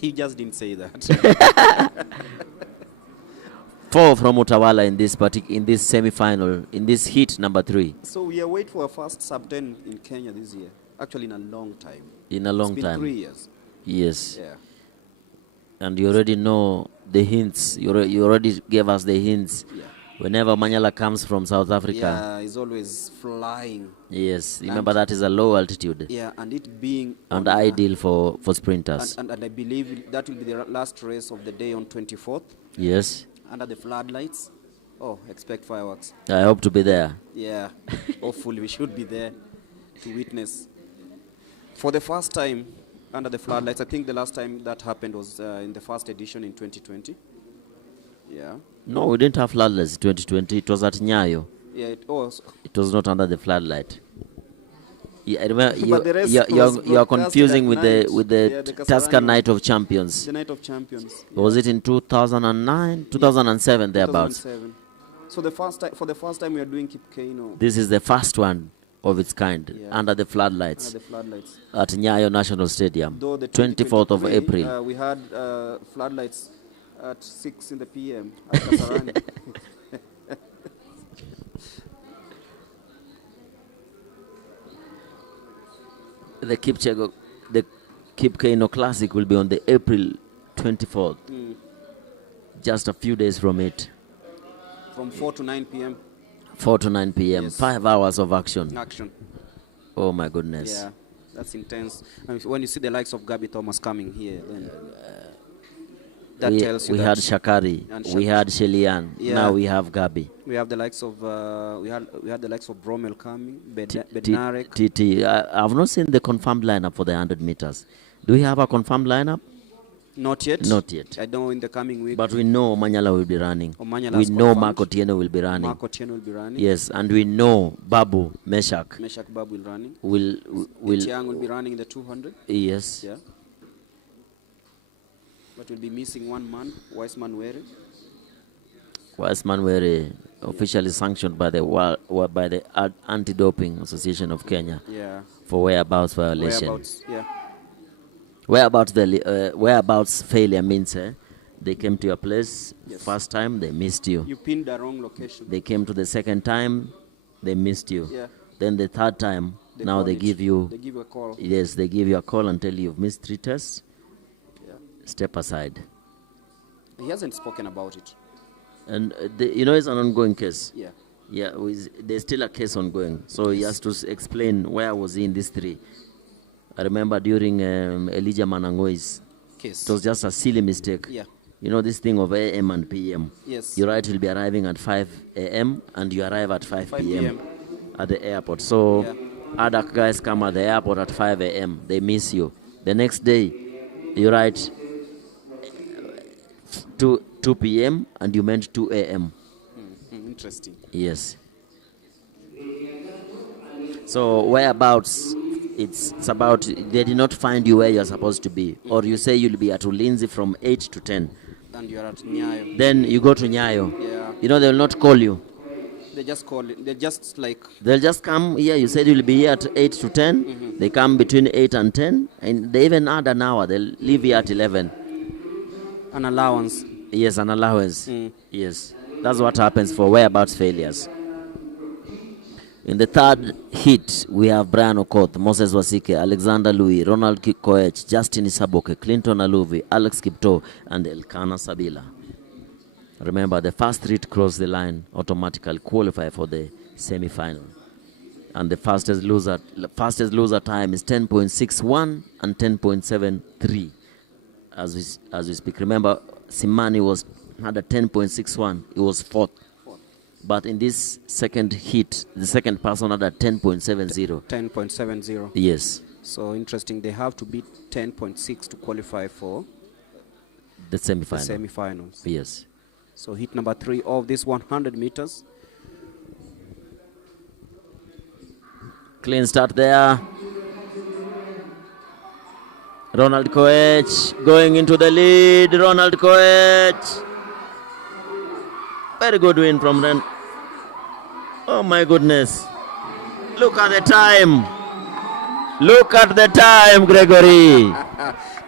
You just didn't say that. 4 from Utawala in this semi-final, in this heat number 3. So we are waiting for a first sub-10 in Kenya this year. Actually, in a long time. In a long it's been time. 3 years. Yes. Yeah. And you already know the hints. You already gave us the hints. Yeah. Whenever Manyala comes from South Africa. Yeah, he's always flying. Yes. Remember that is a low altitude. Yeah, and it being... And ideal for sprinters. And I believe that will be the last race of the day on 24th. Yes. Under the floodlights. Oh, expect fireworks. I hope to be there. Yeah. Hopefully we should be there to witness. For the first time under the floodlights, I think the last time that happened was in the first edition in 2020. Yeah. No, we didn't have floodlights in 2020. It was at Nyayo. Yeah, it was. It was not under the floodlight. Yeah, I remember you are confusing with the Tusker Night of Champions. The Night of Champions. Yeah. Was it in 2009, 2007 thereabouts? 2007. So for the first time we are doing Kip Keino. This is the first one of its kind under the floodlights. Under the floodlights. At Nyayo National Stadium. Though the 24th of April. We had floodlights at 6 in the PM at Kasarani. The Kip Keino Classic will be on the April 24th. Just a few days from it. From 4 to 9 p.m. 4 to 9 p.m. Yes. 5 hours of action. Action. Oh my goodness. Yeah, that's intense. And when you see the likes of Gabi Thomas coming here, then that tells you we that had Shakari, we had Shelian, now we have Gabi. We have the likes of we had the likes of Bromel coming, Bednarek. TT. I've not seen the confirmed lineup for the 100 meters. Do we have a confirmed lineup? Not yet. Not yet. I don't know in the coming week. But we know Manyala will be running. We know Marco Tieno will be running. Marco Tieno will be running. Yes, and we know Babu Meshak. Meshak Babu will running. Tiang will be running in the 200. Yes. Yeah. But we'll be missing one man, Wiseman Were. Wiseman Were, officially sanctioned by the Anti-Doping Association of Kenya. Yeah. For whereabouts violation. Whereabouts, yeah. Whereabouts failure means they came to your place first time, they missed you. You pinned the wrong location. They came to the second time, they missed you. Yeah. Then the third time, they give you a call. Yes, they give you a call and tell you you've missed 3 tests. Yeah. Step aside. He hasn't spoken about it. And it's an ongoing case. Yeah. Yeah, there's still a case ongoing. So he has to explain where was he in these 3. I remember during Elijah Manangoi's case. It was just a silly mistake. Yeah. You know this thing of AM and PM. Yes. Your right will be arriving at 5 AM and you arrive at 5 PM at the airport. So other guys come at the airport at 5 AM. They miss you. The next day, you write 2 PM and you meant 2 AM. Interesting. Yes. So whereabouts, it's about they did not find you where you're supposed to be. Or you say you'll be at Ulinzi from 8 to 10. And you're at Nyayo. Then you go to Nyayo. Yeah. They will not call you. They just call it. They'll just come here. You said you'll be here at 8 to 10. Mm-hmm. They come between 8 and 10. And they even add an hour. They'll leave here at 11. An allowance. Yes, an allowance. Yes. That's what happens for whereabouts failures. In the third heat, we have Brian Okoth, Moses Wasike, Alexander Louis, Ronald Koech, Justin Isaboke, Clinton Aluvi, Alex Kipto, and Elkana Sabila. Remember, the first 3 to cross the line automatically qualify for the semi-final. And the fastest loser time is 10.61 and 10.73 as we speak. Remember, Simani had a 10.61. He was 4th. But in this second heat, the second person had a 10.70. 10.70. Yes. So interesting. They have to beat 10.6 to qualify for the semi-final. The semi-finals. Yes. So heat number 3 of this 100 meters. Clean start there. Ronald Koech going into the lead. Ronald Koech. Very good win from Ren. Oh my goodness. Look at the time. Look at the time, Gregory.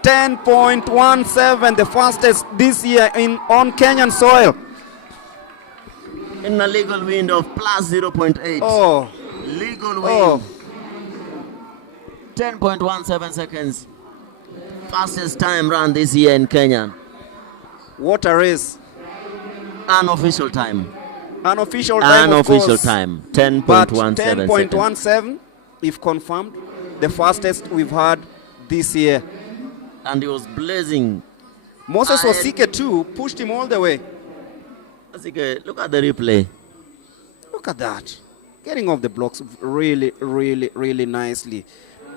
10.17, the fastest this year on Kenyan soil. In a legal wind of plus 0.8. Oh. Legal wind. Oh. 10.17 seconds. Fastest time run this year in Kenya. What a race. Unofficial time. Unofficial time, Unofficial of course. time. But 10.17 10.17, if confirmed, the fastest we've had this year. And he was blazing. Moses Wasike too pushed him all the way. Wasike, look at the replay. Look at that. Getting off the blocks really, really, really nicely.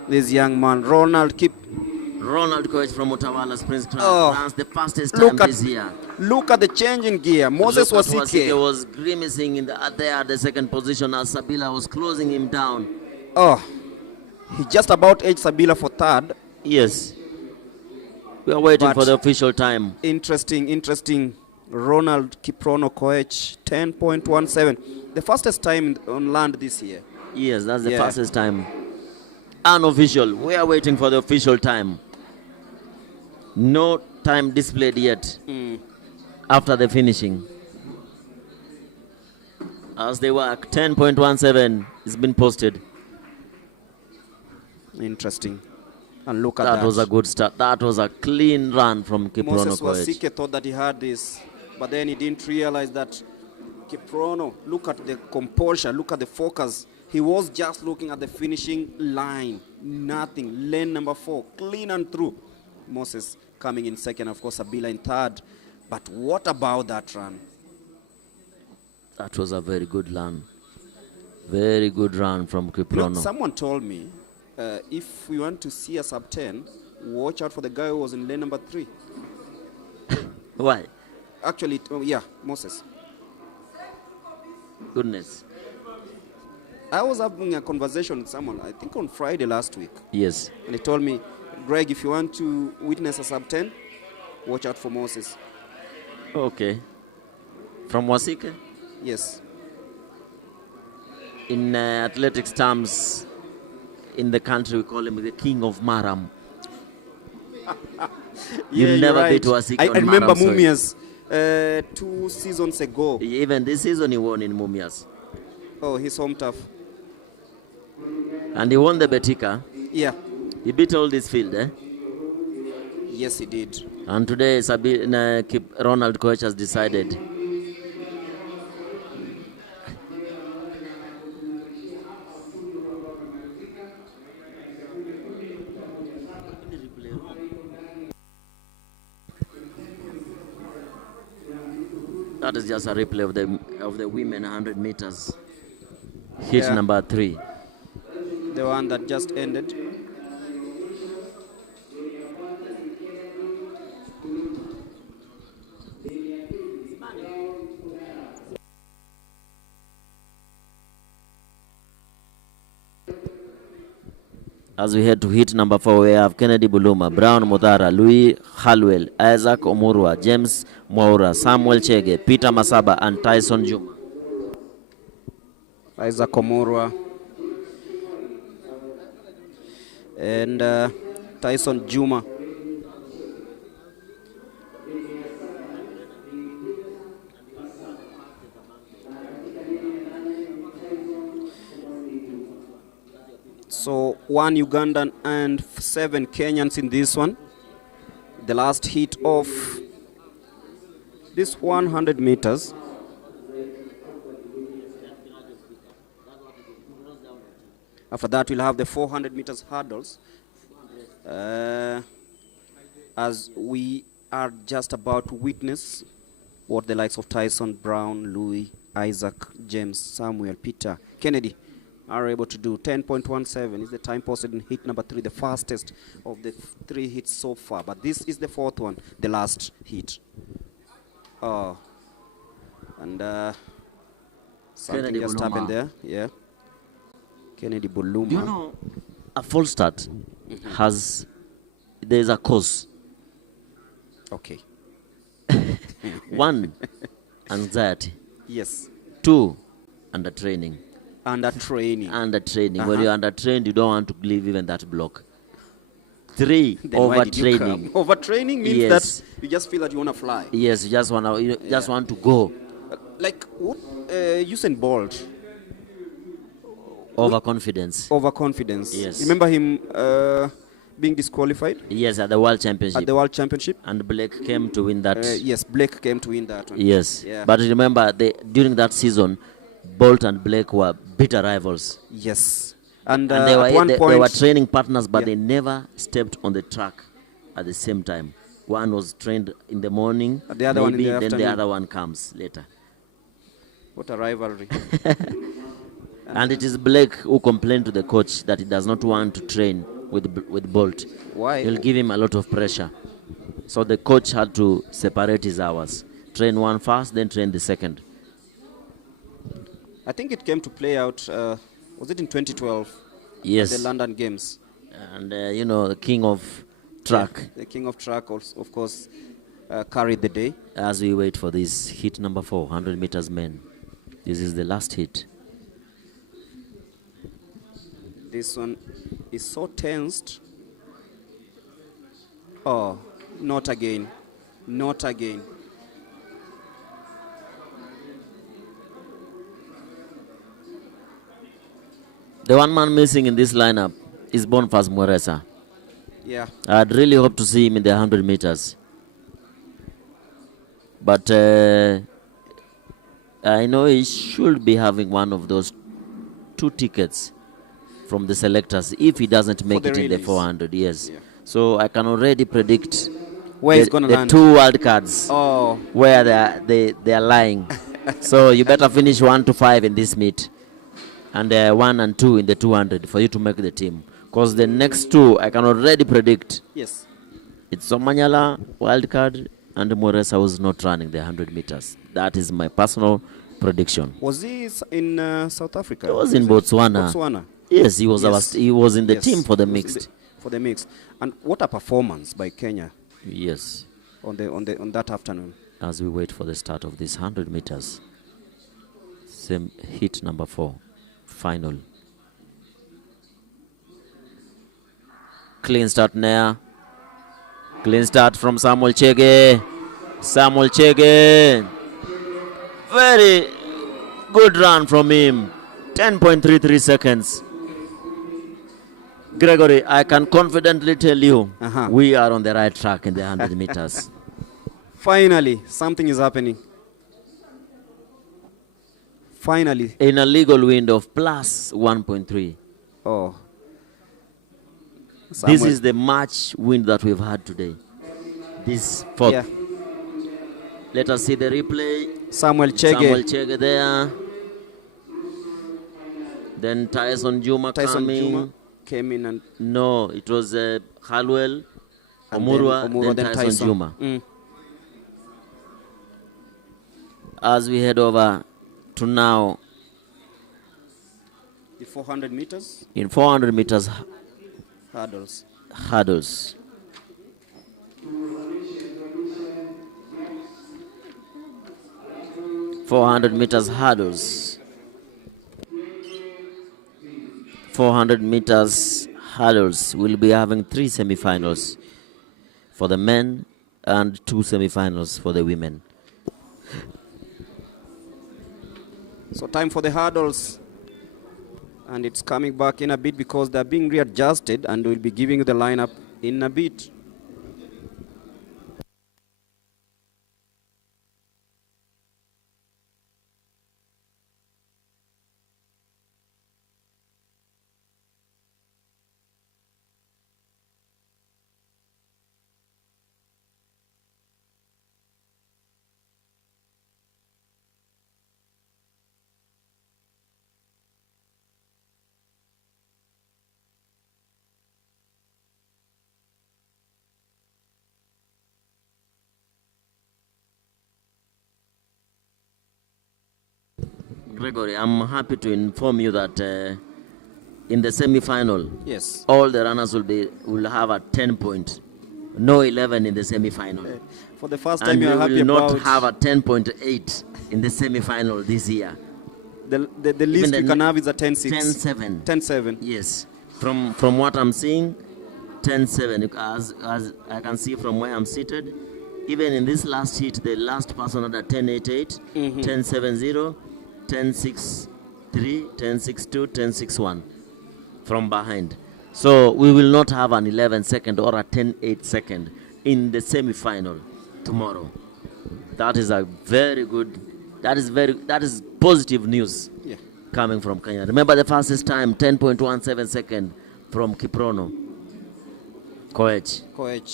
This young man, Ronald Coach from Utawala Springs runs the fastest time this year. Look at the change in gear. Moses Wasike was grimacing at the second position as Sabila was closing him down. Oh, he just about edged Sabila for third. Yes. We are waiting for the official time. Interesting. Ronald Kiprono Koech, 10.17. The fastest time on land this year. Yes, that's the fastest time. Unofficial. We are waiting for the official time. No time displayed yet after the finishing. As they work, 10.17 has been posted. Interesting. And look at that. That was a good start. That was a clean run from Kiprono Moses Koech. Wasike thought that he had this, but then he didn't realize that Kiprono, look at the composure, look at the focus. He was just looking at the finishing line. Nothing. Lane number 4, clean and through. Moses coming in second, of course, Sabila in third. But what about that run? That was a very good run. Very good run from Kiprono. Someone told me, if we want to see a sub 10, watch out for the guy who was in lane number 3. Why? Actually, Moses. Goodness. I was having a conversation with someone, I think on Friday last week. Yes. And he told me, Greg, if you want to witness a sub 10, watch out for Moses. Okay. From Wasike? Yes. In athletics terms, in the country, we call him the king of Maram. You'll never beat Wasike on Maram. I remember soil. Mumias 2 seasons ago. Even this season he won in Mumias. Oh, he's home tough. And he won the Betika. Yeah. He beat all this field, eh? Yes, he did. And today, Ronald Koech has decided. That is just a replay of the women 100 meters. Hit number 3. The one that just ended. As we head to hit number 4, we have Kennedy Buluma, Brown Mudhara, Louis Halwell, Isaac Omurwa, James Mwaura, Samuel Chege, Peter Masaba, and Tyson Juma. Isaac Omurwa and Tyson Juma. So 1 Ugandan and 7 Kenyans in this one. The last heat of this 100 meters. After that, we'll have the 400 meters hurdles. As we are just about to witness what the likes of Tyson, Brown, Louis, Isaac, James, Samuel, Peter, Kennedy are able to do. 10.17 is the time posted in hit number 3, the fastest of the 3 hits so far. But this is the 4th one, the last hit. And something Kennedy just Buluma happened there. Yeah. Kennedy Buluma. Do you know, a full start there's a cause. Okay. 1, anxiety. Yes. 2, under training. Under training. When you're under trained, you don't want to leave even that block. 3, Then why did you come? overtraining. Overtraining means Yes. that you just feel that you want to fly. Yes, you just want to go. Like what? Usain Bolt, Overconfidence. overconfidence. Yes. Remember him being disqualified Yes, at the World Championship. at the World Championship. And Blake came to win that. Yes, Blake came to win that one. Yes. Yeah. But remember, during that season, Bolt and Blake were bitter rivals. Yes. And, And they at one they point, were training partners, but Yeah. they never stepped on the track at the same time. One was trained in the morning, The other one in maybe, the then the afternoon. other one comes later. what a rivalry. And it is Blake who complained to the coach that he does not want to train with Bolt. Why? He'll give him a lot of pressure. So the coach had to separate his hours. Train one first, then train the second. I think it came to play out, was it in 2012? Yes. The London Games. And, the king of track, Yeah, the king of track, of course, carried the day. as we wait for this hit number 4, 100 meters men. This is the last hit. This one is so tensed. Oh, not again. Not again. The one man missing in this lineup is Boniface Mweresa. Yeah. I'd really hope to see him in the 100 meters. But I know he should be having one of those 2 tickets from the selectors if he doesn't make the it in the relays. 400, yes. Yeah. So I can already predict Where he's going to the land. 2 wild cards Oh, where they are lying. So you better finish 1 to 5 in this meet, and 1 and 2 in the 200 for you to make the team. Because the next 2 I can already predict. yes. It's Somanyala, wildcard, and Moresa who's not running the 100 meters. That is my personal prediction. Was he in South Africa? He was in Botswana. Botswana. Yes, he was Yes. he was in the Yes, team for the he was in mixed. for the mixed. And what a performance by Kenya Yes, on that afternoon. as we wait for the start of this 100 meters. Same hit number 4, final. Clean start there. Clean start from Samuel Chege. Samuel Chege. Very good run from him. 10.33 seconds. Gregory, I can confidently tell you we are on the right track in the 100 meters. Finally, something is happening. Finally. In a legal wind of plus 1.3. Oh. This is the March wind that we've had today. This 4th. Yeah. Let us see the replay. Samuel Chege. Samuel Chege there. Then Tyson Juma coming. Juma came in and No, it was Halwell, and Omurwa, then Tyson Juma. As we head over to now, The 400 meters in 400 meters hurdles. hurdles. .400 meters hurdles. 400 meters hurdles. We'll be having 3 semifinals for the men and 2 semifinals for the women. So time for the hurdles. And it's coming back in a bit because they're being readjusted, and we'll be giving you the lineup in a bit. Gregory, I'm happy to inform you that in the semi-final, Yes. all the runners will have a 10 point, no 11 in the semi-final. For the first time, And we you're happy will not about have a 10.8 in the semi-final this year. the least Even we can have is a 10-6. 10-7. 10-7. Yes. From what I'm seeing, 10-7. As I can see from where I'm seated, even in this last heat, the last person had a 10-8-8, 10-7-0, 10-6-3, 10-6-2, 10-6-1 from behind. So we will not have an 11-second or a 10-8 second in the semi-final tomorrow. That is a very good. That is positive news coming from Kenya. Remember the fastest time, 10.17 second from Kiprono. Koech.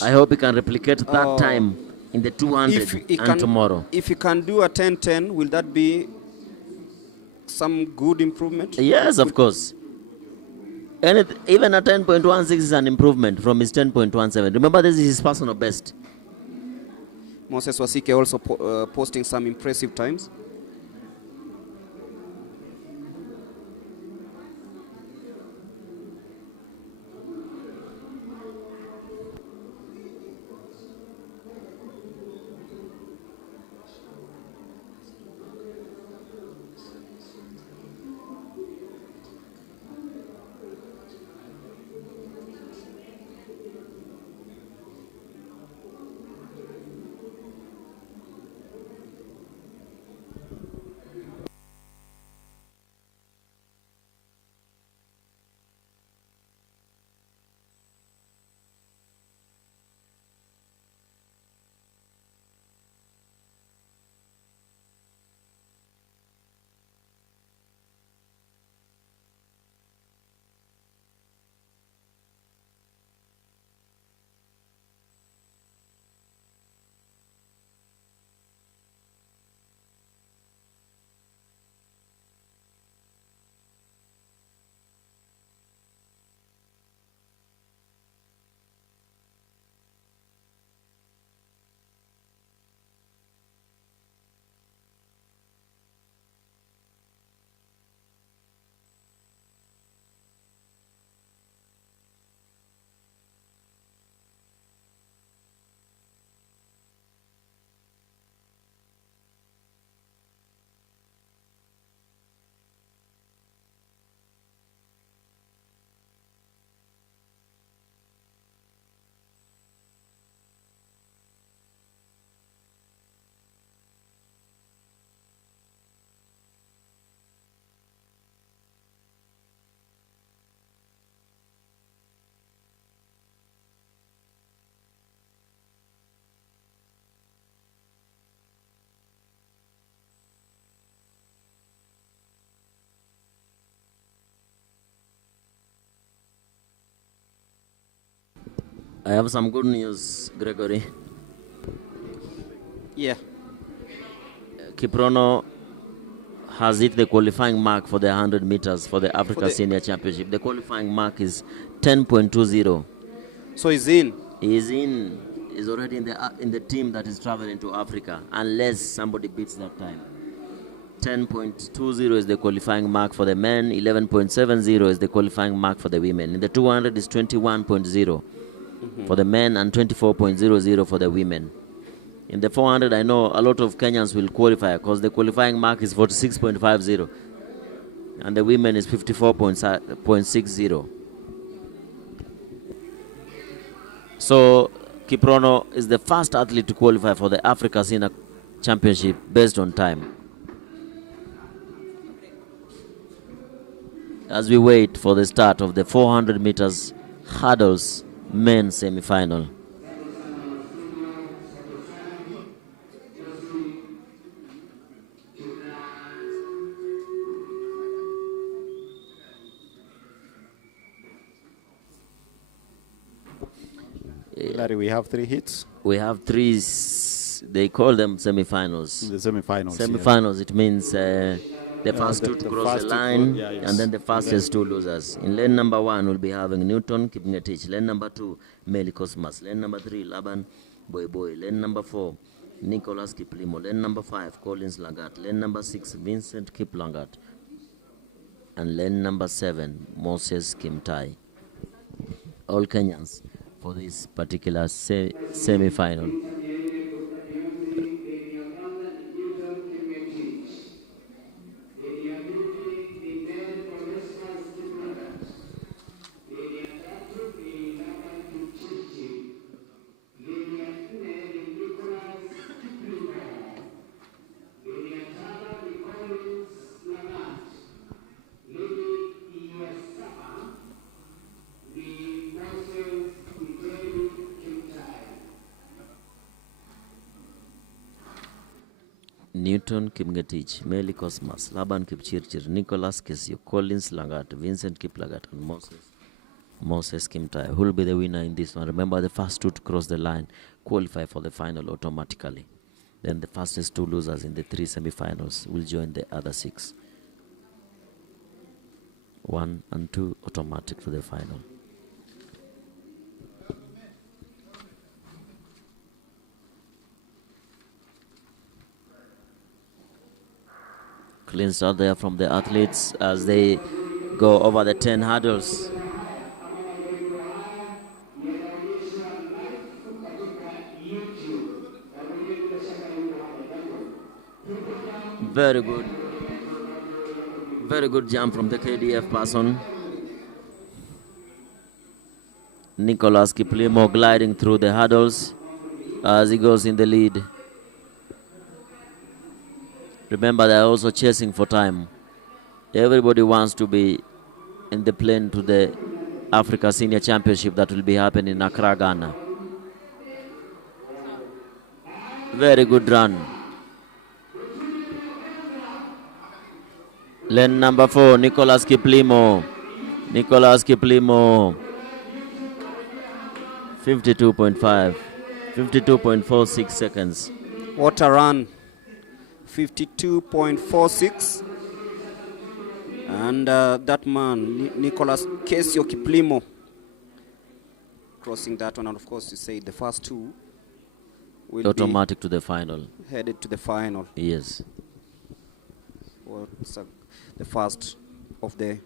I hope he can replicate that time in the 200 tomorrow. If he can do a 10-10, will that be some good improvement? Yes, of course. Even a 10.16 is an improvement from his 10.17. Remember, this is his personal best. Moses Wasike also posting some impressive times. I have some good news, Gregory. Yeah. Kiprono has hit the qualifying mark for the 100 meters for the Africa Senior Championship. The qualifying mark is 10.20. So he's in. He's in. He's already in the team that is traveling to Africa, unless somebody beats that time. 10.20 is the qualifying mark for the men. 11.70 is the qualifying mark for the women. In the 200 is 21.0 for the men and 24.00 for the women. In the 400, I know a lot of Kenyans will qualify because the qualifying mark is 46.50 and the women is 54.60. So Kiprono is the first athlete to qualify for the Africa Senior Championship based on time. As we wait for the start of the 400 meters hurdles men's semi-final. Larry, we have 3 hits. We have 3, they call them semi-finals. The semi-finals. Semi-finals, it means the first two to cross the line, and then the fastest 2 losers. In lane number 1, we'll be having Newton Kipngetich. Lane number 2, Meli Cosmas. Lane number 3, Laban Boy. Lane number 4, Nicholas Kiplimo. Lane number 5, Collins Lagat. Lane number 6, Vincent Kiplangat. And lane number 7, Moses Kimtai. All Kenyans for this particular semi-final. Newton Kimgetich, Meli Cosmas, Laban Kipchirchir, Nicholas Kesio, Collins Lagat, Vincent Kiplagat, and Moses Kimtai. Who will be the winner in this one? Remember, the first two to cross the line qualify for the final automatically. Then the fastest two losers in the 3 semi-finals will join the other 6. 1 and 2 automatic for the final. Clean start there from the athletes as they go over the 10 hurdles. Very good. Very good jump from the KDF person. Nicholas Kiplimo gliding through the hurdles as he goes in the lead. Remember, they're also chasing for time. Everybody wants to be in the plane to the Africa Senior Championship that will be happening in Accra, Ghana. Very good run. Lane number 4, Nicholas Kiplimo. 52.5, 52.46 seconds. What a run. 52.46. And that man, Nicholas Kesio Kiplimo, crossing that one. And of course, you say the first two will automatic to the final. Headed to the final. Yes. Well, the first of the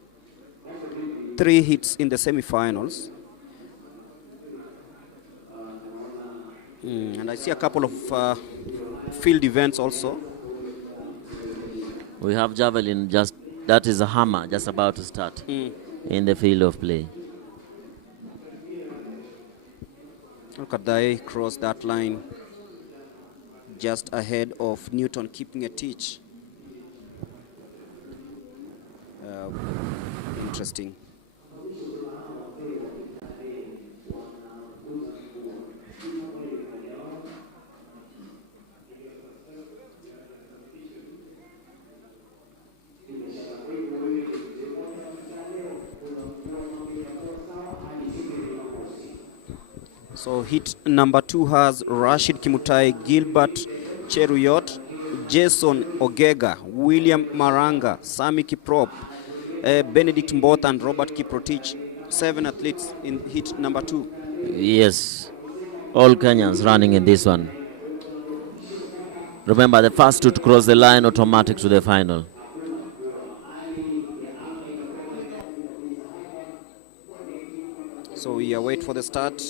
3 hits in the semi-finals. And I see a couple of field events also. We have javelin, that is a hammer, just about to start in the field of play. Look at they cross that line just ahead of Newton keeping a teach. Interesting. So hit number 2 has Rashid Kimutai, Gilbert Cheruyot, Jason Ogega, William Maranga, Sami Kiprop, Benedict Mbota, and Robert Kiprotich. 7 athletes in hit number 2. Yes, all Kenyans running in this one. Remember, the first two to cross the line, automatic to the final. So we await for the start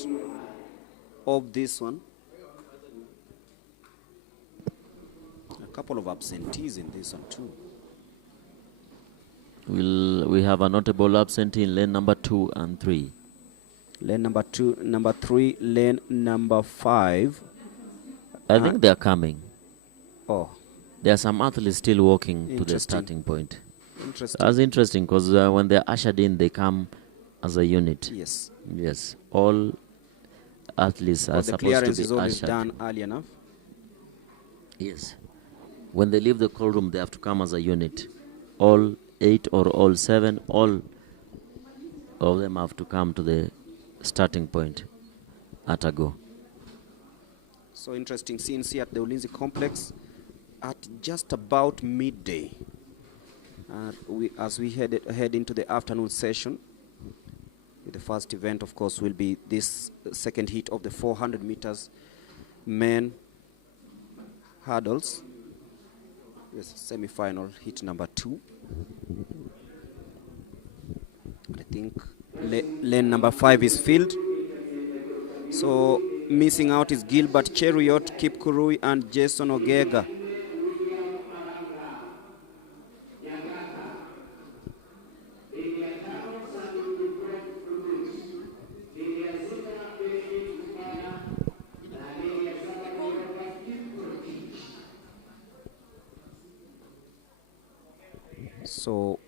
of this one. A couple of absentees in this one too. We have a notable absentee in lane number 2 and 3. Lane number 2, number 3, lane number 5. I think they are coming. Oh. There are some athletes still walking to the starting point. Interesting. That's interesting because when they're ushered in, they come as a unit. Yes. Yes. All athletes are supposed to be ushered. The clearance is always done early enough. Yes. When they leave the call room, they have to come as a unit. All 8 or all 7, all of them have to come to the starting point at a go. So interesting scenes here at the Ulinzi complex at just about midday. As we head into the afternoon session, the first event, of course, will be this second heat of the 400 meters men hurdles. Yes, semi-final heat number 2. I think lane number 5 is filled. So missing out is Gilbert Cheruyot, Kip Kurui, and Jason Ogega. So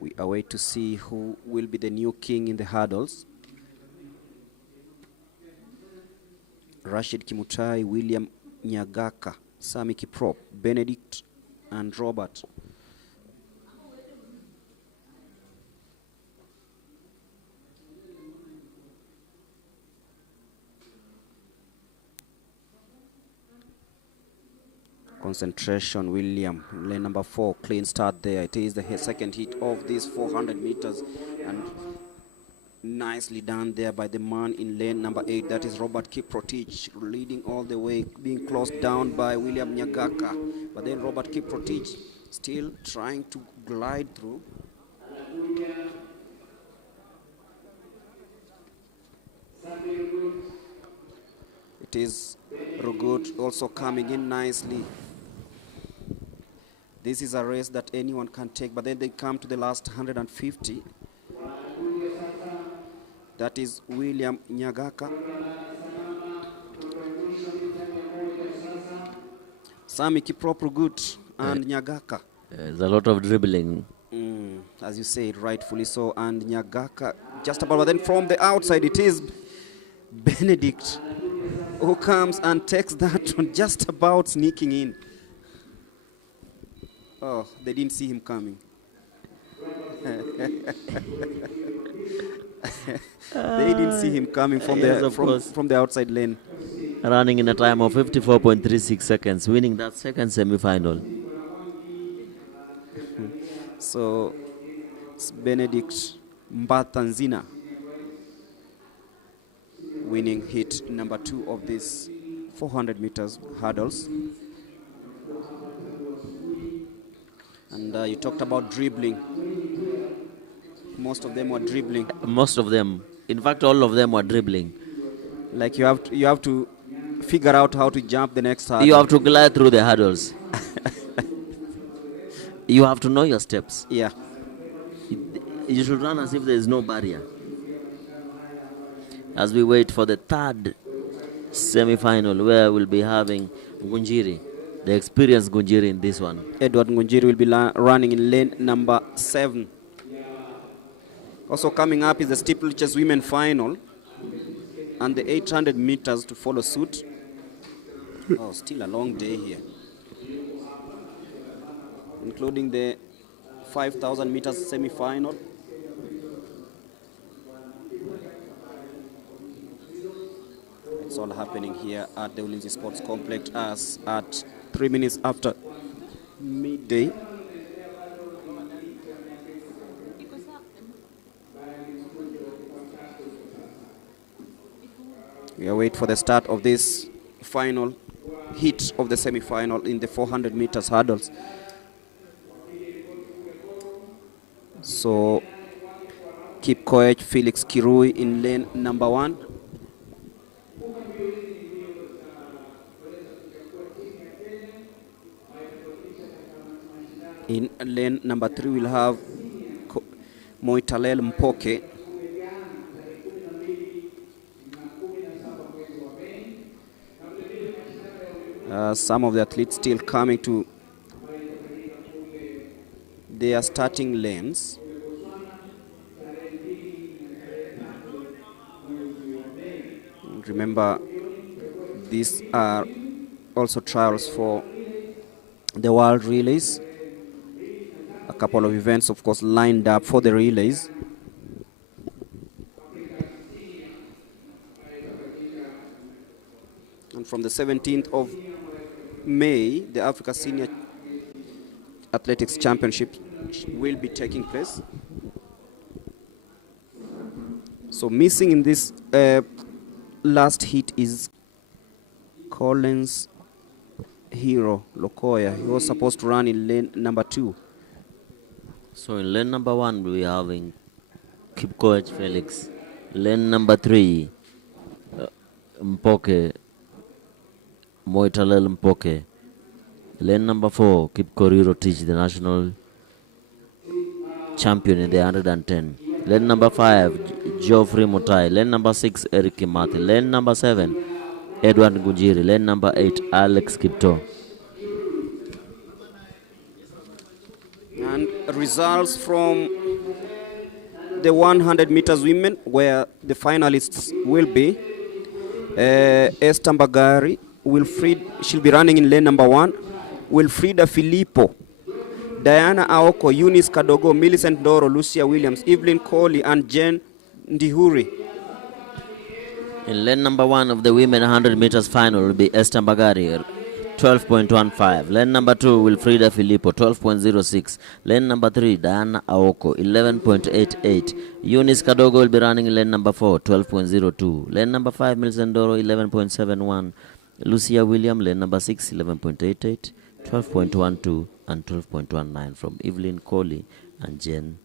we await to see who will be the new king in the hurdles. Rashid Kimutai, William Nyagaka, Sami Kiprop, Benedict, and Robert. Concentration, William, lane number 4, clean start there. It is the second hit of these 400 meters, and nicely done there by the man in lane number 8, that is Robert Kiprotich, leading all the way, being closed down by William Nyagaka. But then Robert Kiprotich still trying to glide through. It is Rugut also coming in nicely. This is a race that anyone can take, but then they come to the last 150. That is William Nyagaka. Sami Kiprop, Rugut, and Nyagaka. There's a lot of dribbling. As you say, rightfully so. And Nyagaka just about, but then from the outside it is Benedict who comes and takes that one, just about sneaking in. Oh, they didn't see him coming. They didn't see him coming from from the outside lane. Running in a time of 54.36 seconds, winning that second semi-final. So it's Benedict Mbatanzina winning hit number 2 of this 400 meters hurdles. And you talked about dribbling. Most of them were dribbling. Most of them. In fact, all of them were dribbling. Like you have to figure out how to jump the next hurdle. You have to glide through the hurdles. You have to know your steps. Yeah. You should run as if there is no barrier. As we wait for the third semi-final, where we'll be having Ngunjiri, the experienced Ngunjiri in this one. Edward Ngunjiri will be running in lane number 7. Also coming up is the steeplechase women final and the 800 meters to follow suit. Oh, still a long day here, including the 5,000 meters semi-final. It's all happening here at the Ulinzi Sports Complex as at 3 minutes after midday. We are waiting for the start of this final heat of the semi-final in the 400 meters hurdles. So, keep coach Felix Kirui in lane number 1. In lane number 3, we'll have Moitalel Mpoke. Some of the athletes still coming to their starting lanes. Remember, these are also trials for the World Relays. A couple of events, of course, lined up for the relays. And from the 17th of May, the Africa Senior Athletics Championship will be taking place. So missing in this last heat is Collins Hero Lokoya. He was supposed to run in lane number 2. So in lane number 1, we are having Kipkoech Felix. Lane number 3, Mpoke, Moitalel Mpoke. Lane number 4, Kipkoriro Teach, the national champion in the 110. Lane number 5, Geoffrey Mutai. Lane number 6, Eric Kimati. Lane number 7, Edward Ngunjiri. Lane number 8, Alex Kipto. And results from the 100 meters women, where the finalists will be Esther Mbagari she'll be running in lane number 1. Wilfrida Filippo, Diana Aoko, Eunice Kadogo, Millicent Doro, Lucia Williams, Evelyn Coley, and Jen Ndihuri. In lane number 1 of the women 100 meters final will be Esther Mbagari, 12.15. Lane number 2, Wilfrida Filippo, 12.06. Lane number 3, Diana Aoko, 11.88. Eunice Kadogo will be running in lane number 4, 12.02. Lane number 5, Millicent Doro, 11.71. Lucia William, lane number 6, 11.88. 12.12 and 12.19 from Evelyn Coley and Jen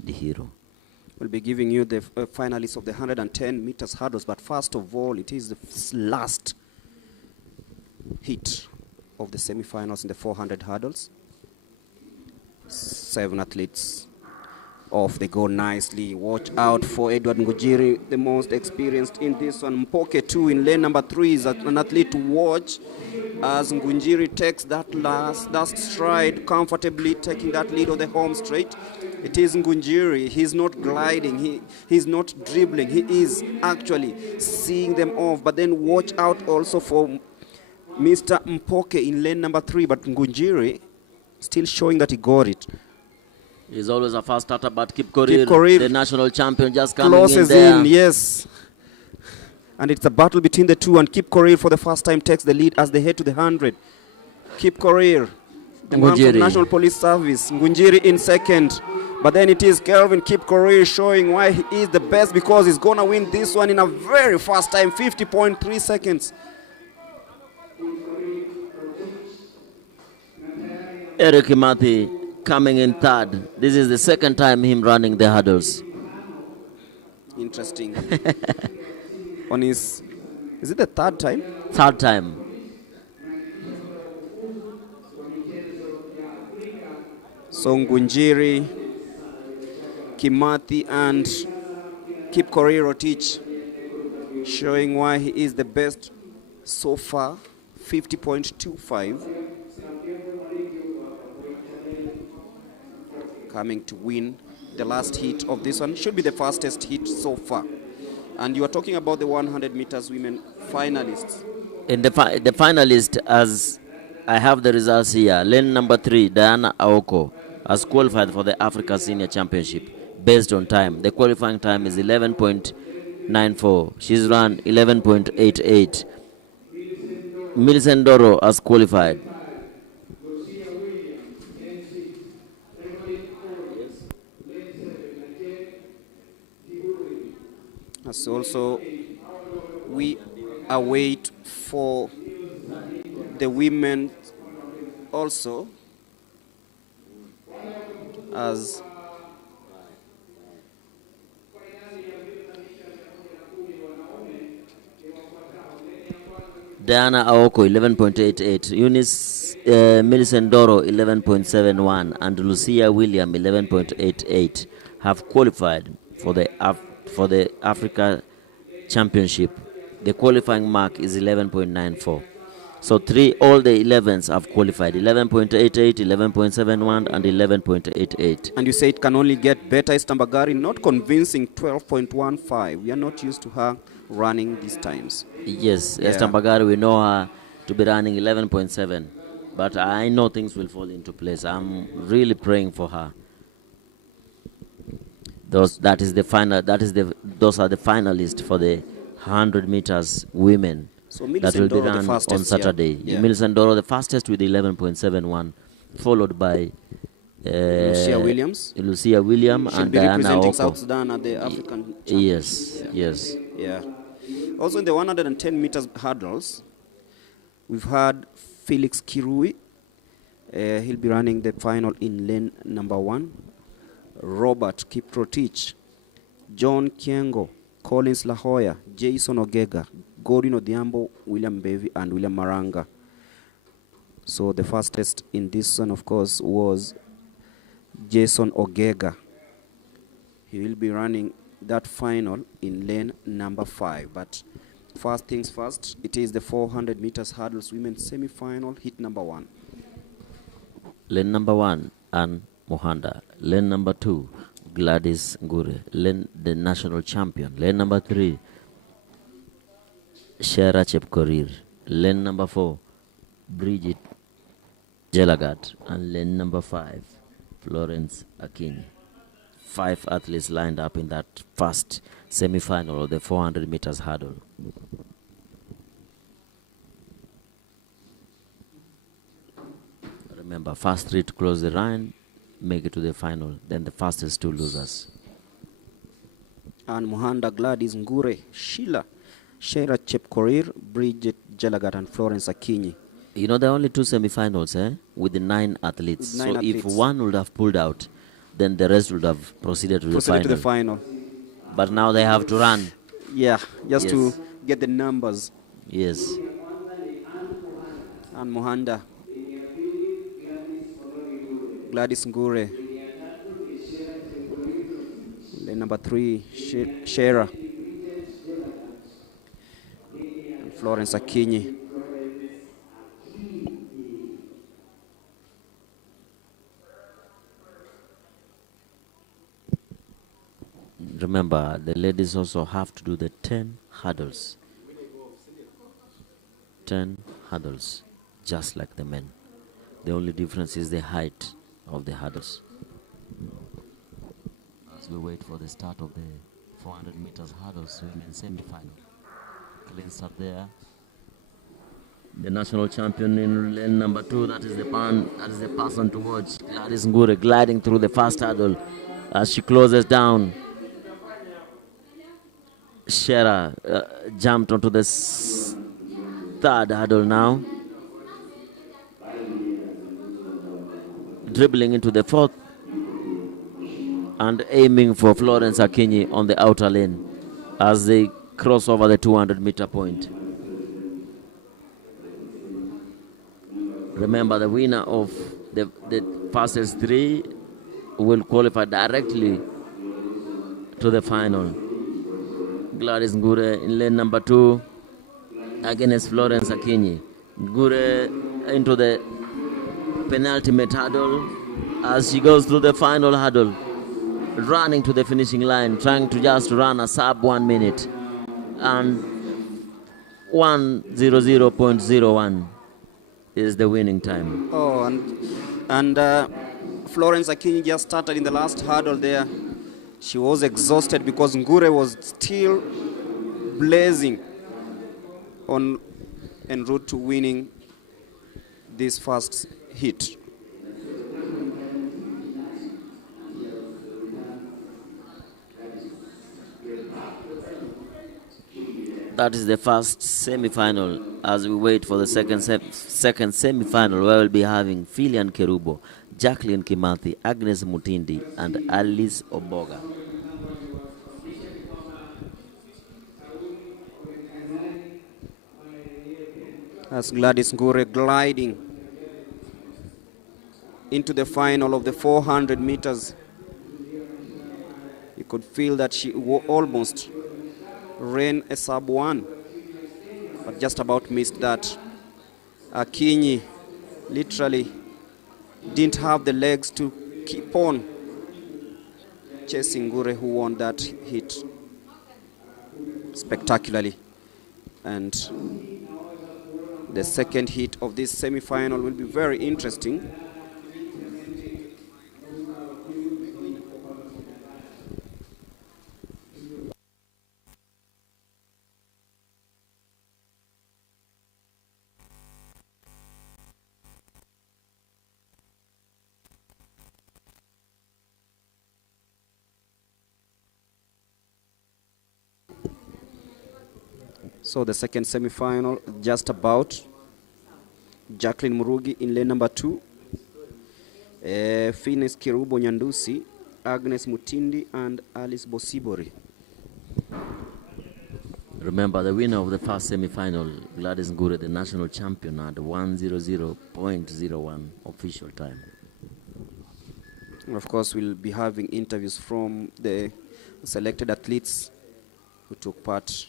Dihiro. We'll be giving you the finalists of the 110 meters hurdles, but first of all, it is the last heat of the semifinals in the 400 hurdles. 7 athletes off, they go nicely. Watch out for Edward Ngujiri, the most experienced in this one. Mpoke 2 in lane number 3 is an athlete to watch as Ngunjiri takes that last stride, comfortably taking that lead on the home straight. It is Ngunjiri. He's not gliding, he's not dribbling, he is actually seeing them off. But then watch out also for Mr. Mpoke in lane number 3, but Ngunjiri still showing that he got it. He's always a fast starter, but Kip Korir, the national champion, just coming closes in there. in, yes. And it's a battle between the two, and Kip Korir for the first time takes the lead as they head to the 100. Kip Korir, the man from National Police Service. Ngunjiri in second. But then it is Kelvin Kip Korir showing why he is the best, because he's going to win this one in a very fast time, 50.3 seconds. Eric Kimathi coming in third. This is the second time him running the hurdles. Interesting. On his, is it the third time? Third time. So Ngunjiri, Kimathi, and Kip Korir Rotich showing why he is the best so far, 50.25. Coming to win the last heat of this one. Should be the fastest heat so far. And you are talking about the 100 meters women finalists. In the finalist, as I have the results here, lane number 3, Diana Aoko, has qualified for the Africa Senior Championship based on time. The qualifying time is 11.94. She's run 11.88. Millicent Doro has qualified. As also, we await for the women also, as Diana Aoko 11.88, Eunice Millicent Doro 11.71, and Lucia William 11.88 have qualified for the Africa Championship. The qualifying mark is 11.94. So all the 11s have qualified, 11.88, 11.71, and 11.88. And you say it can only get better. Estambagari not convincing, 12.15. We are not used to her running these times. Yes, yeah. Estambagari, we know her to be running 11.7. But I know things will fall into place. I'm really praying for her. Those are the finalists for the 100 meters women. So that will be run on Saturday. Yeah. Millicent Doro, the fastest with 11.71, followed by Lucia Williams. Lucia William and Diana representing Aoko. South Sudan at the African Championship. Yes. Yeah. Also in the 110 meters hurdles, we've had Felix Kirui. He'll be running the final in lane number 1. Robert Kiprotich, John Kiengo, Collins Lahoya, Jason Ogega, Gordon Odhiambo, William Bevy, and William Maranga. So the fastest in this one, of course, was Jason Ogega. He will be running that final in lane number 5. But first things first, it is the 400 meters hurdles women's semi-final, hit number 1. Lane number 1, Anne Mohanda. Lane number 2, Gladys Ngure. Lane, the national champion. Lane number 3, Shera Chepkorir. Lane number 4, Bridget Jelagat. And lane number 5, Florence Akinyi. 5 athletes lined up in that first semi-final of the 400 meters hurdle. Remember, first 3 to close the run make it to the final, then the fastest 2 losers. And Muhanda, Gladys Ngure, Sheila Chepkorir, Bridget Jelagat, and Florence Akinyi. You know, there are only 2 semi-finals, with the 9 athletes. With 9 athletes. If one would have pulled out, then the rest would have proceeded to the final. But now they have to run. Yeah, just to get the numbers. Yes. And Muhanda, Gladys Ngure. Then number 3, Shera. And Florence Akinyi. Remember, the ladies also have to do the 10 hurdles. 10 hurdles, just like the men. The only difference is the height of the hurdles. As we wait for the start of the 400 meters hurdles, women semi-final. Clean start there. The national champion in lane number 2, that is the person to watch. Gladys Ngure gliding through the first hurdle as she closes down. Shera jumped onto the third hurdle now. Dribbling into the 4th and aiming for Florence Akinyi on the outer lane as they cross over the 200-meter point. Remember, the winner of the fastest 3 will qualify directly to the final. Gladys Ngure in lane number 2 against Florence Akinyi. Ngure into the penultimate hurdle as she goes through the final hurdle, running to the finishing line, trying to just run a sub 1 minute. And 1:00.01 is the winning time. Oh, and Florence Akinyi just started in the last hurdle there. She was exhausted because Ngure was still blazing en route to winning this first hit. That is the first semi-final as we wait for the second semi-final, where we'll be having Filian Kerubo, Jacqueline Kimathi, Agnes Mutindi, and Alice Oboga. As Gladys Ngure gliding into the final of the 400 meters. You could feel that she almost ran a sub 1, but just about missed that. Akinyi literally didn't have the legs to keep on chasing Ngure, who won that hit spectacularly. And the second hit of this semi-final will be very interesting. So the second semi-final just about. Jacqueline Murugi in lane number 2. Fines Kirubo Nyandusi, Agnes Mutindi, and Alice Bosibori. Remember, the winner of the first semi-final, Gladys Ngure, the national champion, at 1:00.01 official time. And of course, we'll be having interviews from the selected athletes who took part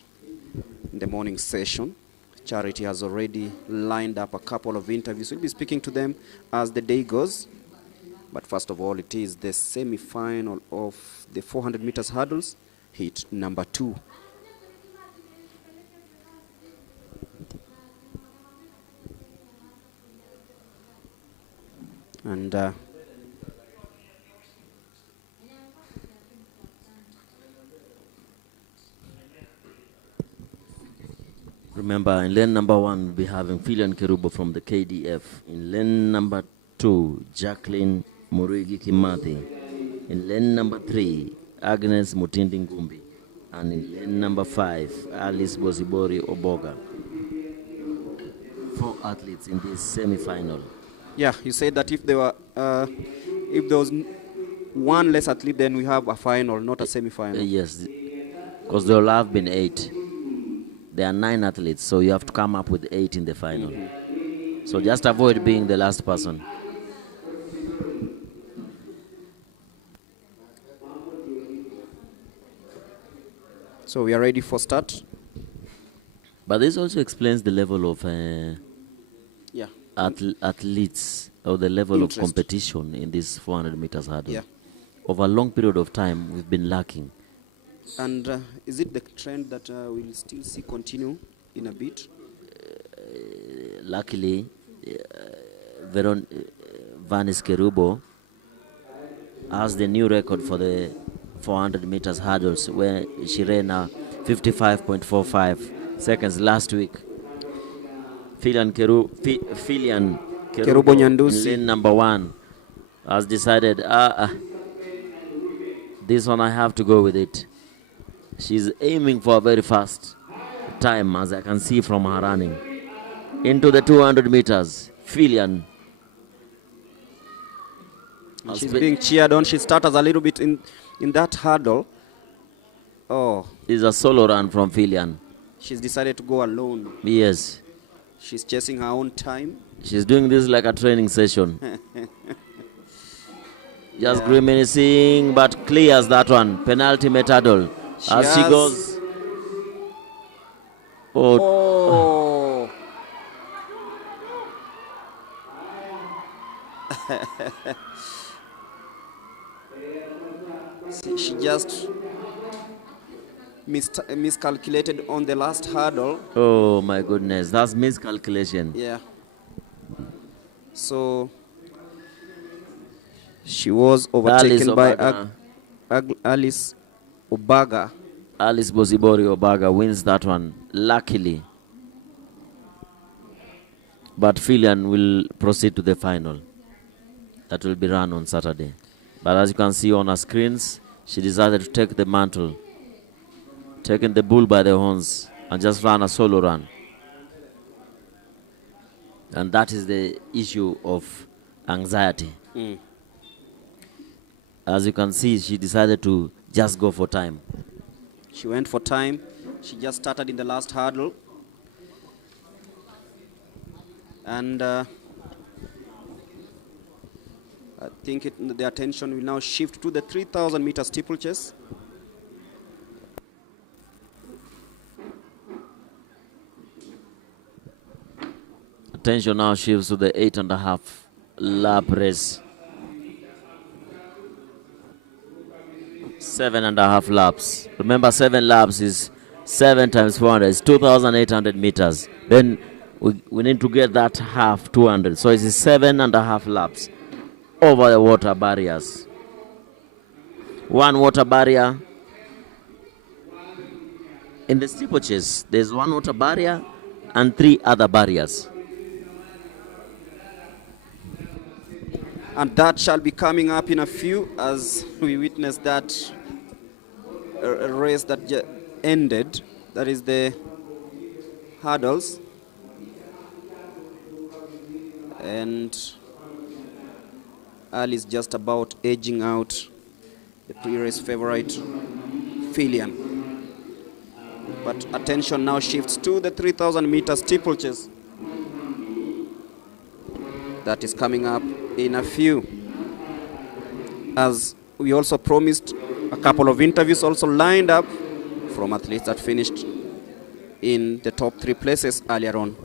in the morning session. Charity has already lined up a couple of interviews. We'll be speaking to them as the day goes. But first of all, it is the semi-final of the 400 meters hurdles, heat number 2. And Remember, in lane number 1, we'll be having Filian Kerubo from the KDF. In lane number 2, Jacqueline Murigi Kimati. In lane number 3, Agnes Mutindi Ngumbi. And in lane number 5, Alice Bozibori Oboga. 4 athletes in this semi-final. yeah, you said that if there was one less athlete, then we have a final, not a semi-final. Yes, because there will have been 8. There are 9 athletes, so you have to come up with 8 in the final. So just avoid being the last person. So we are ready for start. But this also explains the level of Yeah. athletes, or the level Interest. of competition in this 400 meters hurdle. Yeah. Over a long period of time, we've been lacking. And is it the trend that we'll still see continue in a bit? Luckily, Vanis Kerubo has the new record for the 400 meters hurdles, where she ran 55.45 seconds last week. Filian Kerubo Nyandusi. in lane number 1 has decided, this one I have to go with it. She's aiming for a very fast time, as I can see from her running. Into the 200 meters, Filian. She's being cheered on. She stutters a little bit in that hurdle. Oh. It's a solo run from Filian. She's decided to go alone. Yes. She's chasing her own time. She's doing this like a training session. Just grimacing, but clears that one. Penultimate hurdle. As she goes. Oh. She just miscalculated on the last hurdle. Oh my goodness, that's miscalculation. Yeah. So she was overtaken by Alice Obaga. Alice Bozibori Obaga wins that one, luckily. But Filian will proceed to the final. That will be run on Saturday. But as you can see on our screens, she decided to take the mantle, taking the bull by the horns, and just run a solo run. And that is the issue of anxiety. As you can see, she decided to just go for time. She went for time. She just started in the last hurdle. And I think the attention will now shift to the 3,000 meter steeplechase. Attention now shifts to the 8.5 lap race. 7.5 laps. Remember, 7 laps is 7 times 400. It's 2,800 meters. Then we need to get that half, 200. So it's 7.5 laps over the water barriers. 1 water barrier. In the steeplechase, there's 1 water barrier and 3 other barriers. And that shall be coming up in a few as we witness that race that ended. That is the hurdles. And Ali is just about edging out the pre-race favorite, Filian. But attention now shifts to the 3,000 meter steeplechase. That is coming up in a few. As we also promised, a couple of interviews also lined up from athletes that finished in the top 3 places earlier on.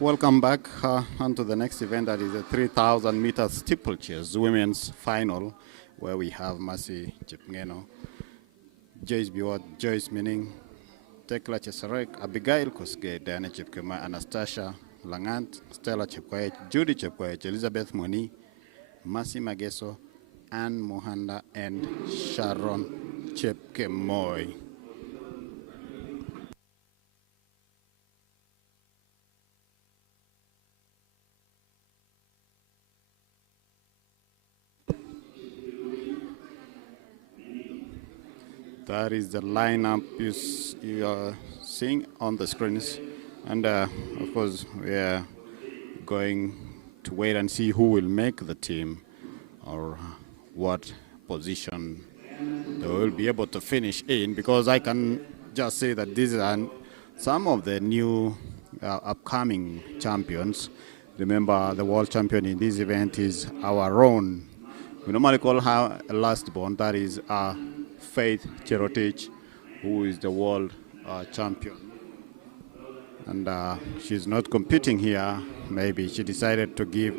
Welcome back on to the next event, that is a 3,000 meter steeplechase women's final, where we have Mercy Chepngeno, Joyce Biwot, Joyce Meaning, Tekla Chesarek, Abigail Kosgei, Diana Chepkema, Anastasia Langant, Stella Chepkoech, Judy Chepkoech, Elizabeth Moni, Mercy Mageso, Anne Mohanda, and Sharon Chepkemoy. That is the lineup you are seeing on the screens. And of course, we are going to wait and see who will make the team or what position they will be able to finish in, because I can just say that these are some of the new upcoming champions. Remember, the world champion in this event is our own. We normally call her a last born, that is Faith Cherotich, who is the world champion. And she's not competing here. Maybe she decided to give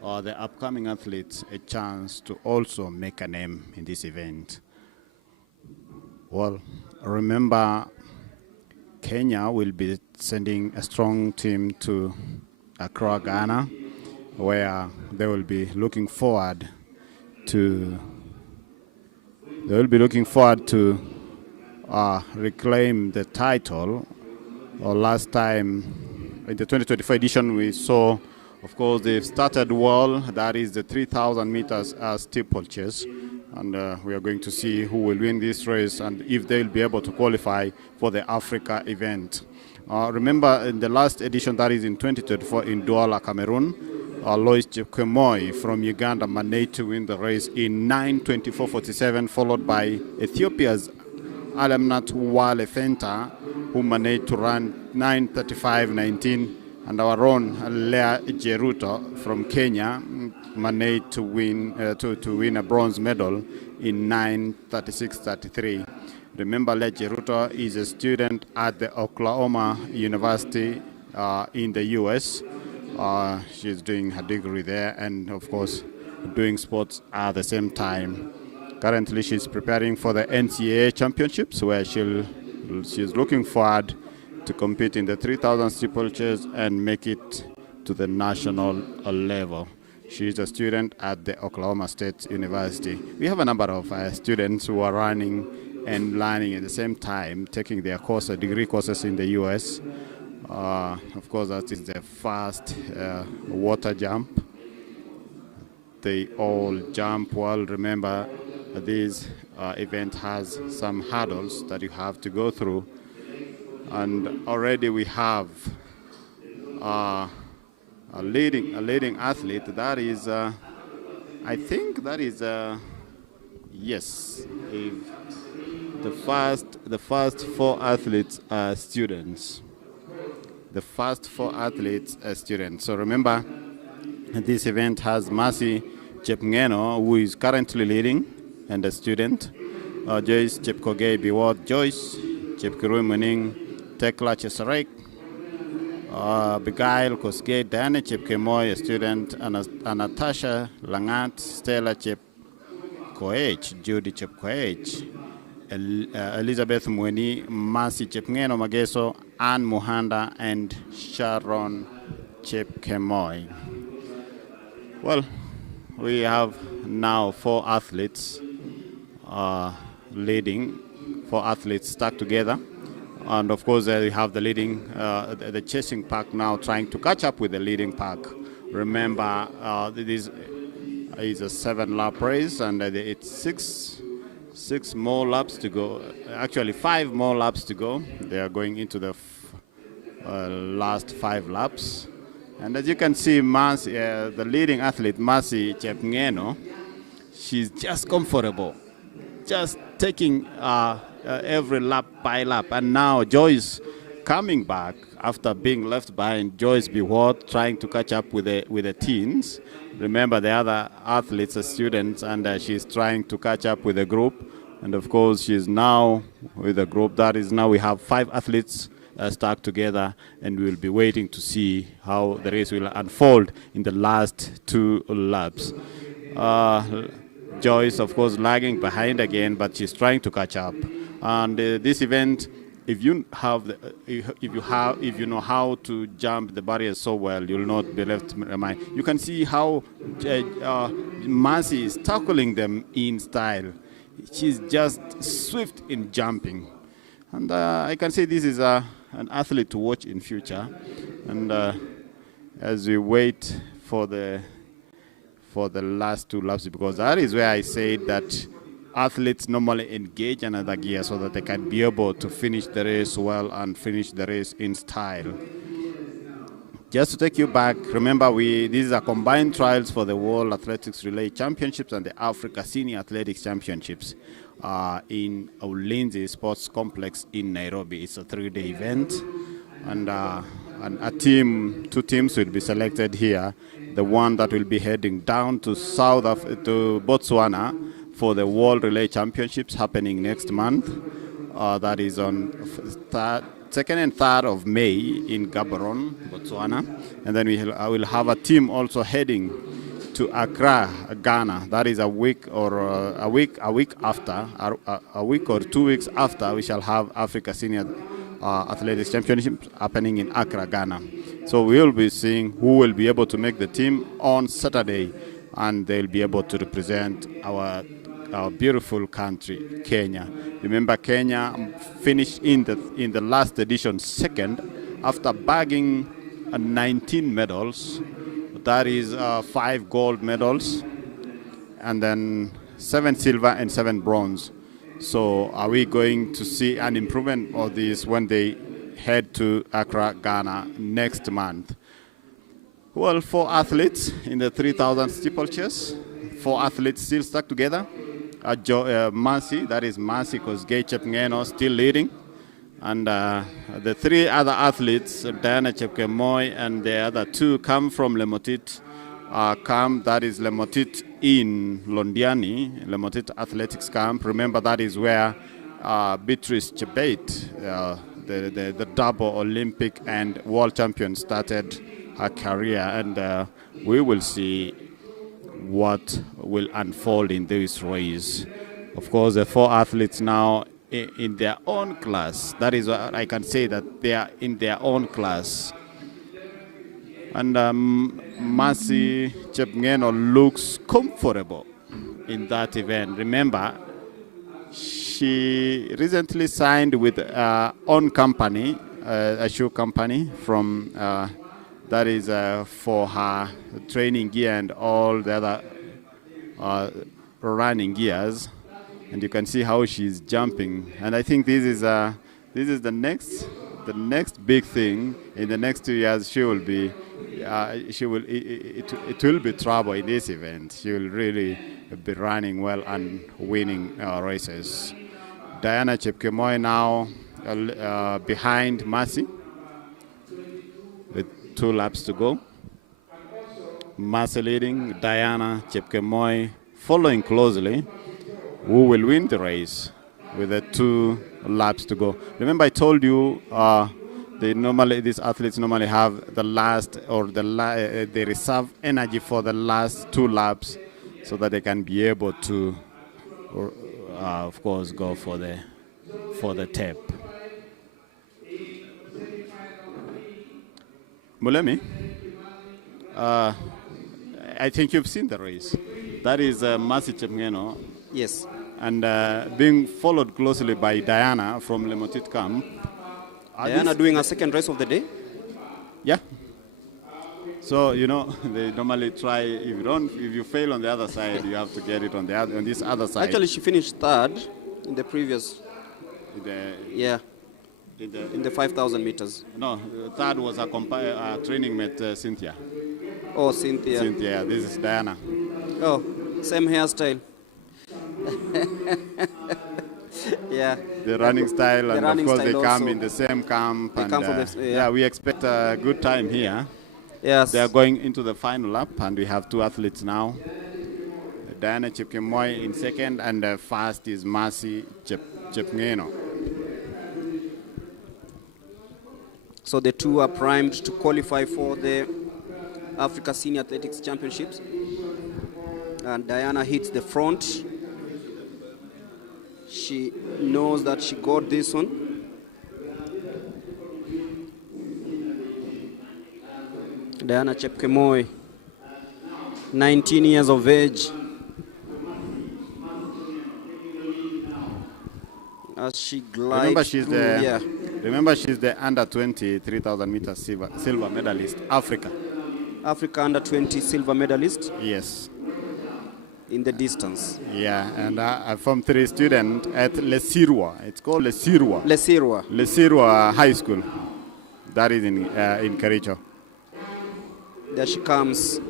the upcoming athletes a chance to also make a name in this event. Well, remember, Kenya will be sending a strong team to Accra, Ghana, where they will be looking forward to reclaim the title. Last time in the 2024 edition, we saw, of course, they've started well. That is the 3,000 meters steeplechase, and we are going to see who will win this race and if they'll be able to qualify for the Africa event. Remember, in the last edition, that is in 2024 in Douala, Cameroon, Lois Chepkemoi from Uganda managed to win the race in 9:24:47, followed by Ethiopia's Alamnat Wale Fenta, who managed to run 9:35:19, and our own Lea Jeruto from Kenya managed to win a bronze medal in 9:36:33. Remember, Lea Jeruto is a student at the Oklahoma University in the U.S. She's doing her degree there, and of course doing sports at the same time. Currently, she's preparing for the NCAA championships, where she's looking forward to compete in the 3,000 steeplechase and make it to the national level. She's a student at the Oklahoma State University. We have a number of students who are running and learning at the same time, taking their degree courses in the U.S. Of course, that is the first water jump. They all jump well. Remember, this event has some hurdles that you have to go through. And already we have a leading athlete. That is, I think that is, yes, the first four athletes are students. The first four athletes are students. So remember, this event has Mercy Chepngeno, who is currently leading and a student. Joyce Chepkogei Biwot, Joyce Chepkirui Muning, Tekla Chesarek, Abigail Kosgei, Diana Chepkemoy, a student, and Natasha Langat, Stella Chepkoech, Judy Chepkoech, Elizabeth Mweni, Mercy Chepngeno Mageso, Anne Muhanda, and Sharon Chepkemoy. Well, we have now four athletes leading, four athletes stuck together. And of course, we have the leading, the chasing pack now trying to catch up with the leading pack. Remember, this is a 7-lap race, and it's six more laps to go. Actually, 5 more laps to go. They are going into the last 5 laps. And as you can see, the leading athlete, Mercy Chepngeno, she's just comfortable, just taking every lap by lap. And now Joyce coming back after being left behind. Joyce Biwot trying to catch up with the teens. Remember, the other athletes are students, and she's trying to catch up with the group. And of course, she's now with the group. That is, now we have 5 athletes stuck together, and we will be waiting to see how the race will unfold in the last 2 laps. Joyce, of course, lagging behind again, but she's trying to catch up. And this event, if you know how to jump the barriers so well, you'll not be left behind. You can see how Mercy is tackling them in style. She's just swift in jumping, and I can say this is an athlete to watch in future. And as we wait for the last 2 laps, because that is where I said that athletes normally engage another gear so that they can be able to finish the race well and finish the race in style. Just to take you back, remember these are combined trials for the World Athletics Relay Championships and the Africa Senior Athletics Championships in Ulinzi Sports Complex in Nairobi. It's a 3-day event, and two teams will be selected here. The one that will be heading down to to Botswana for the World Relay Championships happening next month. That is on 2nd and 3rd of May in Gaborone, Botswana. And then I will have a team also heading to Accra, Ghana. That is a week or 2 weeks after we shall have Africa Senior Athletics Championship happening in Accra, Ghana. So we will be seeing who will be able to make the team on Saturday, and they'll be able to represent our beautiful country, Kenya. Remember, Kenya finished in the last edition second after bagging 19 medals. That is 5 gold medals, and then 7 silver and 7 bronze. So are we going to see an improvement of this when they head to Accra, Ghana next month? Well, 4 athletes in the 3,000 steeplechase. 4 athletes still stuck together. Mercy, that is Mercy Kosgei Chepngeno still leading. And the 3 other athletes, Diana Chepkemoy and the other 2 come from Lemotit camp, that is Lemotit in Londiani, Lemotit Athletics Camp. Remember, that is where Beatrice Chebet, the double Olympic and world champion, started her career. And we will see what will unfold in this race. Of course, the 4 athletes now in their own class. That is what I can say, that they are in their own class. And Mercy Chepngeno looks comfortable in that event. Remember, she recently signed with her own company, a shoe company from that is for her training gear and all the other running gears. And you can see how she's jumping. And I think this is the next big thing. In the next 2 years, she will be it will be trouble in this event. She will really be running well and winning races. Diana Chepkemoy now behind Mercy with 2 laps to go. Mercy leading, Diana Chepkemoy following closely. Who will win the race with the 2 laps to go? Remember, I told you these athletes normally have the last, or they reserve energy for the last 2 laps so that they can be able to, of course, go for the tape. Mulemi, I think you've seen the race. That is Mercy Chepngeno. Yes. And being followed closely by Diana from Lemotit camp. Diana doing a second race of the day? Yeah. So, they normally try, if you fail on the other side, you have to get it on this other side. Actually, she finished 3rd in the previous. In the 5,000 meters. No, 3rd was a training mate, Cynthia. Oh, Cynthia. Cynthia, this is Diana. Oh, same hairstyle. Yeah. The running style, and of course they come also in the same camp. They come from we expect a good time here. Yes. They are going into the final lap, and we have 2 athletes now. Diana Chepkemoy in second, and first is Mercy Chepngeno. So the two are primed to qualify for the Africa Senior Athletics Championships. And Diana hits the front. She knows that she got this one. Diana Chepkemoi, 19 years of age. As she glides Remember, she's the under 20 3,000 meters silver medalist, Africa under 20 silver medalist. Yes. In the distance. Yeah, and I'm Form 3 student at Lesirwa. It's called Lesirwa. Lesirwa High School. That is in Kericho. There she comes.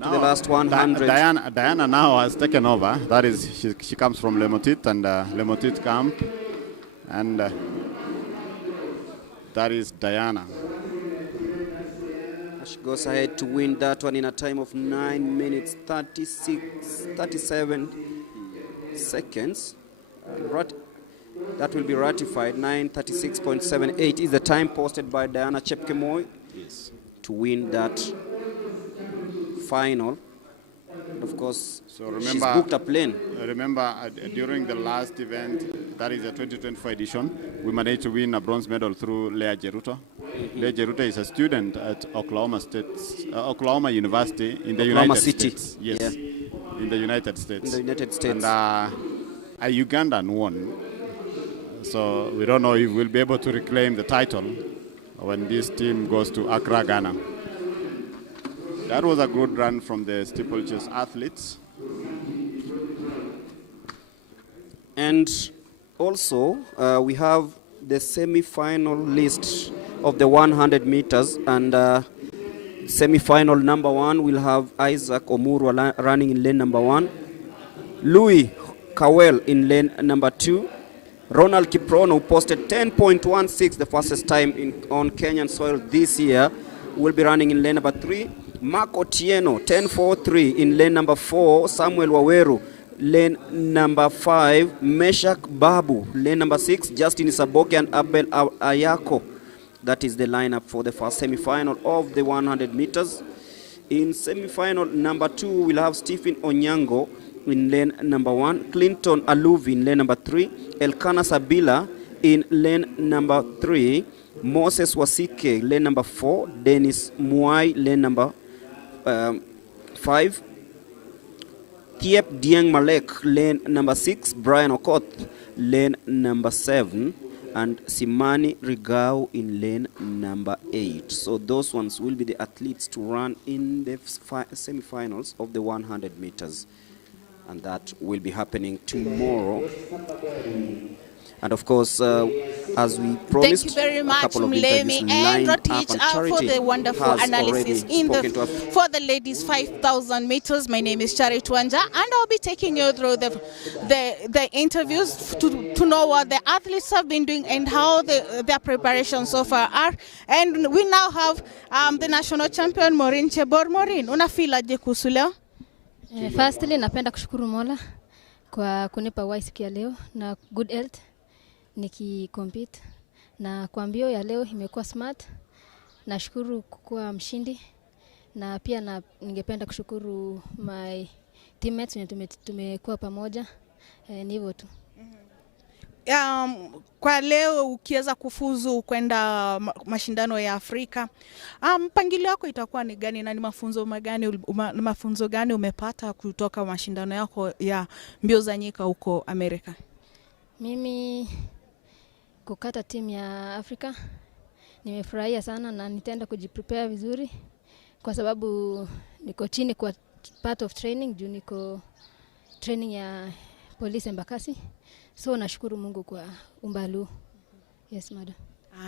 To the last 100. Diana now has taken over. That is, she comes from Lemotit and Lemotit camp. And that is Diana. She goes ahead to win that one in a time of 9 minutes, 37 seconds. That will be ratified. 9:36.78 is the time posted by Diana Chepkemoi to win that final. And of course, she's booked a plane. Remember, during the last event, that is the 2024 edition, we managed to win a bronze medal through Lea Jeruto. Lea Jeruto is a student at Oklahoma University in the United States. Yes, yeah. In the United States. And a Ugandan won. So we don't know if we'll be able to reclaim the title when this team goes to Accra, Ghana. That was a good run from the steeplechase athletes. And also, we have the semi-final list of the 100 meters. And semi-final number 1 will have Isaac Omurwa running in lane number 1. Louis Kawel in lane number 2. Ronald Kiprono, who posted 10.16, the fastest time on Kenyan soil this year, will be running in lane number 3. Mark Otieno, 10.43 in lane number 4. Samuel Waweru, lane number 5. Meshak Babu, lane number 6. Justin Isaboke and Abel Ayako. That is the lineup for the first semi-final of the 100 meters. In semi-final number 2, we'll have Stephen Onyango in lane number 1. Clinton Aluvi in lane number 3. Elkana Sabila in lane number 3. Moses Wasike, lane number 4. Dennis Muai, lane number 5. Thiep Dieng Malek, lane number 6. Brian Okoth, lane number 7. And Simani Rigau in lane number 8. So those ones will be the athletes to run in the semi-finals of the 100 meters. And that will be happening tomorrow. And of course, as we promised, thank you very much, a couple of Mlemi and Rotich, for the wonderful analysis for the ladies 5,000 meters. My name is Charity Wanja, and I'll be taking you through the interviews to know what the athletes have been doing and how their preparations so far are. And we now have the national champion Maureen Chebor. Maureen, unafeel aje kuhusu leo? Firstly, napenda kushukuru Mola kwa kunipa uhai siku ya leo na good health niki-compete, na kwa mbio ya leo imekuwa smart. Nashukuru kuwa mshindi, na pia ningependa kushukuru my teammates tumekuwa pamoja. Ni hivyo tu. Kwa leo ukiweza kufuzu kwenda mashindano ya Afrika, mpangilio wako itakuwa ni gani na ni mafunzo gani umepata kutoka mashindano yako ya mbio za nyika huko Amerika? Mimi kukata timu ya Afrika nimefurahia sana, na nitaenda kujiprepare vizuri kwa sababu niko chini kwa part of training, juu niko training ya Police Embakasi. So nashukuru Mungu kwa umbalu. Yes, madam.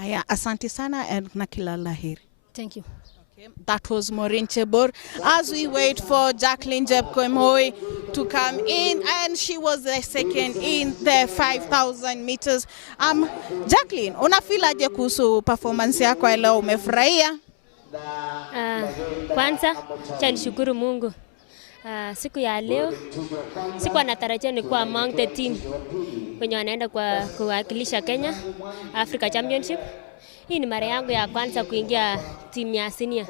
Aya, asante sana na kila laheri. Thank you. Okay. That was Maureen Chebor. As we wait for Jacqueline Jepkoemoi to come in, and she was the second in the 5,000 meters. Jacqueline, unafeel aje kuhusu performance yako leo? Umefurahia? Kwanza nishukuru Mungu. Siku ya leo sikuwa natarajia nikuwa among the team wenye wanaenda kwa kuwakilisha Kenya Africa Championship. Hii ni mara yangu ya kwanza kuingia timu ya senior.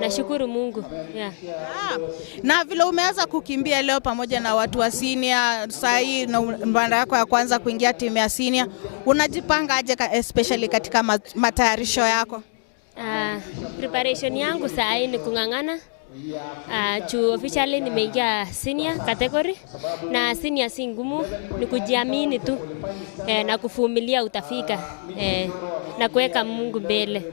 Nashukuru Mungu. Na vile umeanza kukimbia leo pamoja na watu wa senior, saa hii na mara yako ya kwanza kuingia timu ya senior, unajipanga aje especially katika matayarisho yako? Preparation yangu saa hii ni kung'ang'ana. Officially nimeingia senior category, na senior si ngumu, ni kujiamini tu na kuvumilia utafika na kuweka Mungu mbele.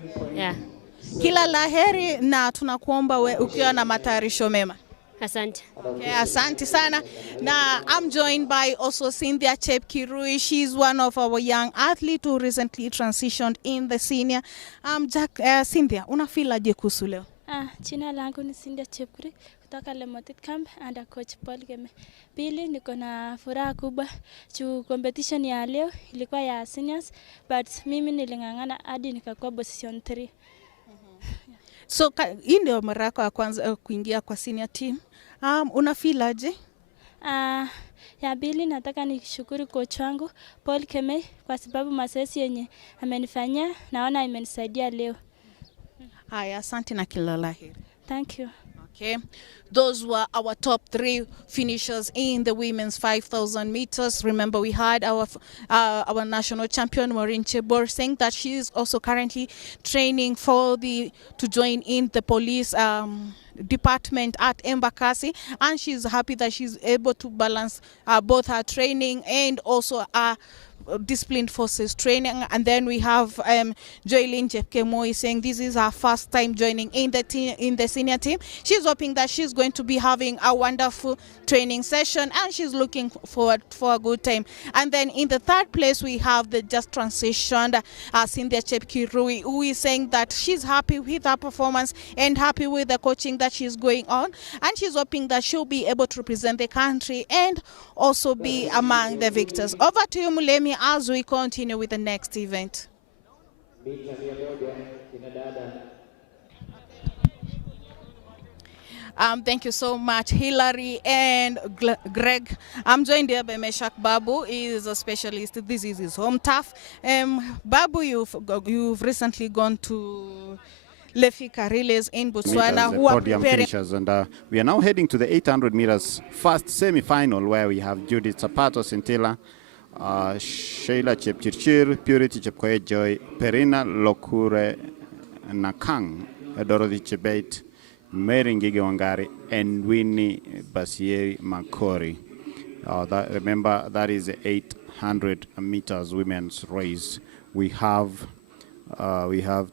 Kila laheri na tunakuomba ukiwa na matayarisho mema. Asante. Okay, asante sana. Now I'm joined by also Cynthia Chepkirui. She's one of our young athletes who recently transitioned in the senior. Cynthia, unafeel aje kuhusu leo? Jina langu ni Cynthia Chepkirui kutoka Lemotit Camp under coach Paul Keme. Pili, niko na furaha kubwa juu competition ya leo ilikuwa ya seniors, but mimi niling'ang'ana hadi nikakuwa position 3. So hii ndio mara yako ya kwanza kuingia kwa senior team. Unafeel aje? Ya pili, nataka nishukuru coach wangu Paul Keme kwa sababu mazoezi yenye amenifanyia naona imenisaidia leo. Haya, asante na kila la heri. Thank you. Okay, those were our top 3 finishers in the women's 5,000 meters. Remember, we had our national champion Maureen Chebor saying that she is also currently training to join in the police department at Embakasi, and she's happy that she's able to balance both her training and also disciplined forces training. And then we have Joylyn Jepkemoi saying this is her first time joining in the senior team. She's hoping that she's going to be having a wonderful training session, and she's looking forward for a good time. And then in the third place we have the just transitioned Cynthia Chepkirui, who is saying that she's happy with her performance and happy with the coaching that she's going on, and she's hoping that she'll be able to represent the country and also be among the victors. Over to you, Mulemi, as we continue with the next event. Thank you so much, Hillary and Greg. I'm joined here by Meshak Babu. He is a specialist. This is his home turf. Babu, you've recently gone to Lefika relays in Botswana, who are preparing finishers, and we are now heading to the 800 meters first semi-final, where we have Judith Sapato Sintila, Sheila Chepchirchir, Purity Chepkoe Joy, Perina Lokure Nakang, Dorothy Chebet, Mary Ngige Wangari, and Winnie Basieri Makori. Remember, that is the 800 meters women's race. We have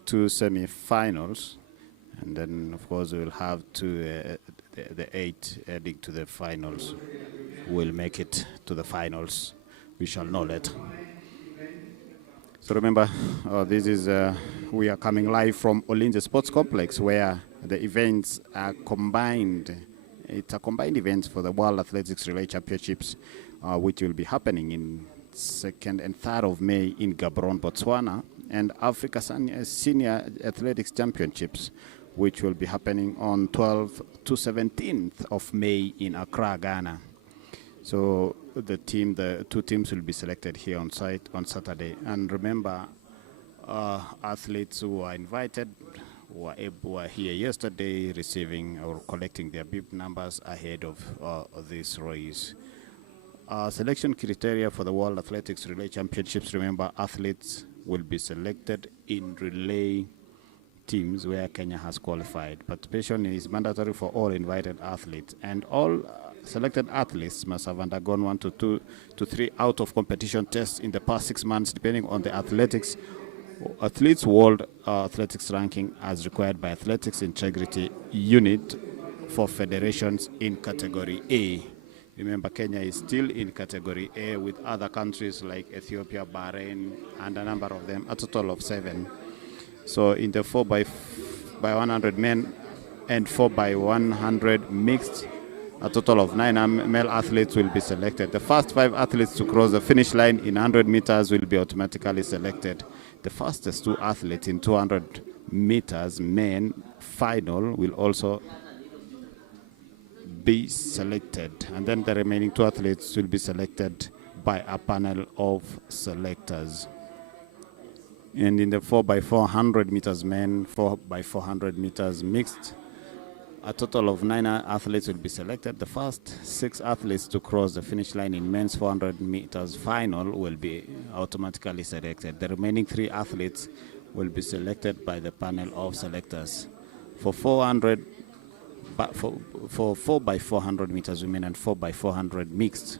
2 semi-finals, and then of course we will have the 8 heading to the finals. We'll make it to the finals. We shall know later. So remember, we are coming live from Olinze Sports Complex, where the events are combined. It's a combined event for the World Athletics Relay Championships, which will be happening in 2nd and 3rd of May in Gaborone, Botswana, and Africa Senior Athletics Championships, which will be happening on 12th to 17th of May in Accra, Ghana. So the 2 teams will be selected here on site on Saturday. And remember, athletes who are invited were here yesterday receiving or collecting their bib numbers ahead of this race. Selection criteria for the World Athletics Relay Championships. Remember, athletes will be selected in relay teams where Kenya has qualified. Participation is mandatory for all invited athletes, and all selected athletes must have undergone 1 to 2 to 3 out of competition tests in the past 6 months, depending on the athletes World Athletics ranking as required by Athletics Integrity Unit for federations in Category A. Remember, Kenya is still in Category A with other countries like Ethiopia, Bahrain, and a number of them, a total of 7. So in the 4 by 100 men and 4 by 100 mixed, a total of 9 male athletes will be selected. The first 5 athletes to cross the finish line in 100 meters will be automatically selected. The fastest 2 athletes in 200 meters men final will also be selected. And then the remaining 2 athletes will be selected by a panel of selectors. And in the 4x400 meters men, 4x400 meters mixed, a total of 9 athletes will be selected. The first 6 athletes to cross the finish line in men's 400 meters final will be automatically selected. The remaining 3 athletes will be selected by the panel of selectors. For 400, for 4x400 meters women and 4x400 mixed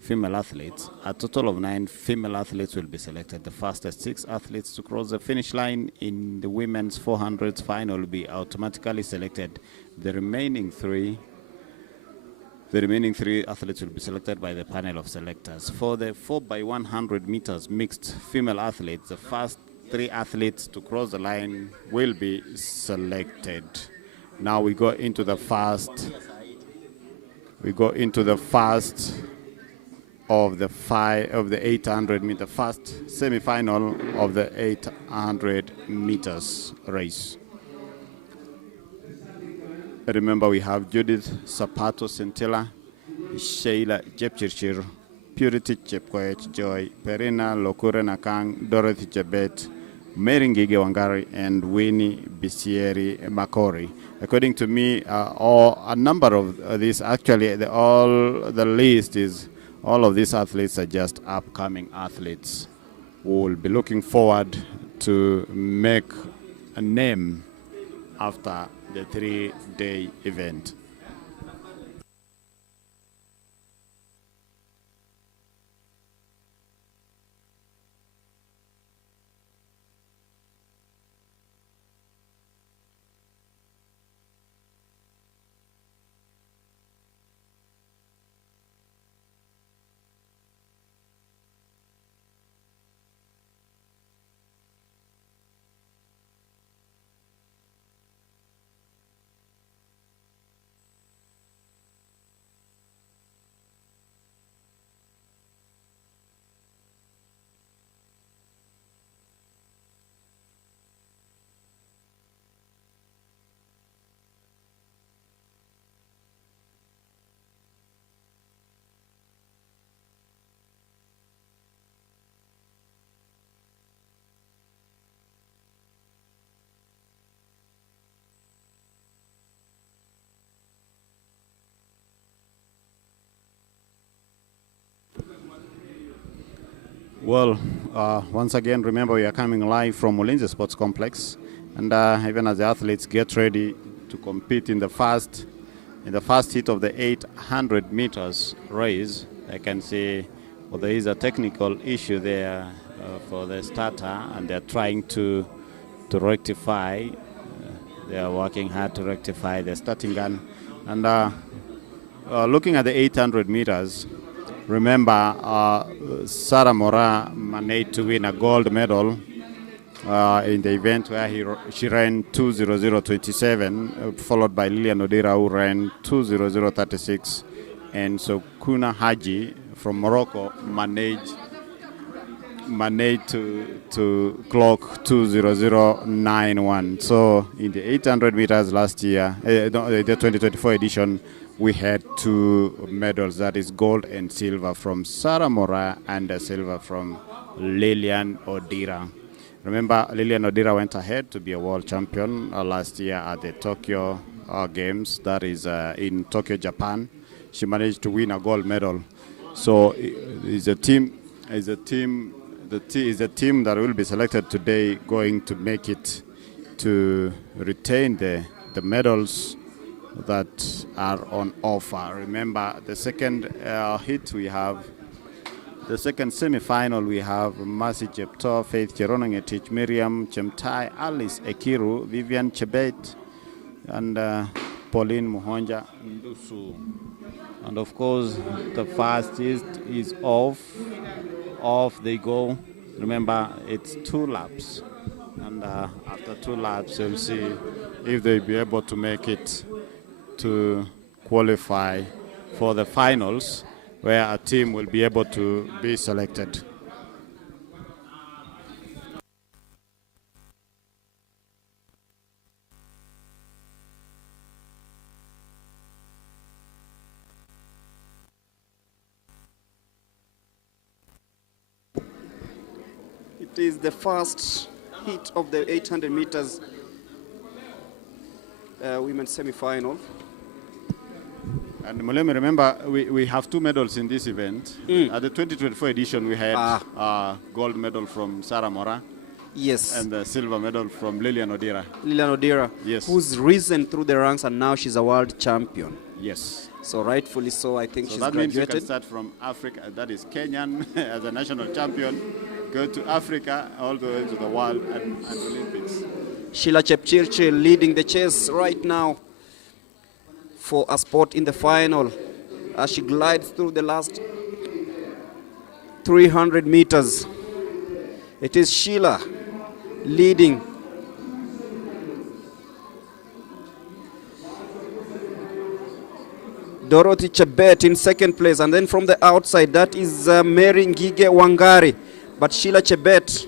female athletes, a total of 9 female athletes will be selected. The fastest 6 athletes to cross the finish line in the women's 400 final will be automatically selected. The remaining three athletes will be selected by the panel of selectors. For the 4x100 meters mixed female athletes, the first 3 athletes to cross the line will be selected. Now we go into the first of the 800 meter first semi-final of the 800 meters race. Remember, we have Judith Sapato Sentilla, Sheila Jepchirchir, Purity Chepkoech Joy, Perina Lokure Nakang, Dorothy Chebet, Mary Ngige Wangari, and Winnie Bisieri Makori. According to me, a number of these, actually, the list is, all of these athletes are just upcoming athletes who will be looking forward to make a name after the 3-day event. Well, once again, remember we are coming live from Ulinzi Sports Complex, and even as the athletes get ready to compete in the first heat of the 800 meters race, I can see there is a technical issue there for the starter, and they're trying to rectify. They are working hard to rectify the starting gun. And looking at the 800 meters, remember, Sarah Mora managed to win a gold medal in the event where she ran 2:00:27, followed by Lilian Odira, who ran 2:00:36, and so Kuna Haji from Morocco managed to clock 2:00:91. So in the 800 meters last year, the 2024 edition, we had 2 medals, that is gold and silver from Sarah Mora and silver from Lilian Odira. Remember, Lilian Odira went ahead to be a world champion last year at the Tokyo Games, that is in Tokyo, Japan. She managed to win a gold medal. So is a team that will be selected today going to make it to retain the medals that are on offer. Remember, the second hit we have, the second semi-final, we have Mercy Chepto, Faith Cheronangetich, Miriam Chemtai, Alice Ekiru, Vivian Chebet, and Pauline Muhonja Ndusu. And of course, the fastest is off they go. Remember, it's 2 laps. And after 2 laps, you'll see if they'll be able to make it to qualify for the finals, where a team will be able to be selected. is the first heat of the 800 meters women's semi-final. And Mulemi, remember, we have 2 medals in this event. At the 2024 edition, we had a gold medal from Sarah Mora. Yes. And the silver medal from Lilian Odira. Lilian Odira, yes, who's risen through the ranks and now she's a world champion. Yes. So rightfully so, I think so she's that graduated. Means you can start from Africa, that is Kenyan as a national champion, go to Africa, all the way to the world and Olympics. Sheila Chepchirchir leading the chase right now for a spot in the final as she glides through the last 300 meters. It is Sheila leading. Dorothy Chebet in second place, and then from the outside that is Mary Ngige Wangari, but Sheila Chepchirchir,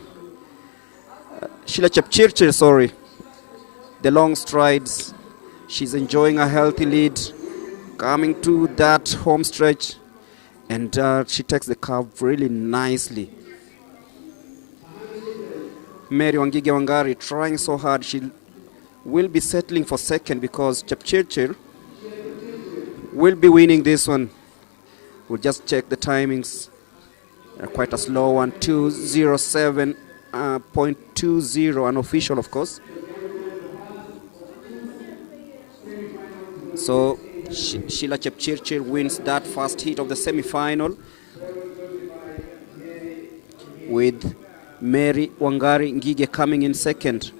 sorry, the long strides. She's enjoying a healthy lead, coming to that home stretch, and she takes the curve really nicely. Mary Ngige Wangari trying so hard. She will be settling for second because Chepchirchir will be winning this one. We'll just check the timings. Quite a slow one, 2:07.20, unofficial, of course. So Sheila Chepchirchir wins that first heat of the semi-final with Mary Wangari Ngige coming in second.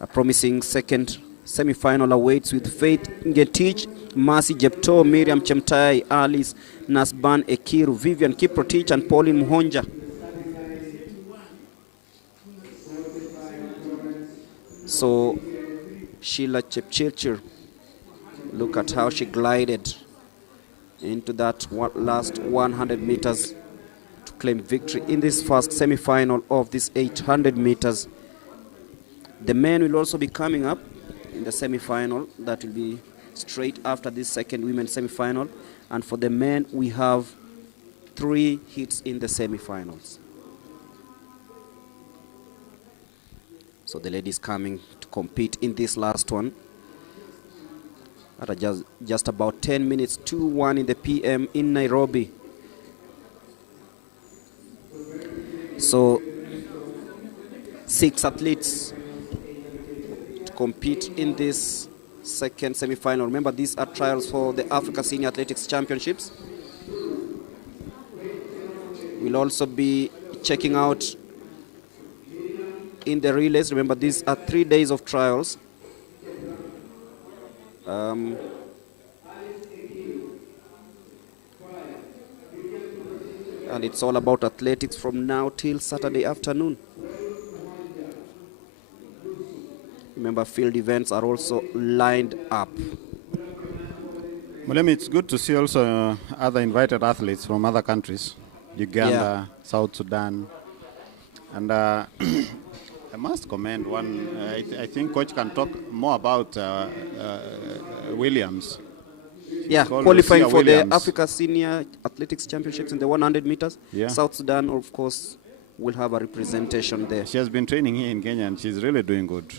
A promising second semi-final awaits with Faith Ngetich, Mercy Jepto, Miriam Chemtai, Alice Nasban Ekiru, Vivian Kiprotich, and Pauline Muhonja. So Sheila Chepchirchir, look at how she glided into that last 100 meters to claim victory in this first semi-final of this 800 meters. The men will also be coming up in the semi-final. That will be straight after this second women's semi-final. And for the men, we have 3 heats in the semi-finals. So the ladies coming to compete in this last one at just about 10 minutes to 1 in the PM in Nairobi. So 6 athletes to compete in this second semi-final. Remember, these are trials for the Africa Senior Athletics Championships. We'll also be checking out in the relays. Remember, these are 3 days of trials. And it's all about athletics from now till Saturday afternoon. Remember, field events are also lined up. Mulemi, it's good to see also other invited athletes from other countries. Uganda, South Sudan. And I must commend one, I think Coach can talk more about Williams. Yeah, qualifying for the Africa Senior Athletics Championships in the 100 meters. Yeah. South Sudan, of course, will have a representation there. She has been training here in Kenya and she's really doing good.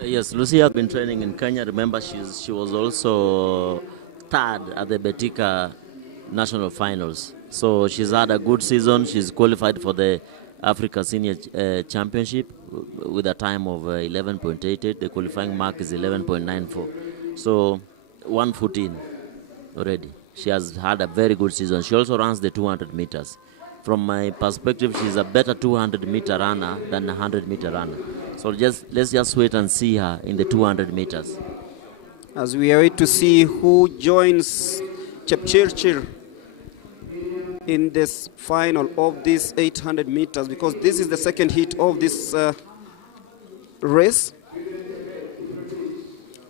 Yes, Lucy has been training in Kenya. Remember, she was also third at the Betika National Finals. So she's had a good season. She's qualified for the Africa Senior Championship with a time of 11.88. The qualifying mark is 11.94. So 114 already. She has had a very good season. She also runs the 200 meters. From my perspective, she's a better 200-meter runner than a 100-meter runner. So let's just wait and see her in the 200 meters. As we wait to see who joins Chepchirchir in this final of this 800 meters, because this is the second heat of this race.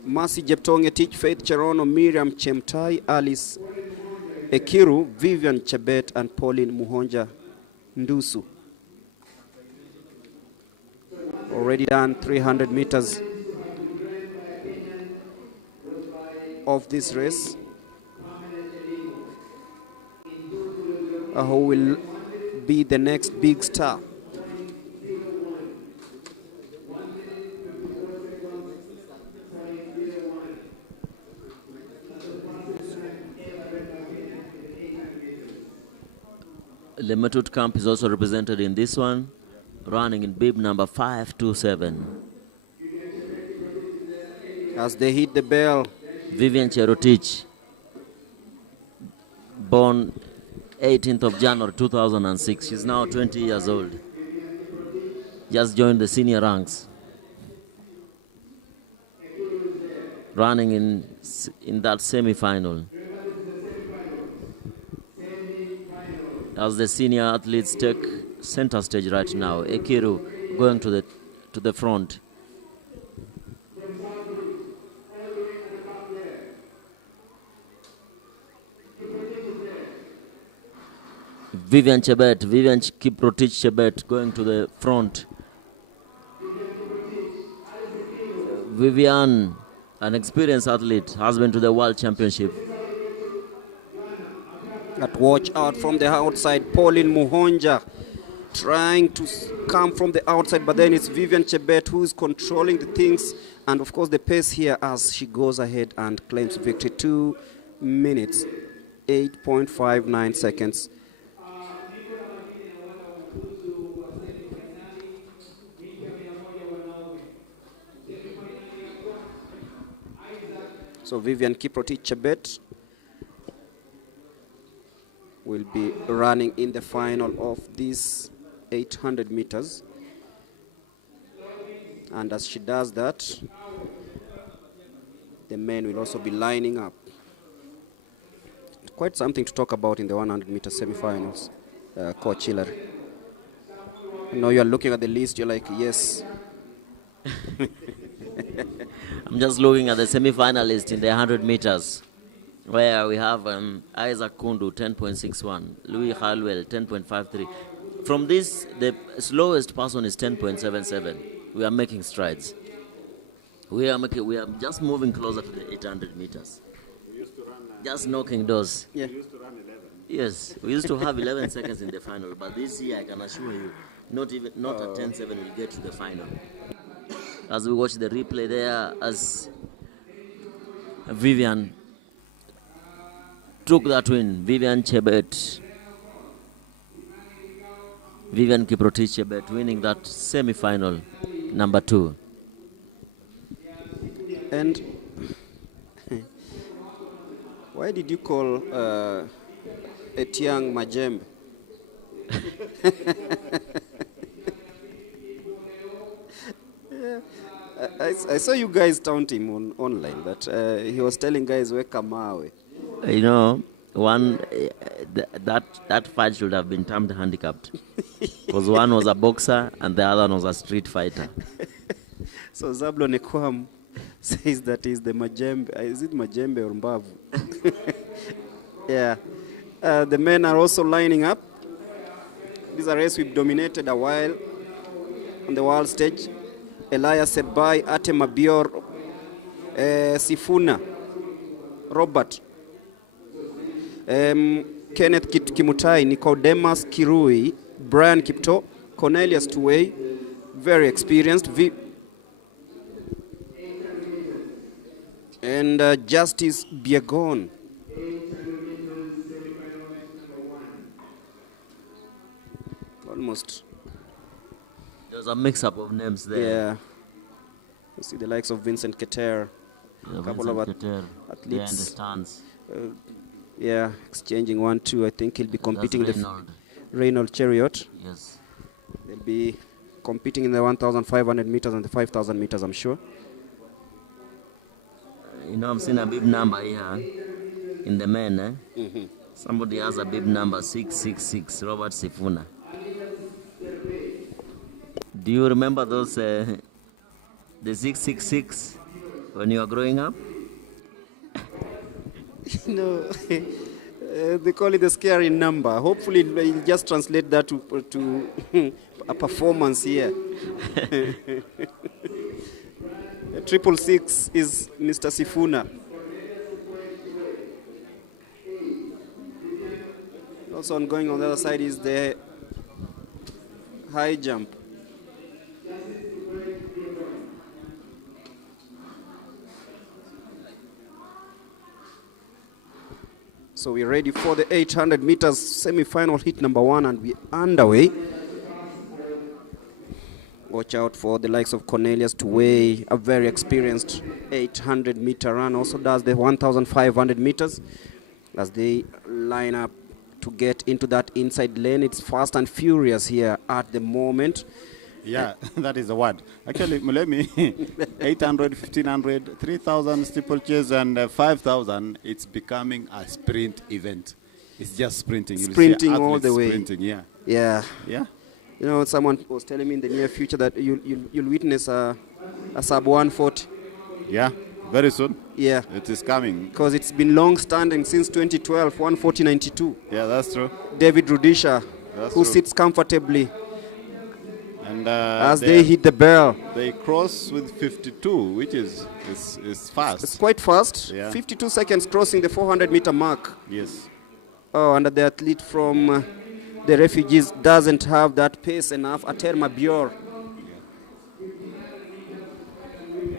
Mercy Jeptongetich, Faith Cherono, Miriam Chemtai, Alice Ekiru, Vivian Chebet, and Pauline Muhonja Ndusu. Already done 300 meters of this race. who will be the next big star. Lemetut Camp is also represented in this one, running in bib number 527. As they hit the bell, Vivian Cherotich, born 18th of January 2006. She's now 20 years old. Just joined the senior ranks. Running in that semi-final. As the senior athletes take center stage right now, Ekiru going to the front. Vivian Kiprotich Chebet going to the front. Vivian, an experienced athlete, has been to the World Championship. But watch out from the outside, Pauline Muhonja trying to come from the outside, but then it's Vivian Chebet who is controlling the things, and of course the pace here as she goes ahead and claims victory. 2 minutes, 8.59 seconds. So Vivian Kiprotich Chebet will be running in the final of these 800 meters. And as she does that, the men will also be lining up. Quite something to talk about in the 100-meter semifinals, Coach Hillary. I know you're looking at the list, you're like, yes. I'm just looking at the semi-finalists in the 100 meters, where we have Isaac Kundu, 10.61, Louis Halwell, 10.53. From this, the slowest person is 10.77. We are making strides. We are just moving closer to the 800 meters. We used to run, just knocking doors. Yeah. We used to run 11. Yes, we used to have 11 seconds in the final, but this year I can assure you, not at 10:7 we'll get to the final. As we watch the replay there, as Vivian took that win, Vivian Kiprotich Chebet winning that semi-final, number 2. And why did you call Etiang Majembe? Yeah. I saw you guys taunt him online, but he was telling guys, weka mawe. You know, that fight should have been termed handicapped, because one was a boxer and the other was a street fighter. So Zablo Nekwam says that is the Majembe. Is it Majembe or Mbavu? Yeah. The men are also lining up. This is a race we've dominated a while on the world stage. Elias Sedbai, Atem Abior, Sifuna, Robert, Kenneth Kimutai, Nicodemus Kirui, Brian Kipto, Cornelius Tuwei, very experienced, and Justice Biegon. Almost. There's a mix-up of names there. Yeah. You see the likes of Vincent Keter, Yeah, a couple of Vincent Keter, athletes. there in the stands. Yeah, exchanging 1-2. I think he'll be competing That's in Reynolds. the Reynolds Chariot. Yes. They'll be competing in the 1,500 meters and the 5,000 meters, I'm sure. You know, I'm seeing a bib number here in the men. Mm-hmm. Somebody has a bib number 666, Robert Sifuna. Do you remember those, the 666 when you were growing up? No, they call it the scary number. Hopefully, you'll just translate that to a performance here. 666 is Mr. Sifuna. Also going on the other side is the high jump. So we're ready for the 800 meters semi-final hit number 1, and we're underway. Watch out for the likes of Cornelius to weigh, a very experienced 800-meter run. Also does the 1,500 meters as they line up to get into that inside lane. It's fast and furious here at the moment. Yeah, that is the word. Actually, Mulemi, 800, 1,500, 3,000 steeplechase and 5,000, it's becoming a sprint event. It's just sprinting. Sprinting all the way. Sprinting, yeah. Yeah. Yeah. You know, someone was telling me in the near future that you'll witness a sub 140. Yeah, very soon. Yeah. It is coming. Because it's been long standing since 2012, 140.92. Yeah, that's true. David Rudisha, who sits comfortably. And as they hit the bell. They cross with 52, which is fast. It's quite fast. Yeah. 52 seconds crossing the 400-meter mark. Yes. Oh, and the athlete from the refugees doesn't have that pace enough. Aterma Bior. Yeah.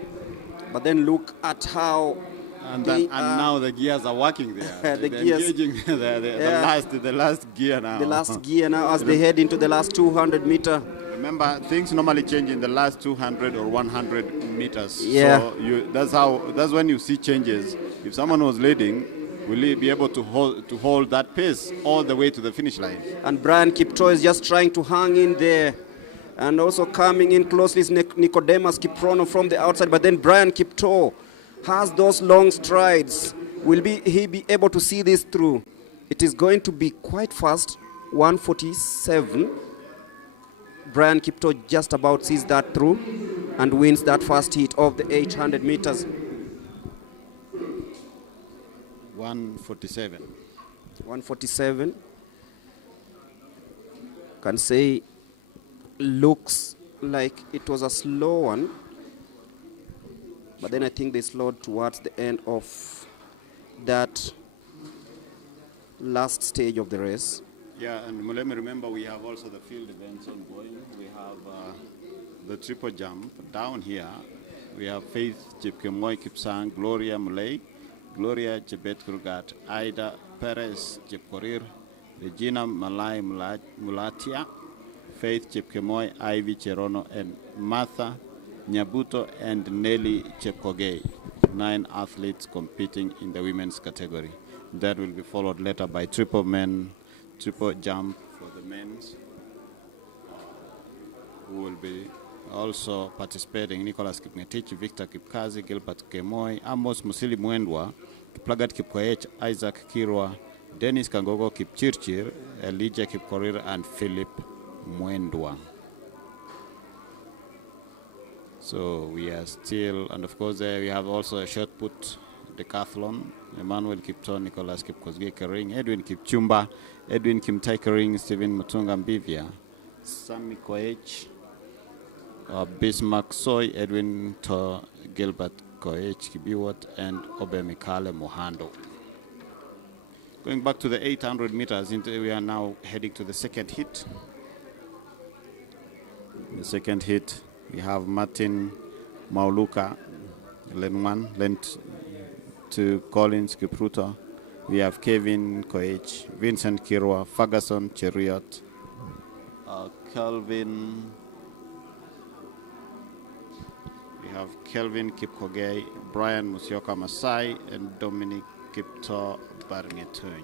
But then look at how. And now the gears are working there. The gears. Engaging the last gear now. The last gear now as they head into the last 200-meter. Remember, things normally change in the last 200 or 100 meters. Yeah. So that's when you see changes. If someone was leading, will he be able to hold that pace all the way to the finish line? And Brian Kipto is just trying to hang in there. And also coming in closely is Nicodemus Kiprono from the outside. But then Brian Kipto has those long strides. Will he be able to see this through? It is going to be quite fast, 147. Brian Kipto just about sees that through and wins that first heat of the 800 meters. 147. 147. Can say looks like it was a slow one. But then I think they slowed towards the end of that last stage of the race. Yeah, and let me remember we have also the field events ongoing. We have the triple jump down here. We have Faith Chepkemoi Kipsang, Gloria Mulay, Gloria Chebet Krugat, Ida Perez Chepkorir, Regina Malai Mulatia, Faith Chepkemoi, Ivy Cherono, and Martha Nyabuto and Nelly Chepkogei. 9 athletes competing in the women's category. That will be followed later by triple jump for the men's, who will be also participating. Nicholas Kipngetich, Victor Kipkazi, Gilbert Kemoi, Amos Musili Mwendwa, Kiplagat Kipkoech, Isaac Kirwa, Dennis Kangogo Kipchirchir, Elijah Kipkorir, and Philip Mwendwa. So we are still, and of course we have also a short put decathlon. Emmanuel Kipton, Nicholas Kipkosgei Kering, Edwin Kipchumba, Edwin Kimtai Kering, Stephen Mutunga Mbivia, Sammy Koech, Bismarck Soy, Edwin To, Gilbert Koech Kibiwot, and Obe Mikale Mohando. Going back to the 800 meters, we are now heading to the second hit. The second hit, we have Martin Mauluka, lane 1, lane 2, Collins Kipruto. We have Kevin Koech, Vincent Kirwa, Ferguson Cheriot, Kelvin. We have Kelvin Kipkogei, Brian Musioka Masai, and Dominic Kipto Barngetun.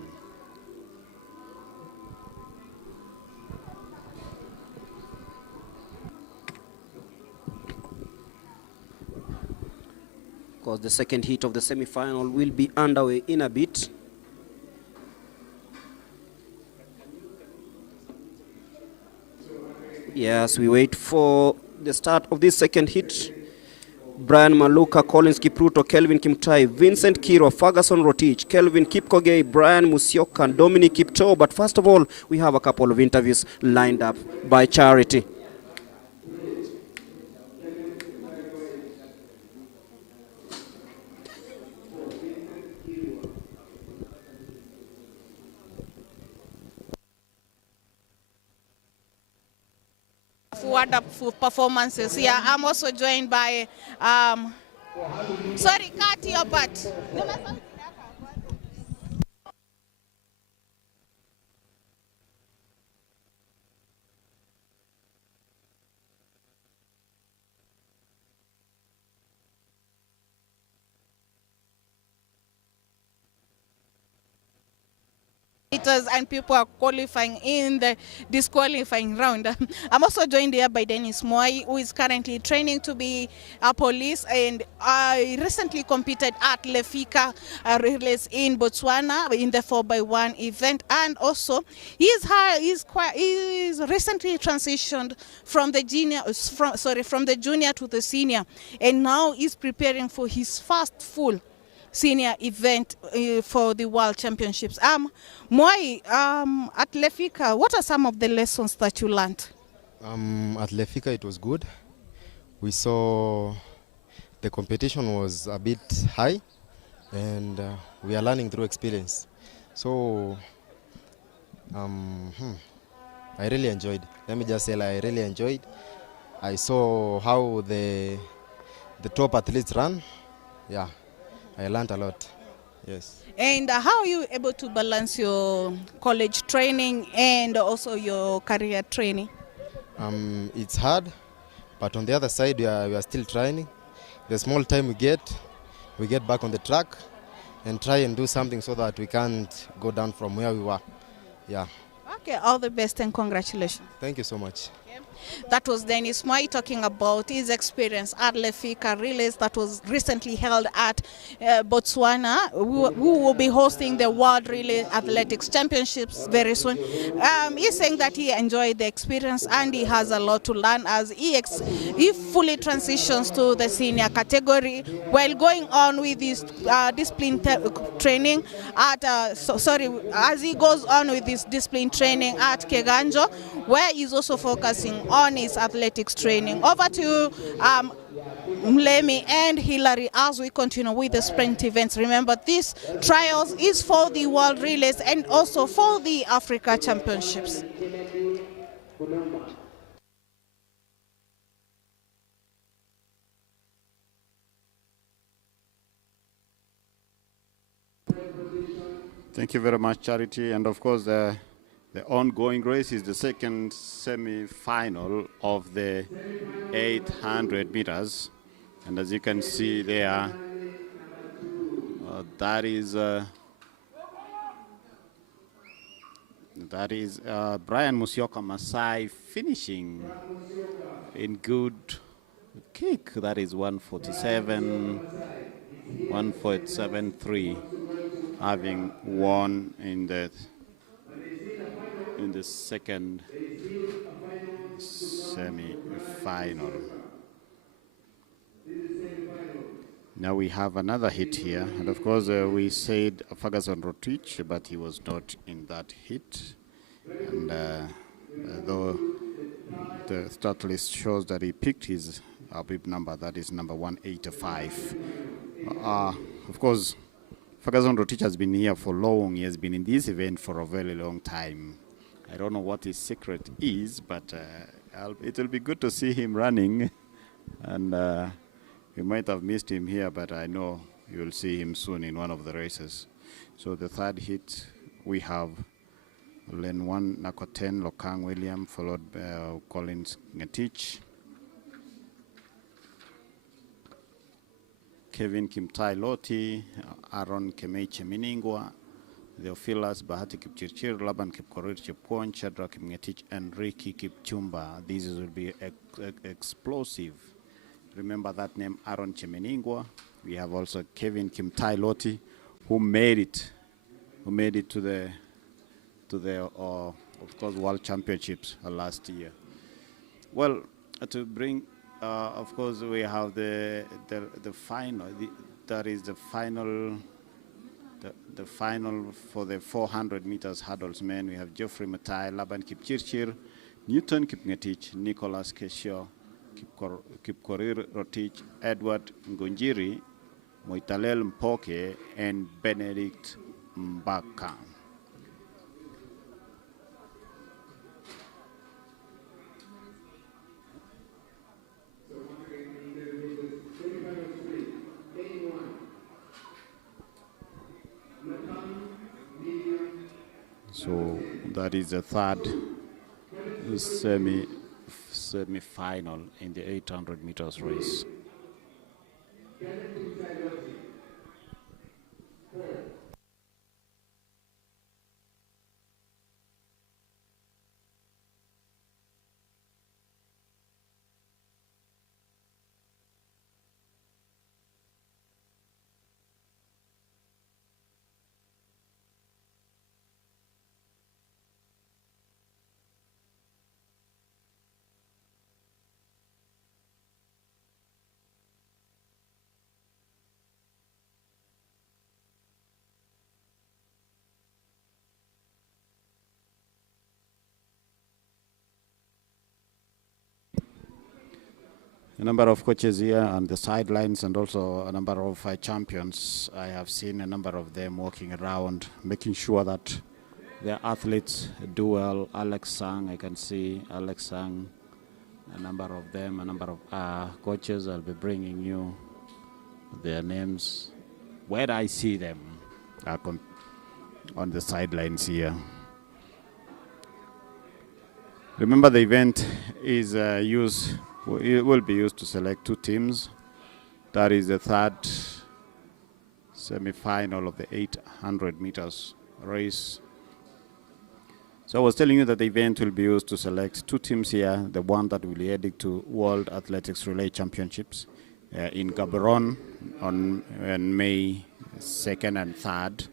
Because the second heat of the semi-final will be underway in a bit. Yes, we wait for the start of this second hit. Brian Maluka, Collins Kipruto, Kelvin Kimtai, Vincent Kiro, Ferguson Rotich, Kelvin Kipkogei, Brian Musioka, and Dominic Kipto. But first of all, we have a couple of interviews lined up by Charity. wonderful performances. Yeah, I'm also joined by, sorry, cut your butt. And people are qualifying in the disqualifying round. I'm also joined here by Dennis Moy, who is currently training to be a police, and I recently competed at Lefika relays in Botswana in the 4x1 event, and also he's recently transitioned from the junior to the senior, and now he's preparing for his first full senior event for the World Championships. Moi, at Lefika, what are some of the lessons that you learned? At Lefika, it was good. We saw the competition was a bit high, and we are learning through experience. So, I really enjoyed. Let me just say, I really enjoyed. I saw how the top athletes run. Yeah. I learned a lot, yes. And how are you able to balance your college training and also your career training? It's hard, but on the other side, we are still trying. The small time we get back on the track and try and do something so that we can't go down from where we were. Yeah. Okay, all the best and congratulations. Thank you so much. That was Dennis Moy talking about his experience at Lefika Relays that was recently held at Botswana, who will be hosting the World Relay Athletics Championships very soon. He's saying that he enjoyed the experience and he has a lot to learn as he fully transitions to the senior category while going on with his discipline training at, as he goes on with his discipline training at Keganjo, where he's also focusing on his athletics training. Over to Mlemi and Hillary as we continue with the sprint events. Remember, this trials is for the World Relays and also for the Africa Championships. Thank you very much, Charity. And of course, the ongoing race is the second semi-final of the 800 meters. And as you can see there, that is Brian Musyoka Masai finishing in good kick. That is 147.3, having won in the second semi-final. Now we have another hit here, and of course we said Ferguson Rotich, but he was not in that hit. And though the start list shows that he picked his Abib number, that is number 185. Of course, Ferguson Rotich has been here for long. He has been in this event for a very long time. I don't know what his secret is, but it will be good to see him running. And you might have missed him here, but I know you'll see him soon in one of the races. So the third hit, we have lane 1, Nakoten Lokang William, followed by Collins Ngetich, Kevin Kimtai Loti, Aaron Kemei Cheminingwa, Theophilus Bahati Kipchirchir, Laban Kipkorir Chepkwon, Shadrach Kimngetich, and Ricky Kipchumba. These will be explosive. Remember that name, Aaron Cheminingwa. We have also Kevin Kimtai Loti, who made it to the of course World Championships last year. Well, to bring of course we have the final. That is the final. The final for the 400 meters hurdles men. We have Geoffrey Matai, Laban Kipchirchir, Newton Kipngetich, Nicholas Kesho, Kipkorir Rotich, Edward Ngunjiri, Moitalel Mpoke, and Benedict Mbaka. So that is the third semi-final in the 800 meters race. A number of coaches here on the sidelines, and also a number of champions. I have seen a number of them walking around, making sure that their athletes do well. Alex Sang, I can see Alex Sang, a number of them, a number of coaches. I'll be bringing you their names where I see them on the sidelines here. Remember, the event is it will be used to select two teams. That is the third semi-final of the 800 meters race. So I was telling you that the event will be used to select two teams here, the one that will be heading to World Athletics Relay Championships in Gaborone on May 2nd and 3rd.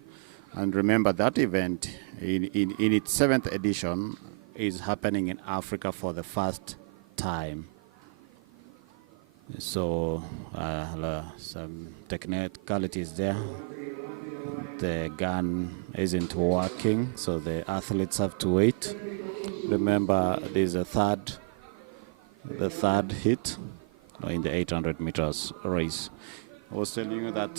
And remember, that event in its 7th edition is happening in Africa for the first time. So some technicalities there. The gun isn't working, so the athletes have to wait. Remember, there's the third hit in the 800 meters race. I was telling you that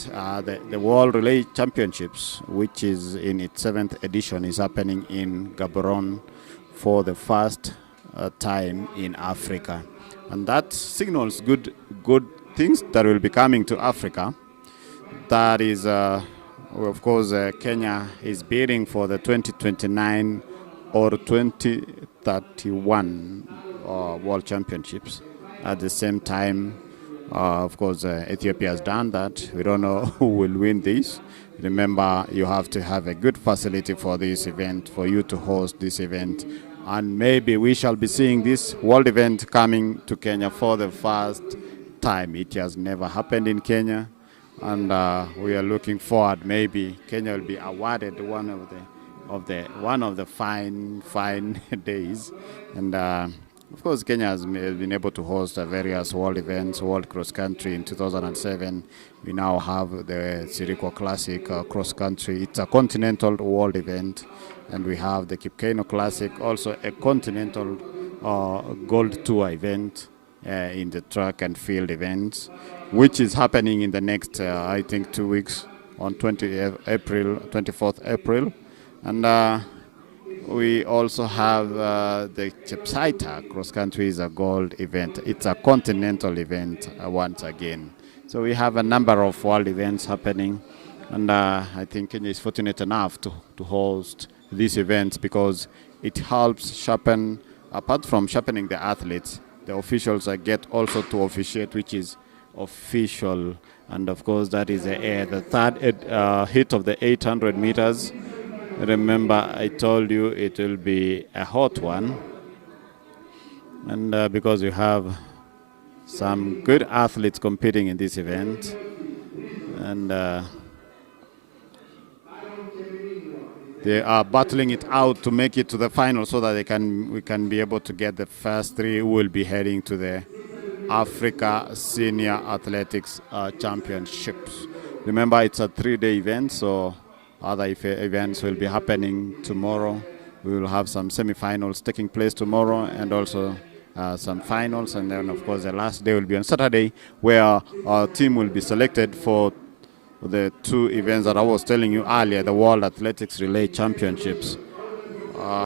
the World Relay Championships, which is in its 7th edition, is happening in Gaborone for the first time in Africa. And that signals good things that will be coming to Africa. That is, of course, Kenya is bidding for the 2029 or 2031 World Championships. At the same time, of course, Ethiopia has done that. We don't know who will win this. Remember, you have to have a good facility for this event, for you to host this event. And maybe we shall be seeing this world event coming to Kenya for the first time. It has never happened in Kenya, and we are looking forward. Maybe Kenya will be awarded one of the fine days. And of course, Kenya has been able to host various world events, World Cross Country in 2007. We now have the Sirikwa Classic Cross Country. It's a continental world event. And we have the Kipkeino Classic, also a continental Gold Tour event in the track and field events, which is happening in the next, I think, 2 weeks on 24th April. And we also have the Chepsaita Cross Country is a gold event. It's a continental event once again. So we have a number of world events happening. And I think Kenya is fortunate enough to host these events because it helps sharpen, apart from sharpening the athletes, the officials get also to officiate, which is official. And of course, that is the third hit of the 800 meters. Remember, I told you it will be a hot one. And because you have some good athletes competing in this event. And they are battling it out to make it to the final so that we can be able to get the first three who will be heading to the Africa Senior Athletics Championships. Remember, it's a 3-day event, so other events will be happening tomorrow. We will have some semifinals taking place tomorrow and also some finals. And then, of course, the last day will be on Saturday, where our team will be selected for the two events that I was telling you earlier, the World Athletics Relay Championships,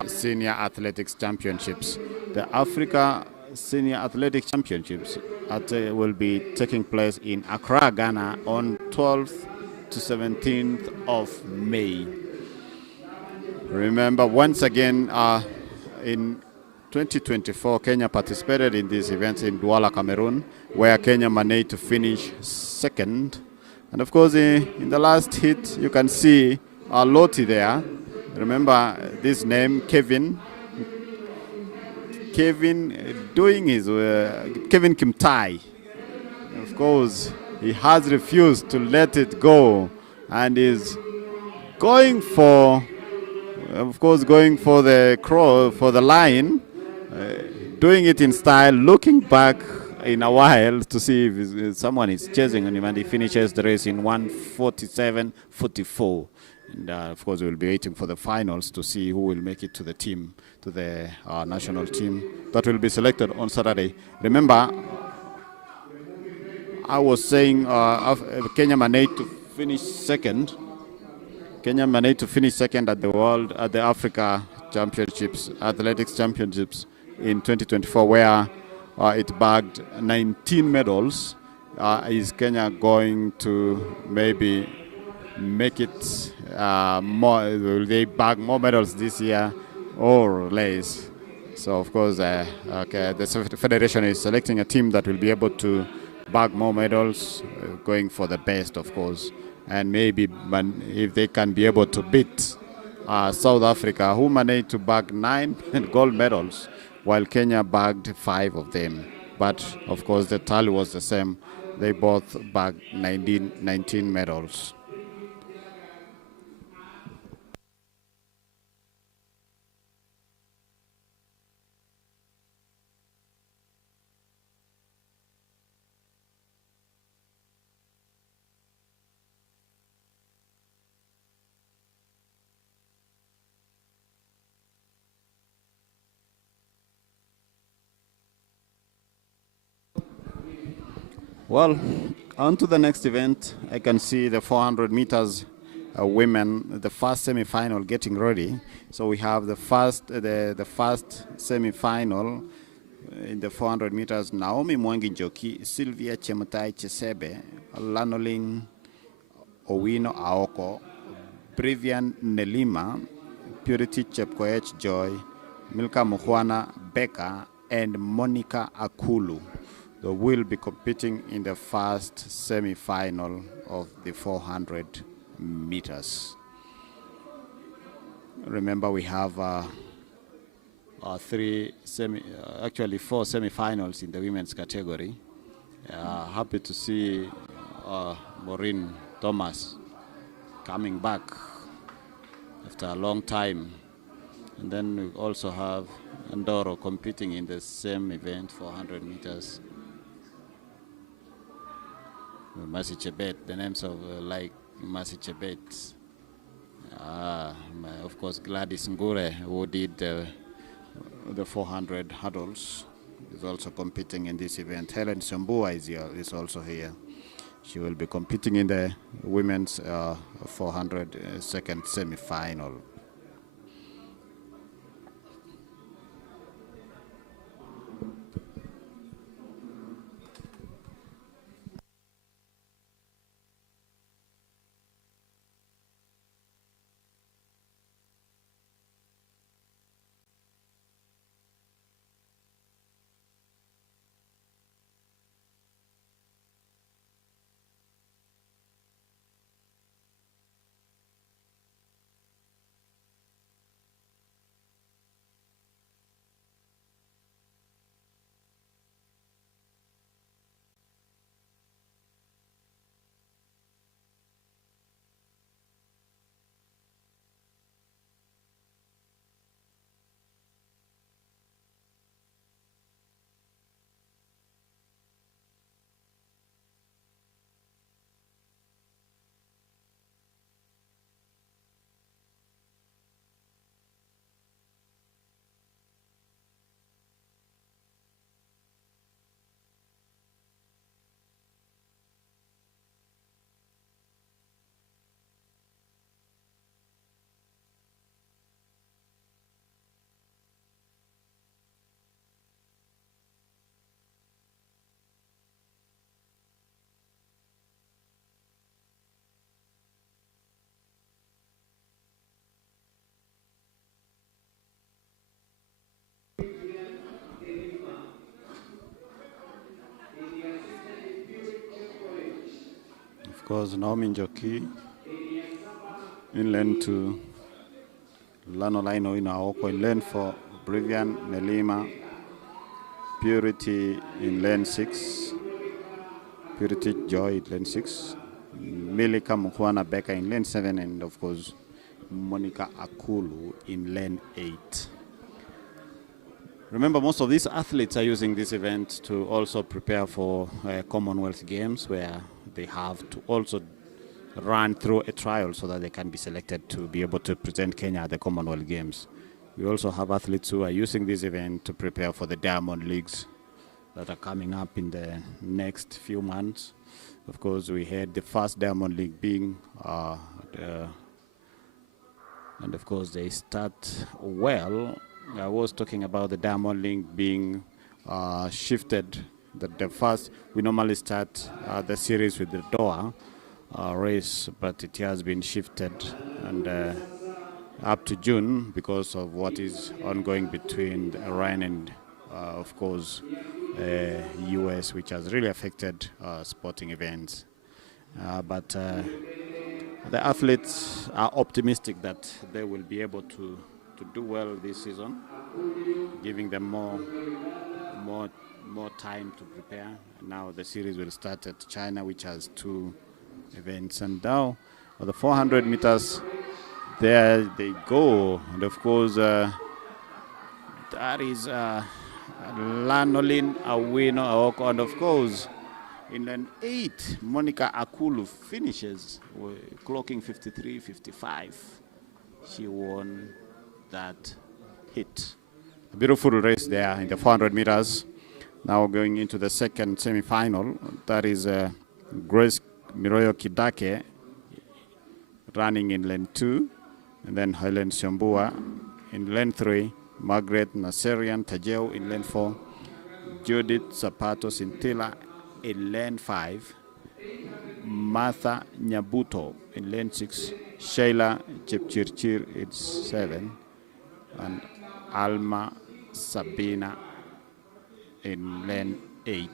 Senior Athletics Championships. The Africa Senior Athletics Championships will be taking place in Accra, Ghana on 12th to 17th of May. Remember, once again, in 2024, Kenya participated in these events in Douala, Cameroon, where Kenya managed to finish second. And of course, in the last hit, you can see Loti there. Remember this name, Kevin. Doing his Kevin Kimtai. Of course, he has refused to let it go, and is going for, going for the line, doing it in style, looking back in a while to see if someone is chasing him, and he finishes the race in 1:47:44. And of course, we'll be waiting for the finals to see who will make it to the team, to the national team that will be selected on Saturday. Remember, I was saying Kenya managed to finish second. Kenya managed to finish second at the Africa Championships, Athletics Championships in 2024, where it bagged 19 medals. Is Kenya going to maybe make it more? Will they bag more medals this year or less? So of course, the federation is selecting a team that will be able to bag more medals, going for the best, of course. And maybe if they can be able to beat South Africa, who managed to bag 9 gold medals, while Kenya bagged 5 of them. But of course, the tally was the same. They both bagged 19 medals. Well, on to the next event. I can see the 400 meters women, the first semi-final getting ready. So we have the first semi-final in the 400 meters. Naomi Mwangi Njoki, Sylvia Chemutai Chesebe, Lanolin Owino Aoko, Brivian Nelima, Purity Chepkoech Joy, Milka Mukhwana Becca, and Monica Akulu. They will be competing in the first semi-final of the 400 meters. Remember, we have 4 semi-finals in the women's category. Happy to see Maureen Thomas coming back after a long time. And then we also have Ndoro competing in the same event, 400 meters. Mercy Chebet, the names of like Mercy Chebet. Of course, Gladys Ngure, who did the 400 hurdles, is also competing in this event. Helen Sombua is also here. She will be competing in the women's 400 second semi-final. course, Naomi Njoki in lane 2. Lanolaino Inaoko in lane 4. Brivian Nelima. Purity in lane 6. Purity Joy in lane 6. Milika Mukwana Becca in lane 7. And of course, Monica Akulu in lane 8. Remember, most of these athletes are using this event to also prepare for Commonwealth Games, where they have to also run through a trial so that they can be selected to be able to present Kenya at the Commonwealth Games. We also have athletes who are using this event to prepare for the Diamond Leagues that are coming up in the next few months. Of course, we had the first Diamond League being, and of course, they start well. I was talking about the Diamond League being shifted. The first, we normally start the series with the Doha race, but it has been shifted and up to June because of what is ongoing between Iran and, of course, US, which has really affected sporting events. But the athletes are optimistic that they will be able to do well this season, giving them more time to prepare. And now the series will start at China, which has 2 events. And now the 400 meters, there they go. And of course, that is Lanolin Awino Aoko. And of course, in lane 8, Monica Akulu finishes clocking 53.55. She won that hit. A beautiful race there in the 400 meters. Now going into the second semi-final. That is Grace Miroyo Kidake running in lane 2. And then Helen Shambua in lane 3. Margaret Naserian Tajeu in lane 4. Judith Zapato Sintila in lane 5. Martha Nyabuto in lane 6. Sheila Chepchirchir in 7. And Alma Sabina in lane 8.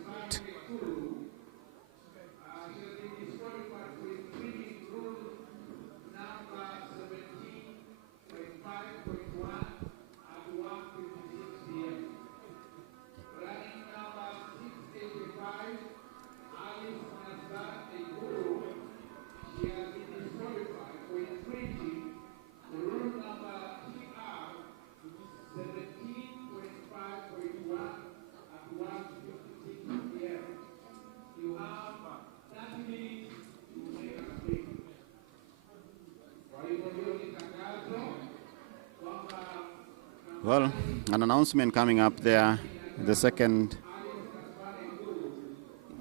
Well, an announcement coming up there, the second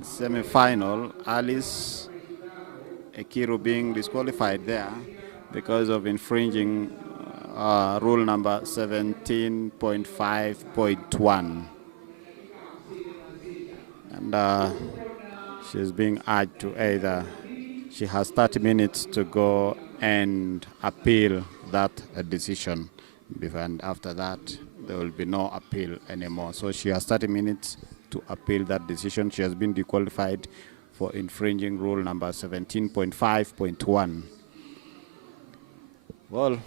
semi-final, Alice Ekiru being disqualified there because of infringing rule number 17.5.1. And she's being urged to either, she has 30 minutes to go and appeal that decision. And after that, there will be no appeal anymore. So she has 30 minutes to appeal that decision. She has been disqualified for infringing rule number 17.5.1. Well,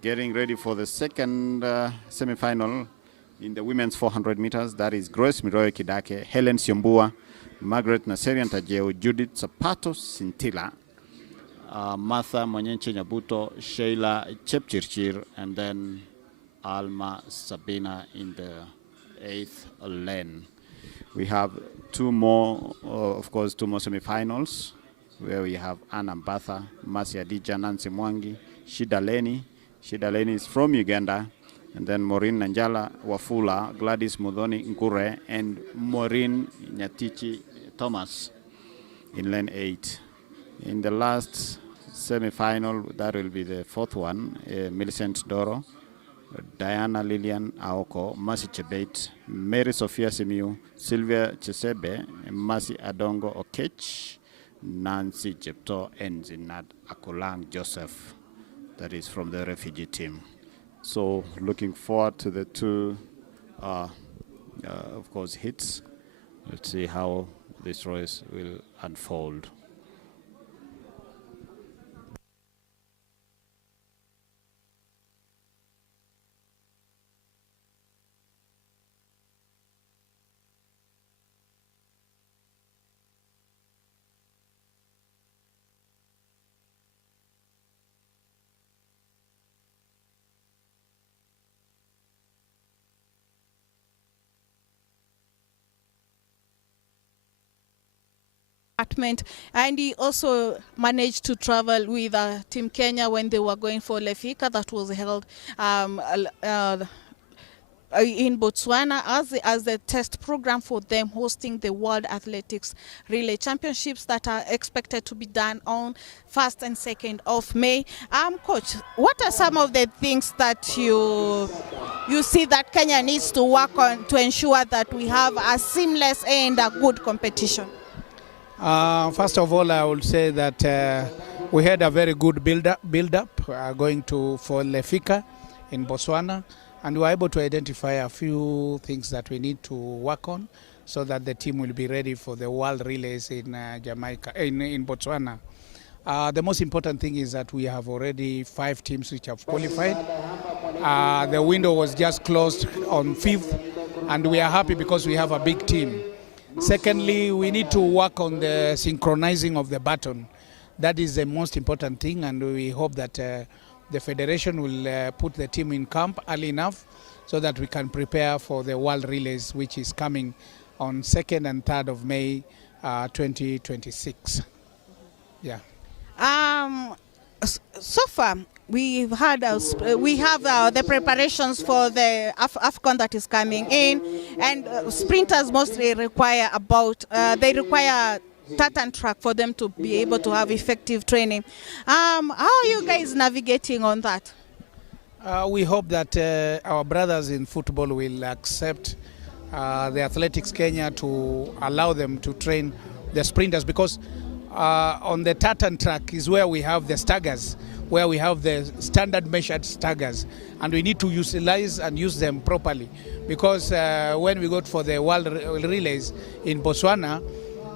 getting ready for the second semi-final in the women's 400 meters. That is Grace Miroyo Kidake, Helen Siombua, Margaret Naserian Tajeu, Judith Zapato Sintila, Martha Monyenche Nyabuto, Sheila Chepchirchir, and then Alma Sabina in the 8th lane. We have 2 more, of course, 2 more semifinals, where we have Anna Mbatha, Masi Adija, Nancy Mwangi, Shida Leni. Shida Leni is from Uganda, and then Maureen Nanjala Wafula, Gladys Mudhoni Nkure, and Maureen Nyatichi Thomas in lane 8. In the last semi-final, that will be the 4th one, Millicent Doro, Diana Lillian Aoko, Mercy Chebet, Mary Sophia Simiu, Sylvia Chesebe, Mercy Adongo Okech, Nancy Jepto, and Zinad Akulang Joseph, that is from the refugee team. So looking forward to the 2, of course, hits. Let's see how this race will unfold. And he also managed to travel with Team Kenya when they were going for Lefika that was held in Botswana as the test program for them hosting the World Athletics Relay Championships that are expected to be done on 1st and 2nd of May. Coach, what are some of the things that you see that Kenya needs to work on to ensure that we have a seamless and a good competition? First of all, I would say that we had a very good build-up going for Lefika in Botswana, and we were able to identify a few things that we need to work on so that the team will be ready for the World Relays in in Botswana. The most important thing is that we have already 5 teams which have qualified. The window was just closed on 5th, and we are happy because we have a big team. Secondly, we need to work on the synchronizing of the baton. That is the most important thing, and we hope that the federation will put the team in camp early enough so that we can prepare for the World Relays, which is coming on 2nd and 3rd of May 2026. Yeah. So far, we have the preparations for the AFCON that is coming in, and sprinters mostly require tartan track for them to be able to have effective training. How are you guys navigating on that? We hope that our brothers in football will accept the Athletics Kenya to allow them to train the sprinters, because on the tartan track is where we have the staggers, where we have the standard measured staggers, and we need to utilize and use them properly, because when we go for the World Relays in Botswana,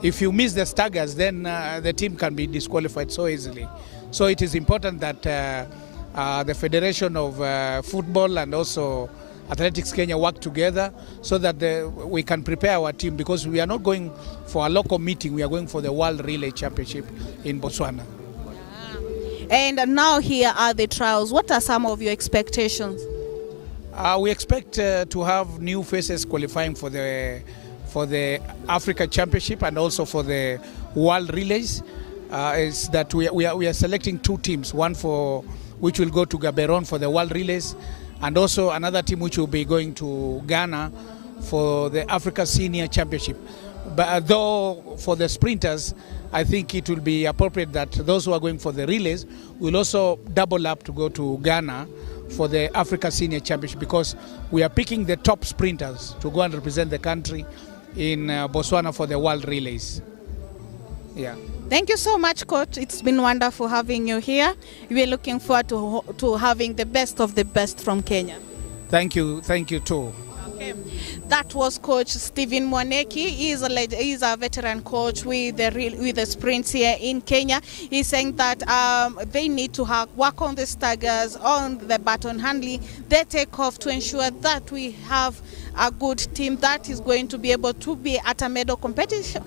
if you miss the staggers, then the team can be disqualified so easily. So it is important that the Federation of Football and also Athletics Kenya work together so that we can prepare our team, because we are not going for a local meeting, we are going for the World Relay Championship in Botswana. And now here are the trials. What are some of your expectations? We expect to have new faces qualifying for the Africa Championship and also for the World Relays. Is that we are selecting 2 teams, one which will go to Gaborone for the World Relays, and also another team which will be going to Ghana for the Africa Senior Championship. But though for the sprinters, I think it will be appropriate that those who are going for the relays will also double up to go to Ghana for the Africa Senior Championship, because we are picking the top sprinters to go and represent the country in Botswana for the World Relays. Yeah. Thank you so much, Coach. It's been wonderful having you here. We're looking forward to having the best of the best from Kenya. Thank you too. Okay. That was Coach Stephen Mwaneki. He's a veteran coach with the sprints here in Kenya. He's saying that they need to work on the staggers, on the baton handling, the takeoff, to ensure that we have a good team that is going to be able to be at a medal competition,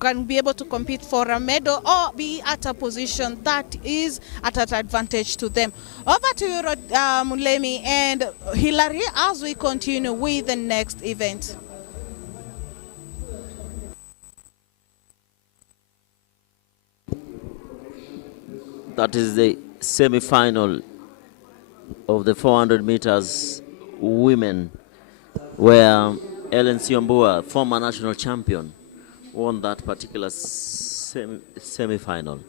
can be able to compete for a medal or be at a position that is at an advantage to them. Over to you, Mulemi and Hilary, as we continue with the next event. That is the semi-final of the 400 meters women, where Ellen Siombua, former national champion, won that particular semi-final.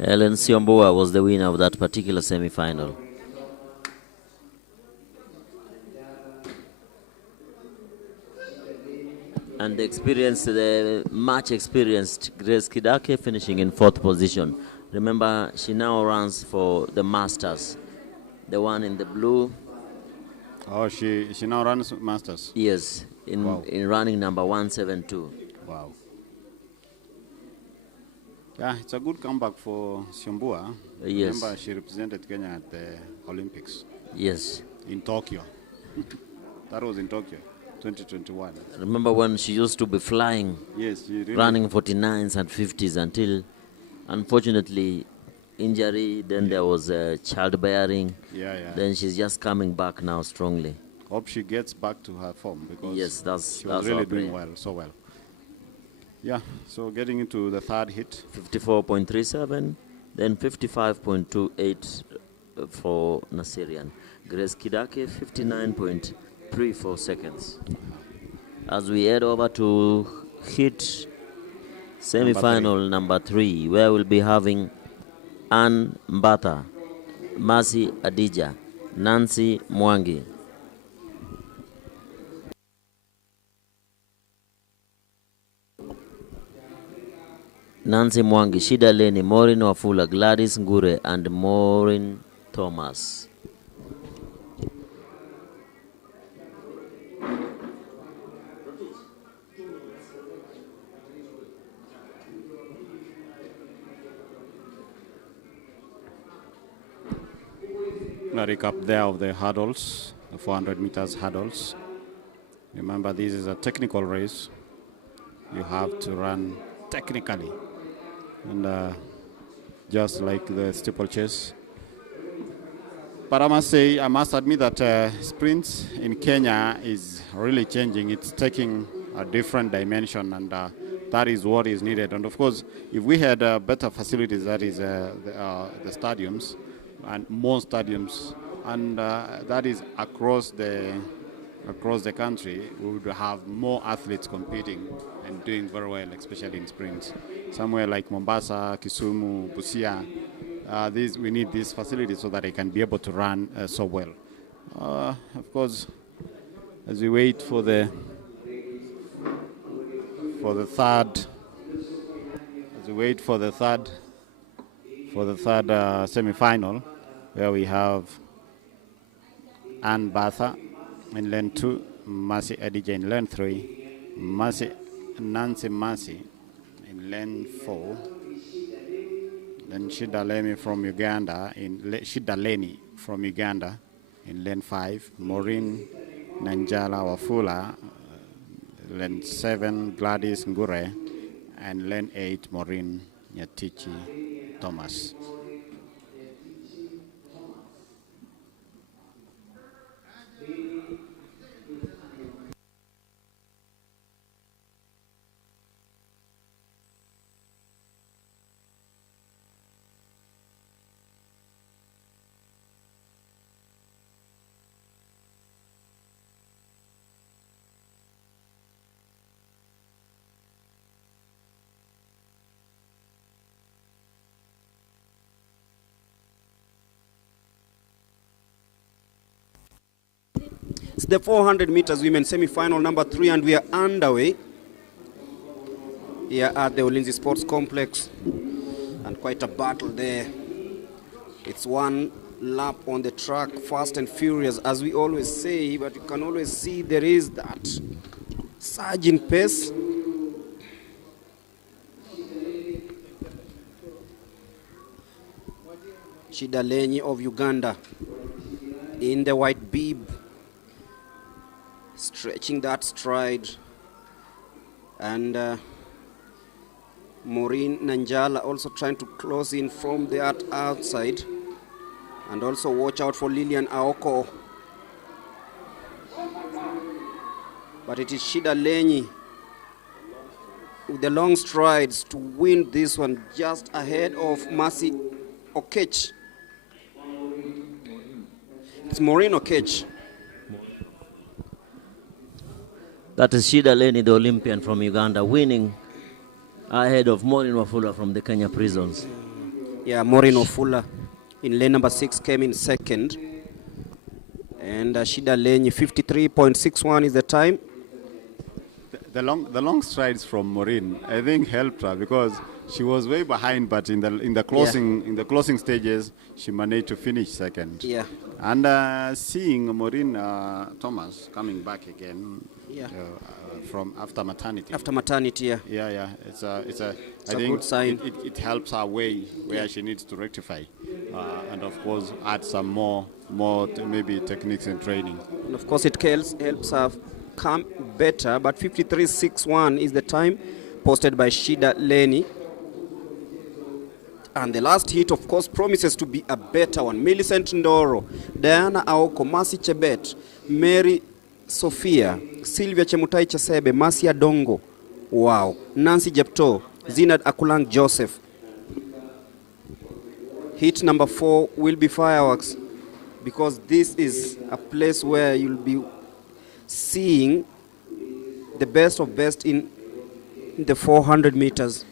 Ellen Siombua was the winner of that particular semi-final. And the match experienced Grace Kidake finishing in 4th position. Remember, she now runs for the Masters, the one in the blue. Oh, she now runs Masters? Yes, in running number 172. Wow. Yeah, it's a good comeback for Siombua. Yes. Remember, she represented Kenya at the Olympics. Yes. In Tokyo. That was in Tokyo, 2021. Remember when she used to be flying? Yes, she really running 49s and 50s until, unfortunately, injury. Then there was childbearing. Yeah. Then she's just coming back now strongly. Hope she gets back to her form, because yes, she was really doing well, so well. Yeah, so getting into the third hit. 54.37, then 55.28 for Nasirian. Grace Kidake, 59.34 seconds. As we head over to hit semi-final number 3, where we'll be having Ann Mbata, Mercy Adija, Nancy Mwangi. Nancy Mwangi, Shida Leni, Maureen Wafula, Gladys Ngure, and Maureen Thomas. A recap there of the hurdles, the 400 meters hurdles. Remember, this is a technical race. You have to run technically. And just like the steeplechase. But I must admit that sprints in Kenya is really changing. It's taking a different dimension, and that is what is needed. And of course, if we had better facilities, that is the stadiums, and more stadiums, and that is across the country, we would have more athletes competing and doing very well, especially in sprints. Somewhere like Mombasa, Kisumu, Busia, we need these facilities so that they can be able to run so well. Of course, as we wait for the third semi-final, where we have Ann Batha in lane 2, Mercy Adija in lane 3, Nancy Mercy in lane 4, then Shida Leni from Uganda in lane 5, Maureen Nanjala Wafula, lane 7, Gladys Ngure, and lane 8, Maureen Nyatichi Thomas. It's the 400 meters women semi-final number 3, and we are underway here at the Ulinzi Sports Complex, and quite a battle there. It's one lap on the track, fast and furious, as we always say, but you can always see there is that surge in pace. Shida Leni of Uganda in the white bib, stretching that stride, and Maureen Nanjala also trying to close in from the outside, and also watch out for Lillian Aoko. But it is Shida Leni with the long strides to win this one, just ahead of Mercy Okech. It's Maureen Okech. That is Shida Leni, the Olympian from Uganda, winning ahead of Maureen Wafula from the Kenya prisons. Yeah, Maureen Wafula in lane number 6 came in second. And Shida Leni, 53.61 is the time. The long strides from Maureen, I think, helped her because she was way behind, but in the closing stages, she managed to finish second. Yeah. And seeing Maureen Thomas coming back again, yeah, from after maternity. After maternity, yeah. Yeah. It's a I think good sign. It helps her way where she needs to rectify, and of course add some more maybe techniques and training. And of course it helps her come better, but 53.61 is the time posted by Shida Leni. And the last hit, of course, promises to be a better one. Millicent Ndoro, Diana Aoko, Mercy Chebet, Mary Sophia, Sylvia Chemutai Chesebe, Mercy Adongo, Wow. Nancy Jepto, Zinad Akulang Joseph. Heat number 4 will be fireworks, because this is a place where you'll be seeing the best of best in the 400 meters.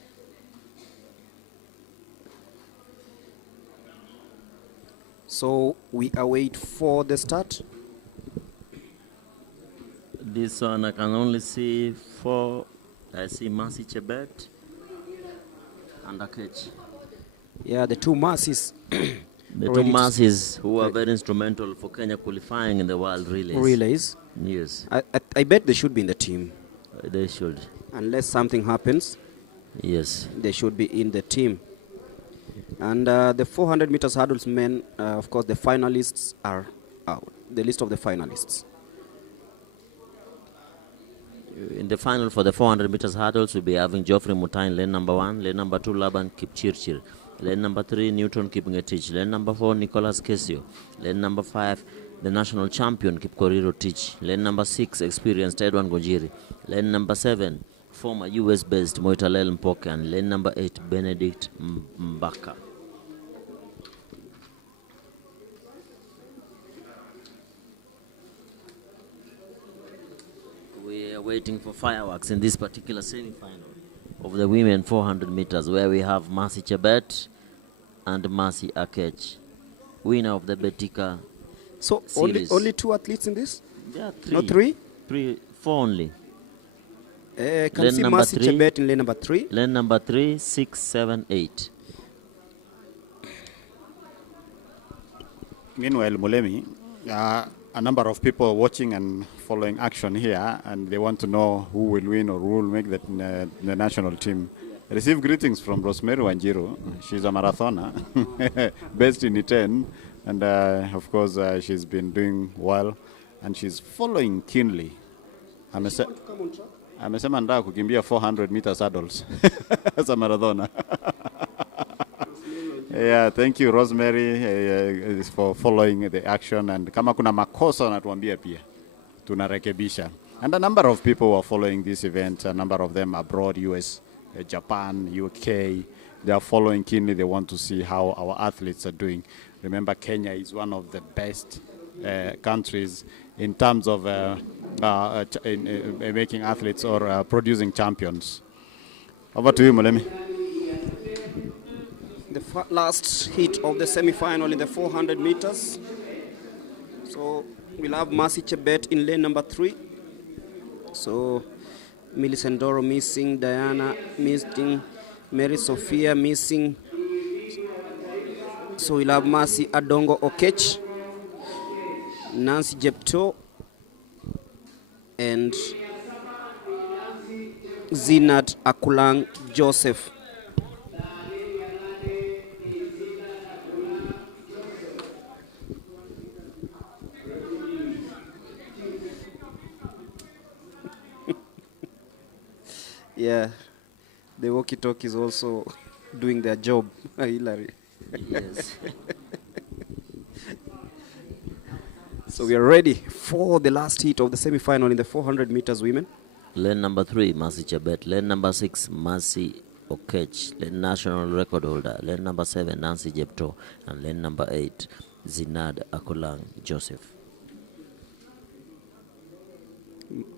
So we await for the start. This one I can only see 4. I see Mercy Chebet and a catch. Yeah, the two Mercies. The two Mercies who are very instrumental for Kenya qualifying in the world relays. Relays? Yes. I bet they should be in the team. They should. Unless something happens. Yes. They should be in the team. And the 400 meters hurdles men, of course, the finalists are out. The list of the finalists. In the final for the 400 meters hurdles, we'll be having Geoffrey Mutai in lane number 1, lane number 2, Laban Kipchirchir, lane number 3, Newton Kipngetich, lane number 4, Nicholas Kesio, lane number 5, the national champion Kipkoriro Tich, lane number 6, experienced Edwan Gojiri, lane number 7, former US-based Moitalel Mpoke, and lane number 8, Benedict Mbaka. We are waiting for fireworks in this particular semi-final of the women 400 meters, where we have Mercy Chebet and Mercy Akech, winner of the Betika series. Only 2 athletes in this? Yeah, 3. No, 3? 4 only. Can lane see Mercy Chebet in lane number 3? Lane number 3, 6, 7, 8. Meanwhile, Mulemi, a number of people watching and following action here, and they want to know who will win or who will make the national team. Receive greetings from Rosemary Wanjiru. She's a marathoner based in Iten, and of course she's been doing well, and she's following keenly. Amesema ndio kukimbia 400 meters hurdles as a marathoner. Yeah, thank you Rosemary for following the action, and kama kuna makosa natuambia pia tunarekebisha. And a number of people are following this event, a number of them abroad, US, Japan, UK. They are following keenly. They want to see how our athletes are doing. Remember, Kenya is one of the best countries in terms of making athletes or producing champions. Over to you, Mulemi. The last heat of the semi-final in the 400 meters. So we'll have Mercy Chebet in lane number 3. So Millicent Doro missing, Diana missing, Mary Sophia missing. So we'll have Mercy Adongo Okech, Nancy Jepto, and Zinat Akulang Joseph. Yeah, the walkie-talkie is also doing their job, Hilary. Yes. So we are ready for the last heat of the semi-final in the 400 meters women. Lane number 3, Mercy Chebet. Lane number 6, Mercy Okech. Lane national record holder. Lane number 7, Nancy Jepto. And lane number 8, Zinad Akulang Joseph.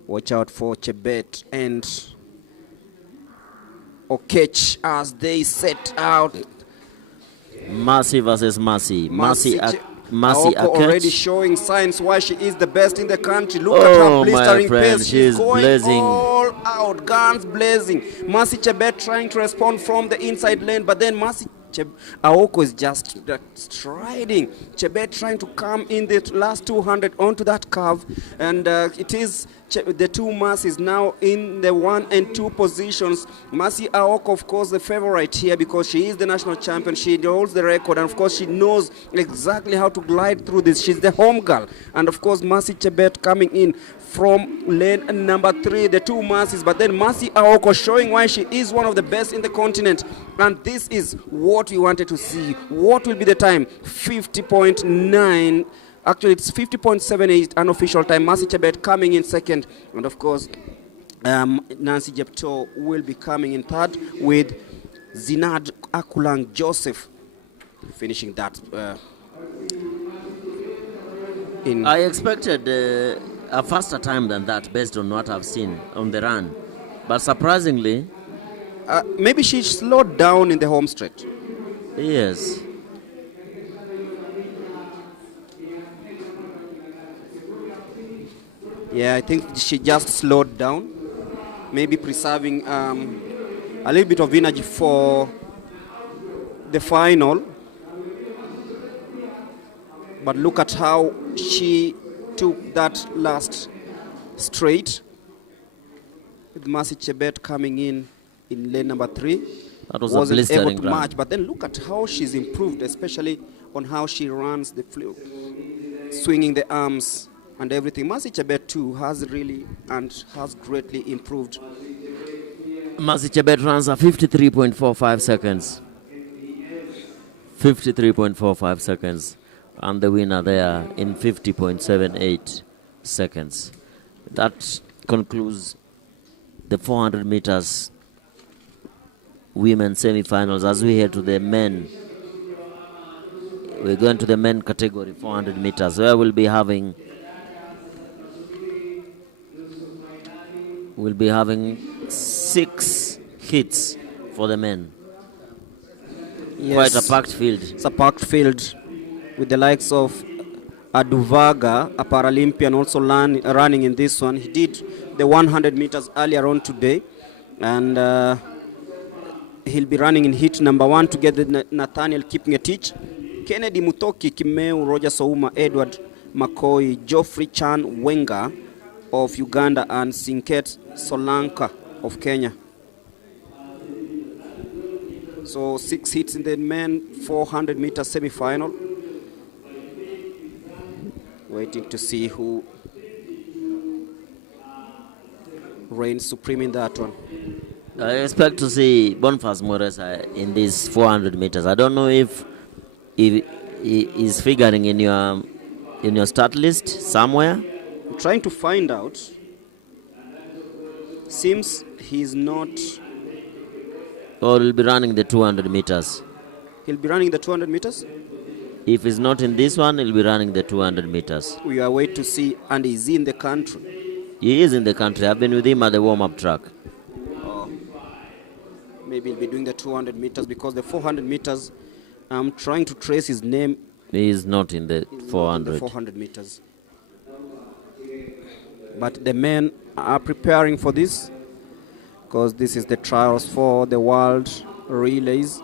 Watch out for Chebet and Okech as they set out. Mercy versus Mercy. Mercy Akech already showing signs why she is the best in the country. Look at her blistering pace. She's going blazing. All out, guns blazing. Mercy Chebet trying to respond from the inside lane, but then Mercy Aoko is just striding. Chebet trying to come in the last 200 onto that curve, and it is the two Mercies now in the 1 and 2 positions. Mercy Aoko, of course, the favorite here because she is the national champion. She holds the record, and of course she knows exactly how to glide through this. She's the home girl, and of course Mercy Chebet coming in from lane number 3, the two Mercies, but then Mercy Aoko showing why she is one of the best in the continent. And this is what we wanted to see. What will be the time? 50.9. Actually, it's 50.78 unofficial time. Mercy Chebet coming in second. And of course, Nancy Jepto will be coming in third, with Zinad Akulang Joseph finishing that. I expected a faster time than that based on what I've seen on the run. But surprisingly... maybe she slowed down in the home stretch. Yes. Yeah, I think she just slowed down, maybe preserving a little bit of energy for the final. But look at how she took that last straight, with Mercy Chebet coming in lane number 3. That was wasn't a blistering able to run. match. But then look at how she's improved, especially on how she runs the flu, swinging the arms and everything. Mercy Chebet too has really and has greatly improved. Mercy Chebet runs a 53.45 seconds. 53.45 seconds. And the winner there in 50.78 seconds. That concludes the 400 meters women semi-finals. As we head to the men, we're going to the men category 400 meters, where we'll be having six hits for the men. Yes. Quite a packed field. It's a packed field with the likes of Aduvaga, a Paralympian, also running in this one. He did the 100 meters earlier on today, and he'll be running in heat number 1 together with Nathaniel Kipngetich, Kennedy Mutoki Kimeu, Roger Souma, Edward McCoy, Geoffrey Chan Wenga of Uganda, and Sinket Solanka of Kenya. So 6 hits in the men 400 meter semi-final. Waiting to see who reigns supreme in that one. I expect to see Boniface Moresa in these 400 meters. I don't know if he is figuring in your start list somewhere. I'm trying to find out. Seems he's not. Or he'll be running the 200 meters. He'll be running the 200 meters? If he's not in this one, he'll be running the 200 meters. We are waiting to see. And is he in the country? He is in the country. I've been with him at the warm-up track. Oh. Maybe he'll be doing the 200 meters, because the 400 meters, I'm trying to trace his name. He is not in the 400. In the 400 meters. But the men are preparing for this, because this is the trials for the World Relays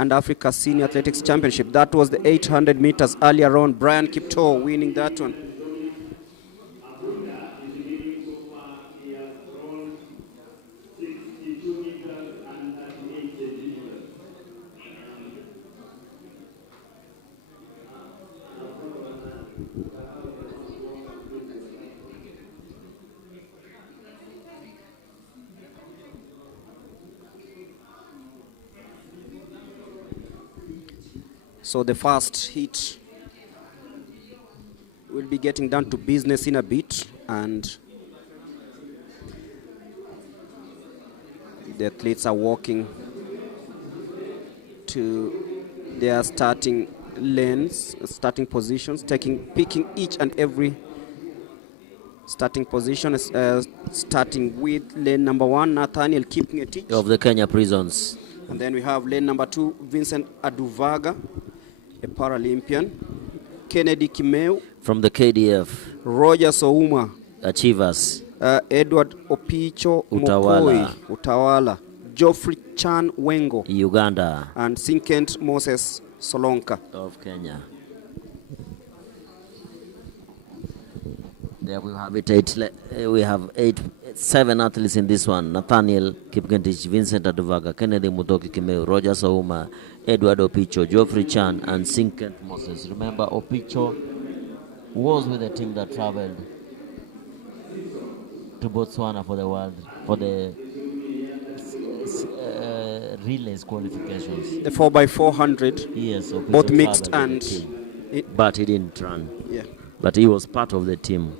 and Africa Senior Athletics Championship. That was the 800 meters earlier on. Brian Kipto winning that one. So the first hit will be getting down to business in a bit, and the athletes are walking to their starting lanes, starting positions, picking each and every starting position, starting with lane number 1, Nathaniel Kipngetich of the Kenya Prisons. And then we have lane number 2, Vincent Aduvaga, a Paralympian, Kennedy Kimeu from the KDF, Roger Souma, Achievers, Edward Opicho Utawala, Geoffrey Chan Wengo, Uganda, and Sinkent Moses Solonka of Kenya. There we have it. We have 7 athletes in this one: Nathaniel Kipngetich, Vincent Aduvaga, Kennedy Mutoki Kimeu, Roger Souma, Edward Opicho, Geoffrey Chan, and Sinkent Moses. Remember, Opicho was with the team that traveled to Botswana for the relays qualifications. The 4x400. Yes, Opicho both mixed and. But he didn't run. Yeah. But he was part of the team.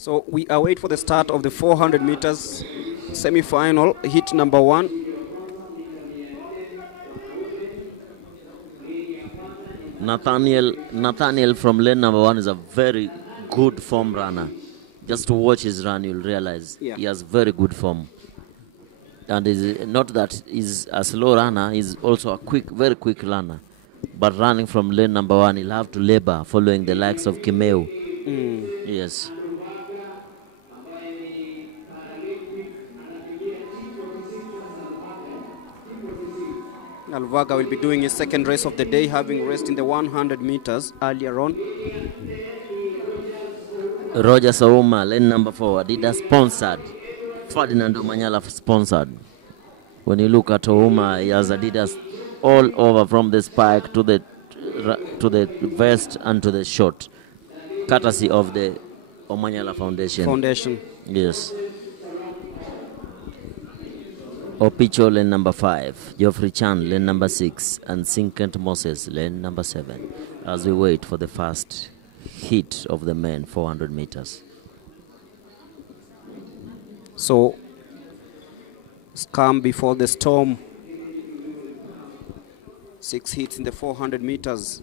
So we await for the start of the 400 meters semi-final, heat number 1. Nathaniel from lane number 1 is a very good form runner. Just to watch his run, you'll realize he has very good form. And is not that he's a slow runner, he's also a very quick runner. But running from lane number 1, he'll have to labor following the likes of Kimeu. Yes. Alvaga will be doing his second race of the day, having raced in the 100 meters earlier on. Roger Sauma, lane number 4, Adidas sponsored. Ferdinand Omanyala sponsored. When you look at Ouma, he has Adidas all over from the spike to the vest and to the short, courtesy of the Omanyala Foundation. Yes. Opicho, lane number 5, Geoffrey Chan, lane number 6, and Sinkent Moses, lane number 7, as we wait for the first heat of the men 400 meters. So, calm before the storm. 6 heats in the 400 meters.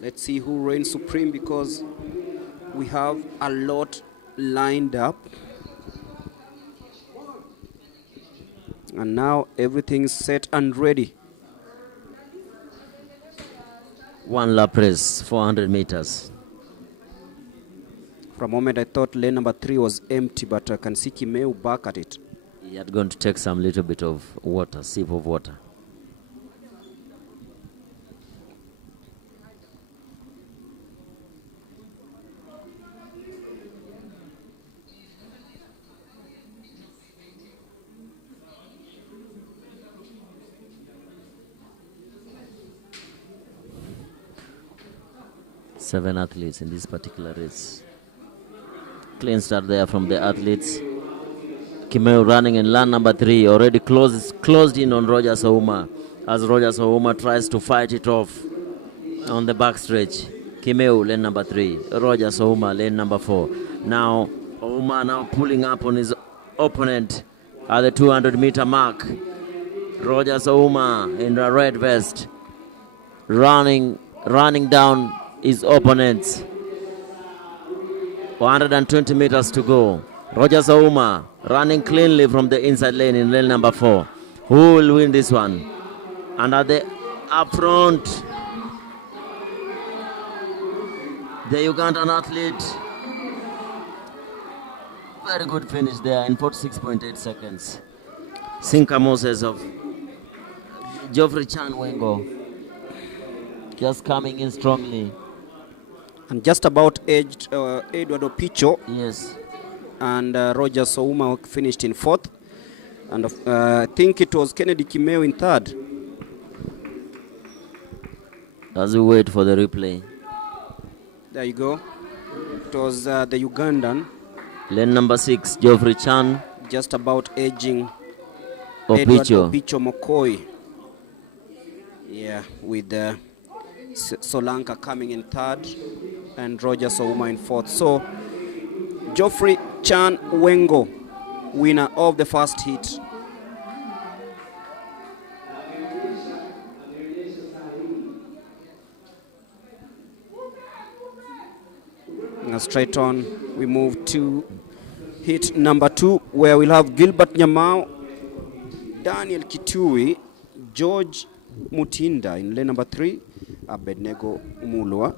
Let's see who reigns supreme, because we have a lot lined up. And now everything is set and ready. 1 lap race, 400 meters. For a moment I thought lane number 3 was empty, but I can see Kimeu back at it. He had gone to take some little bit of water, sip of water. Seven athletes in this particular race. Clean start there from the athletes. Kimeu running in lane number 3, already closed in on Roger Sauma, as Roger Sauma tries to fight it off on the backstretch. Kimeu, lane number 3, Roger Sauma, lane number 4. Now Sauma now pulling up on his opponent at the 200-meter mark. Roger Sauma in the red vest, running down his opponents. 120 meters to go. Roger Sauma running cleanly from the inside lane in lane number 4. Who will win this one? And at the up front, the Ugandan athlete. Very good finish there in 46.8 seconds. Sinka Moses of Geoffrey Chan Wengo just coming in strongly. And just about edged Edward Opicho. Yes. And Roger Sauma finished in 4th. And I think it was Kennedy Kimeu in 3rd. As we wait for the replay. There you go. It was the Ugandan. Lane number 6, Geoffrey Chan. Just about edging Opicho. Edward Opicho Mokoi. Yeah, with Solanka coming in 3rd and Roger Sauma in 4th. So, Geoffrey Chan Wengo, winner of the first heat. Now straight on, we move to heat number 2, where we'll have Gilbert Nyamao, Daniel Kitui, George Mutinda in lane number 3, Abednego Mulwa,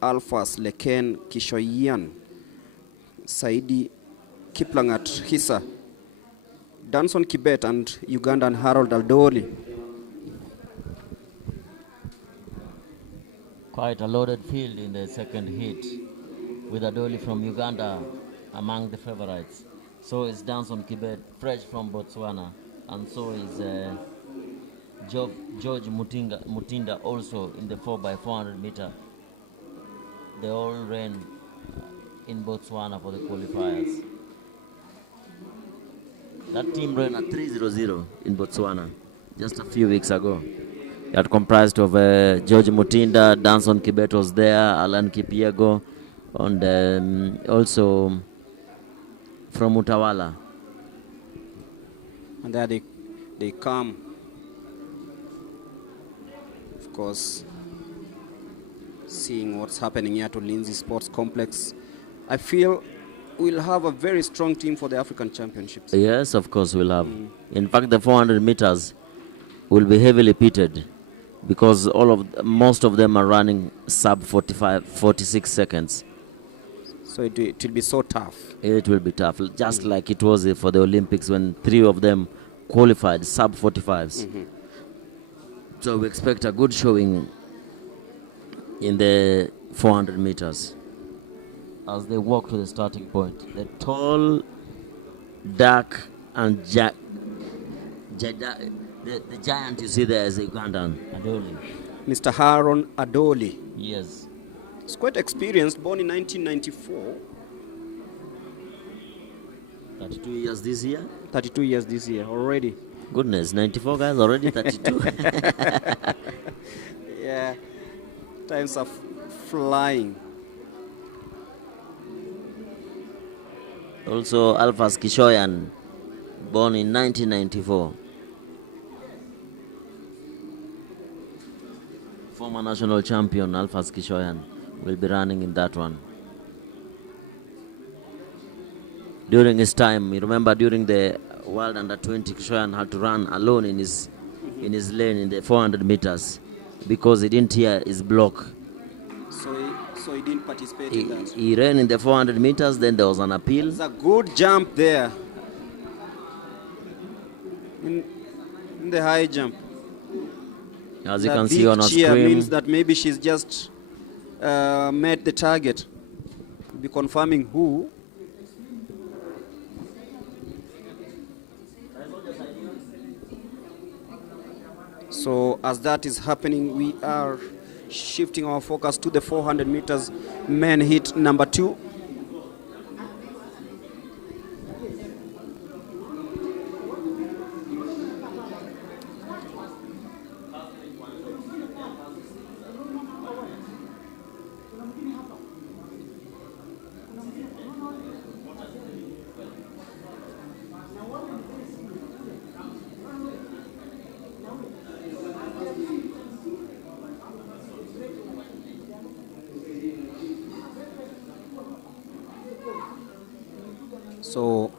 Alphas Leken Kishoyan, Saidi Kiplangat Hisa, Danson Kibet, and Ugandan Harold Aldoli. Quite a loaded field in the second heat, with Adoli from Uganda among the favorites. So is Danson Kibet, fresh from Botswana, and so is George Mutinda also in the 4x400 meter. They all ran in Botswana for the qualifiers. That team ran at 3:00 in Botswana just a few weeks ago. That comprised of George Mutinda, Danson Kibet was there, Alan Kipiego, And also from Utawala. And there they come. Of course, seeing what's happening here to Lindsay Sports Complex, I feel we'll have a very strong team for the African Championships. Yes, of course we'll have. In fact, the 400 meters will be heavily pitted because most of them are running sub 46 seconds. So it will be so tough. It will be tough, just like it was for the Olympics when 3 of them qualified sub 45s. So we expect a good showing in the 400 meters as they walk to the starting point. The tall, dark, and the giant you see there is Ugandan, Adoli. Mr. Haron Adoli. Yes. He's quite experienced, born in 1994. 32 years this year? 32 years this year already. Goodness, 94 guys already 32. Yeah, times are flying. Also, Alphas Kishoyan, born in 1994. Former national champion Alphas Kishoyan will be running in that one. During his time, you remember during the World Under-20, Kishoyan had to run alone in his lane in the 400 meters because he didn't hear his block. So he didn't participate in that. He ran in the 400 meters, then there was an appeal. It's a good jump there. In the high jump. As you can see on our screen. Means that maybe she's just met the target. We'll be confirming who. So as that is happening, we are shifting our focus to the 400 meters men hit number 2. So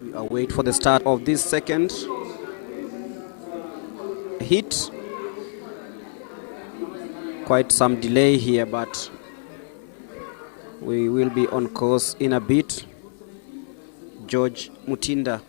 we await for the start of this second hit. Quite some delay here, but we will be on course in a bit. George Mutinda.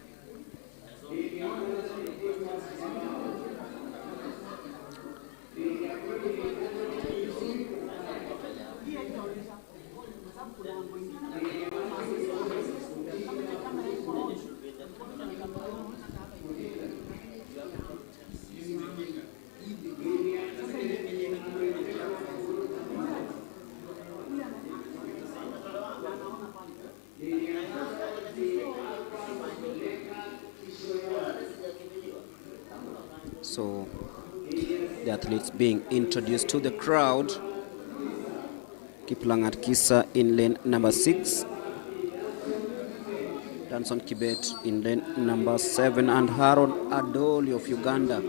So the athletes being introduced to the crowd. Kiplangat Kisa in lane number 6. Danson Kibet in lane number 7, and Haron Adoli of Uganda.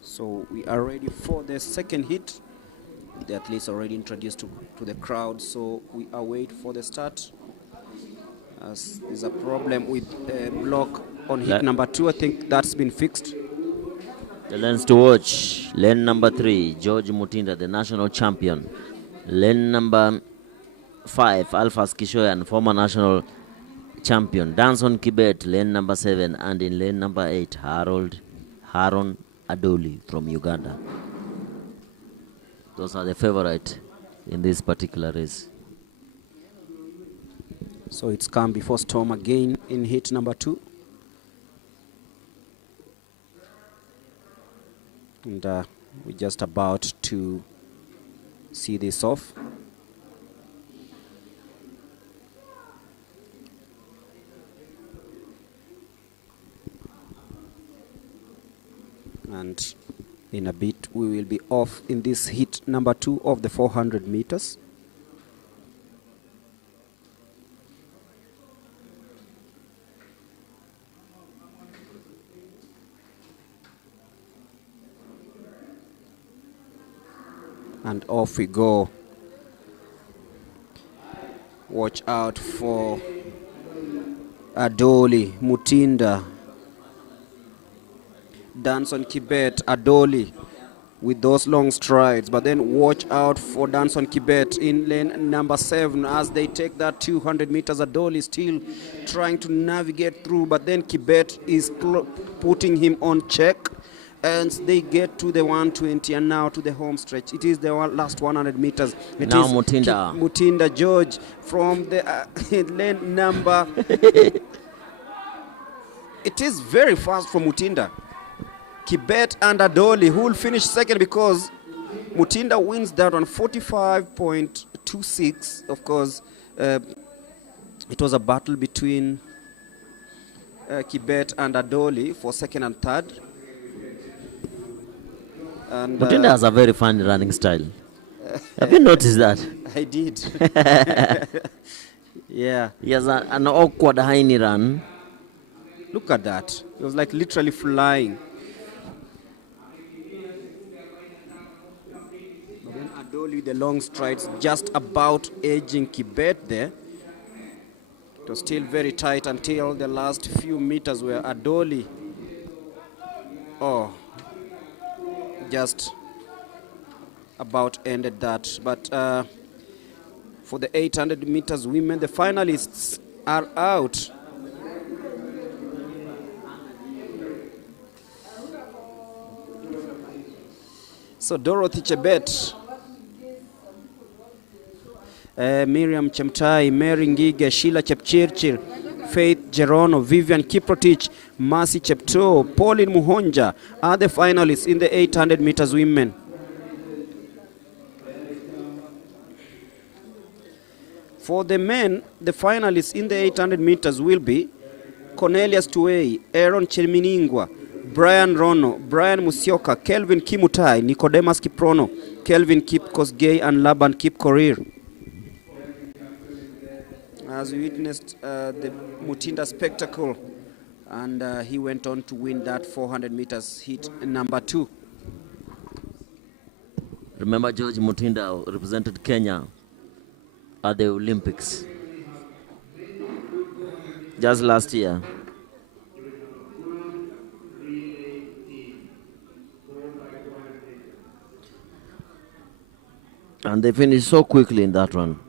So we are ready for the second hit. The athletes are already introduced to the crowd, so we await for the start. As there's a problem with a block on hit number 2. I think that's been fixed. The lanes to watch. Lane number 3, George Mutinda, the national champion. Lane number 5, Alphas Kishoyan, former national champion. Danson Kibet, lane number 7. And in lane number 8, Haron Adoli from Uganda. Those are the favorite in this particular race. So it's calm before storm again in hit number 2. And we're just about to see this off. And in a bit, we will be off in this heat number 2 of the 400 meters. And off we go. Watch out for Adoli, Mutinda, Danson Kibet, Adoli with those long strides. But then watch out for Danson Kibet in lane number 7 as they take that 200 meters. Adoli still trying to navigate through, but then Kibet is putting him on check. And they get to the 120 and now to the home stretch. It is the last 100 meters. It now is Mutinda. Mutinda George from the lane number. It is very fast for Mutinda. Kibet and Adoli, who will finish second because Mutinda wins that on 45.26. Of course, it was a battle between Kibet and Adoli for second and third. And Mutinda has a very fun running style. Have you noticed that? I did. Yeah. He has an awkward high knee run. Look at that. It was like literally flying. But then Adoli, the long strides, just about edging Kibet there. It was still very tight until the last few meters where Adoli, just about ended that. But for the 800 meters women, the finalists are out. So Dorothy Chebet, Miriam Chemtai, Mary Ngige, Sheila Chepchirchir, Faith Gerono, Vivian Kiprotich, Mercy Chepto, Pauline Muhonja are the finalists in the 800 meters women. For the men, the finalists in the 800 meters will be Cornelius Tuwei, Aaron Cheminingwa, Brian Rono, Brian Musioka, Kelvin Kimutai, Nicodemus Kiprono, Kelvin Kipkosgei, and Laban Kipkorir. As we witnessed the Mutinda spectacle, and he went on to win that 400 meters heat number 2. Remember, George Mutinda represented Kenya at the Olympics just last year. And they finished so quickly in that run.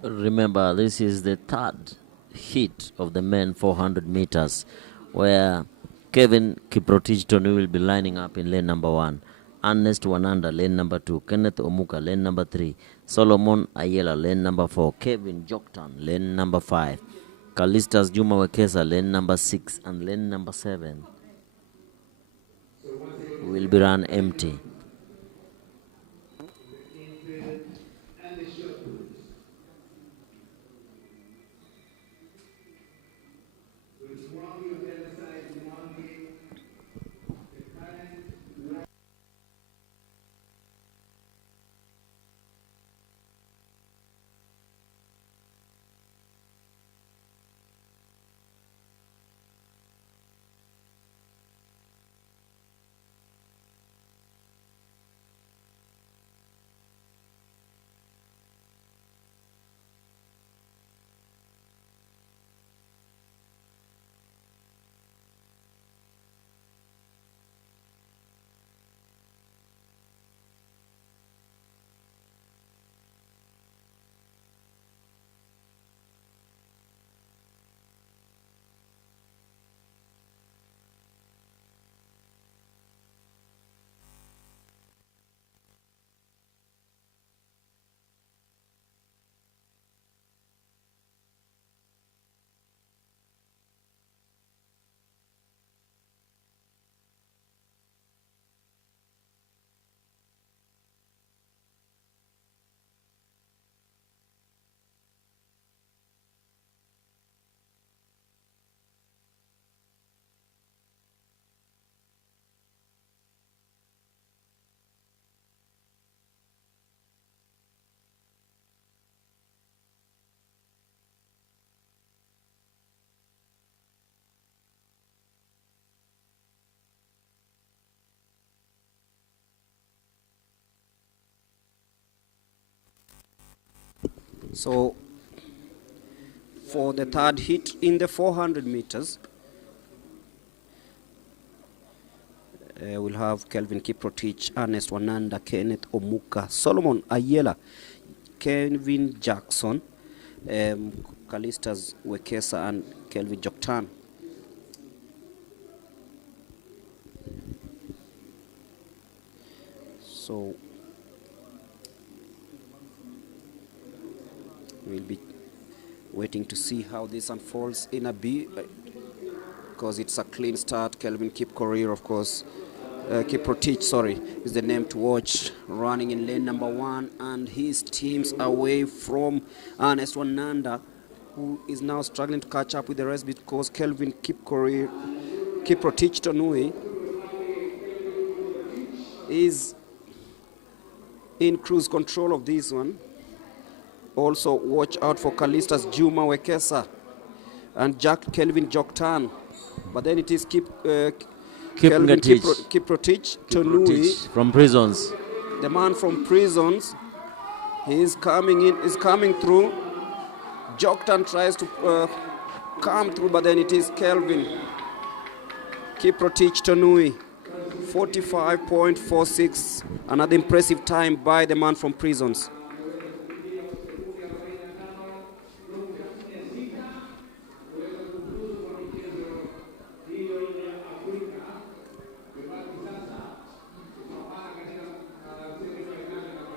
Remember, this is the third heat of the men 400 meters, where Kevin Kiprotich Tony will be lining up in lane number 1, Ernest Wananda, lane number 2, Kenneth Omuka, lane number 3, Solomon Ayela, lane number 4, Kevin Joktan, lane number 5, Kalistas Juma Wekesa, lane number 6, and lane number 7 will be run empty. So for the third heat in the 400 meters, we'll have Kelvin Kiprotich, Ernest Wananda, Kenneth Omuka, Solomon Ayela, Kevin Jackson, Kalistas Wekesa, and Kelvin Joktan. So we'll be waiting to see how this unfolds in a B, because it's a clean start. Kelvin Kipkorir, of course, Kiprotich, sorry, is the name to watch, running in lane number 1, and his team's away from Ernest Wananda, who is now struggling to catch up with the rest because Kelvin Kiprotich Tonui is in cruise control of this one. Also watch out for Kalistas Juma Wekesa and Kelvin Joktan. But then it is Kelvin Kiprotich Tonui from Prisons. The man from Prisons. He is coming through. Joktan tries to come through, but then it is Kelvin Kiprotich Tonui. 45.46. Another impressive time by the man from Prisons.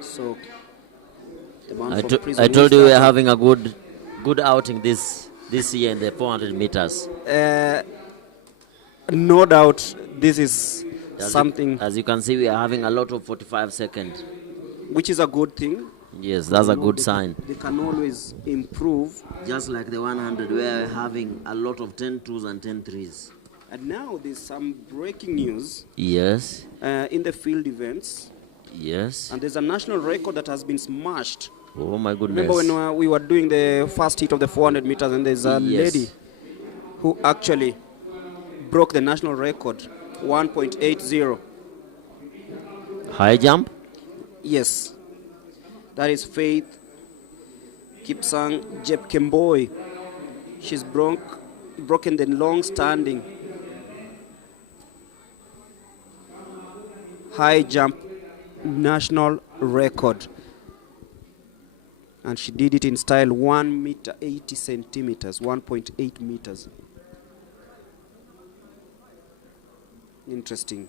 So the man from Prisons, I told you we are having a good outing this year in the 400 meters. No doubt this is something. As you can see, we are having a lot of 45 seconds. Which is a good thing. Yes, that's a good sign. They can always improve. Just like the 100, we are having a lot of 10 twos and 10 threes. And now there's some breaking news. Yes. In the field events. Yes. And there's a national record that has been smashed. Oh my goodness. Remember when we were doing the first heat of the 400 meters, and there's a lady who actually broke the national record, 1.80. High jump? Yes. That is Faith Kipsang Jepkemboi. She's broken the long-standing high jump national record. And she did it in style 1 meter 80 centimeters, 1.8 meters. Interesting.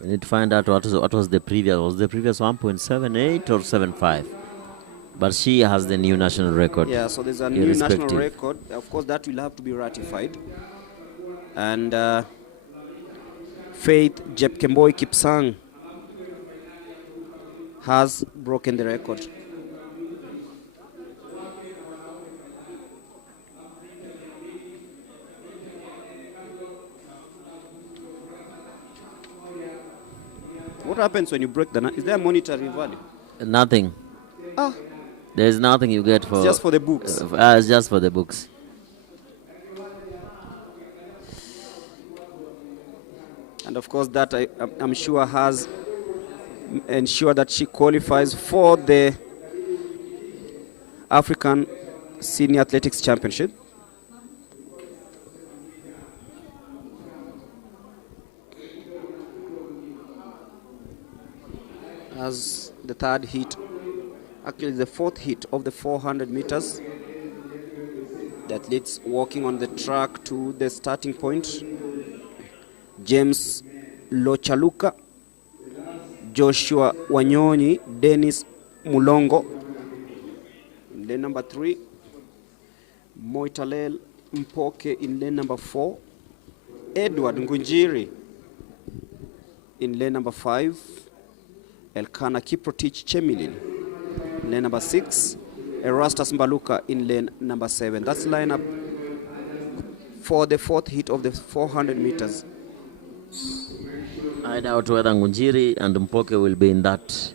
We need to find out what was the previous. Was the previous 1.78 or 75? But she has the new national record. Yeah, so there's a new national record. Of course, that will have to be ratified. And Faith Jepkemboi Kipsang has broken the record. What happens when you break the? Is there a monetary value? Nothing. Ah. There's nothing you get for. It's just for the books. It's just for the books. And of course, that I'm sure has ensured that she qualifies for the African Senior Athletics Championship. As the third heat, actually the fourth heat of the 400 meters, the athletes walking on the track to the starting point. James Lochaluka, Joshua Wanyonyi, Dennis Mulongo in lane number 3, Moitalel Mpoke in lane number 4, Edward Ngunjiri in lane number 5, Elkana Kiprotich Chemilin in lane number 6, Erastus Mbaluka in lane number 7. That's lineup for the fourth heat of the 400 meters. I doubt whether Ngunjiri and Mpoke will be in that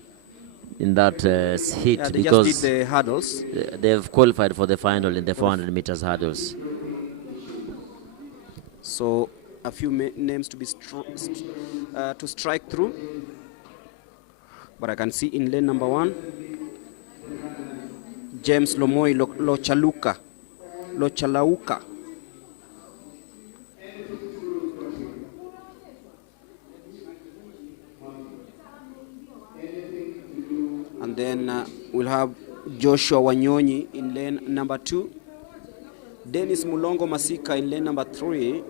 heat, they because just did the hurdles. They've qualified for the final in the 400 meters hurdles. So a few names to be to strike through. But I can see in lane number 1, James Lomoi Lochalauka. And then we'll have Joshua Wanyonyi in lane number 2. Dennis Mulongo Masika in lane number 3.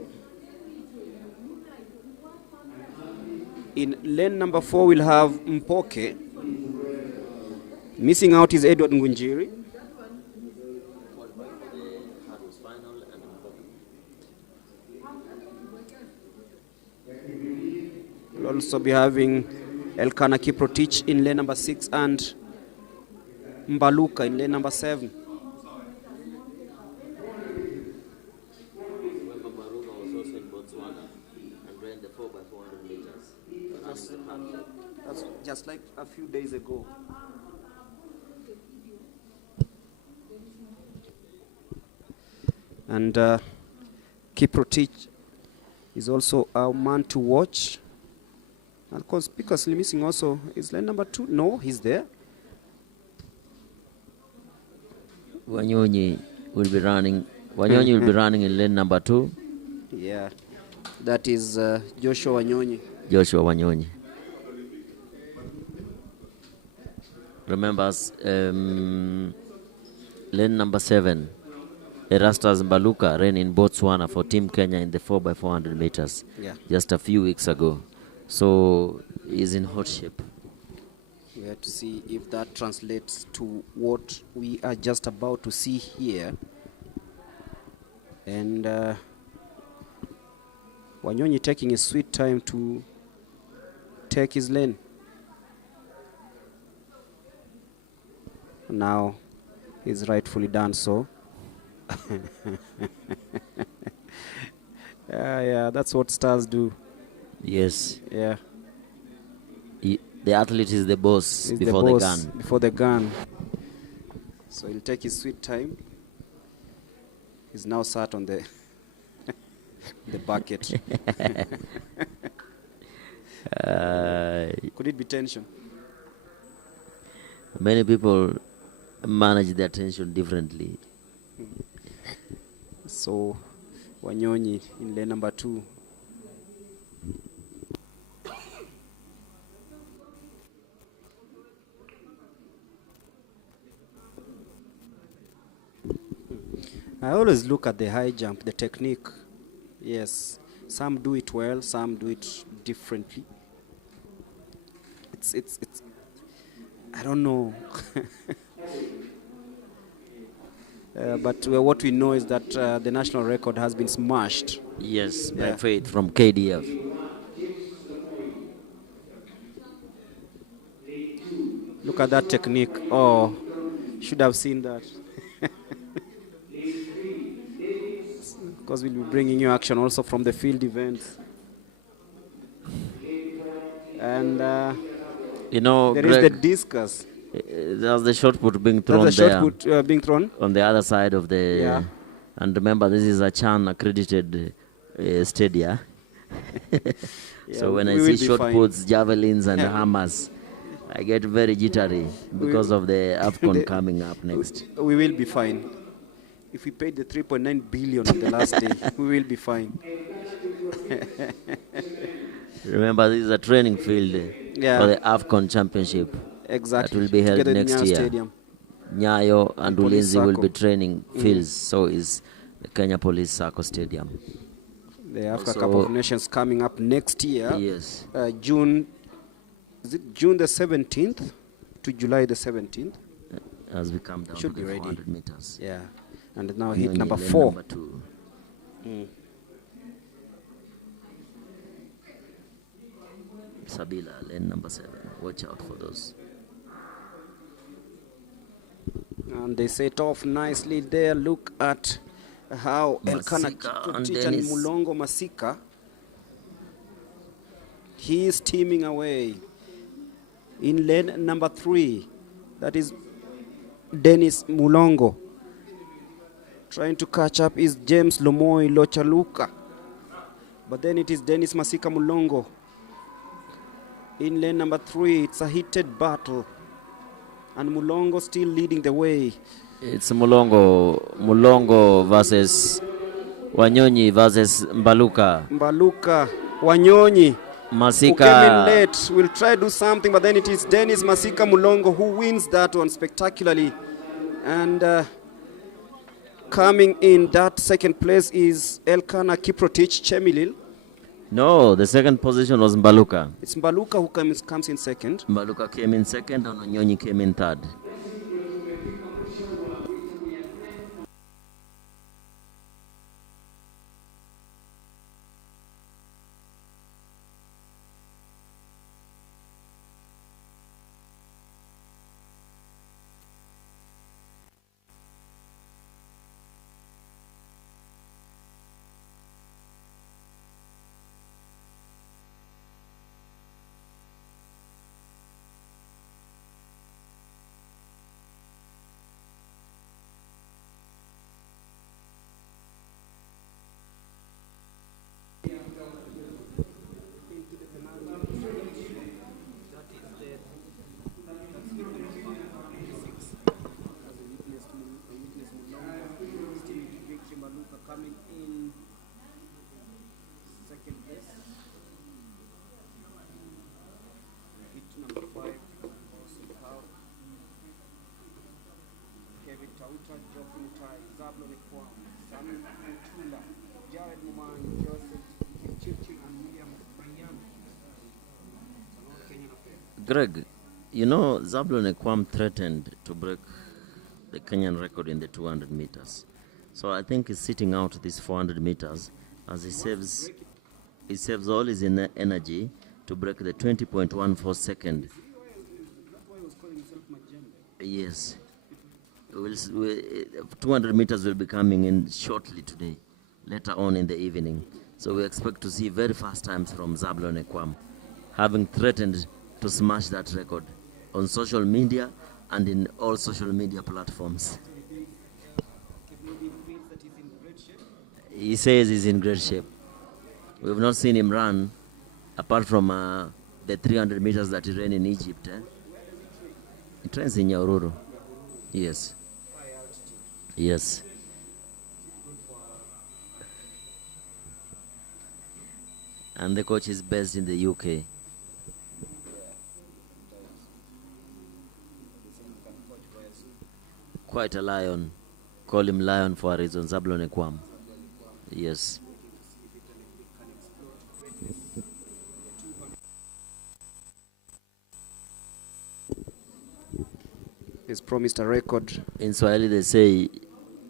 In lane number 4, we'll have Mpoke. Missing out is Edward Ngunjiri. We'll also be having Elkana Kiprotich in lane number 6 and Mbaluka in lane number 7. That's just like a few days ago. And Kiprotich is also a man to watch. And conspicuously missing also is lane number 2. No, he's there. Wanyonyi will be running. Wanyonyi will be running in lane number 2. Yeah, that is Joshua Wanyonyi. Joshua Wanyonyi. Remember, lane number 7, Erastus Mbaluka ran in Botswana for Team Kenya in the 4x400 meters just a few weeks ago. So he's in hot shape. We have to see if that translates to what we are just about to see here. And Wanyonyi taking his sweet time to take his lane. Now he's rightfully done so. Yeah, that's what stars do. Yes. Yeah. The athlete is the boss before the gun. Before the gun. So he'll take his sweet time. He's now sat on the the bucket. Could it be tension? Many people manage their tension differently. So Wanyonyi in lane number 2. I always look at the high jump, the technique. Yes, some do it well, some do it differently. It's I don't know. But what we know is that the national record has been smashed. Yes, by Faith from KDF. Look at that technique. Oh, should have seen that. Because we'll be bringing you action also from the field events. And you know, there Greg, is the discus. There's the shot put being thrown There's the shot put being thrown on the other side of the. And remember, this is a Chan accredited stadia. So when I see shot puts, javelins, and hammers, I get very jittery because of the AFCON coming up next. We will be fine. If we paid the 3.9 billion on the last day, we will be fine. Remember, this is a training field for the AFCON Championship. Exactly. That will be held Together next year. Stadium. Nyayo and Ulinzi will be training fields. So is the Kenya Police Sacco Stadium. The Africa Cup of Nations coming up next year. Yes. June the 17th to July the 17th. As we come down should to be the ready. 400 meters. Yeah. And now hit number 4. Number 2. Sabila, lane number 7. Watch out for those. And they set off nicely there. Look at how Elkana Kiprotich and Mulongo Masika. He is teaming away. In lane number 3, that is Dennis Mulongo. Trying to catch up is James Lomoi Lochaluka. But then it is Dennis Masika Mulongo. In lane number 3, it's a heated battle. And Mulongo still leading the way. It's Mulongo versus Wanyonyi versus Mbaluka. Wanyonyi. Masika. Who came in late. Will try to do something, but then it is Dennis Masika Mulongo who wins that one spectacularly. And coming in that second place is Elkana Kiprotich Chemilil. No, the second position was Mbaluka. It's Mbaluka who comes in second. Mbaluka came in second and Wanyonyi came in third. Greg, you know, Zablon Ekwam threatened to break the Kenyan record in the 200 meters. So I think he's sitting out these 400 meters as he saves all his energy to break the 20.14 second. Yes. 200 meters will be coming in shortly today, later on in the evening. So we expect to see very fast times from Zablon Ekwam, having threatened to smash that record on social media and in all social media platforms. He says he's in great shape. We've not seen him run apart from the 300 meters that he ran in Egypt. He trains in Nyahururu. Yes. Yes. And the coach is based in the UK. Quite a lion. Call him lion for a reason. Zablon Ekwam. Yes. He's promised a record. In Swahili they say,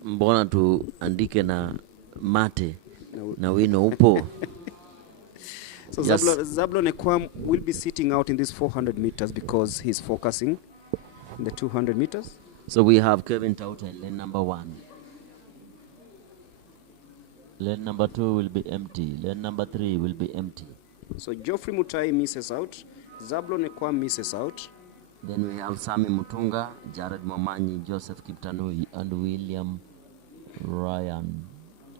mbona tu andike na mate na wino upo. So yes. Zablon Ekwam will be sitting out in these 400 meters because he's focusing in the 200 meters. So we have Kevin Tauta in lane number 1. Lane number 2 will be empty. Lane number 3 will be empty. So Geoffrey Mutai misses out. Zablon Ekwam misses out. Then we have Sami Mutunga, Jared Momanyi, Joseph Kiptanui, and William Ryan.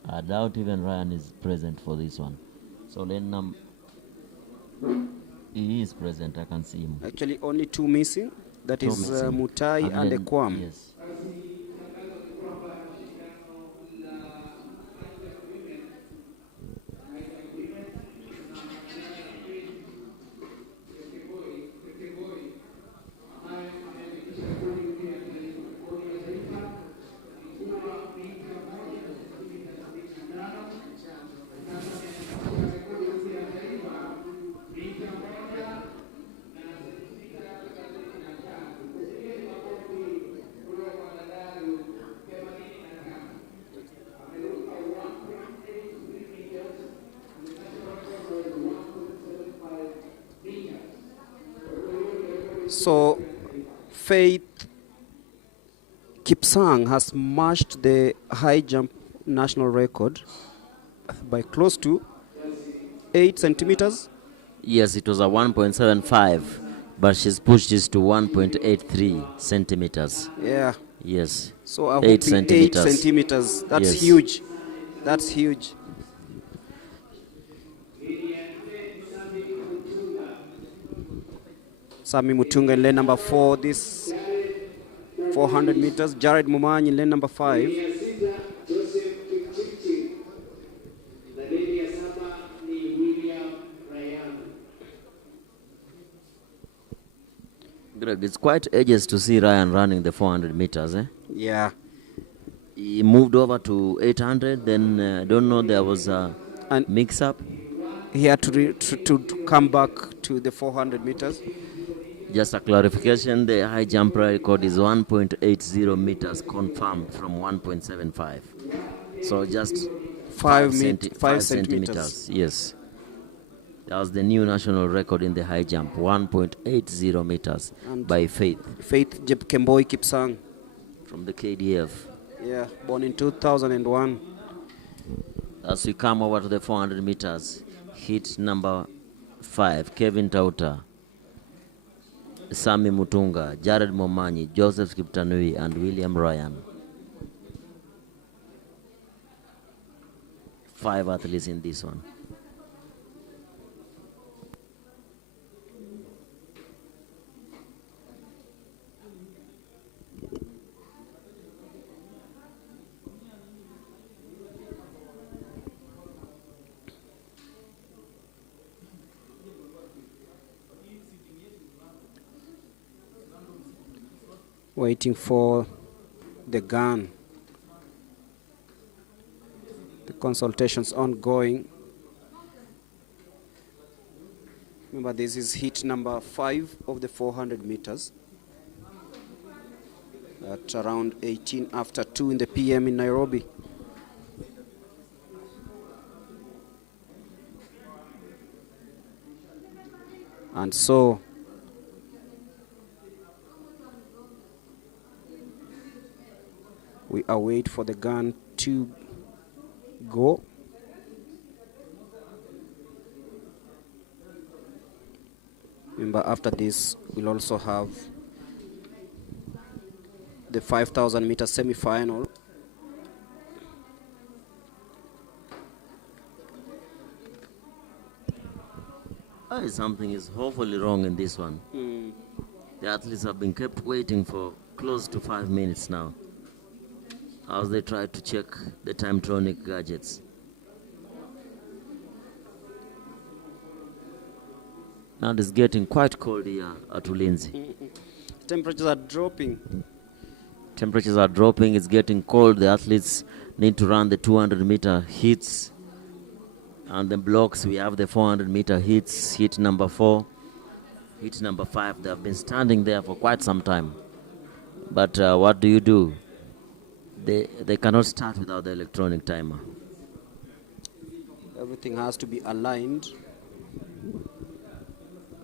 I doubt even Ryan is present for this one. So lane number... He is present, I can see him. Actually, only 2 missing. That is Mutai and Ekwam. Yes. So, Faith Kipsang has smashed the high jump national record by close to 8 centimeters. Yes, it was a 1.75, but she's pushed this to 1.83 centimeters. Yeah. Yes. So 8 centimeters. 8 centimeters. That's yes. huge. That's huge. Sami Mutunga in lane number 4. This 400 meters. Jared Mumanyi in lane number 5. Greg, it's quite ages to see Ryan running the 400 meters, eh? Yeah. He moved over to 800, then don't know, there was a mix-up. He had to come back to the 400 meters. Just a clarification, the high jump record is 1.80 meters confirmed from 1.75. So just 5 centimeters. Yes. That was the new national record in the high jump, 1.80 meters and by Faith. Faith Jepkemboi Kipsang. From the KDF. Yeah, born in 2001. As we come over to the 400 meters, heat number 5, Kevin Tauta, Sami Mutunga, Jared Momanyi, Joseph Kiptanui, and William Ryan. 5 athletes in this one. Waiting for the gun. The consultations ongoing. Remember, this is heat number 5 of the 400 meters. At around 18 after 2 in the PM in Nairobi. And so we await for the gun to go. Remember, after this, we'll also have the 5,000 meter semi-final. Something is hopefully wrong in this one. The athletes have been kept waiting for close to 5 minutes now, as they try to check the Timetronic gadgets. Now it's getting quite cold here at Ulinzi. Temperatures are dropping. Temperatures are dropping, it's getting cold. The athletes need to run the 200 meter heats. And the blocks, we have the 400 meter heats, heat number 4, heat number 5. They have been standing there for quite some time. But what do? They cannot start without the electronic timer. Everything has to be aligned.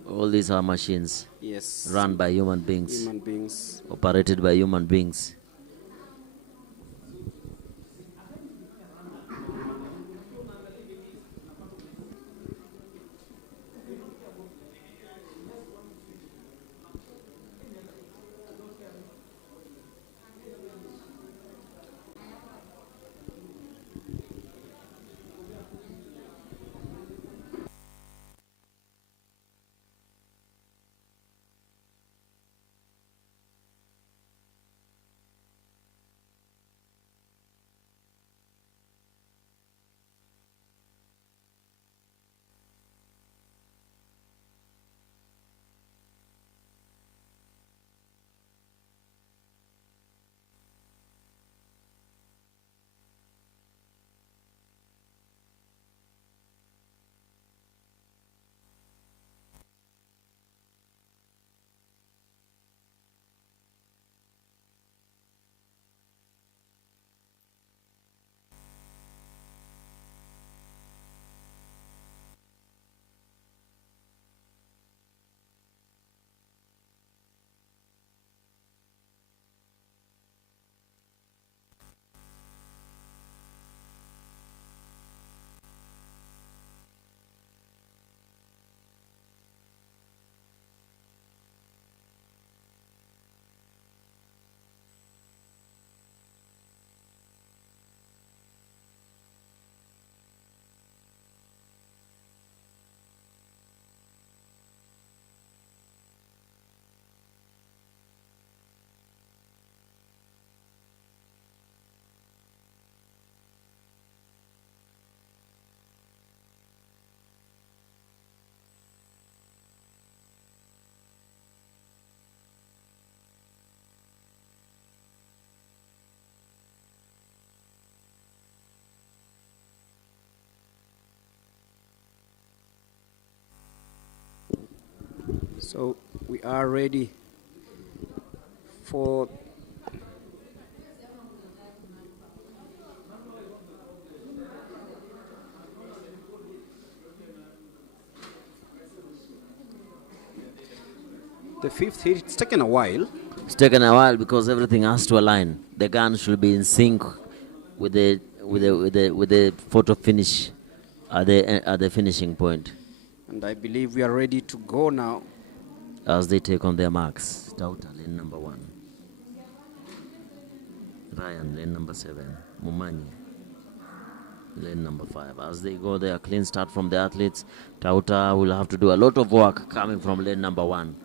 All these are machines. Yes. Run by human beings. Human beings. Operated by human beings. So we are ready for the fifth hit. It's taken a while. It's taken a while because everything has to align. The gun should be in sync with the photo finish at the finishing point. And I believe we are ready to go now. As they take on their marks. Tauta, lane number 1. Ryan, lane number 7. Mumanyi, lane number 5. As they go there, clean start from the athletes. Tauta will have to do a lot of work coming from lane number 1.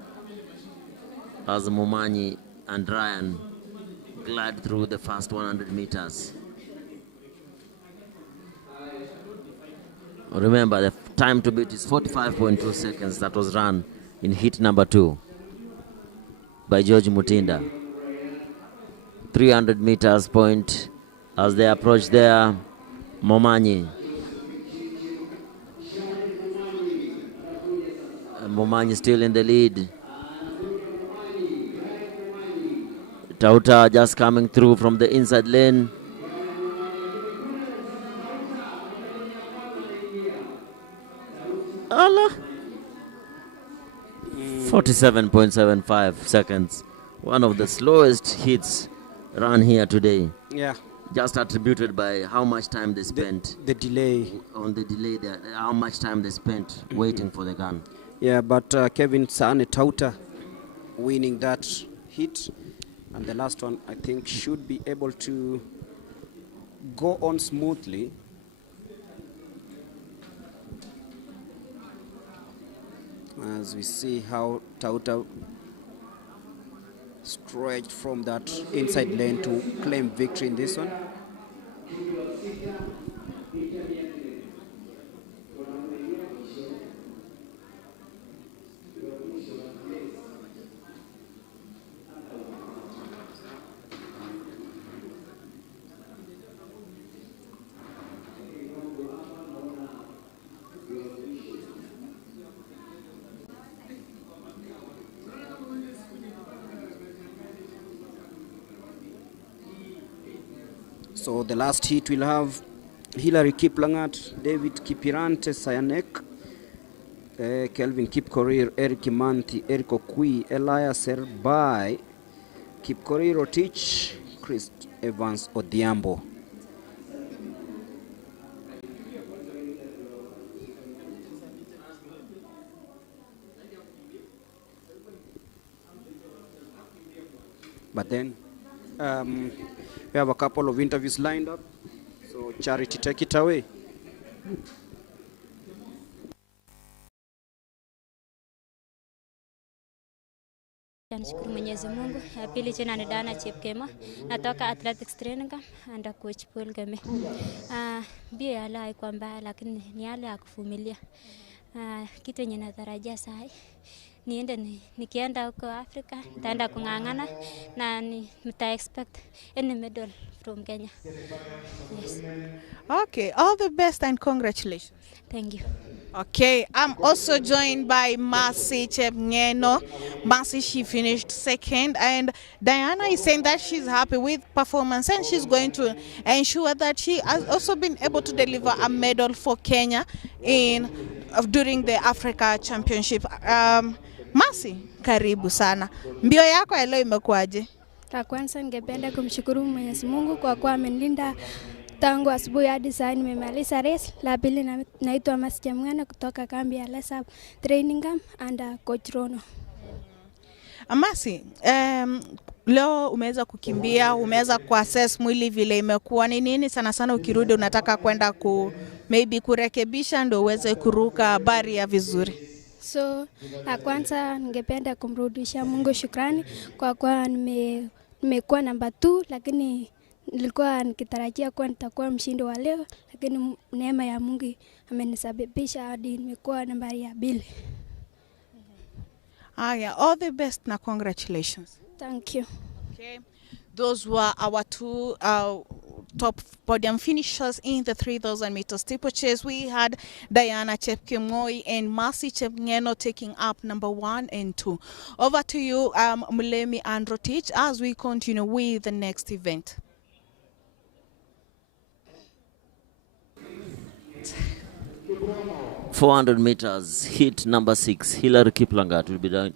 As Mumanyi and Ryan glide through the first 100 meters. Remember, the time to beat is 45.2 seconds. That was run in hit number 2 by George Mutinda. 300 meters point as they approach there. Mumanyi. Mumanyi still in the lead. Tauta just coming through from the inside lane. Allah. 47.75 seconds. One of the slowest hits run here today. Yeah. Just attributed by how much time they spent. The delay. On the delay there, how much time they spent waiting for the gun. Yeah, but Kevin Sane Tauta winning that hit. And the last one, I think, should be able to go on smoothly. As we see how Tauta stretched from that inside lane to claim victory in this one. So the last heat will have Hilary Kiplangat, David Kipirante Sayanek, Kelvin Kipkorir, Eric Imanthi, Eric Okui, Elias Serbai, Kipkorir Otich, Chris Evans Odhiambo. But then we have a couple of interviews lined up. So Charity, take it away. Nashukuru Mwenyezi Mungu. Ya pili jina ni Dana Chepkema. Natoka athletics training under coach Paul Game. Mbio ya leo haikuwa mbaya lakini ni hali ya kuvumilia. Kitu yenye natarajia sasa niende nikienda huko Afrika nitaenda kung'ang'ana na nita expect any medal from Kenya. Yes. Okay, all the best and congratulations. Thank you. Okay, I'm also joined by Mercy Chepngeno. Mercy, she finished second, and Diana is saying that she's happy with performance and she's going to ensure that she has also been able to deliver a medal for Kenya during the Africa Championship. Mercy, karibu sana. Mbio yako ya leo imekuaje? La kwanza ningependa kumshukuru Mwenyezi Mungu kwa kuwa amenilinda tangu asubuhi hadi saa nimemaliza race. La pili naitwa Mercy Chepngeno kutoka kambi ya Lesa Training Camp under coach Rono. Mercy, leo umeweza kukimbia, umeweza kuassess mwili vile imekuwa. Ni nini sana sana ukirudi unataka kwenda maybe kurekebisha ndio uweze kuruka barrier vizuri? So, la kwanza ningependa kumrudishia Mungu shukrani kwa kuwa nimekuwa namba 2 lakini nilikuwa nikitarajia kuwa nitakuwa mshindi wa leo lakini neema ya Mungu amenisababisha hadi nimekuwa nambari ya 2. Yeah, all the best na congratulations. Thank you. Okay. Those were our two top podium finishers in the 3,000 meter steeplechase. We had Diana Chepkemoi and Mercy Chepngeno taking up number 1 and 2. Over to you, Mulemi and Rotich, as we continue with the next event. .400 meters, heat number 6, Hilary Kiplangat will be down.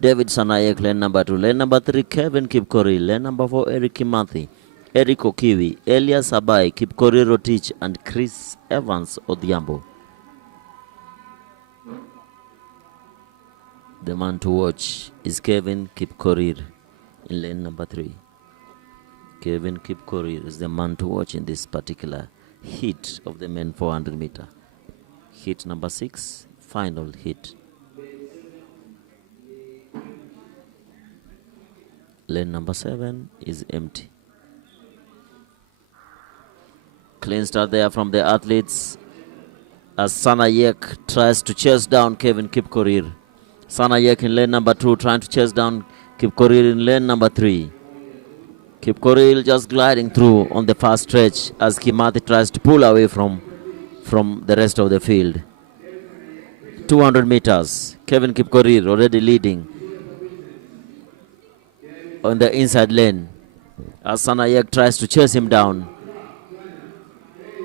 David Sanayek, lane number 2. Lane number 3, Kevin Kipkori. Lane number 4, Eric Kimathi. Eric Okiwi, Elias Abai, Kipkori Rotich, and Chris Evans Odhiambo. The man to watch is Kevin Kipkorir in lane number 3. Kevin Kipkorir is the man to watch in this particular heat of the men 400 meter. Heat number 6, final heat. Lane number 7 is empty. Clean start there from the athletes as Sanayek tries to chase down Kevin Kipkorir. Sanayek in lane number 2 trying to chase down Kipkorir in lane number 3. Kipkorir just gliding through on the fast stretch as Kimathi tries to pull away from the rest of the field. 200 meters. Kevin Kipkorir already leading on the inside lane as Sanayek tries to chase him down.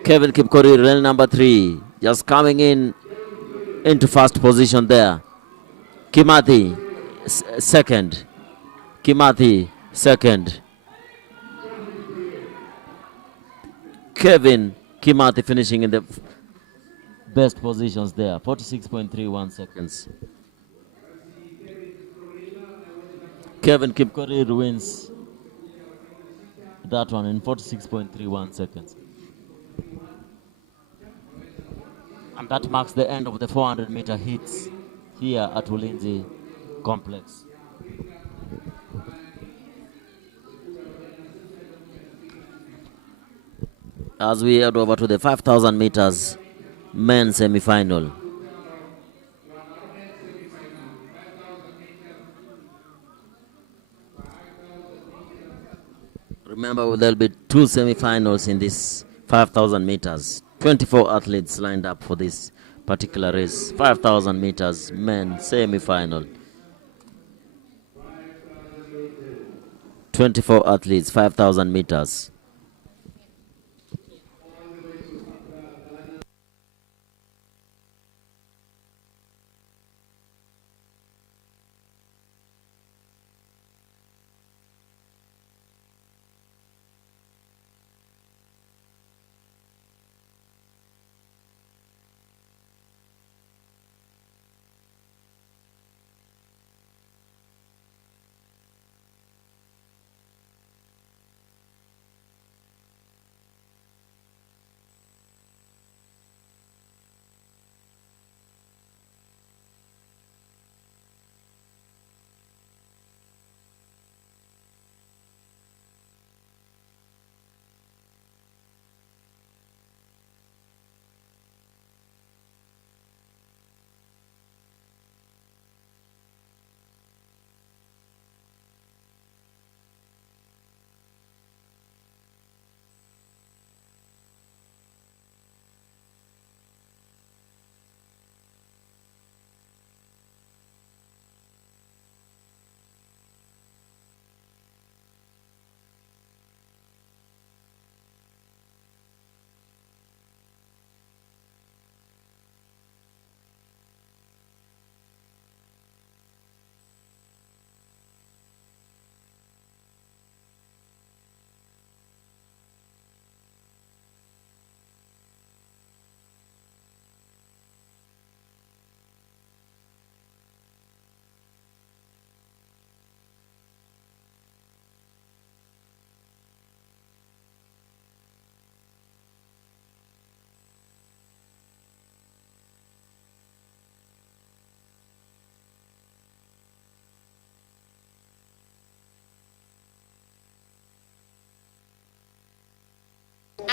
Kevin Kipkorir, lane number 3, just coming into first position there. Kimathi second. Kimathi second. Kevin Kimathi finishing in the best positions there, 46.31 seconds. Kevin Kipkorir wins that one in 46.31 seconds. And that marks the end of the 400 meter heats here at Ulinzi Complex. As we head over to the 5,000 meters men's semi-final. Remember, there'll be 2 semi-finals in this 5,000 meters. 24 athletes lined up for this particular race. 5,000 meters men semi-final. 24 athletes, 5,000 meters.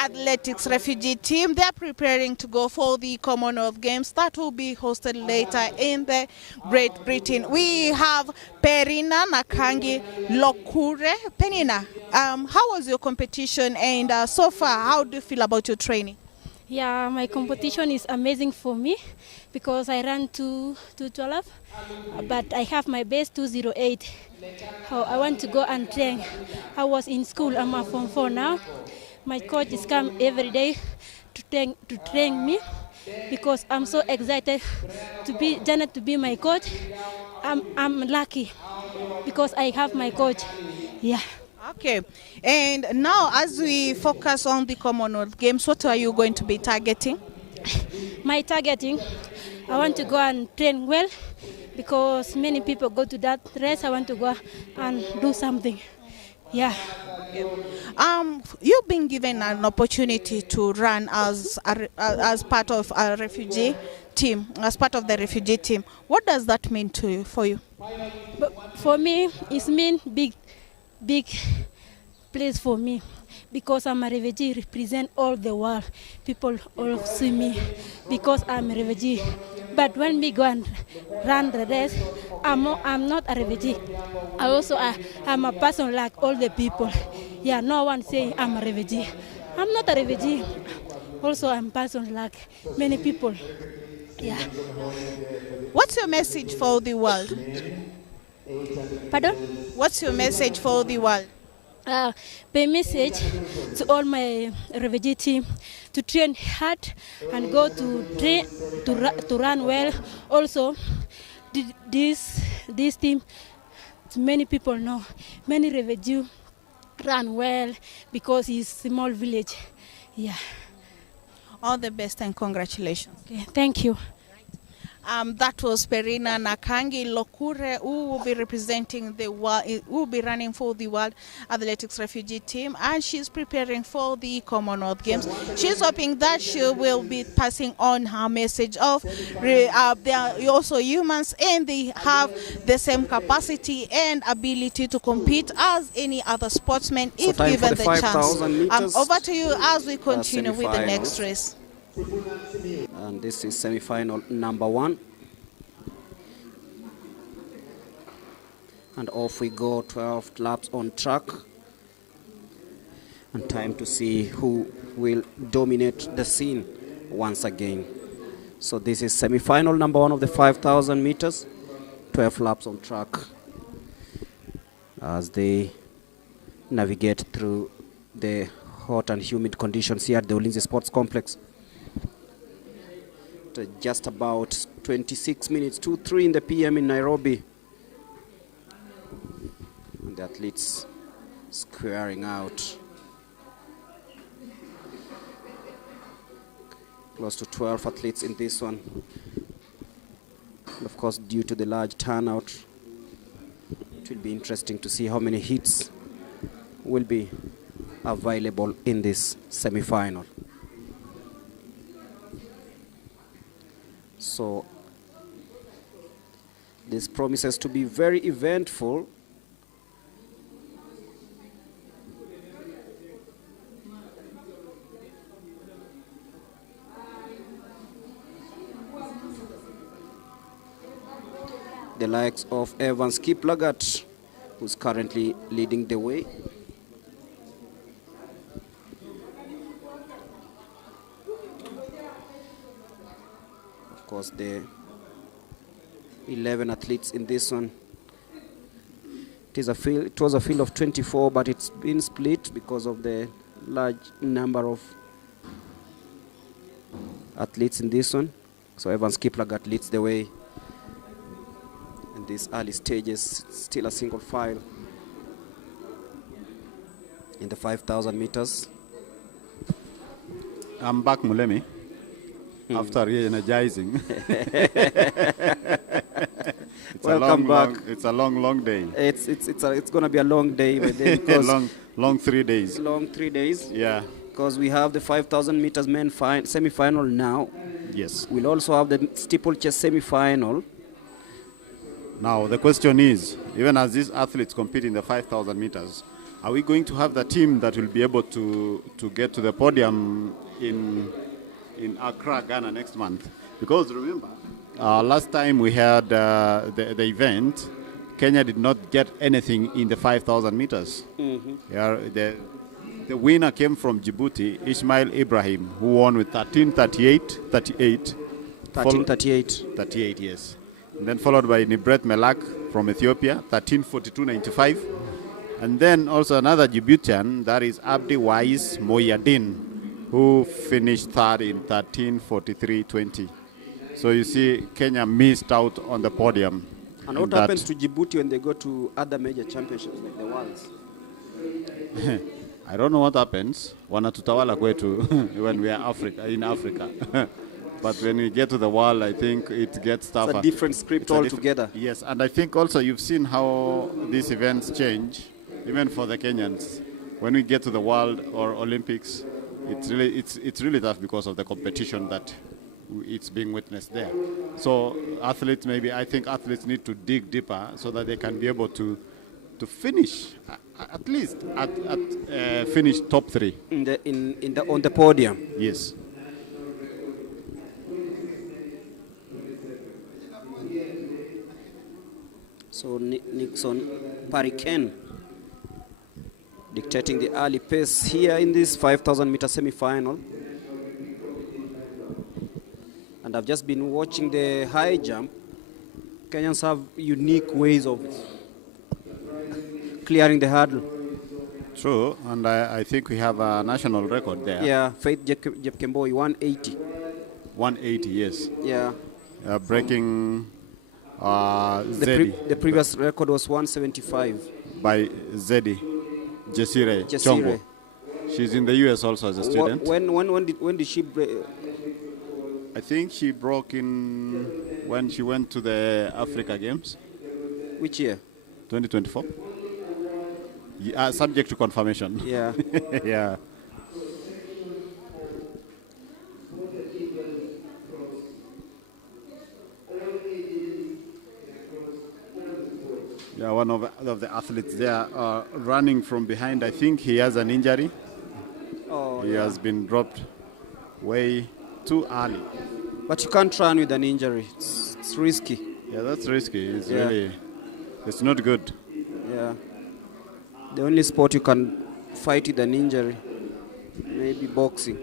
athletics refugee team. They're preparing to go for the Commonwealth Games that will be hosted later in the Great Britain. We have Perina Nakangi Lokure. Penina, how was your competition, and so far, how do you feel about your training? Yeah, my competition is amazing for me because I ran 2:12, but I have my best 2:08. I want to go and train. I was in school, I'm a Form 4 now. My coach is come every day to train me because I'm so excited to be Janet to be my coach. I'm lucky because I have my coach. Yeah. Okay, and now as we focus on the Commonwealth Games, what are you going to be targeting? My targeting, I want to go and train well because many people go to that race. I want to go and do something. Yeah. You've been given an opportunity to run as part of a refugee team, as part of the refugee team. What does that mean to you, for you? But for me, it means big place for me because I'm a refugee, represent all the world. People all see me because I'm a refugee. But when we go and run the race, I'm not a refugee. I'm a person like all the people. Yeah, no one say I'm a refugee. I'm not a refugee. Also, I'm a person like many people. Yeah. What's your message for the world? Pardon? What's your message for the world? My message to all my refugee team to train hard and go to train to run well. Also, this team, many people know, many refugees run well because it's a small village. Yeah. All the best and congratulations. Okay, thank you. That was Perina Nakangi Lokure, who will be representing the world, who will be running for the World Athletics Refugee Team, and she's preparing for the Commonwealth Games. She's hoping that she will be passing on her message of they are also humans and they have the same capacity and ability to compete as any other sportsman if given the chance. Over to you as we continue with the next race. And this is semi-final number 1. And off we go, 12 laps on track. And time to see who will dominate the scene once again. So this is semi-final number 1 of the 5,000 meters, 12 laps on track as they navigate through the hot and humid conditions here at the Ulinzi Sports Complex. Just about 26 minutes to 3 in the PM in Nairobi. And the athletes squaring out. Close to 12 athletes in this one. And of course, due to the large turnout, it will be interesting to see how many hits will be available in this semi-final. So this promises to be very eventful. The likes of Evans Kiplagat, who's currently leading the way. Of course, the 11 athletes in this one. It was a field of 24, but it's been split because of the large number of athletes in this one. So Evans Kiplagat leads the way in these early stages. Still a single file in the 5,000 meters. I'm back, Mulemi. After re-energizing. Welcome back. It's a long day. It's going to be a long day, because long 3 days. Long 3 days. Yeah. Because we have the 5,000 meters men semi-final now. Yes. We'll also have the steeplechase semi-final. Now the question is, even as these athletes compete in the 5,000 meters, are we going to have the team that will be able to get to the podium in Accra, Ghana next month? Because remember, last time we had the event, Kenya did not get anything in the 5,000 meters. Yeah, the winner came from Djibouti, Ismail Ibrahim, who won with 13:38, yes. And then followed by Nibret Melak from Ethiopia, 13:42.95. And then also another Djiboutian, that is Abdi Wais Moyadin, who finished third in 13:43.20. So you see, Kenya missed out on the podium. And what happens to Djibouti when they go to other major championships like the Worlds? I don't know what happens. Wanatutawala kwetu when we are in Africa. But when we get to the world, I think it gets tougher. It's a different script altogether. Yes, and I think also you've seen how these events change, even for the Kenyans. When we get to the world or Olympics, it's really tough because of the competition that it's being witnessed there. So I think athletes need to dig deeper so that they can be able to finish at least finish top 3 on the podium. Yes. So Nixon Pariken dictating the early pace here in this 5,000 meter semi-final. And I've just been watching the high jump. Kenyans have unique ways of clearing the hurdle. True, and I think we have a national record there. Yeah, Faith Jepkemboi, 180. 180, yes. Yeah. Breaking Zedi. The previous record was 175. By Zedi, Jesire Chongo. She's in the US also as a student. When did she break? I think she broke when she went to the Africa Games. Which year? 2024. Subject to confirmation. Yeah. Yeah. Yeah, one of the athletes there running from behind. I think he has an injury. He has been dropped way too early. But you can't run with an injury. It's risky. Yeah, that's risky. It's not good. Yeah. The only sport you can fight with an injury, maybe boxing.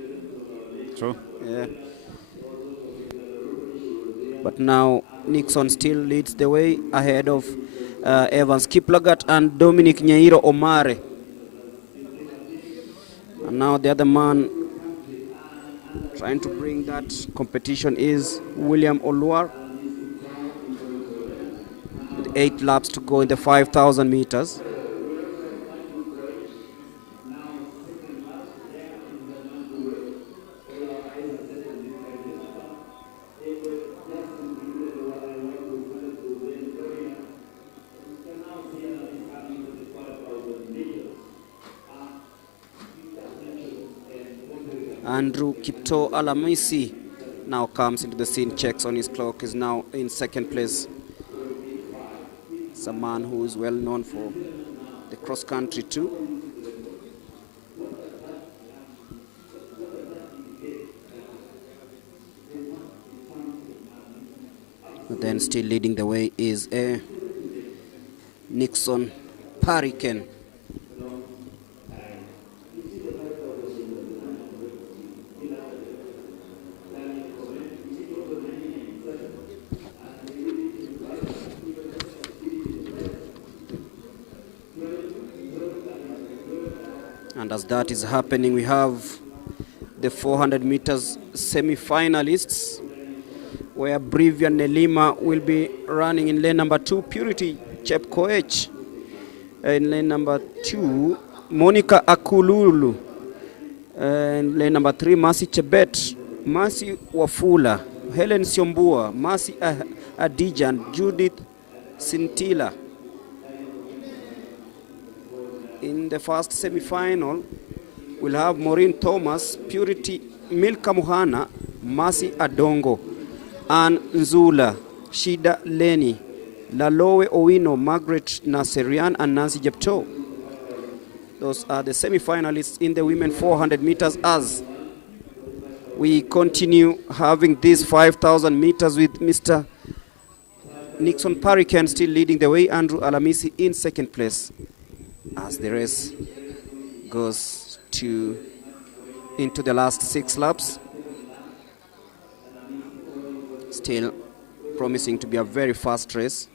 True. Yeah. But now Nixon still leads the way ahead of Evans Kiplagat and Dominic Nyairo Omare. And now the other man trying to bring that competition is William Oluar. With 8 laps to go in the 5,000 meters. Andrew Kipto Alamisi now comes into the scene, checks on his clock, is now in second place. It's a man who is well known for the cross country too. But then still leading the way is Nixon Pariken. And as that is happening, we have the 400 meters semi-finalists, where Brivia Nelima will be running in lane number 2, Purity Chepkoech. In lane number 2, Monica Akululu. In lane number 3, Mercy Chebet, Mercy Wafula, Helen Siombua, Mercy Adijan, Judith Sintila. In the first semi-final, we'll have Maureen Thomas, Purity Milka Muhana, Mercy Adongo, Ann Nzula, Shida Leni, Lalowe Owino, Margaret Naserian, and Nancy Jepto. Those are the semi-finalists in the women 400 meters as we continue having these 5,000 meters with Mr. Nixon Parikan still leading the way, Andrew Alamisi in second place as the race goes into the last 6 laps. Still promising to be a very fast race.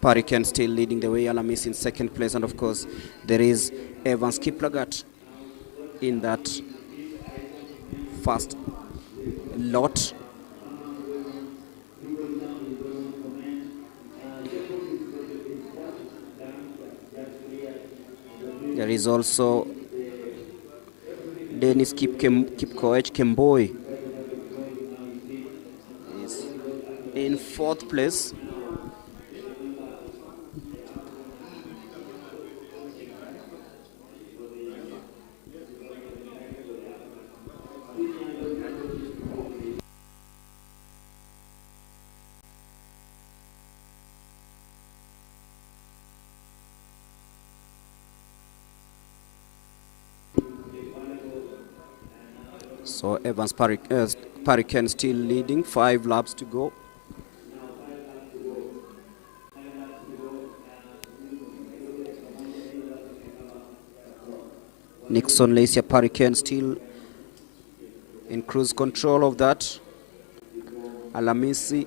Parikan still leading the way, Alamisi in second place, and of course there is Evans Kiplagat in that first lot. There is also Dennis Kipkoech Kemboi is in 4th place. So Evans Parikan still leading, 5 laps to go. Nixon Lacia Parikan still in cruise control of that. Alamisi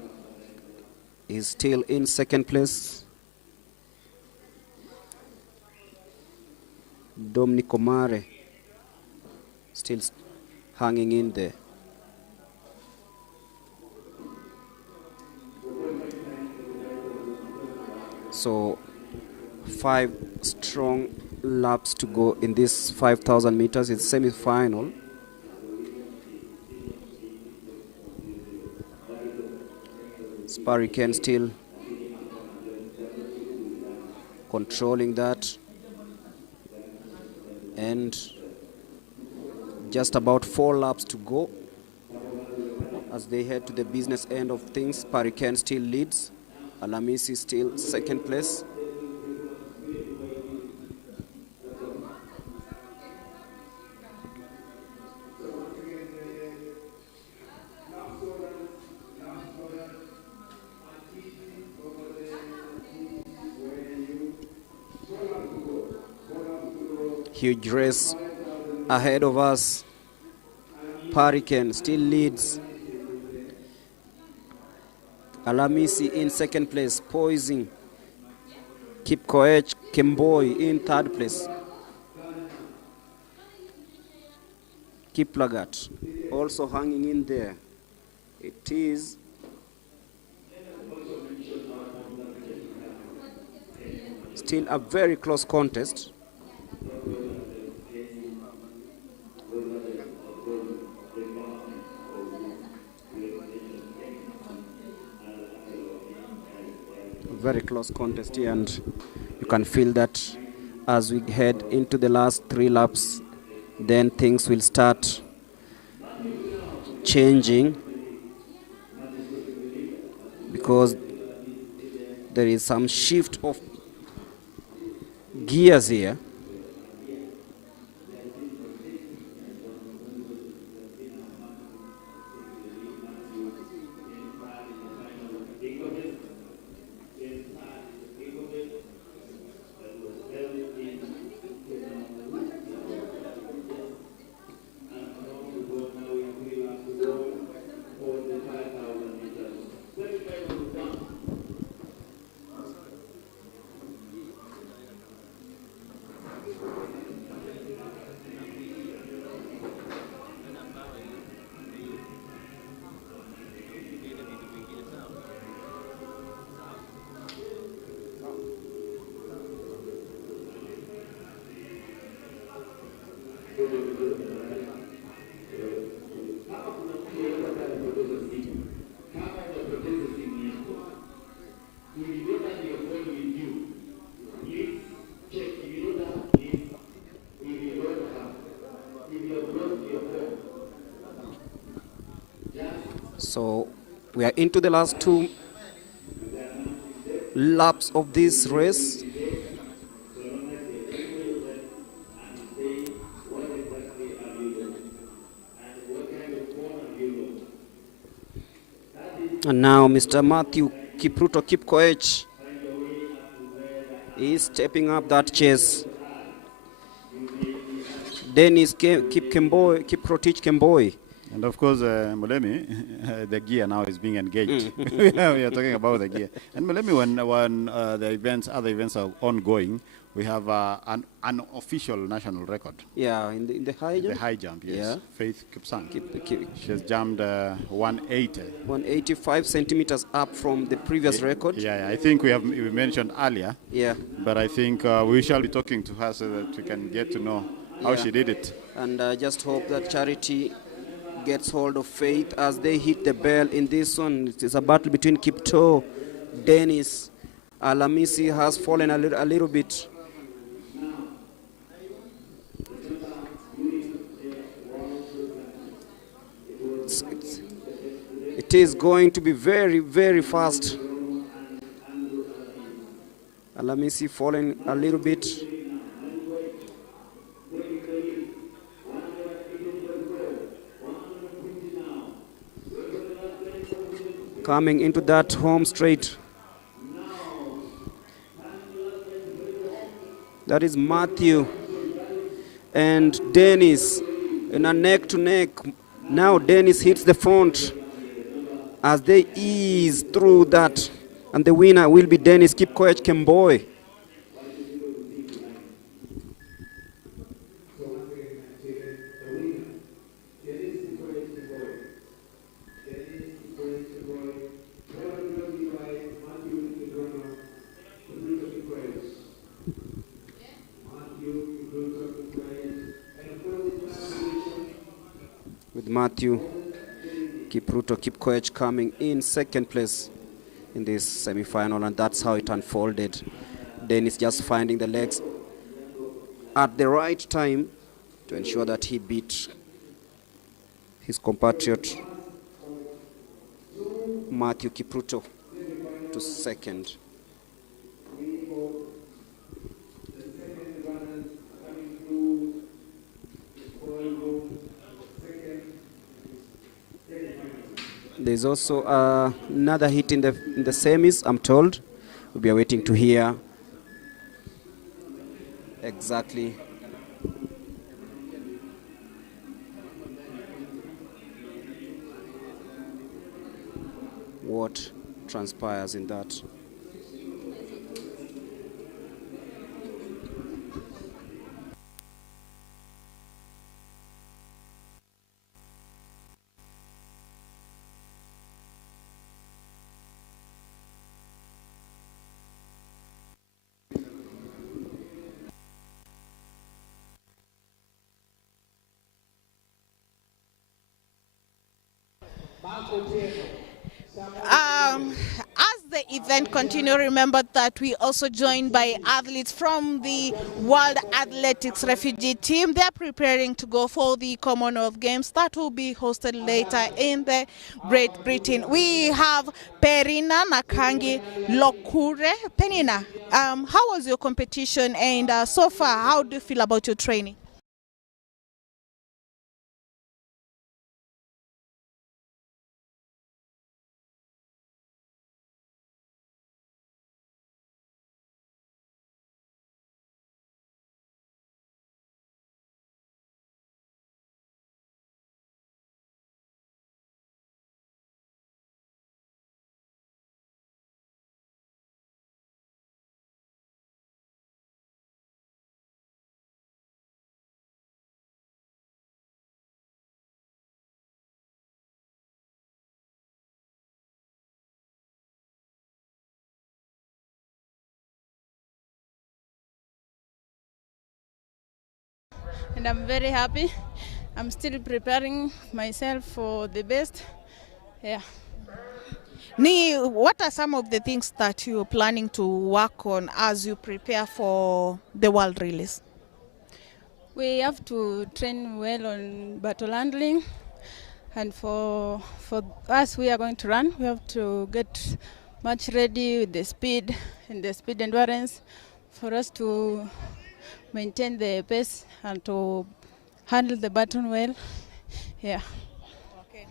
is still in second place. Dominic Omare still hanging in there. So 5 strong laps to go in this 5,000 meters. It's semi-final. Parikan still controlling that, and just about 4 laps to go as they head to the business end of things. Parikan still leads. Alamisi still second place. Huge race ahead of us. Parikan still leads. Alamisi in second place, poising. Kipkoech Kemboi in third place. Kiplagat also hanging in there. It is still a very close contest. Very close contest here, and you can feel that as we head into the last 3 laps, then things will start changing because there is some shift of gears here. So we are into the last 2 laps of this race. And now Mr. Matthew Kipruto Kipkoech is stepping up that chase. Dennis Kiprotich Kemboi. And of course, Mulemi, the gear now is being engaged. We are talking about the gear. And Mulemi, when other events are ongoing, we have an unofficial national record. Yeah, in the high jump? The high jump, yes. Yeah. Faith Kipsang. She has jumped 180. 185 centimeters up from the previous record. Yeah, I think we mentioned earlier. Yeah. But I think we shall be talking to her so that we can get to know how she did it. And I just hope that Charity gets hold of Faith as they hit the bell in this one. It is a battle between Kipto, Dennis. Alamisi has fallen a little bit. It is going to be very, very fast. Alamisi falling a little bit. Coming into that home straight. That is Matthew and Dennis in a neck to neck. Now Dennis hits the front as they ease through that. And the winner will be Dennis Kipkoech Kemboi. With Matthew Kipruto Kipkoech coming in second place in this semi-final, and that's how it unfolded. Dennis just finding the legs at the right time to ensure that he beat his compatriot Matthew Kipruto to second. There's also another hit in the semis, I'm told. We'll be waiting to hear exactly what transpires in that. As the event continues, remember that we also joined by athletes from the World Athletics Refugee Team. They're preparing to go for the Commonwealth Games that will be hosted later in the Great Britain. We have Perina Nakangi Lokure. Penina, how was your competition, and so far, how do you feel about your training? And I'm very happy. I'm still preparing myself for the best. Yeah. What are some of the things that you're planning to work on as you prepare for the world release? We have to train well on battle handling, and for us, we are going to run. We have to get much ready with the speed and the speed endurance for us to maintain the pace and to handle the baton well. Yeah. Okay.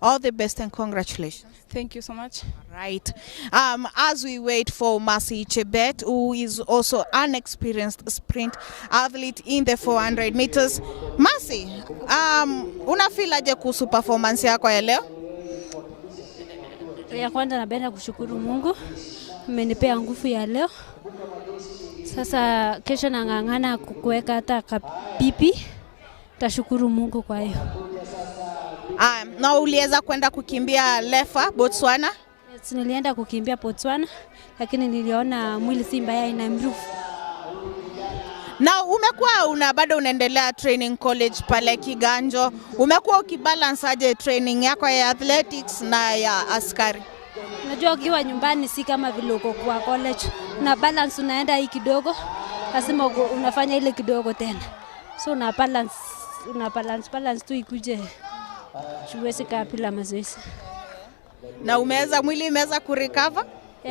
All the best and congratulations. Thank you so much. Right. As we wait for Mercy Chebet, who is also an experienced sprint athlete in the 400 meters. Mercy, unafeel aje kuhusu performance yako ya leo? Ya kwanza napenda kushukuru Mungu amenipea nguvu ya leo. Sasa kesho nang'ang'ana kuweka hata kapipi. Tashukuru Mungu kwa hiyo. Na uliweza kwenda kukimbia Lefa, Botswana? Yes, nilienda kukimbia Botswana, lakini niliona mwili si mbaya, ina improve. Na umekuwa bado unaendelea training college pale Kiganjo. Umekuwa ukibalance aje training yako ya athletics na ya askari? Unajua ukiwa nyumbani si kama vile uko kwa college. Una balance, unaenda hii kidogo, lazima unafanya ile kidogo tena. So una balance tu ikuje. Siwezi kaa bila mazoezi. Na mwili imeweza kurecover?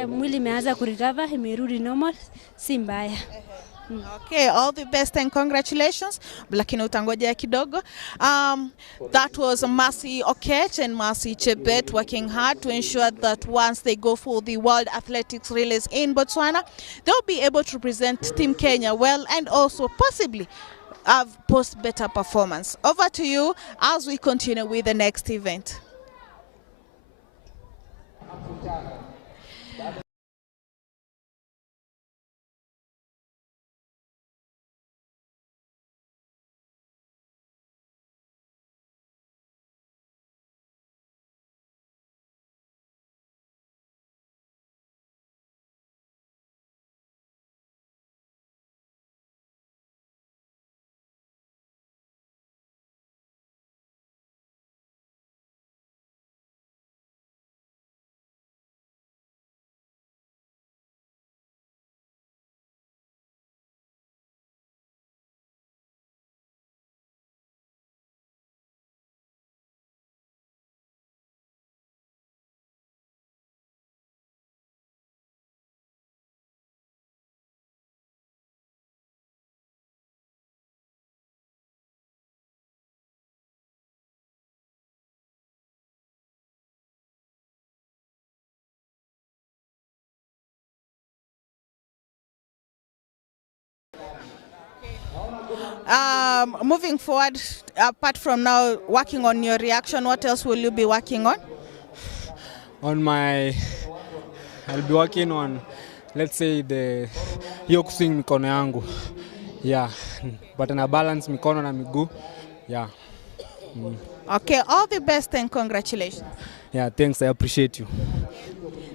Mwili imeanza kurecover, imerudi normal, si mbaya. Okay, all the best and congratulations. Lakini utangoja kidogo. That was Mercy Okech and Mercy Chebet working hard to ensure that once they go for the World Athletics Relays in Botswana, they'll be able to represent Team Kenya well and also possibly post better performance. Over to you as we continue with the next event. Moving forward, apart from now working on your reaction, what else will you be working on? I'll be working on, let's say, hiyo kuswing mikono yangu. Yeah, but na balance mikono na miguu. Yeah. Okay, all the best and congratulations. Yeah, thanks, I appreciate you.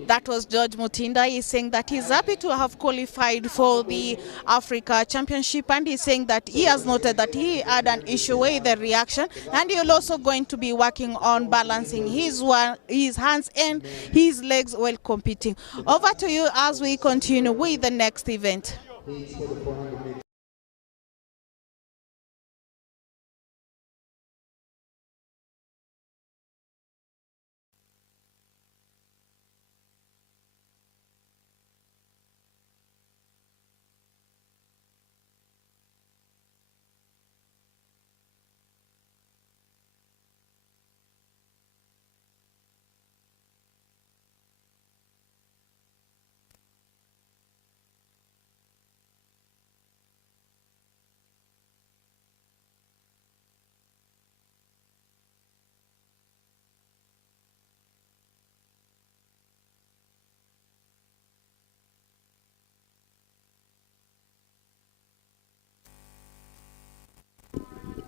That was George Mutinda. He's saying that he's happy to have qualified for the Africa Championship, and he's saying that he has noted that he had an issue with the reaction, and he's also going to be working on balancing his hands and his legs while competing. Over to you as we continue with the next event.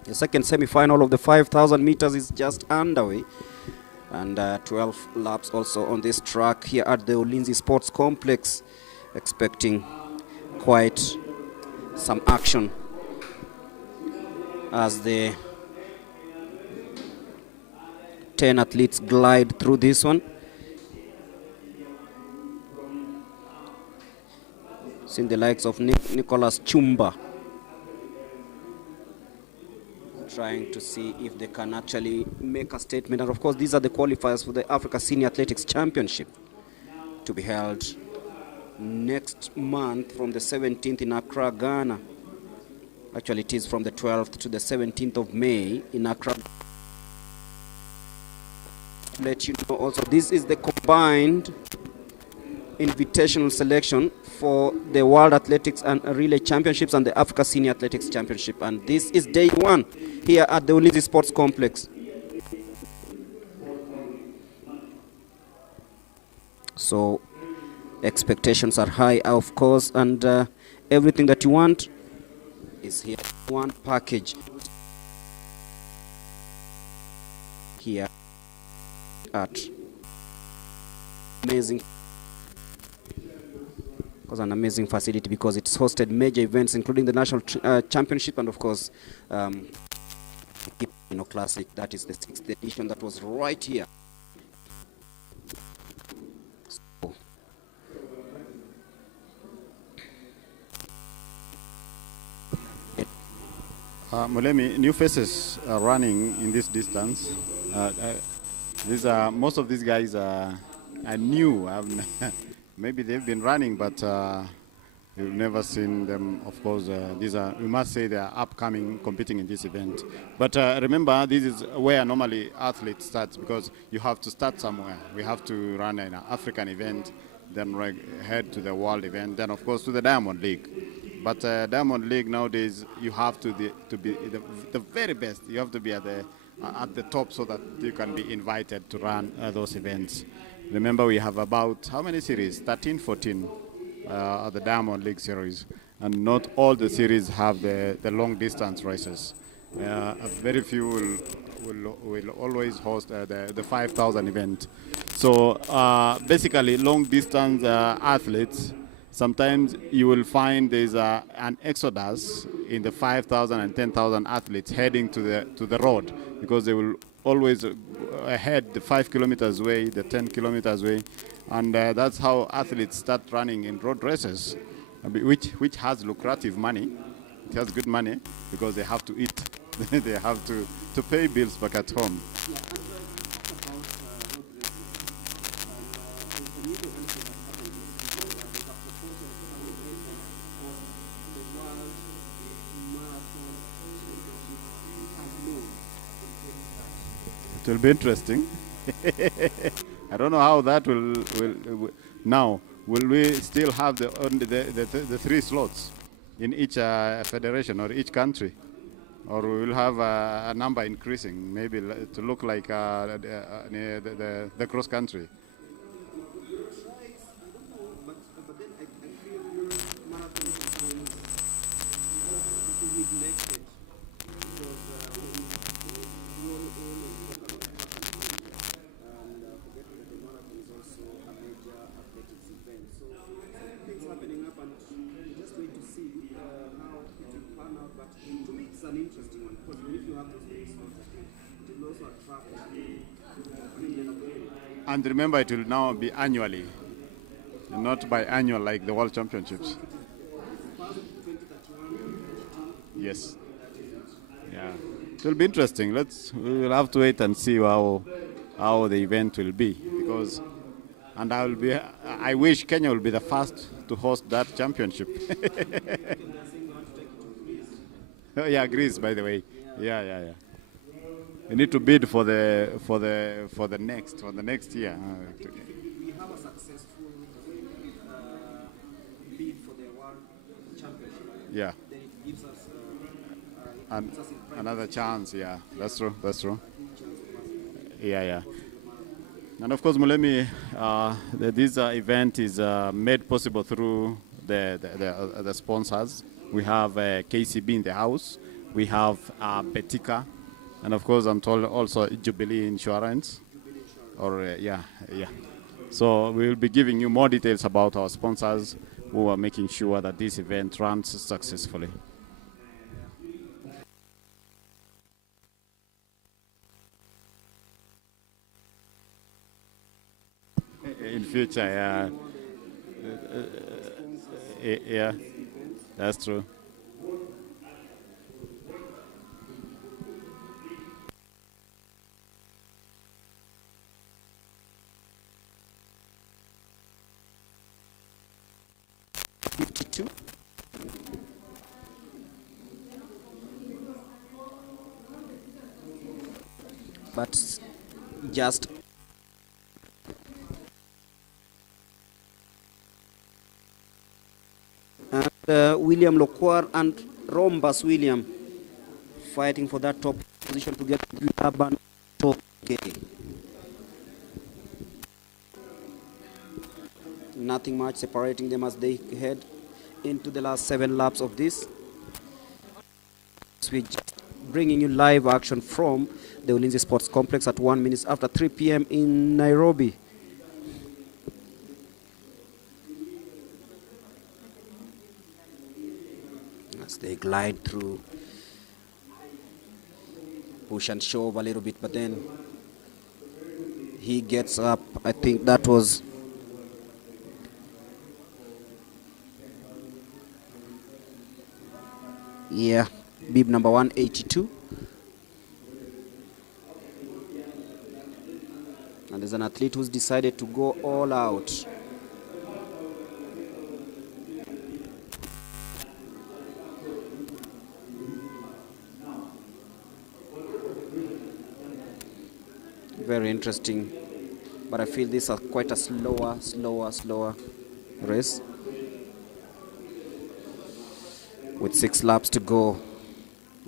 The second semi-final of the 5,000 meters is just underway, and 12 laps also on this track here at the Ulinzi Sports Complex, expecting quite some action as the 10 athletes glide through this one. Seen the likes of Nicholas Chumba trying to see if they can actually make a statement. And of course, these are the qualifiers for the Africa Senior Athletics Championship. to be held next month from the 17th in Accra, Ghana. Actually, it is from the 12th to the 17th of May in Accra. Let you know also, this is the combined invitational selection for the World Athletics and Relay Championships and the Africa Senior Athletics Championship. And this is day one here at the Ulinzi Sports Complex. So expectations are high, of course, and everything that you want is here. One package here at amazing. Was an amazing facility because it's hosted major events including the national championship and of course classic. That is the 6th edition that was right here. Mulemi, new faces are running in this distance. Most of these guys are new. Maybe they've been running, but you've never seen them. Of course, we must say they are upcoming competing in this event. But remember, this is where normally athletes start because you have to start somewhere. We have to run an African event, then head to the world event, then of course to the Diamond League. But Diamond League nowadays, you have to be the very best. You have to be at the top so that you can be invited to run those events. Remember, we have about, how many series? 13, 14 at the Diamond League series. And not all the series have the long distance races. Very few will always host the 5,000 event. So basically, long distance athletes, sometimes you will find there's an exodus in the 5,000 and 10,000 athletes heading to the road because they will always ahead the 5 kilometers way, the 10 kilometers way, and that's how athletes start running in road races, which has lucrative money. It has good money because they have to eat, they have to pay bills back at home. It will be interesting. I don't know how that will now. Will we still have the 3 slots in each federation or each country, or we will have a number increasing, maybe to look like the cross country? And remember, it will now be annually, not biannual like the World Championships. Yes. Yeah. It will be interesting. We will have to wait and see how the event will be, because, and I wish Kenya will be the first to host that championship. Oh, yeah, Greece, by the way. Yeah. We need to bid for the next year. We have a successful bid for the World Championship. Yeah. Then it gives us another chance. Yeah, that's true. Yeah. And of course, Mulemi, this event is made possible through the sponsors. We have KCB in the house. We have Betika. And of course, I'm told also Jubilee Insurance. Yeah. So we will be giving you more details about our sponsors who are making sure that this event runs successfully. In future, yeah, that's true. but just and William Lokwar and Rombas William fighting for that top position to get Laban okay. Nothing much separating them as they head into the last 7 laps of this. We're just bringing you live action from the Ulinzi Sports Complex at 1 minute after 3 p.m. in Nairobi. As they glide through, push and shove a little bit, but then he gets up. I think that was bib number 182. And there's an athlete who's decided to go all out. Very interesting. But I feel this is quite a slower race. With 6 laps to go,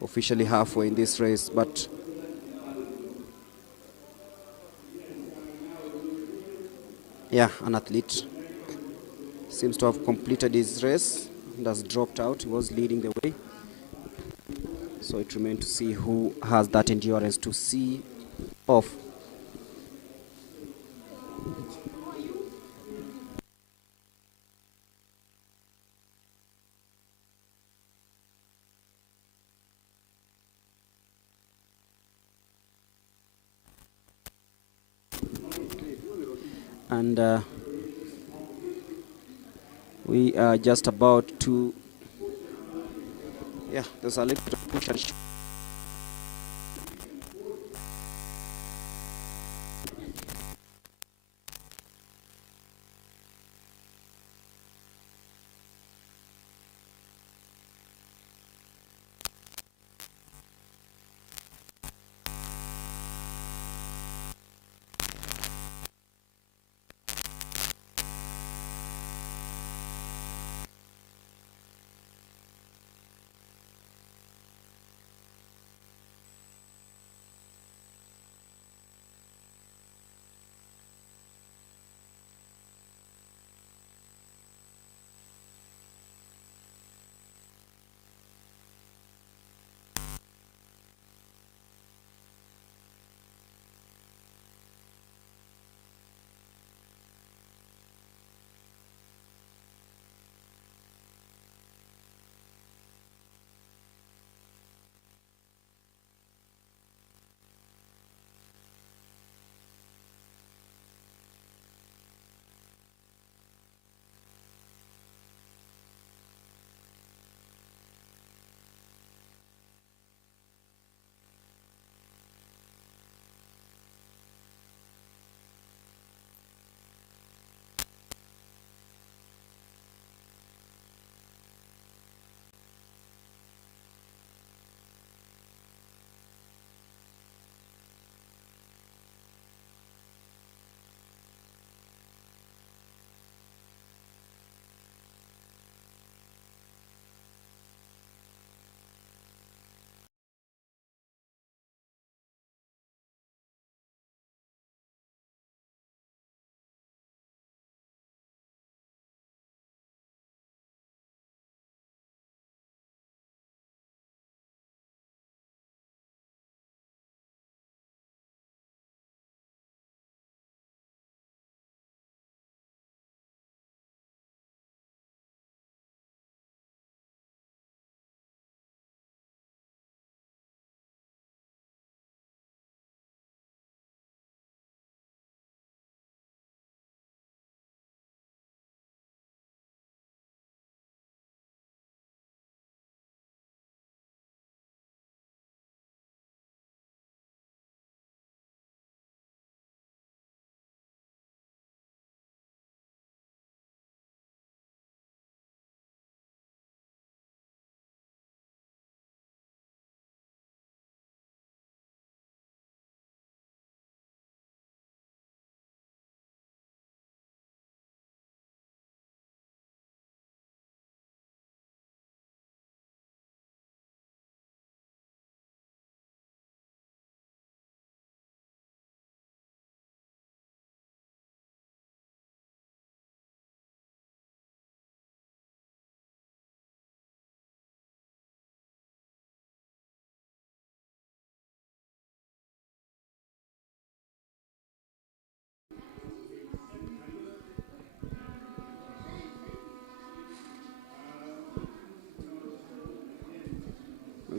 officially halfway in this race, but yeah, an athlete seems to have completed his race and has dropped out. He was leading the way, so it remains to see who has that endurance to see off. And we are just about to, there's a little bit of push and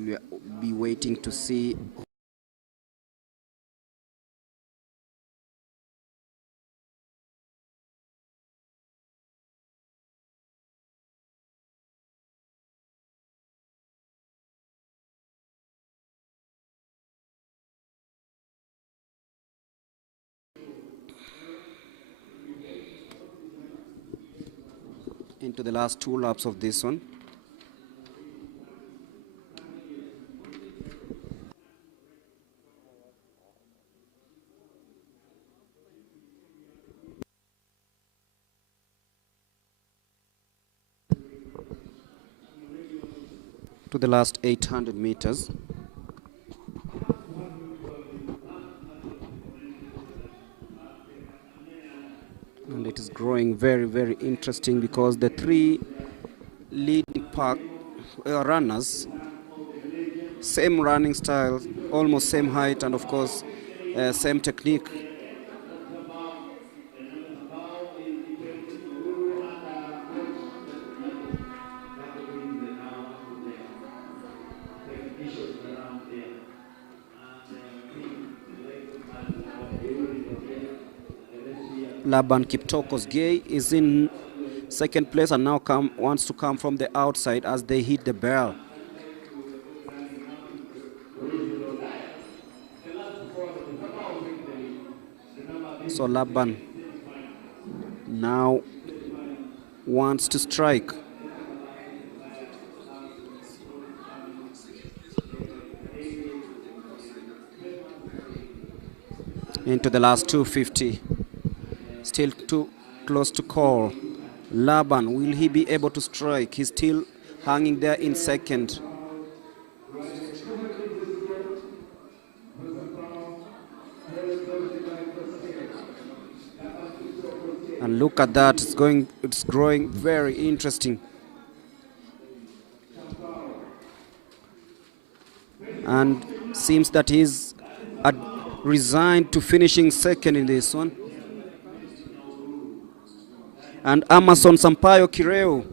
we'll be waiting to see. Into the last 2 laps of this one. To the last 800 meters. And it is growing very, very interesting because the 3 leading runners, same running style, almost same height, and of course same technique. Laban Kiptokos-Gay is in second place and now wants to come from the outside as they hit the bell. So Laban now wants to strike. Into the last 250. Still too close to call. Laban, will he be able to strike? He's still hanging there in second. And look at that, it's growing very interesting. And seems that he's resigned to finishing second in this one. And Amason Sampaio Kireu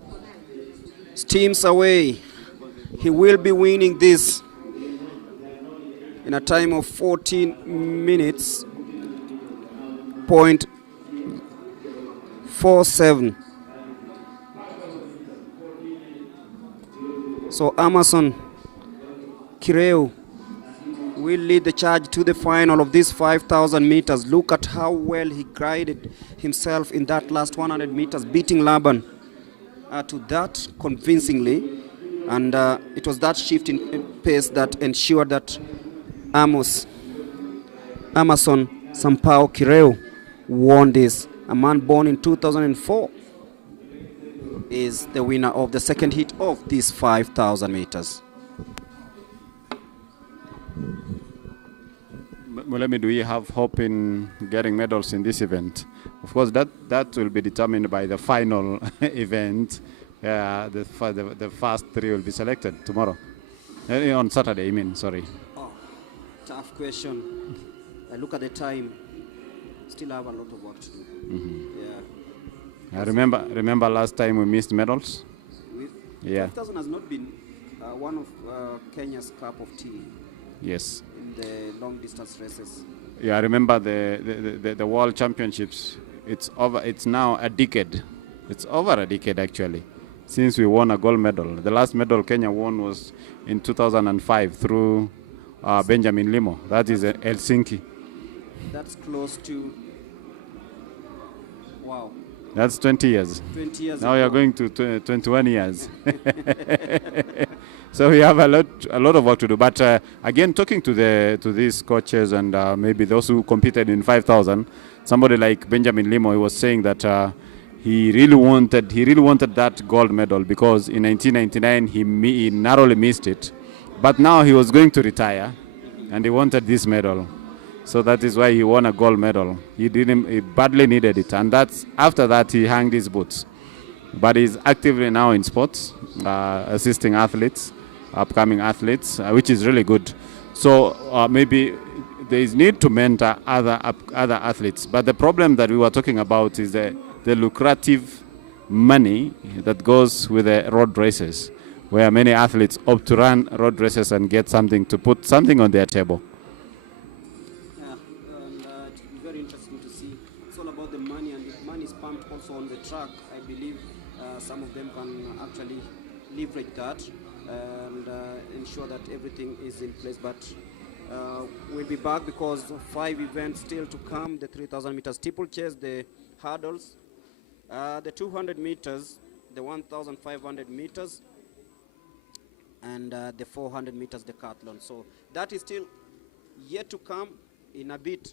steams away. He will be winning this in a time of 14 minutes, 0.47. So Amason Kireu will lead the charge to the final of this 5,000 meters. Look at how well he guided himself in that last 100 meters, beating Laban to that convincingly. And it was that shift in pace that ensured that Amason Sampaio Kireu won this. A man born in 2004 is the winner of the second heat of these 5,000 meters. Mulemi, do we have hope in getting medals in this event? Of course, that will be determined by the final event. The first 3 will be selected tomorrow. On Saturday, I mean, sorry. Oh, tough question. I look at the time. Still have a lot of work to do. Mm-hmm. Yeah. I remember last time we missed medals. Yeah. 5,000 has not been one of Kenya's cup of tea. Yes. In the long distance races. Yeah, I remember the World Championships. It's over. It's now a decade. It's over a decade actually, since we won a gold medal. The last medal Kenya won was in 2005 through Benjamin Limo. That is Helsinki. That's close to. Wow. That's 20 years. 20 years. Now you're going to 21 years. So we have a lot of work to do. But again, talking to these coaches and maybe those who competed in 5,000, somebody like Benjamin Limo, he was saying that he really wanted that gold medal because in 1999 he narrowly missed it, but now he was going to retire, and he wanted this medal. So that is why he won a gold medal. He badly needed it, and after that he hung his boots. But he's actively now in sports, assisting athletes, upcoming athletes, which is really good. So maybe there is need to mentor other athletes. But the problem that we were talking about is the lucrative money that goes with the road races. where many athletes opt to run road races and get something to put something on their table. Yeah, and it will be very interesting to see. It's all about the money, and if money is pumped also on the track, I believe some of them can actually leverage that and ensure that everything is in place. But we'll be back because 5 events still to come: the 3,000 meter steeplechase, the hurdles, the 200 meters, the 1,500 meters, and the 400 meters decathlon. So that is still yet to come in a bit.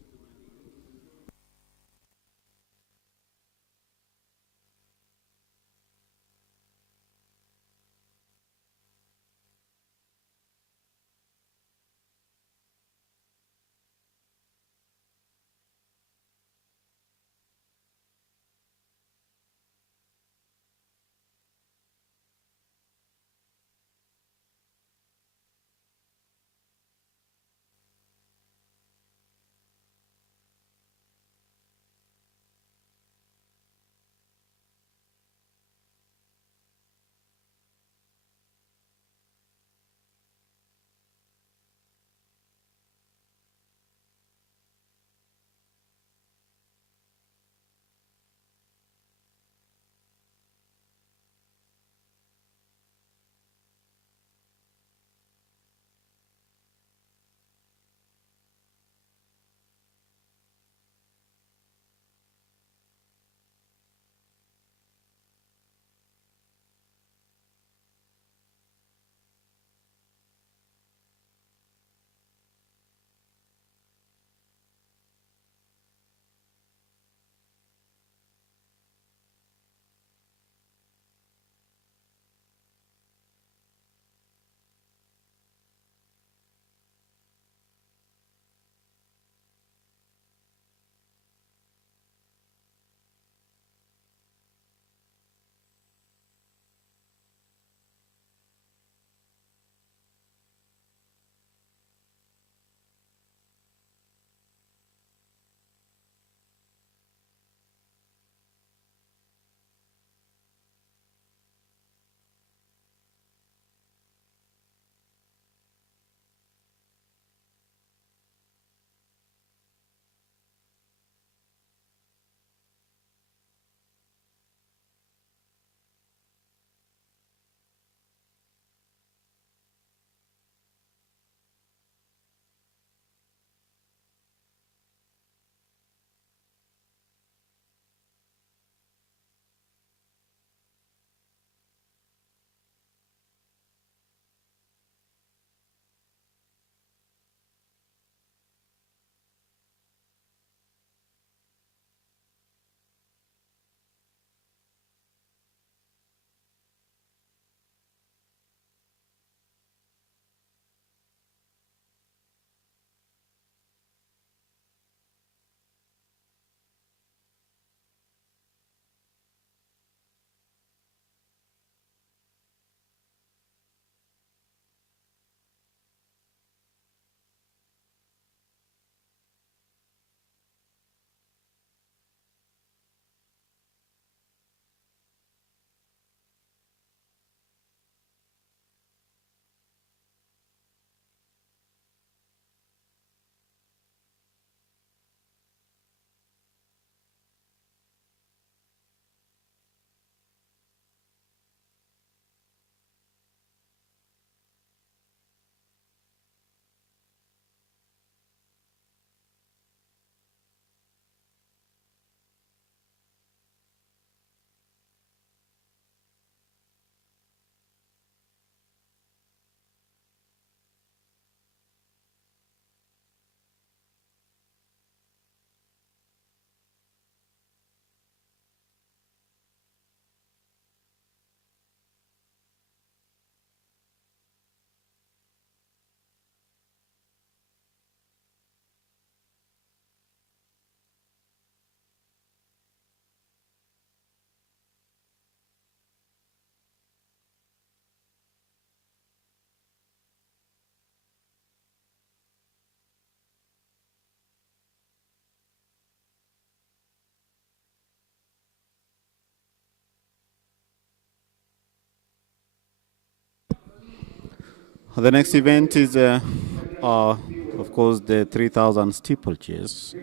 The next event is, of course, the 3,000 steeplechase,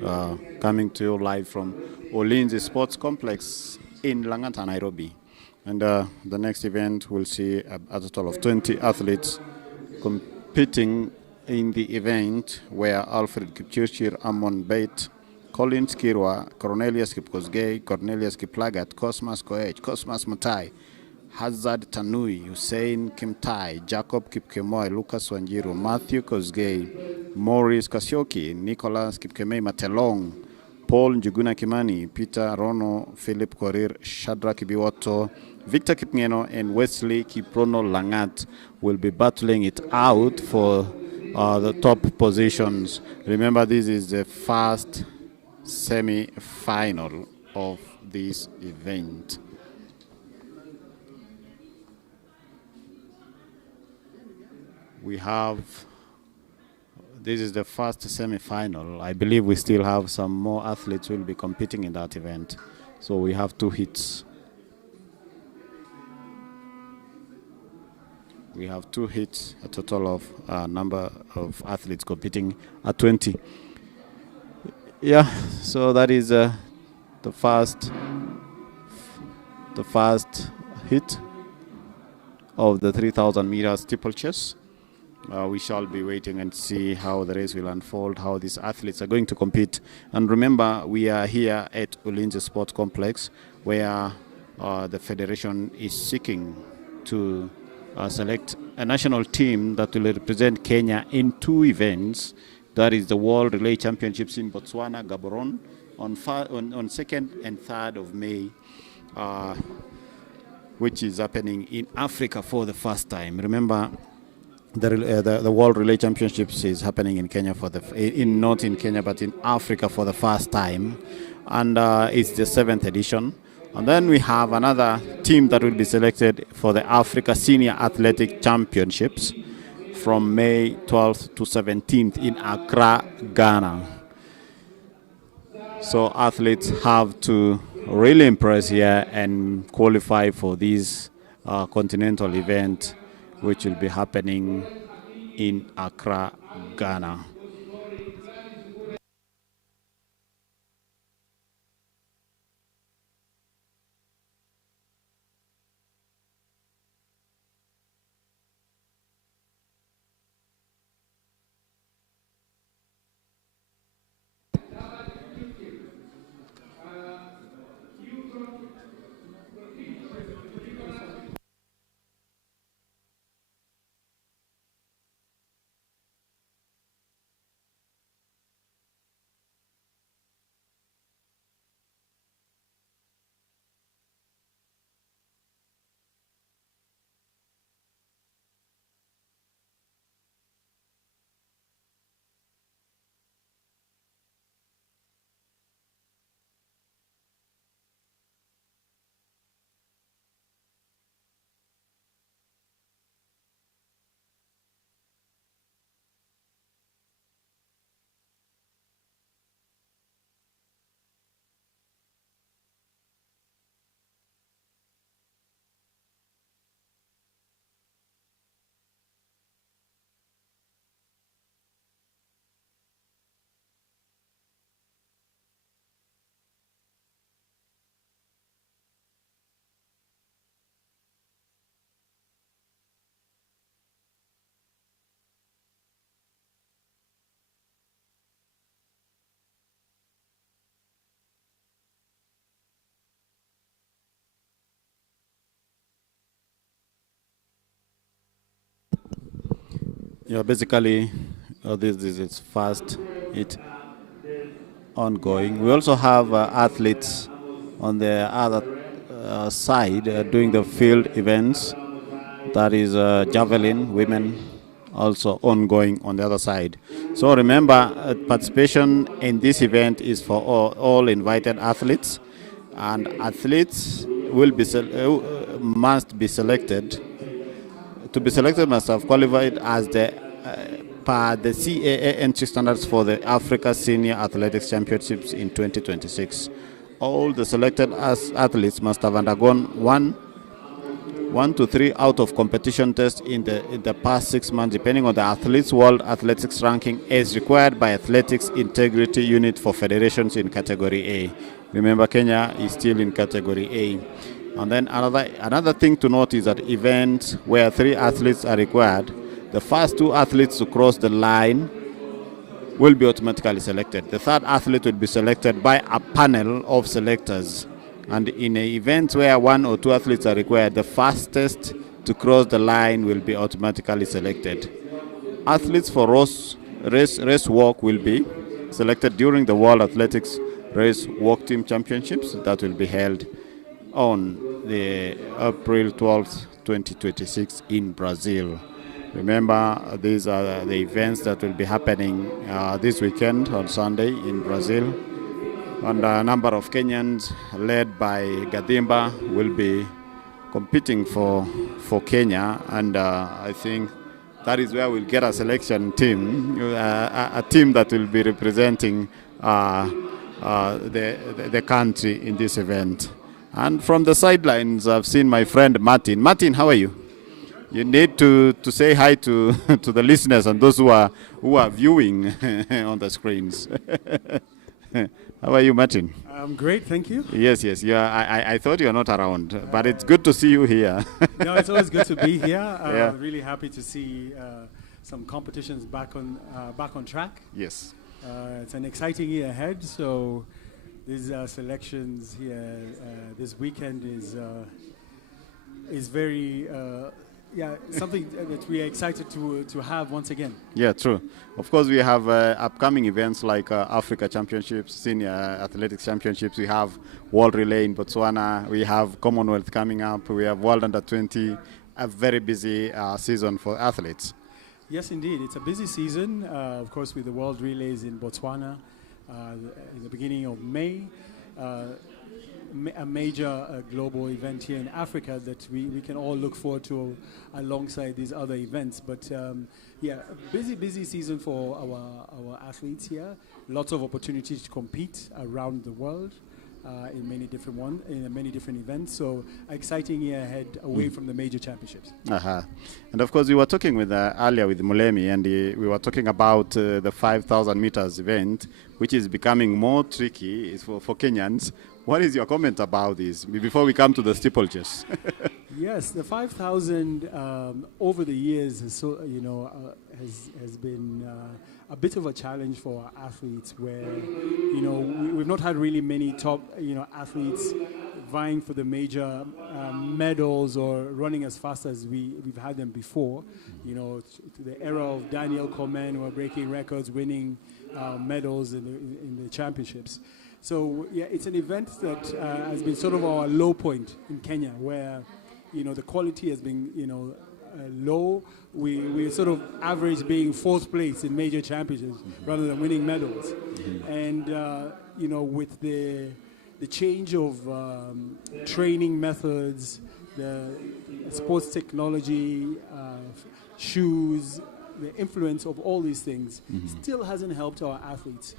coming to you live from Ulinzi Sports Complex in Langata, Nairobi. And the next event will see a total of 20 athletes competing in the event, where Alfred Kipchirchir, Amon Bate, Collins Kirwa, Cornelius Kipkosgei, Cornelius Kiplagat, Cosmas Koech, Cosmas Mutai, Hazard Tanui, Hussein Kimtai, Jacob Kipkemoy, Lucas Wanjiru, Matthew Kosgei, Maurice Kasioki, Nicholas Kipkemei Matelong, Paul Njuguna Kimani, Peter Rono, Philip Korir, Shadrach Ibiwoto, Victor Kipngeno, and Wesley Kiprono Langat will be battling it out for the top positions. Remember, this is the first semi-final of this event. This is the first semi-final. I believe we still have some more athletes who will be competing in that event. So we have 2 heats. We have 2 heats, a total of number of athletes competing at 20. Yeah, so that is the first hit of the 3,000 meter steeplechase. We shall be waiting and see how the race will unfold, how these athletes are going to compete. And remember, we are here at Ulinzi Sports Complex, where the federation is seeking to select a national team that will represent Kenya in 2 events. That is the World Relay Championships in Botswana, Gaborone, on 2nd and 3rd of May, which is happening in Africa for the first time. Remember, the World Relay Championships is happening in Kenya not in Kenya, but in Africa for the first time, and it's the 7th edition. And then we have another team that will be selected for the Africa Senior Athletic Championships from May 12th to 17th in Accra, Ghana. So athletes have to really impress here and qualify for this continental event, which will be happening in Accra, Ghana. Yeah, basically, this is its first hit ongoing. We also have athletes on the other side doing the field events. That is javelin, women, also ongoing on the other side. So remember, participation in this event is for all invited athletes, and athletes will be must be selected. To be selected, must have qualified as per the CAA entry standards for the Africa Senior Athletics Championships in 2026. All the selected athletes must have undergone 1 1 to 3 out of competition tests in the past 6 months, depending on the athletes' World Athletics ranking, as required by Athletics Integrity Unit for federations in Category A. Remember, Kenya is still in Category A. And then another thing to note is that events where 3 athletes are required, the first 2 athletes to cross the line will be automatically selected. The 3rd athlete will be selected by a panel of selectors. And in events where 1 or 2 athletes are required, the fastest to cross the line will be automatically selected. Athletes for race walk will be selected during the World Athletics Race Walk Team Championships that will be held on the April 12th, 2026 in Brazil. Remember, these are the events that will be happening this weekend on Sunday in Brazil. And a number of Kenyans led by Gadimba will be competing for Kenya, and I think that is where we'll get a selection team, a team that will be representing the country in this event. And from the sidelines, I've seen my friend Martin. Martin, how are you? You need to say hi to the listeners and those who are viewing on the screens. How are you, Martin? I'm great, thank you. Yes. Yeah, I thought you're not around, but it's good to see you here. No, it's always good to be here. Yeah. Really happy to see some competitions back on track. Yes. It's an exciting year ahead, so these selections here this weekend is very something that we are excited to have once again. Yeah, true. Of course, we have upcoming events like Africa Championships, Senior Athletics Championships. We have World Relay in Botswana. We have Commonwealth coming up. We have World Under-20. A very busy season for athletes. Yes, indeed. It's a busy season, of course, with the World Relays in Botswana in the beginning of May. A major global event here in Africa that we can all look forward to alongside these other events. But busy season for our athletes here. Lots of opportunities to compete around the world in many different events. So exciting year ahead away from the major championships. And of course, we were talking with earlier with Mulemi, and we were talking about the 5,000 meters event, which is becoming more tricky for Kenyans. What is your comment about this before we come to the steeplechase? Yes, the 5,000 over the years has been a bit of a challenge for our athletes, where we've not had really many top athletes vying for the major medals or running as fast as we've had them before. To the era of Daniel Komen, who are breaking records, winning medals in the championships. So it's an event that has been sort of our low point in Kenya, where the quality has been low. We sort of average being 4th place in major championships rather than winning medals. And with the change of training methods, the sports technology, shoes, the influence of all these things still hasn't helped our athletes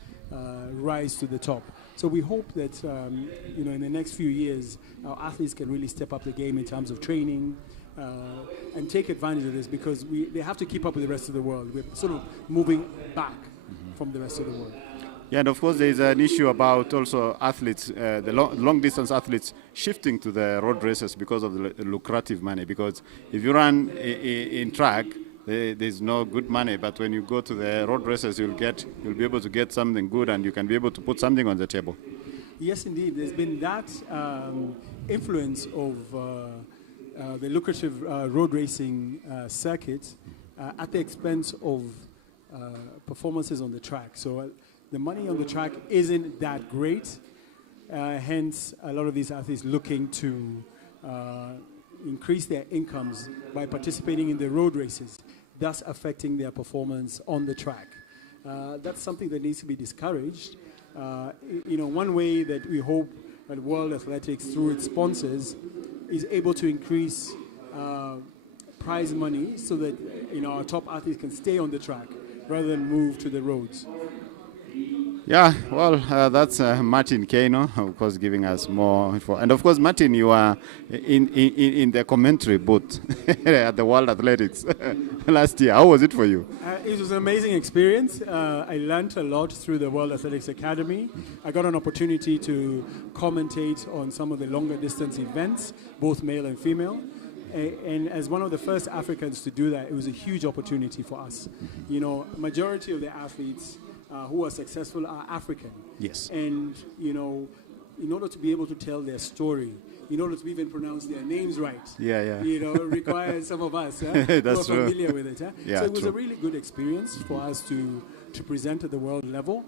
rise to the top. So we hope that in the next few years our athletes can really step up the game in terms of training and take advantage of this, because they have to keep up with the rest of the world. We're sort of moving back from the rest of the world. Yeah, and of course there is an issue about also athletes, the long distance athletes shifting to the road races because of the lucrative money. Because if you run in track, there's no good money, but when you go to the road races, you'll be able to get something good, and you can be able to put something on the table. Yes, indeed. There's been that influence of the lucrative road racing circuit at the expense of performances on the track. So the money on the track isn't that great. Hence, a lot of these athletes looking to increase their incomes by participating in the road races, thus affecting their performance on the track. That's something that needs to be discouraged. One way that we hope that World Athletics, through its sponsors, is able to increase prize money so that our top athletes can stay on the track rather than move to the roads. Yeah, well, that's Martin Kano, of course, giving us more info. And of course, Martin, you are in the commentary booth at the World Athletics last year. How was it for you? It was an amazing experience. I learned a lot through the World Athletics Academy. I got an opportunity to commentate on some of the longer distance events, both male and female. And as one of the first Africans to do that, it was a huge opportunity for us. You know, majority of the athletes who are successful are African. Yes. And, you know, in order to be able to tell their story, in order to even pronounce their names right, you know, requires some of us who are familiar with it. Yeah, so it was a really good experience for us to present at the world level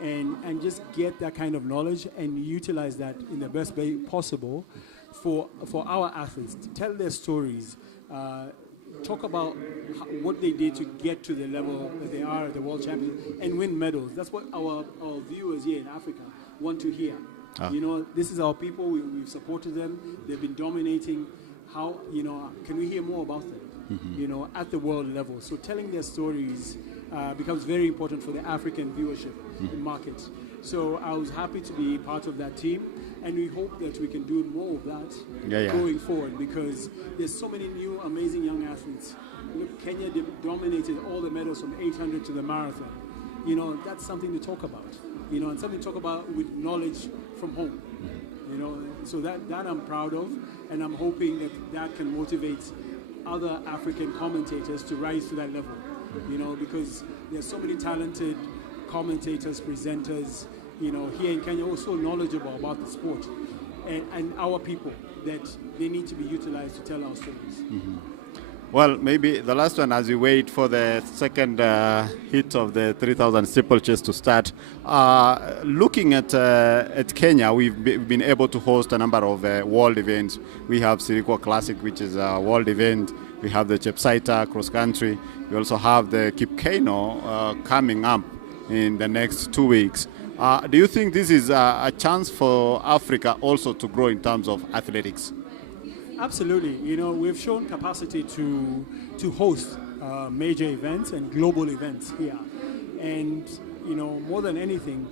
and just get that kind of knowledge and utilize that in the best way possible for our athletes to tell their stories, talk about what they did to get to the level that they are at the World Championship and win medals. That's what our viewers here in Africa want to hear. You know, this is our people. We've supported them. They've been dominating. How, you know, can we hear more about them, you know, at the world level? So telling their stories becomes very important for the African viewership market. So I was happy to be part of that team. And we hope that we can do more of that going forward, because there's so many new, amazing young athletes. Look, Kenya dominated all the medals from 800 to the marathon. You know, that's something to talk about. You know, and something to talk about with knowledge from home. You know, so that I'm proud of, and I'm hoping that can motivate other African commentators to rise to that level. You know, because there's so many talented commentators, presenters, you know, here in Kenya, also knowledgeable about the sport and our people, that they need to be utilized to tell our stories. Well, maybe the last one, as we wait for the second hit of the 3,000 steeplechase to start. Looking at Kenya, we've been able to host a number of world events. We have Sirikwa Classic, which is a world event. We have the Chepsaita cross country. We also have the Kipkeino coming up in the next 2 weeks. Do you think this is a chance for Africa also to grow in terms of athletics? Absolutely. You know, we've shown capacity to host major events and global events here. And, you know, more than anything,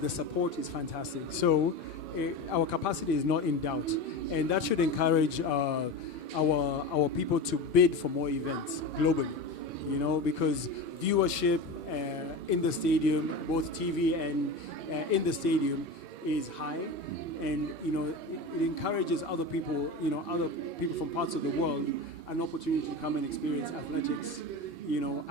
the support is fantastic. So our capacity is not in doubt. And that should encourage our people to bid for more events globally, you know, because viewership in the stadium, both TV and in the stadium, is high, and you know it encourages other people, you know, other people from parts of the world, an opportunity to come and experience athletics, you know,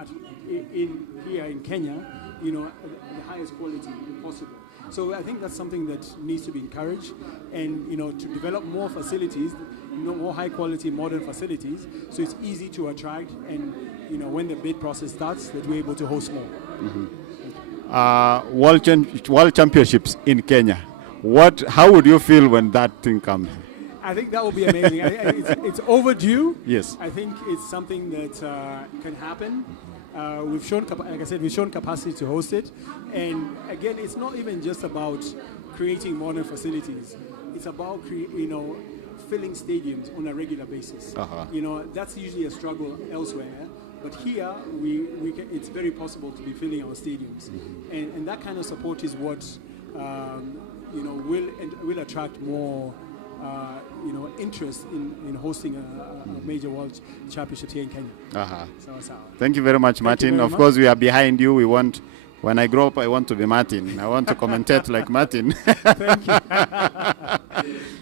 here in Kenya, you know, at the highest quality possible. So I think that's something that needs to be encouraged, and you know, to develop more facilities, more high quality modern facilities, so it's easy to attract, and you know, when the bid process starts, that we're able to host more. World Championships in Kenya. How would you feel when that thing comes? I think that would be amazing. It's overdue. Yes. I think it's something that can happen. We've shown, like I said, we've shown capacity to host it. And again, it's not even just about creating modern facilities. It's about filling stadiums on a regular basis. You know, that's usually a struggle elsewhere. But here, it's very possible to be filling our stadiums. And that kind of support is what will attract more interest in hosting a major world championship here in Kenya. Thank you very much, Martin. Of course, we are behind you. When I grow up, I want to be Martin. I want to commentate like Martin. Thank you.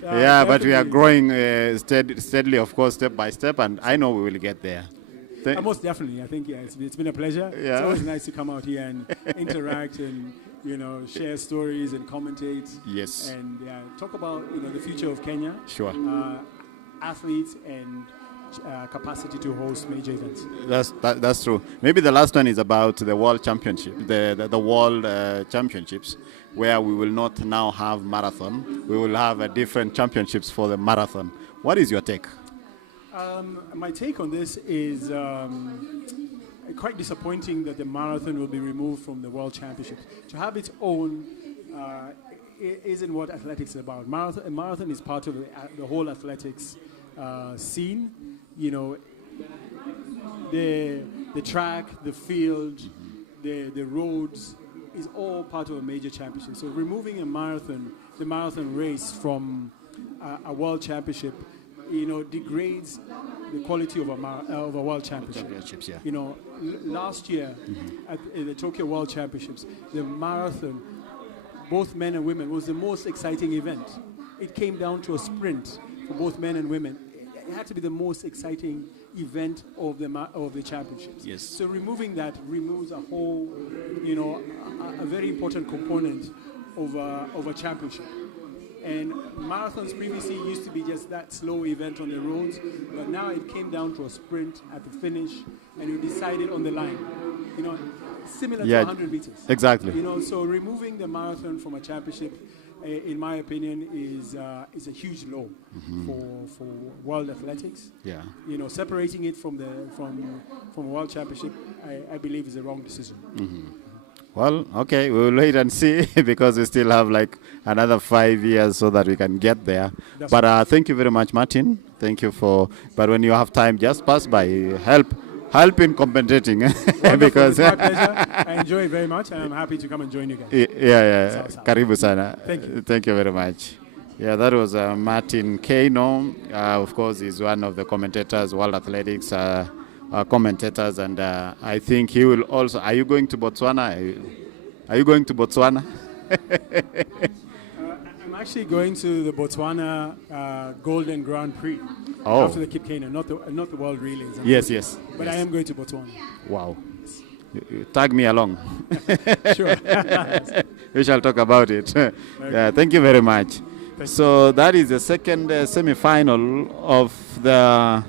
Yeah, but we are growing steadily, of course, step by step, and I know we will get there. Most definitely. I think it's been a pleasure. Yeah. It's always nice to come out here and interact and share stories and commentate. Yes. And talk about the future of Kenya. Sure. Athletes and capacity to host major events. That's true. Maybe the last one is about the World Championship, the World Championships, where we will not now have marathon. We will have different championships for the marathon. What is your take? My take on this is quite disappointing that the marathon will be removed from the World Championships. To have its own isn't what athletics is about. Marathon is part of the whole athletics scene. You know, the track, the field, the roads, is all part of a major championship. So removing the marathon race from a world championship, degrades the quality of a world championship. Championships, yeah. Last year at the Tokyo World Championships, the marathon, both men and women, was the most exciting event. It came down to a sprint for both men and women. It had to be the most exciting event of the championships. Yes. So removing that removes a whole, a very important component of a championship. And marathons previously used to be just that slow event on the roads, but now it came down to a sprint at the finish, and you decided on the line. Similar to 100 meters. Exactly. So removing the marathon from a championship, in my opinion, is a huge low for world athletics. Yeah. Separating it from a world championship, I believe, is a wrong decision. Well, okay, we will wait and see because we still have like another 5 years so that we can get there. But thank you very much, Martin. Thank you but when you have time, just pass by, help in commentating. Because it's my pleasure. I enjoy it very much, and I'm happy to come and join you guys. Yeah. Karibu sana. Thank you. Thank you very much. Yeah, that was Martin Kano. Of course, he's one of the commentators, World Athletics commentators, and I think he will also. Are you going to Botswana? Are you going to Botswana? I'm actually going to the Botswana Golden Grand Prix after the Cape Kano, not the World Relays. Yes. But I am going to Botswana. Wow. You tag me along. Sure. We shall talk about it. Yeah, thank you very much. So that is the second semi-final of the.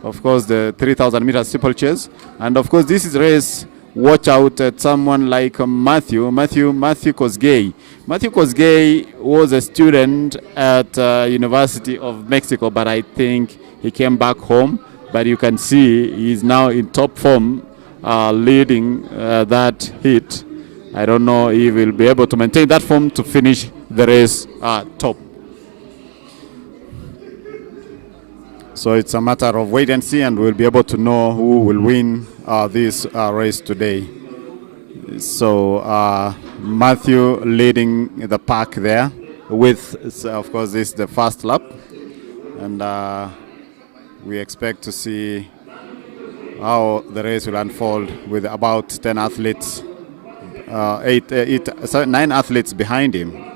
Of course, the 3,000 meter steeplechase, and of course, this is race. Watch out at someone like Matthew Kosgei. Matthew Kosgei was a student at University of Mexico, but I think he came back home. But you can see he's now in top form, leading that heat. I don't know if he will be able to maintain that form to finish the race top. So it's a matter of wait and see, and we'll be able to know who will win this race today. So Matthew leading the pack there with, of course, this is the first lap. And we expect to see how the race will unfold with about 10 athletes, 9 athletes behind him.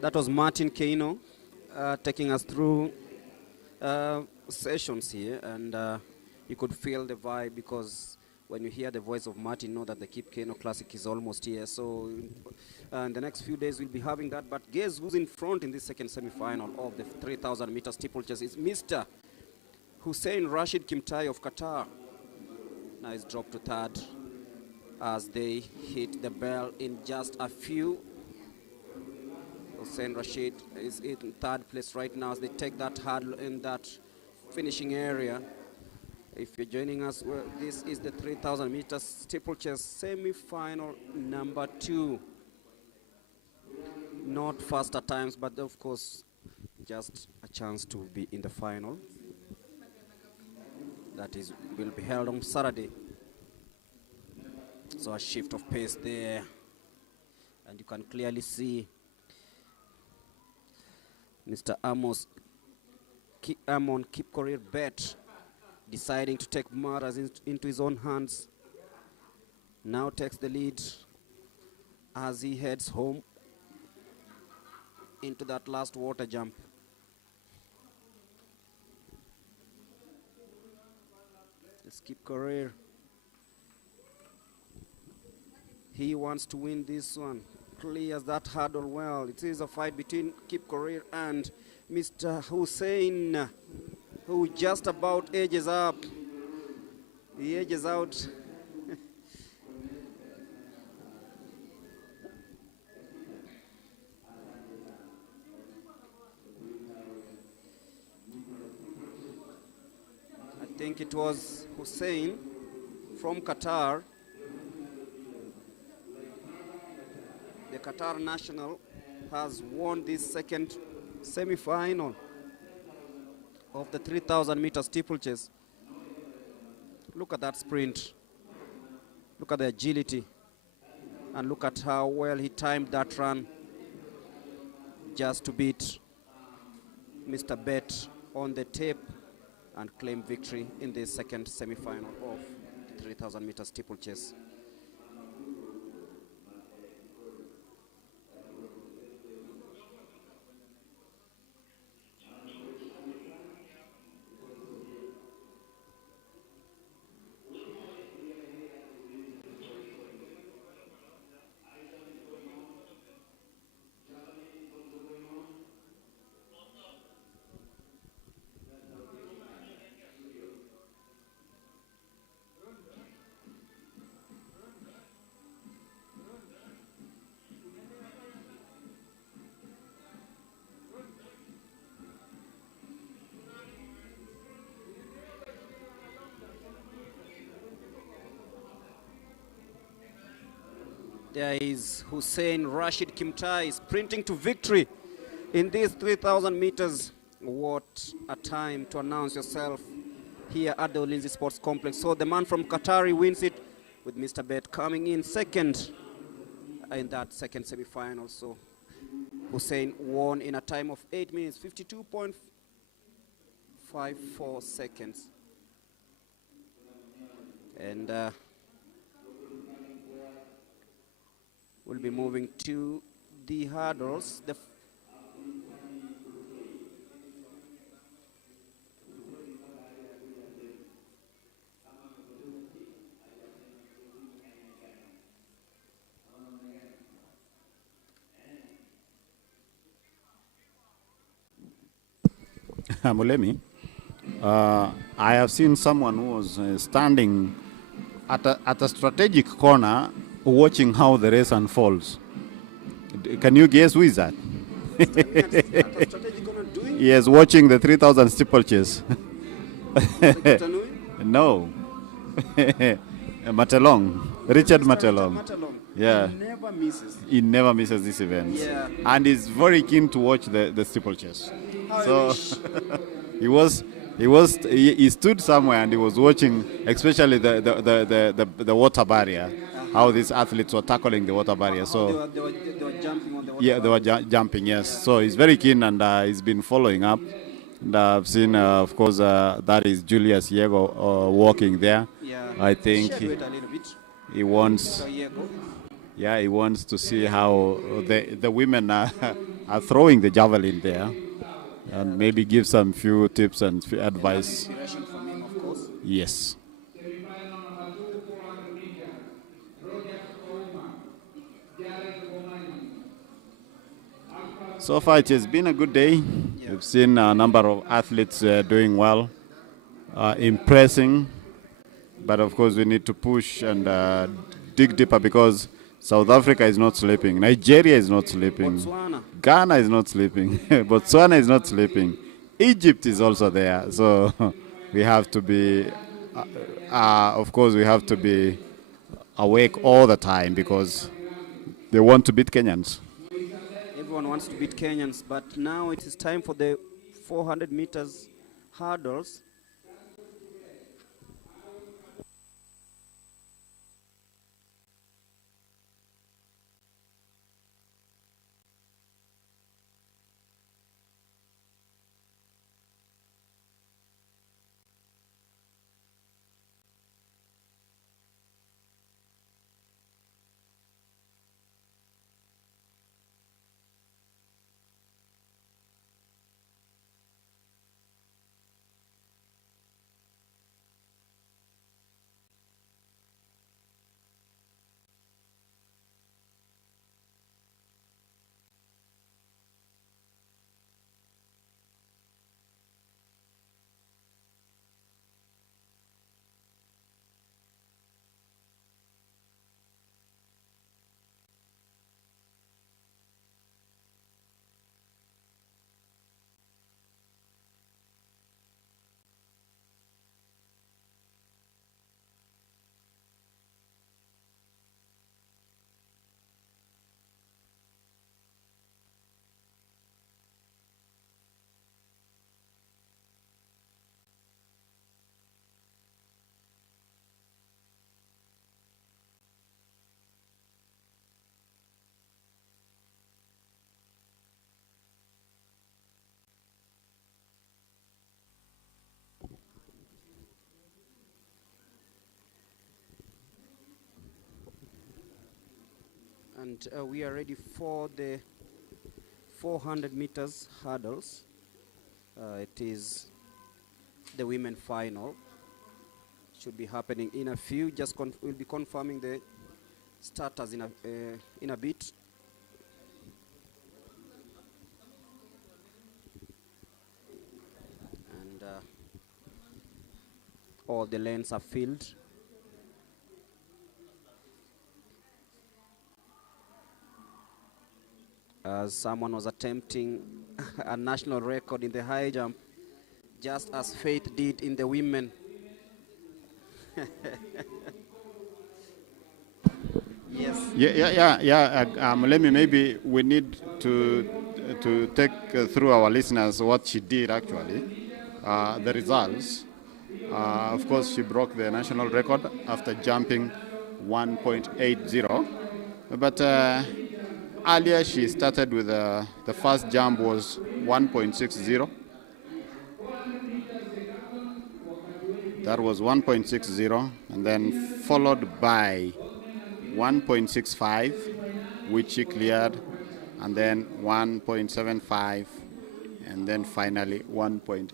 That was Martin Kano taking us through sessions here, and you could feel the vibe, because when you hear the voice of Martin, know that the Kip Kano Classic is almost here. So in the next few days, we'll be having that. But guess who's in front in this second semi-final of the 3,000 meter steeplechase? It's Mr. Hussein Rashid Kimtai of Qatar. Now he's dropped to third as they hit the bell in just a few. Hussein Rashid is in third place right now as they take that hurdle in that finishing area. If you're joining us, well, this is the 3,000 meters steeplechase semi-final number 2. Not faster times, but of course, just a chance to be in the final. That will be held on Saturday. So a shift of pace there, and you can clearly see Mr. Amon Kipkorir Bet deciding to take matters into his own hands. Now takes the lead as he heads home into that last water jump. Let's keep Kipkorir. He wants to win this one. Clears that hurdle well. It is a fight between Kipkorir and Mr. Hussein, who just about edges up. He edges out. I think it was Hussein from Qatar. The Qatar national has won this second semi-final of the 3,000 meter steeplechase. Look at that sprint. Look at the agility. And look at how well he timed that run just to beat Mr. Bet on the tape and claim victory in the second semi-final of the 3,000 meter steeplechase. There is Hussein Rashid Kimtai sprinting to victory in these 3,000 meters. What a time to announce yourself here at the Ulinzi Sports Complex. So the man from Qatar wins it, with Mr. Bet coming in second in that second semi-final. So Hussein won in a time of 8 minutes, 52.54 seconds. And we'll be moving to the hurdles. Mulemi, I have seen someone who was standing at a strategic corner watching how the race unfolds. Can you guess who is that? Yes, watching the 3,000 steeplechase. No. Matelong. Richard Matelong. Yeah. He never misses this event. Yeah. And he's very keen to watch the steeplechase. So he stood somewhere and he was watching, especially the water barrier, how these athletes were tackling the water barrier. So they were jumping on the water. Yeah, they were jumping, yes. So he's very keen, and he's been following up. And I've seen, of course, that is Julius Yego walking there. Yeah. I think he wants. Mr. Yego. Yeah, he wants to see how the women are are throwing the javelin there, and maybe give some few tips and advice. Inspiration from him, of course. Yes. So far, it has been a good day. Yeah. We've seen a number of athletes doing well, impressing. But of course, we need to push and dig deeper because South Africa is not sleeping. Nigeria is not sleeping. Botswana. Ghana is not sleeping. Botswana is not sleeping. Egypt is also there. So we have to be, of course, we have to be awake all the time because they want to beat Kenyans. Everyone wants to beat Kenyans, but now it is time for the 400 meters hurdles. And we are ready for the 400 meters hurdles. It is the women final. Should be happening in a few. Just we'll be confirming the starters in a bit. And all the lanes are filled. As someone was attempting a national record in the high jump, just as Faith did in the women. Yes. Let me, maybe we need to take through our listeners what she did actually, the results. Of course, she broke the national record after jumping 1.80, but earlier she started with the first jump was 1.60. That was 1.60, and then followed by 1.65, which she cleared, and then 1.75, and then finally 1.80.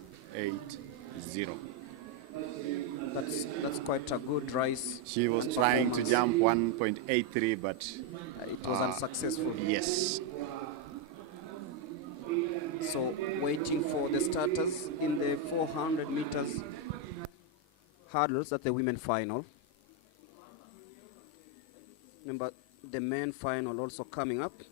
That's quite a good rise. She was trying to jump 1.83, but it was unsuccessful. Yes. So waiting for the starters in the 400 meters hurdles at the women final. Remember, the men final also coming up.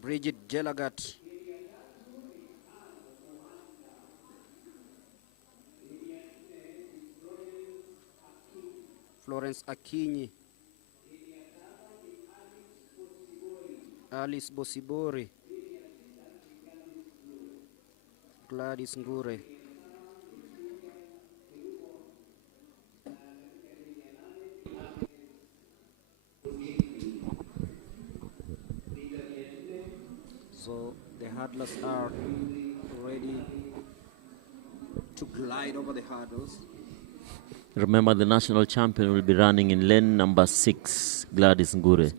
Bridget Jelagat. Florence Akinyi. Alice Bosibori. Gladys Ngure. So the hurdlers are ready to glide over the hurdles. Remember, the national champion will be running in lane number 6, Gladys Ngure.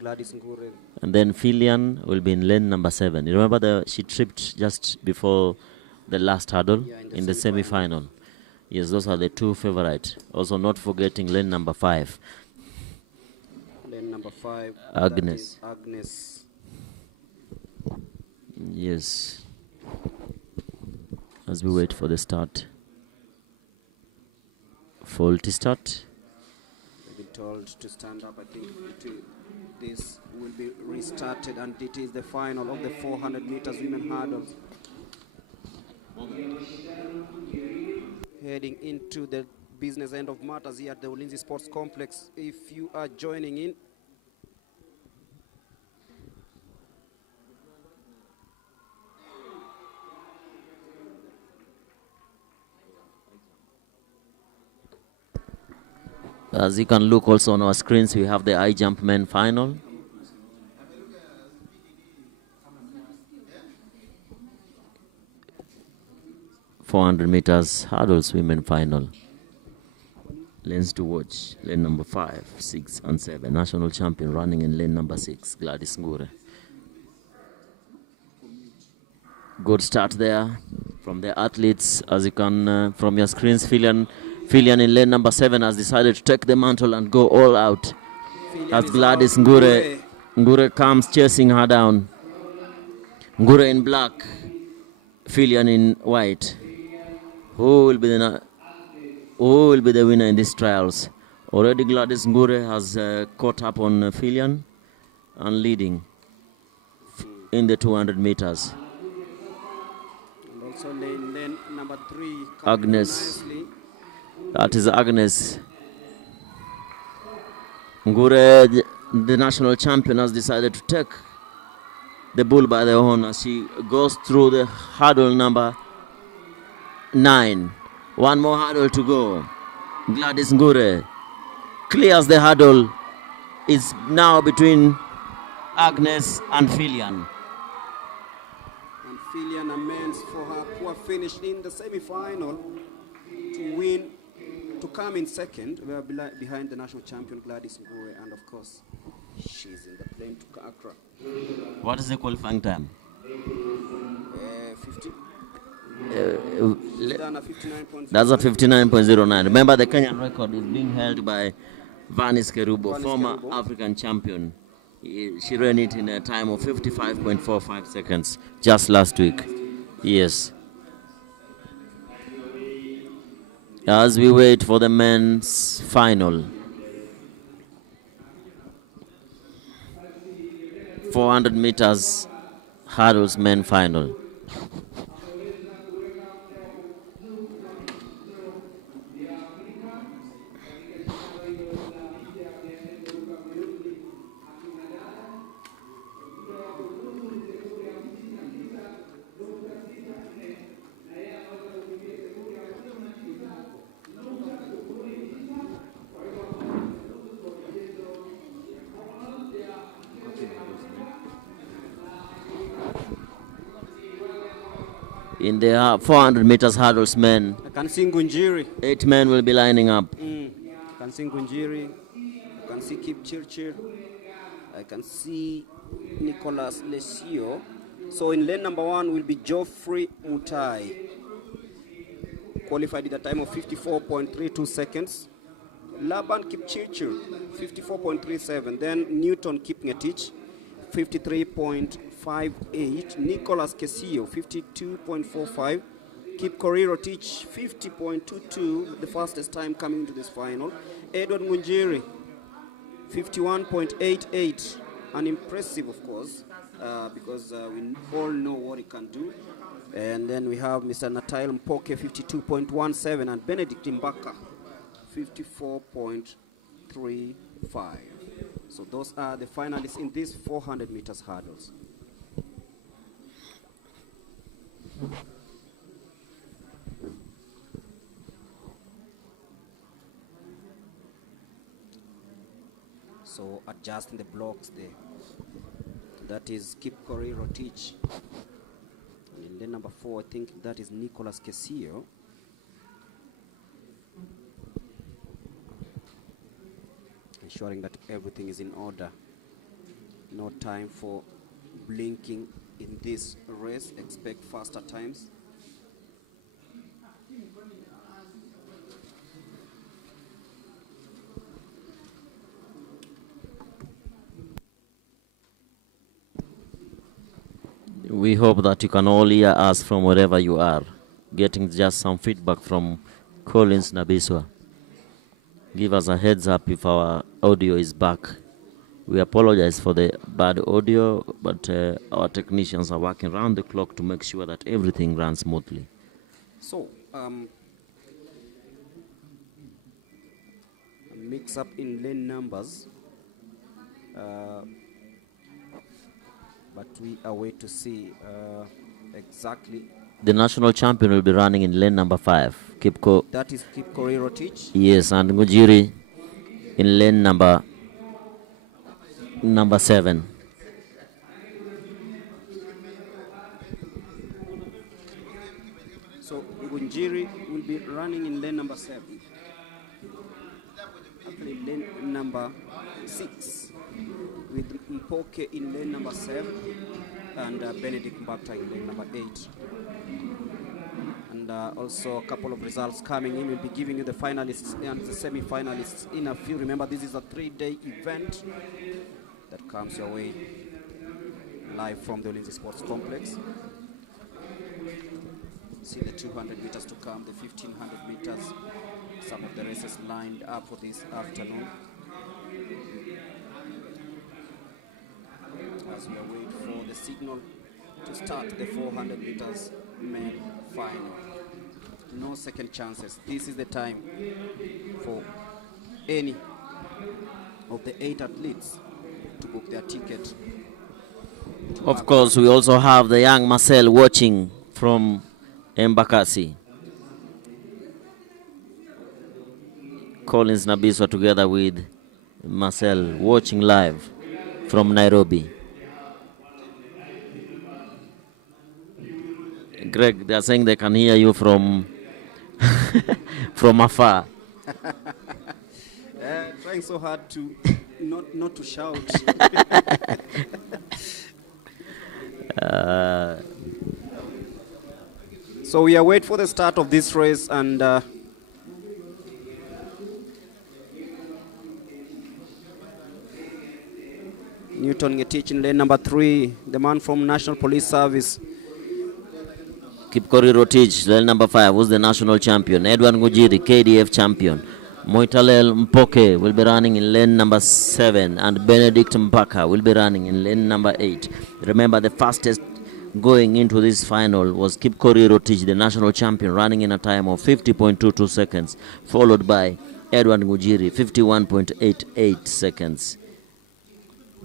And then Filian will be in lane number 7. You remember she tripped just before the last hurdle in the semi-final. Yes, those are the two favorites. Also, not forgetting lane number 5. Lane number 5. Agnes. Agnes. Yes. As we wait for the start. Faulty start. We've been told to stand up. I think this will be restarted, and it is the final of the 400 meters women hurdles. Heading into the business end of matters here at the Ulinzi Sports Complex. If you are joining in, as you can look also on our screens, we have the high jump men final. .400 meters hurdles women final. Lanes to watch: lane number 5, 6, and 7. National champion running in lane number 6, Gladys Ngure. Good start there from the athletes, as you can from your screens. Filian in lane number 7 has decided to take the mantle and go all out. As Gladys Ngure comes chasing her down. Ngure in black, Filian in white. Who will be the winner in these trials? Already Gladys Ngure has caught up on Filian and leading in the 200 meters. And also lane number 3. Agnes. That is Agnes. Ngure, the national champion, has decided to take the bull by the horn as she goes through the hurdle number 9. One more hurdle to go. Gladys Ngure clears the hurdle. It's now between Agnes and Filian. And Filian amends for her poor finish in the semi-final to win, to come in second. We are behind the national champion Gladys Ngure, and of course, she's in the plane to Accra. What is the qualifying time? 50. That's a 59.09. Remember, the Kenyan record is being held by Vanis Kerubo, former African champion. She ran it in a time of 55.45 seconds just last week. Yes. As we wait for the men's final. 400 meters hurdles men final. In the 400 meters hurdles men, I can see Ngunjiri. 8 men will be lining up. I can see Ngunjiri. I can see Kip Chirchir. I can see Nicholas Lesio. So in lane number 1 will be Geoffrey Mutai. Qualified at a time of 54.32 seconds. Laban Kipchirchir, 54.37. Then Newton Kipngetich, 53.58. Nicholas Kesio, 52.45. Kip Korirotich, 50.22, the fastest time coming to this final. Edward Ngunjiri, 51.88. An impressive, of course, because we all know what he can do. And then we have Mr. Natail Mpoke, 52.17, and Benedict Mbaka, 54.35. So those are the finalists in these 400 meters hurdles. So adjusting the blocks there. That is Kip Korirotich. In lane number 4, I think that is Nicolas Casio. Ensuring that everything is in order. No time for blinking in this race. Expect faster times. We hope that you can all hear us from wherever you are, getting just some feedback from Collins Nabiswa. Give us a heads up if our audio is back. We apologize for the bad audio, but our technicians are working around the clock to make sure that everything runs smoothly. So, a mix up in lane numbers. But we await to see exactly. The national champion will be running in lane number 5. That is Kipkori Rotich. Yes, and Ngujiri in lane number 7. So Ngunjiri will be running in lane number 7. Actually, lane number 6. With Mpoke in lane number 7 and Benedict Mbata in lane number 8. And also a couple of results coming in. We'll be giving you the finalists and the semi-finalists in a few. Remember, this is a 3-day event that comes your way live from the Ulinzi Sports Complex. See the 200 meters to come, the 1500 meters. Some of the races lined up for this afternoon. As we await for the signal to start the 400 meters men final. No second chances. This is the time for any of the 8 athletes to book their ticket. Of course, we also have the young Marcel watching from Embakasi. Collins Nabiswa together with Marcel watching live from Nairobi. Greg, they are saying they can hear you from from afar. Trying so hard to not to shout. So we await for the start of this race, and Newton Ngetich in lane number 3, the man from National Police Service. Kipkori Rotich, lane number 5, who's the national champion. Edward Ngujiri, KDF champion. Moitalel Mpoke will be running in lane number 7, and Benedict Mpaka will be running in lane number 8. Remember, the fastest going into this final was Kipkori Rotich, the national champion, running in a time of 50.22 seconds, followed by Edward Ngujiri, 51.88 seconds.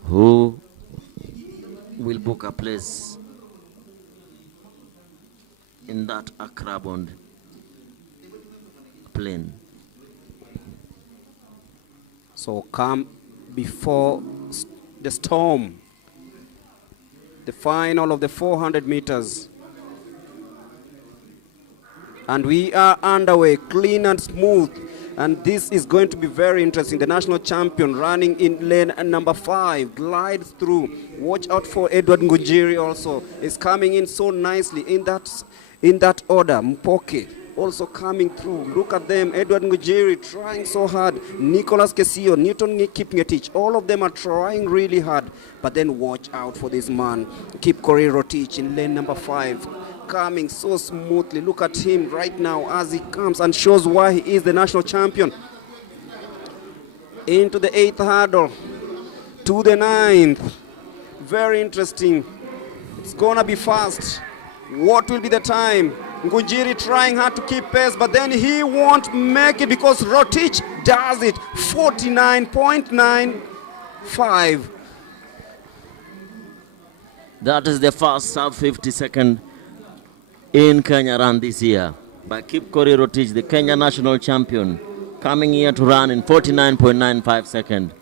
Who will book a place in that Accra-bound plane? So come before the storm, the final of the 400 meters. And we are underway, clean and smooth. And this is going to be very interesting. The national champion running in lane number 5, glides through. Watch out for Edward Ngujiri also. Is coming in so nicely in that order. Mpoke also coming through. Look at them. Edward Ngujiri trying so hard. Nicolas Casio, Newton Kipngetich. All of them are trying really hard. But then watch out for this man, Kipkori Rotich in lane number 5. Coming so smoothly. Look at him right now as he comes and shows why he is the national champion. Into the 8th hurdle, to the 9th. Very interesting. It's gonna be fast. What will be the time? Ngujiri trying hard to keep pace, but then he won't make it because Rotich does it. 49.95. That is the first sub 50 second in Kenya run this year by Kipkori Rotich, the Kenya national champion, coming here to run in 49.95 seconds.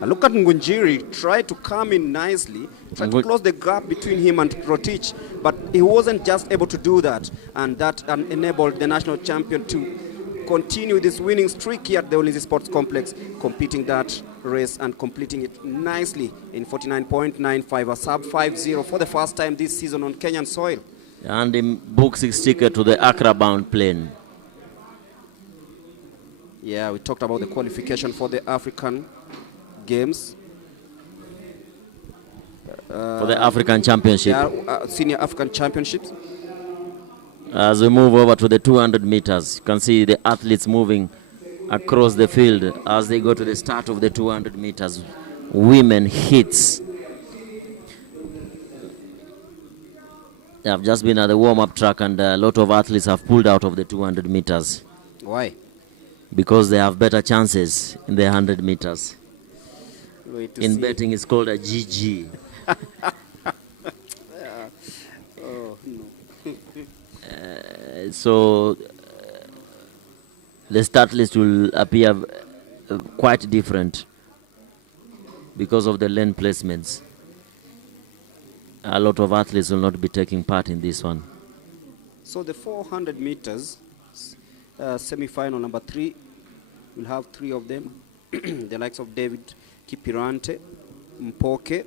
Look at Ngunjiri try to come in nicely tried to close the gap between him and Kiprotich, but he wasn't just able to do that, and that enabled the national champion to continue this winning streak here at the Ulinzi Sports Complex, competing that race and completing it nicely in 49.95, a sub 5-0 for the first time this season on Kenyan soil. And he books his ticket to the Accra-bound plane. Yeah, we talked about the qualification for the African Games. For the African Championship. Senior African Championships. As we move over to the 200 meters, you can see the athletes moving across the field as they go to the start of the 200 meters. Women hits. They have just been at the warm-up track, and a lot of athletes have pulled out of the 200 meters. Why? Because they have better chances in the 100 meters. In betting, it's called a GG. Oh, no. So the start list will appear quite different because of the lane placements. A lot of athletes will not be taking part in this one. So the 400 meters semi-final number 3, we'll have 3 of them. The likes of David Kipirante, Mpoke,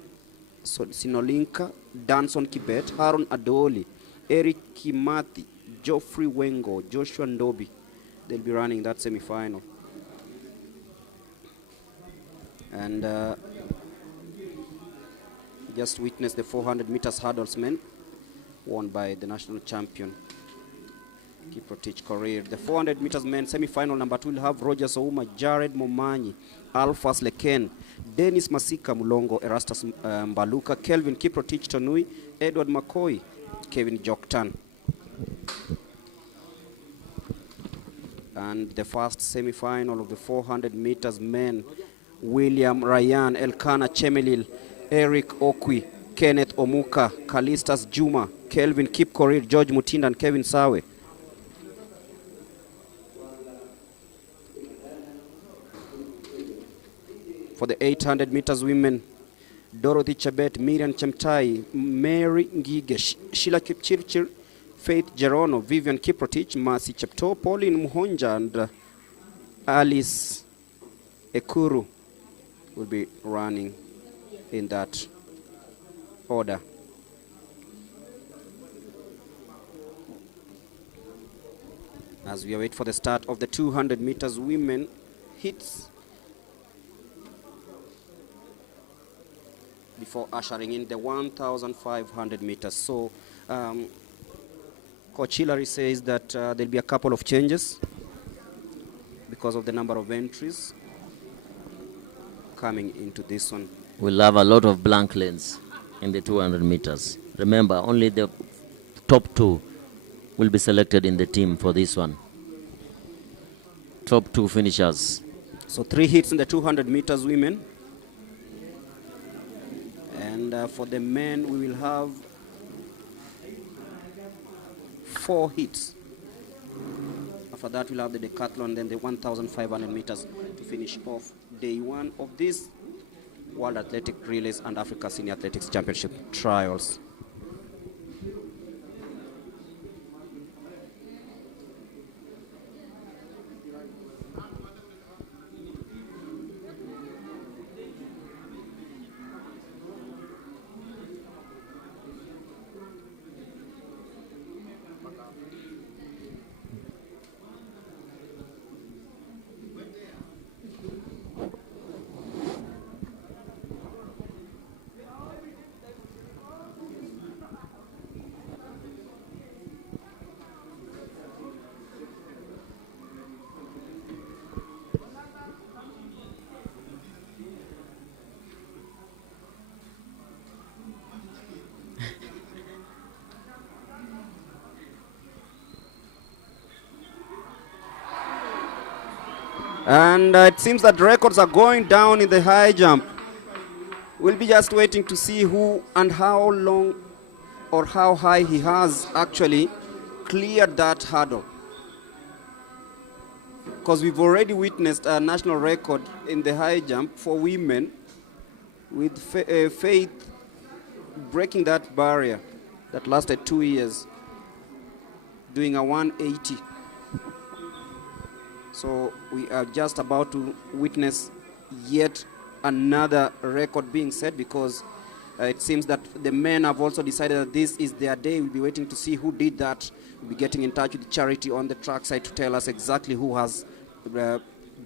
Sinolinka, Danson Kibet, Haron Adoli, Eric Kimati, Geoffrey Wengo, Joshua Ndobi. They'll be running that semi-final. And just witnessed the 400 meters hurdles men, won by the national champion, Kiprotich Korir. The 400 meters men semi-final number 2 will have Roger Souma, Jared Momanyi, Alphas Leken, Dennis Masika Mulongo, Erastus Mbaluka, Kelvin Kiprotich Tonui, Edward McCoy, Kevin Joktan. And the first semi-final of the 400 meters men, William Ryan, Elkana Chemelil, Eric Okwi, Kenneth Omuka, Kalistas Juma, Kelvin Kipkorir, George Mutinda, and Kevin Sawe. For the 800 meters women, Dorothy Chabet, Miriam Chamtai, Mary Ngige, Sheila Kipchirchir, Faith Gerono, Vivian Kiprotich, Mercy Chepto, Pauline Muhonja, and Alice Ekuru will be running in that order. As we await for the start of the 200 meters women hits, before ushering in the 1,500 meters. So Coach Hillary says that there'll be a couple of changes because of the number of entries coming into this one. We'll have a lot of blank lanes in the 200 meters. Remember, only the top 2 will be selected in the team for this one. Top 2 finishers. So 3 hits in the 200 meters women. And for the men, we will have 4 hits. After that, we'll have the decathlon, then the 1,500 meters to finish off day 1 of this World Athletic Relays and Africa Senior Athletics Championship trials. And it seems that records are going down in the high jump. We'll be just waiting to see who and how long or how high he has actually cleared that hurdle. Because we've already witnessed a national record in the high jump for women with Faith breaking that barrier that lasted 2 years, doing a 180. So we are just about to witness yet another record being set, because it seems that the men have also decided that this is their day. We'll be waiting to see who did that. We'll be getting in touch with Charity on the track side to tell us exactly who has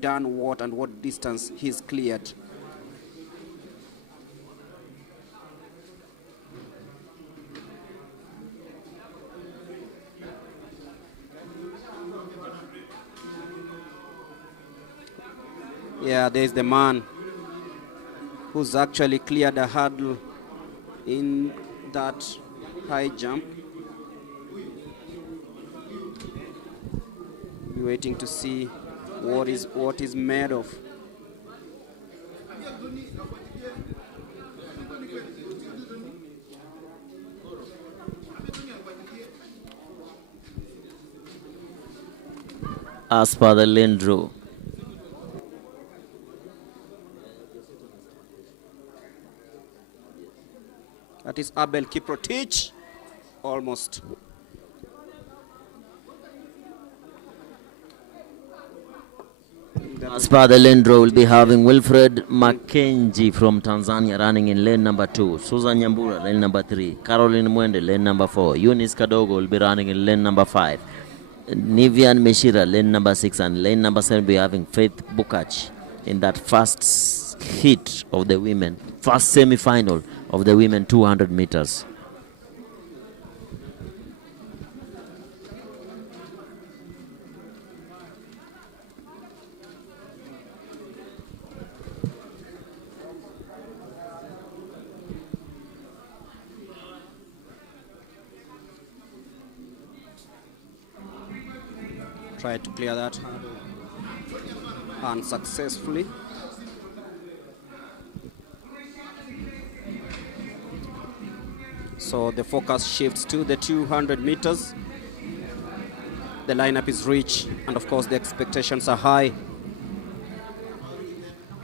done what and what distance he's cleared. Yeah, there's the man who's actually cleared a hurdle in that high jump. We're waiting to see what is made of. As per the lane draw. That is Abel Kiprotich, almost. As per the lane draw, we'll be having Wilfred Mackenzie from Tanzania running in lane number 2. Susan Nyambura, lane number 3. Caroline Mwende, lane number 4. Eunice Kadogo will be running in lane number 5. Nivian Meshira, lane number 6. And lane number 7, we'll be having Faith Bukach in that first heat of the women, first semi-final of the women 200 meters. Tried to clear that unsuccessfully. So the focus shifts to the 200 meters. The lineup is rich, and of course the expectations are high.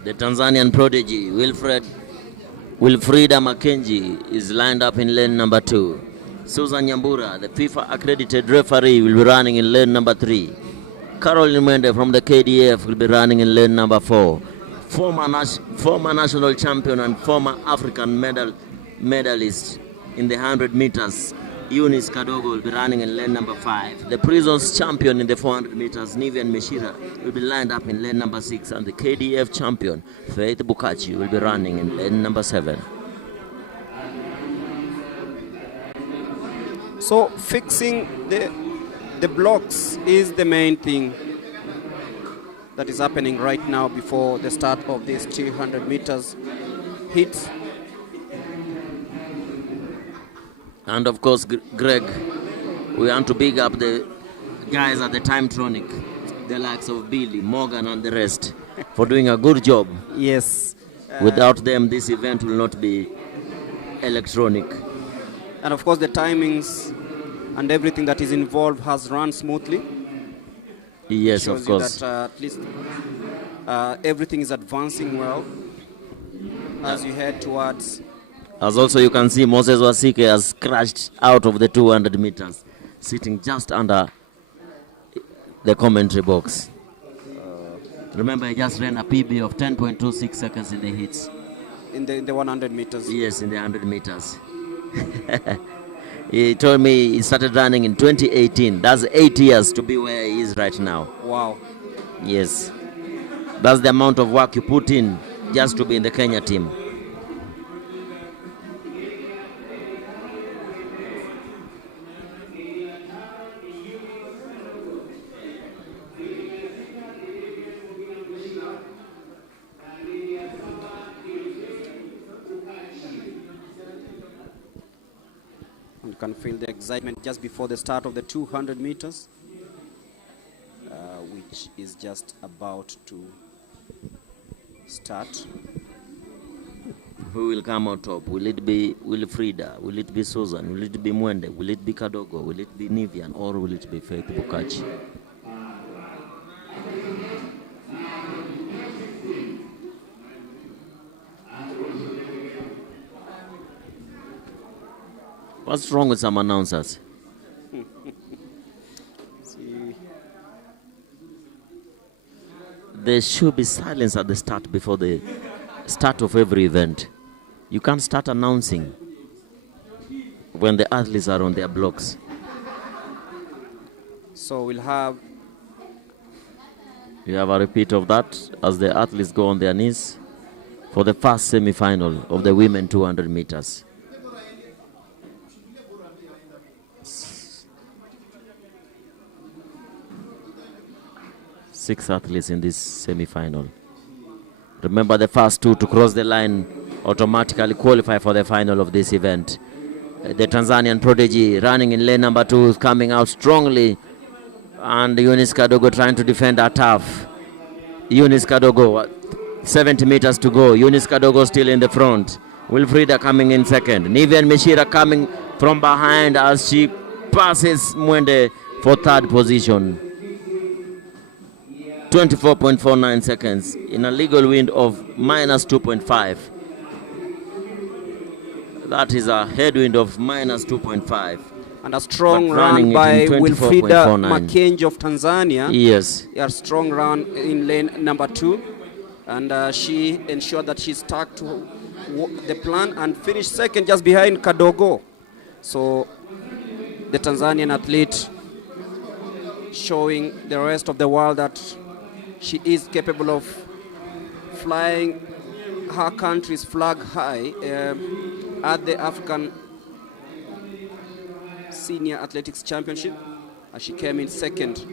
The Tanzanian prodigy, Wilfrida Mackenzie, is lined up in lane number 2. Susan Nyambura, the FIFA accredited referee, will be running in lane number 3. Caroline Mwende from the KDF will be running in lane number 4. Former national champion and former African medalist in the 100 meters, Eunice Kadogo, will be running in lane number 5. The prisons champion in the 400 meters, Nivian Meshira, will be lined up in lane number 6. And the KDF champion, Faith Bukachi, will be running in lane number 7. So fixing the blocks is the main thing that is happening right now before the start of this 200 meters hit. And of course, Greg, we want to big up the guys at the Timetronic, the likes of Billy, Morgan and the rest, for doing a good job. Yes. Without them, this event will not be electronic. And of course, the timings and everything that is involved has run smoothly. Yes, of course. That, at least everything is advancing well as you head towards. As also you can see, Moses Wasike has crashed out of the 200 meters, sitting just under the commentary box. Remember, he just ran a PB of 10.26 seconds in the hits. In the 100 meters? Yes, in the 100 meters. He told me he started running in 2018. That's 8 years to be where he is right now. Wow. Yes. That's the amount of work you put in just to be in the Kenya team. You can feel the excitement just before the start of the 200 meters, which is just about to start. Who will come on top? Will it be Wilfrida? Will it be Susan? Will it be Mwende? Will it be Kadogo? Will it be Nivian? Or will it be Faith Bukachi? What's wrong with some announcers? There should be silence at the start before the start of every event. You can't start announcing when the athletes are on their blocks. So we'll have... You have a repeat of that as the athletes go on their knees for the first semi-final of the women 200 meters. Six athletes in this semi-final. Remember, the first two to cross the line automatically qualify for the final of this event. The Tanzanian prodigy running in lane number 2 is coming out strongly, and Eunice Kadogo trying to defend her tough. Eunice Kadogo, 70 meters to go. Eunice Kadogo still in the front. Wilfrida coming in second. Nivian Mishira coming from behind as she passes Mwende for third position. 24.49 seconds in a legal wind of minus 2.5. That is a headwind of minus 2.5. And a strong run by Wilfrida Makenji of Tanzania. Yes. A strong run in lane number 2. And she ensured that she stuck to the plan and finished second just behind Kadogo. So the Tanzanian athlete showing the rest of the world that she is capable of flying her country's flag high at the African Senior Athletics Championship, as she came in second.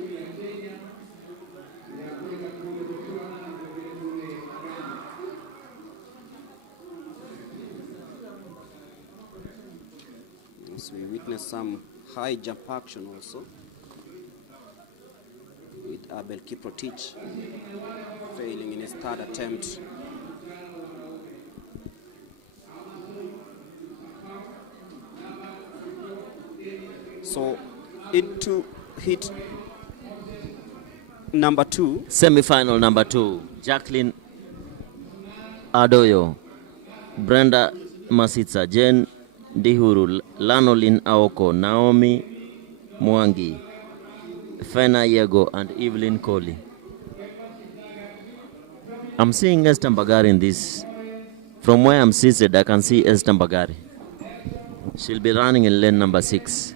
So we witnessed some high jump action also, with Abel Kiprotich failing in his third attempt. So into hit number 2. Semi-final number 2. Jacqueline Adoyo, Brenda Masitsa, Jen Dihuru, Lanolin Aoko, Naomi Mwangi, Fena Yego, and Evelyn Kohli. I'm seeing Esther Mbagari in this. From where I'm seated, I can see Esther Mbagari. She'll be running in lane number 6.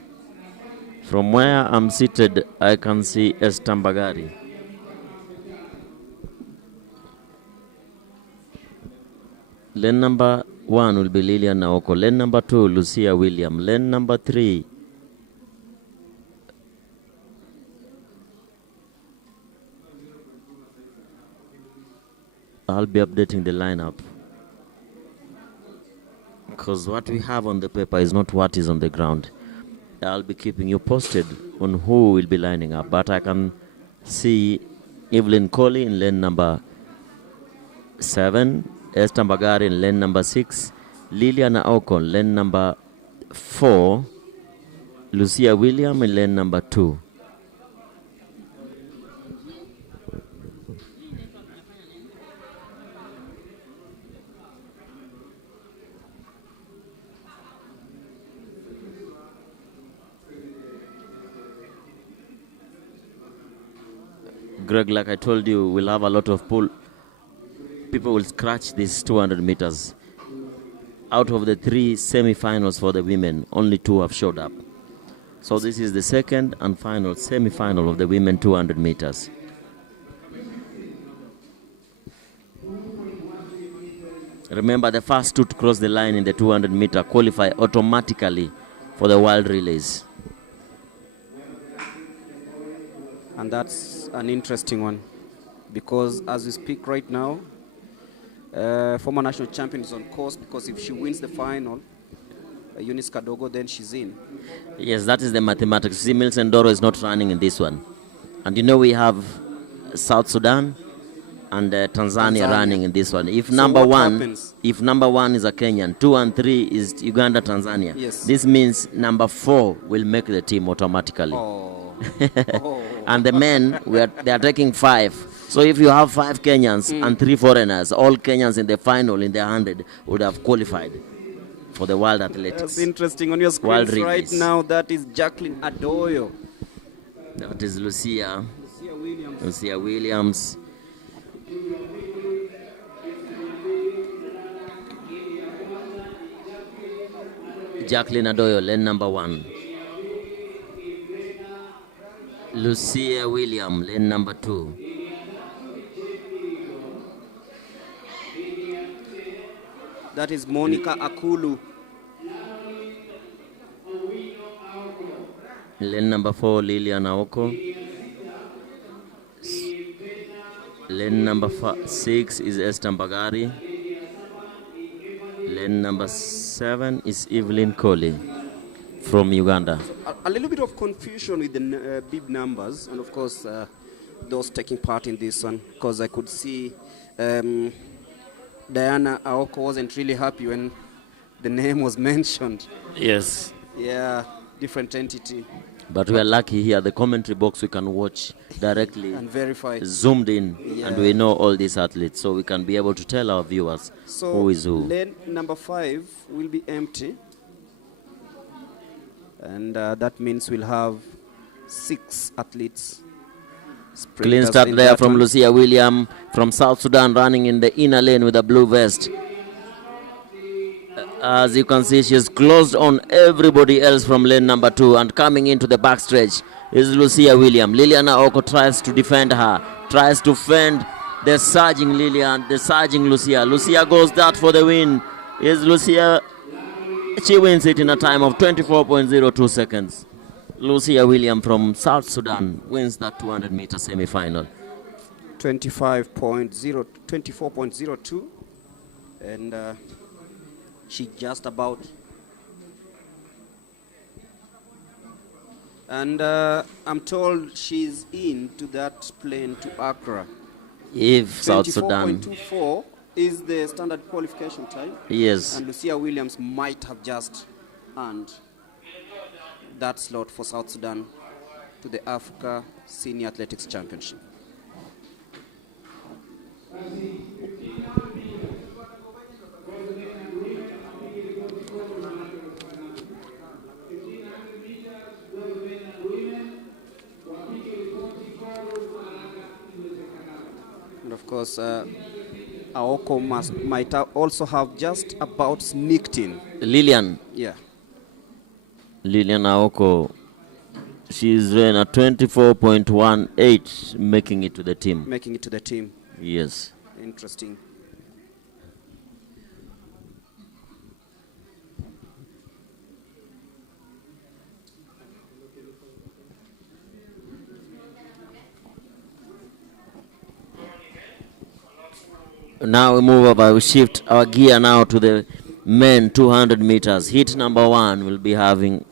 From where I'm seated, I can see Esther Mbagari. Lane number 1 will be Lilian Naoko. Lane number 2, Lucia William. Lane number 3, I'll be updating the lineup, because what we have on the paper is not what is on the ground. I'll be keeping you posted on who will be lining up, but I can see Evelyn Kohli in lane number 7, Esther Mbagari in lane number 6, Liliana Ocon lane number 4, Lucia William in lane number 2. Greg, like I told you, we'll have a lot of pull. People will scratch these 200 meters. Out of the 3 semi-finals for the women, only 2 have showed up. So this is the second and final semi-final of the women 200 meters. Remember, the first 2 to cross the line in the 200 meter qualify automatically for the world relays. And that's an interesting one, because as we speak right now, former national champion is on course, because if she wins the final, Eunice Kadogo, then she's in. Yes, that is the mathematics. See, Milson Doro is not running in this one. And you know we have South Sudan and Tanzania running in this one. If number one is a Kenyan, 2 and 3 is Uganda, Tanzania. Yes. This means number 4 will make the team automatically. Oh. And the men, they are taking 5. So if you have 5 Kenyans and 3 foreigners, all Kenyans in the final in the 100 would have qualified for the World Athletics. That's interesting. On your screen right now, that is Jacqueline Adoyo. That is Lucia Williams. Jacqueline Adoyo, lane number 1. Lucia Williams, lane number 2. That is Monica Akulu. Lane number 4, Lilian Aoko. Lane number 6 is Esther Mbagari. Lane number 7 is Evelyn Coley from Uganda. A little bit of confusion with the bib numbers, and of course those taking part in this one, because I could see Diana Aoko wasn't really happy when the name was mentioned. Yes. Yeah, different entity. But we are lucky here, the commentary box we can watch directly and verify, zoomed in, and we know all these athletes, so we can be able to tell our viewers who is who. Lane number 5 will be empty, and that means we'll have 6 athletes. Clean start there from Lucia Williams from South Sudan, running in the inner lane with a blue vest. As you can see, she's closed on everybody else from lane number 2, and coming into the backstretch is Lucia Williams. Liliana Oko tries to defend her, tries to fend the surging Lilian, the surging Lucia. Lucia goes that for the win. Is Lucia, she wins it in a time of 24.02 seconds. Lucia Williams from South Sudan wins that 200-meter semi-final. 24.02, and she just about. And I'm told she's in to that plane to Accra. If South Sudan. 24.24 is the standard qualification time. Yes. And Lucia Williams might have just earned that slot for South Sudan to the Africa Senior Athletics Championship. And of course, Aoko might also have just about sneaked in. Lilian. Yeah. Lilian Aoko, she's in a 24.18, making it to the team. Making it to the team. Yes. Interesting. Now we move over, we shift our gear now to the men 200 meters. Heat number 1 will be having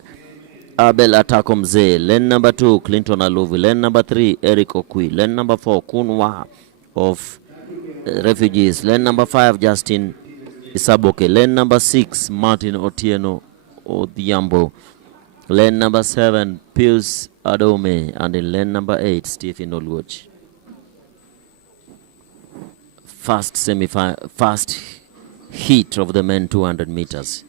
Abel Atakomze. Lane number 2, Clinton Aluvi. Lane number 3, Eric Okwi. Lane number 4, Kunwa of Refugees. Lane number 5, Justin Isaboke. Lane number 6, Martin Otieno Odhiambo. Lane number 7, Pius Adome. And in lane number 8, Stephen Olwoch. First heat of the men 200 meters.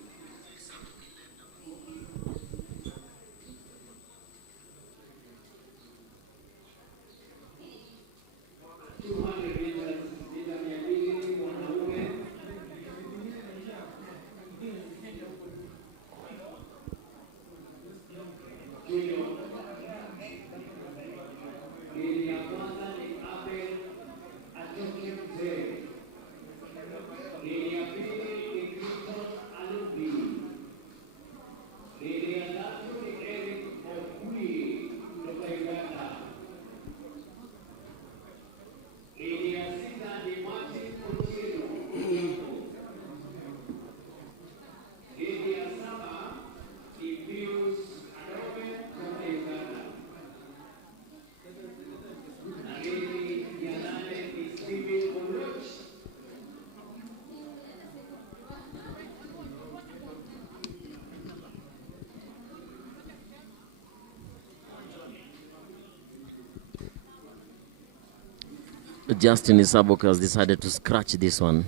Justin Isabok has decided to scratch this one,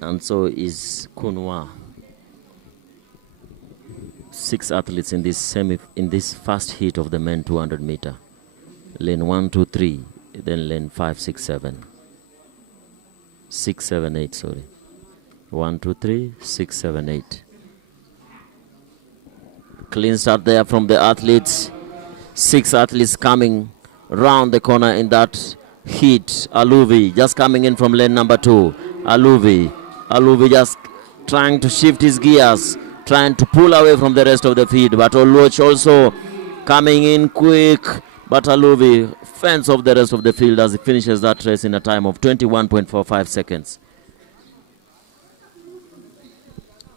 and so is Kunwa. 6 athletes in this first heat of the men 200 meter. Lane 1, 2, 3, then lane 5, 6, 7. 6, 7, 8, sorry. 1, 2, 3, 6, 7, 8. Clean start there from the athletes. 6 athletes coming round the corner in that heat. Aluvi just coming in from lane number 2. Aluvi just trying to shift his gears, trying to pull away from the rest of the field. But Oluoch also coming in quick. But Aluvi fends off the rest of the field as he finishes that race in a time of 21.45 seconds.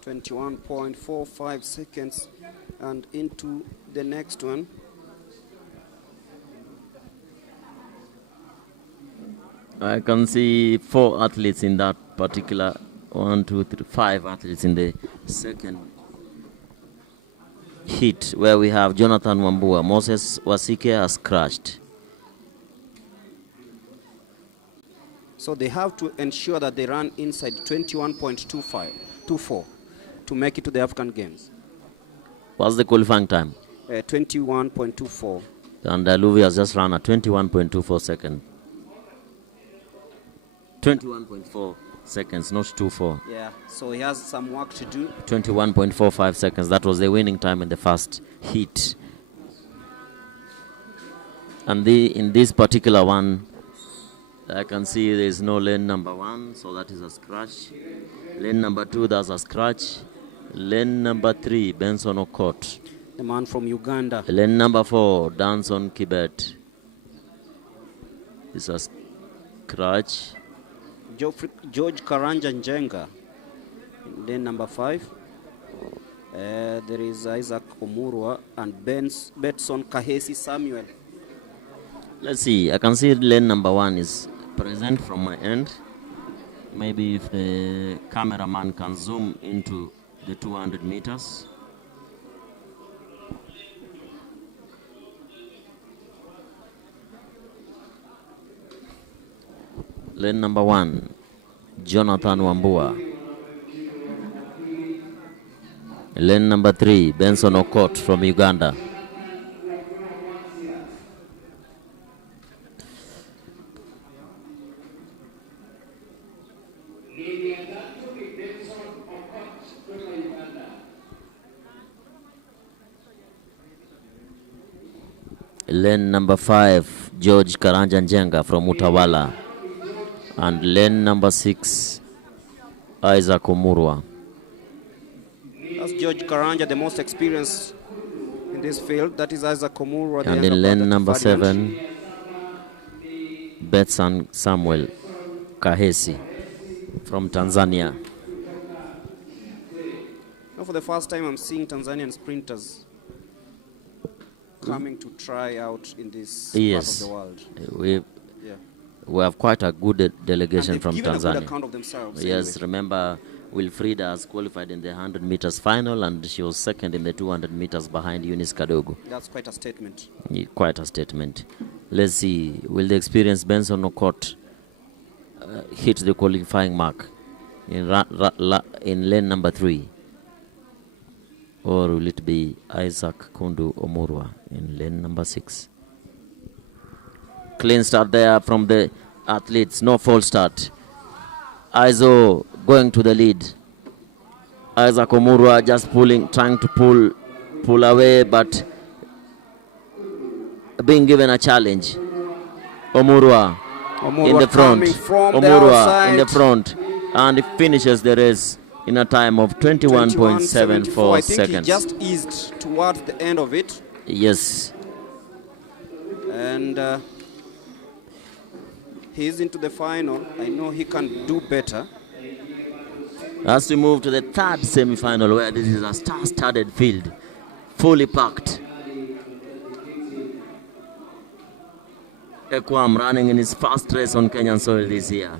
21.45 seconds. And into the next one. I can see 4 athletes in that particular 1, 2, 3, 5 athletes in the second heat, where we have Jonathan Wambua. Moses Wasike has crashed. So they have to ensure that they run inside 21.24 to make it to the African Games. What's the qualifying time? 21.24. And Aluvi has just run at 21.24 seconds. 21.4 seconds, not 24. Yeah, so he has some work to do. 21.45 seconds. That was the winning time in the first heat. And in this particular one, I can see there is no lane number 1, so that is a scratch. Lane number 2, that's a scratch. Lane number 3, Benson Okot. The man from Uganda. Lane number 4, Danson Kibet. It's a scratch. George Karanja Njenga. Lane number 5. There is Isaac Omurwa and Betson Kahesi Samuel. Let's see. I can see lane number 1 is present from my end. Maybe if the cameraman can zoom into the 200 meters. Lane number 1, Jonathan Wambua. Lane number 3, Benson Okot from Uganda. Lane number 5, George Karanja Njenga from Utawala. And lane number 6, Isaac Omurwa. That's George Karanja, the most experienced in this field. That is Isaac Omurwa. And in lane number 7, Betson Samuel Kahesi from Tanzania. Now for the first time I'm seeing Tanzanian sprinters coming to try out in this part of the world. We have quite a good delegation from given Tanzania. A good account of themselves. Yes, anyway. Remember Wilfrida has qualified in the 100 meters final and she was second in the 200 meters behind Eunice Kadogo. That's quite a statement. Quite a statement. Let's see, will the experienced Benson Okot hit the qualifying mark in lane number 3? Or will it be Isaac Kundu Omurwa in lane number 6? Clean start there from the athletes, no false start. Aizo going to the lead. Isaac Omurwa just trying to pull away, but being given a challenge. Omurwa in the front. Omurwa in the front. And he finishes the race in a time of 21.74 seconds. I think he just eased towards the end of it. Yes. And he's into the final. I know he can do better. As we move to the third semi-final, where this is a star-studded field, fully packed. Ekwam running in his first race on Kenyan soil this year.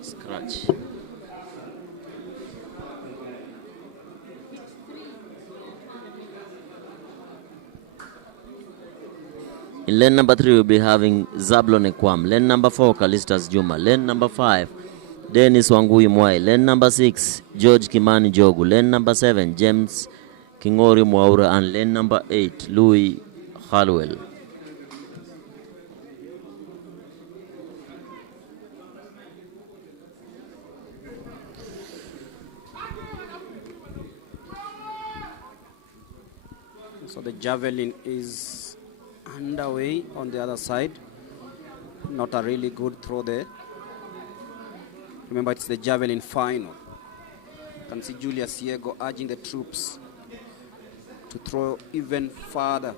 Scratch. In lane number 3, we'll be having Zablon Ekwam. Lane number 4, Kalistas Juma. Lane number 5, Dennis Wangui Mwai. Lane number 6, George Kimani Jogu. Lane number 7, James Kingori Mwaura. And lane number 8, Louis Halwell. So the javelin is underway on the other side. Not a really good throw there. Remember, it's the javelin final. You can see Julius Diego urging the troops to throw even farther.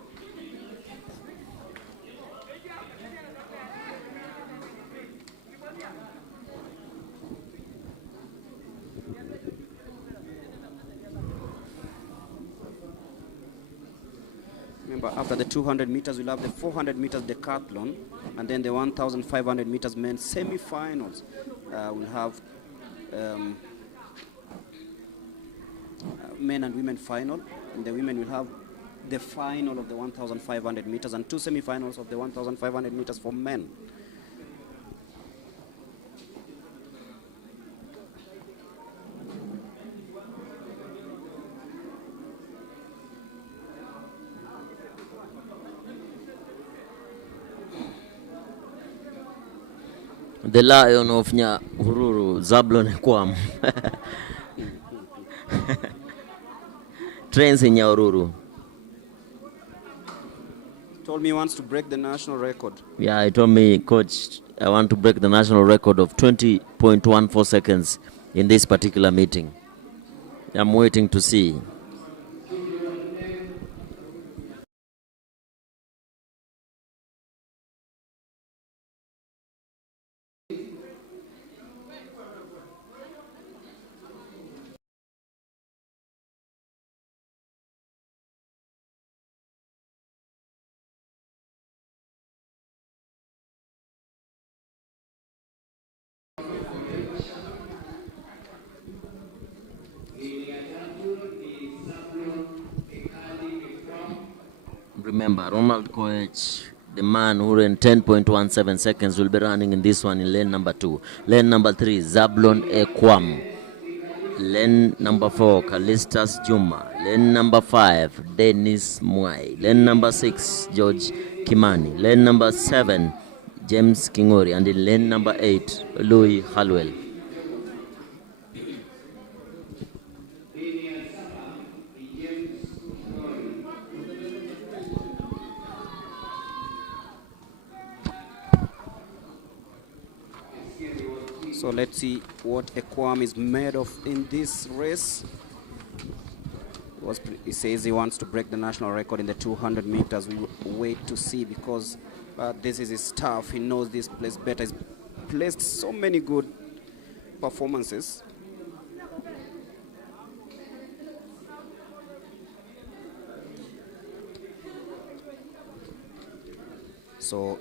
Remember, after the 200 meters, we'll have the 400 meters decathlon, and then the 1,500 meters men's semi-finals. We'll have men and women final, and the women will have the final of the 1,500 meters and 2 semi-finals of the 1,500 meters for men. The Lion of Nyahururu, Zablon Ekwam. Trains in Nyahururu. Told me he wants to break the national record. Yeah, he told me, Coach, I want to break the national record of 20.14 seconds in this particular meeting. I'm waiting to see. Remember, Ronald Koech, the man who ran 10.17 seconds, will be running in this one in lane number 2. Lane number 3, Zablon Ekwam. Lane number 4, Kalistas Juma. Lane number 5, Dennis Mwai. Lane number 6, George Kimani. Lane number 7, James Kingori. And in lane number 8, Louis Halwell. So let's see what Ekwam is made of in this race. He says he wants to break the national record in the 200 meters. We will wait to see, because this is his stuff. He knows this place better. He's placed so many good performances. So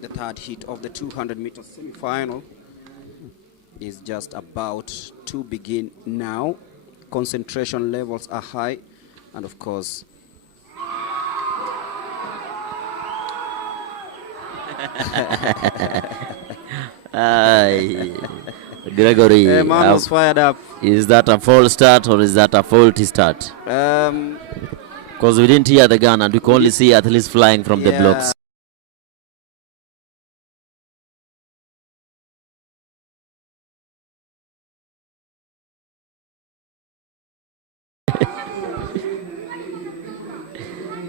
the third heat of the 200 meters semi-final is just about to begin now. Concentration levels are high, and of course Gregory, man was fired up. Is that a false start or is that a faulty start? Because we didn't hear the gun and we could only see athletes flying from the blocks.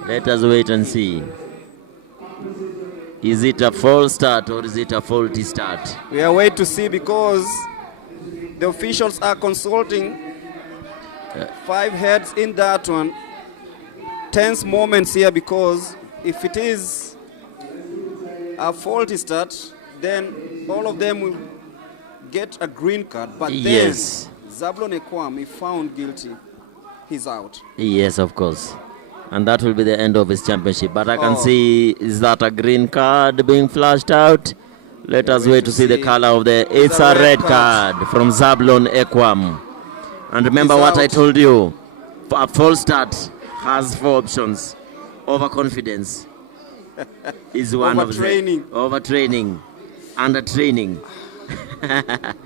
Let us wait and see. Is it a false start or is it a faulty start? We are waiting to see, because the officials are consulting. 5 heads in that one. Tense moments here, because if it is a faulty start, then all of them will get a green card. But yes, then Zablon Ekwam, if found guilty, he's out. Yes, of course. And that will be the end of his championship. But I can see, is that a green card being flashed out? Let us wait to see the color of the... It's a red card from Zablon Ekwam. And remember what I told you. A false start has 4 options. Overconfidence is one of them. Overtraining. Overtraining. Under training.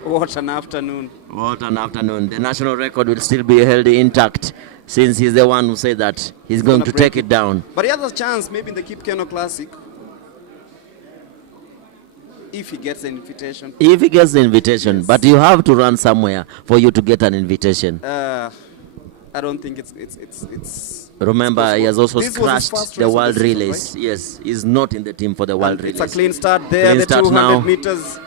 What an afternoon. What an afternoon. The national record will still be held intact since he's the one who said that he's going to take it down. But he has a chance maybe in the Cape Keno Classic. If he gets an invitation. If he gets the invitation, yes. But you have to run somewhere for you to get an invitation. I don't think it's Remember, he has also scratched the world relays. Right? Yes, he's not in the team for the world relays. It's a clean start there, clean the start 200 now. Meters.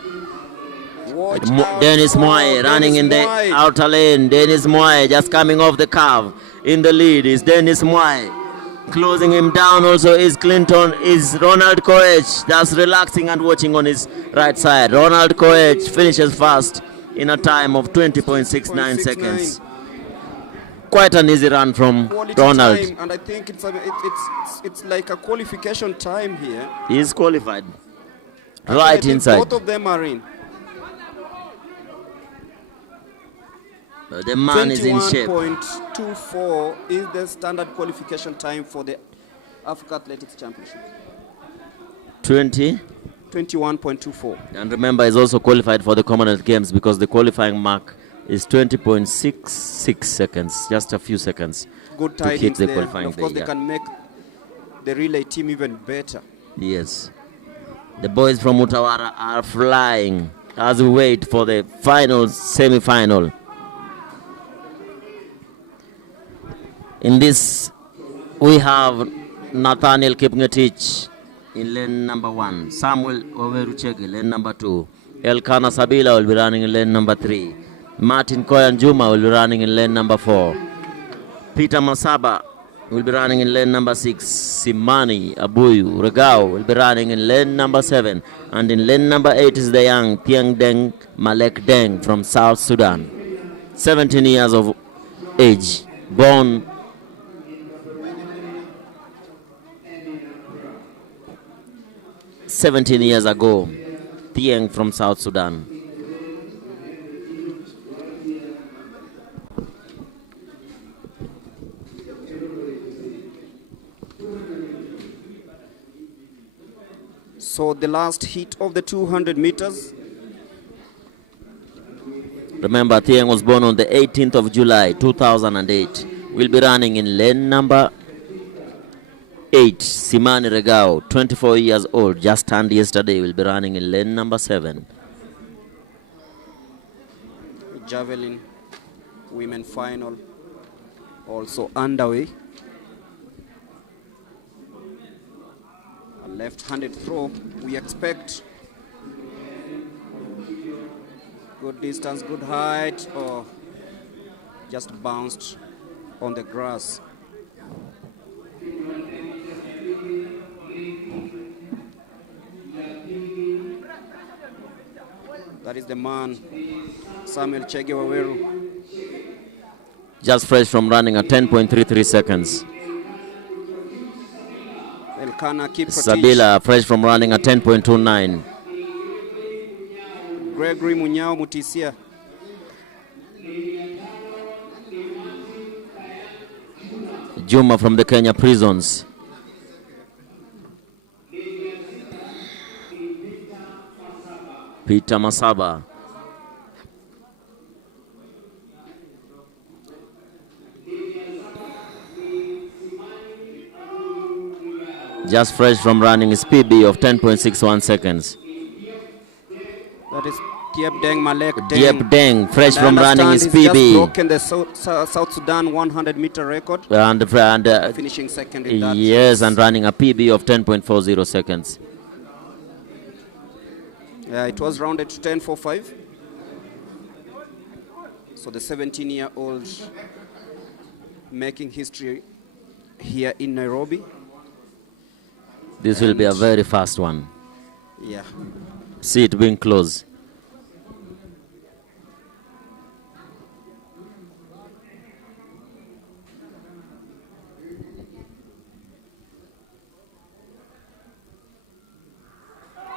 Dennis Moy running in the outer lane. Dennis Moy just coming off the curve. In the lead is Dennis Moy. Closing him down also is Ronald Koech. That's relaxing and watching on his right side. Ronald Koech finishes fast in a time of 20.69 seconds. Quite an easy run from Ronald. Time, and I think it's like a qualification time here. He's qualified. Right inside. Both of them are in. The man is in shape. 21.24 is the standard qualification time for the Africa Athletics Championship. 21.24. And remember, he's also qualified for the Commonwealth Games because the qualifying mark is 20.66 seconds, just a few seconds. Good to keep the there. qualifying. And of course, they can make the relay team even better. Yes. The boys from Utawara are flying as we wait for the final semi-final. In this, we have Nathaniel Kipngetich in lane number 1. Samuel Overuchege, lane number 2. Elkana Sabila will be running in lane number 3. Martin Koyan Juma will be running in lane number 4. Peter Masaba will be running in lane number 6. Simani Abuyu Regao will be running in lane number 7. And in lane number 8 is the young Tiang Deng Malek Deng from South Sudan. 17 years of age, born 17 years ago. Tiang from South Sudan. So the last heat of the 200 meters. Remember, Tiang was born on the 18th of July, 2008. Will be running in lane number 8. Simani Regao, 24 years old, just turned yesterday, will be running in lane number 7. Javelin women final also underway. A left-handed throw, we expect. Good distance, good height, or just bounced on the grass. That is the man, Samuel Chege Waweru. Just fresh from running at 10.33 seconds. Elkana Kiprotich. Sabila fresh from running at 10.29. Gregory Munyao Mutisia. Juma from the Kenya prisons. Peter Masaba. Just fresh from running his PB of 10.61 seconds. That is Diep Deng Malek Deng. Diep Deng, fresh from running his PB. Just broken the South Sudan 100-meter record. And finishing second in that. Yes, and running a PB of 10.40 seconds. Yeah, it was rounded to 10.45. So the 17-year-old making history here in Nairobi. This will be a very fast one. Yeah. See it being close.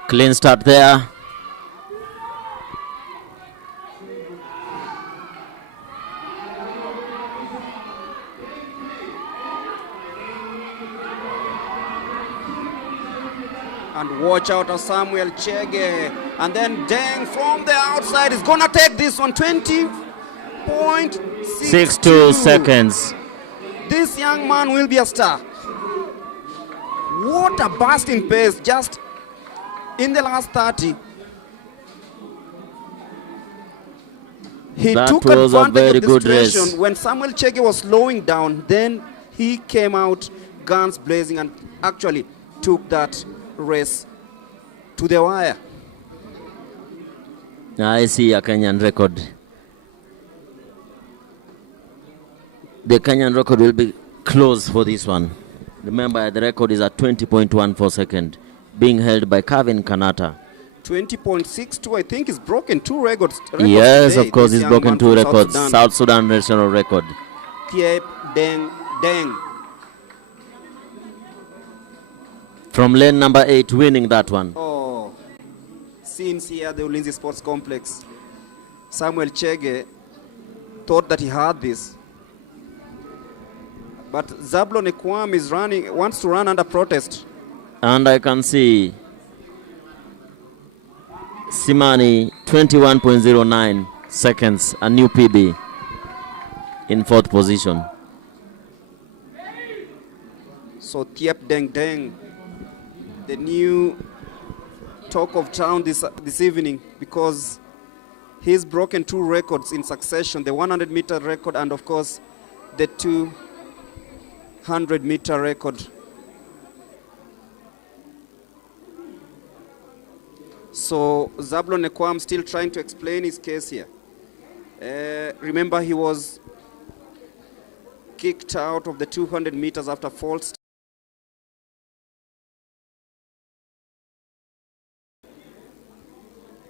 Clean start there. And watch out of Samuel Chege. And then Deng from the outside is going to take this one. 20.62 seconds. This young man will be a star. What a burst in pace just in the last 30. He took advantage of the situation when Samuel Chege was slowing down. Then he came out guns blazing and actually took that race to the wire. I see a Kenyan record. The Kenyan record will be close for this one. Remember, the record is at 20.14 seconds, being held by Kevin Kanata. 20.62, I think, is broken 2 records. Yes, today. Of course, he's broken 2 records. South Sudan national record. Thiep Deng. From lane number 8, winning that one. Oh, scenes here at the Ulinzi Sports Complex. Samuel Chege thought that he had this. But Zablon Ekwam wants to run under protest. And I can see Simani, 21.09 seconds, a new PB in 4th position. So Thiep Deng, the new talk of town this evening, because he's broken 2 records in succession, the 100-meter record and, of course, the 200-meter record. So Zablon Ekwam still trying to explain his case here. Remember, he was kicked out of the 200 meters after false.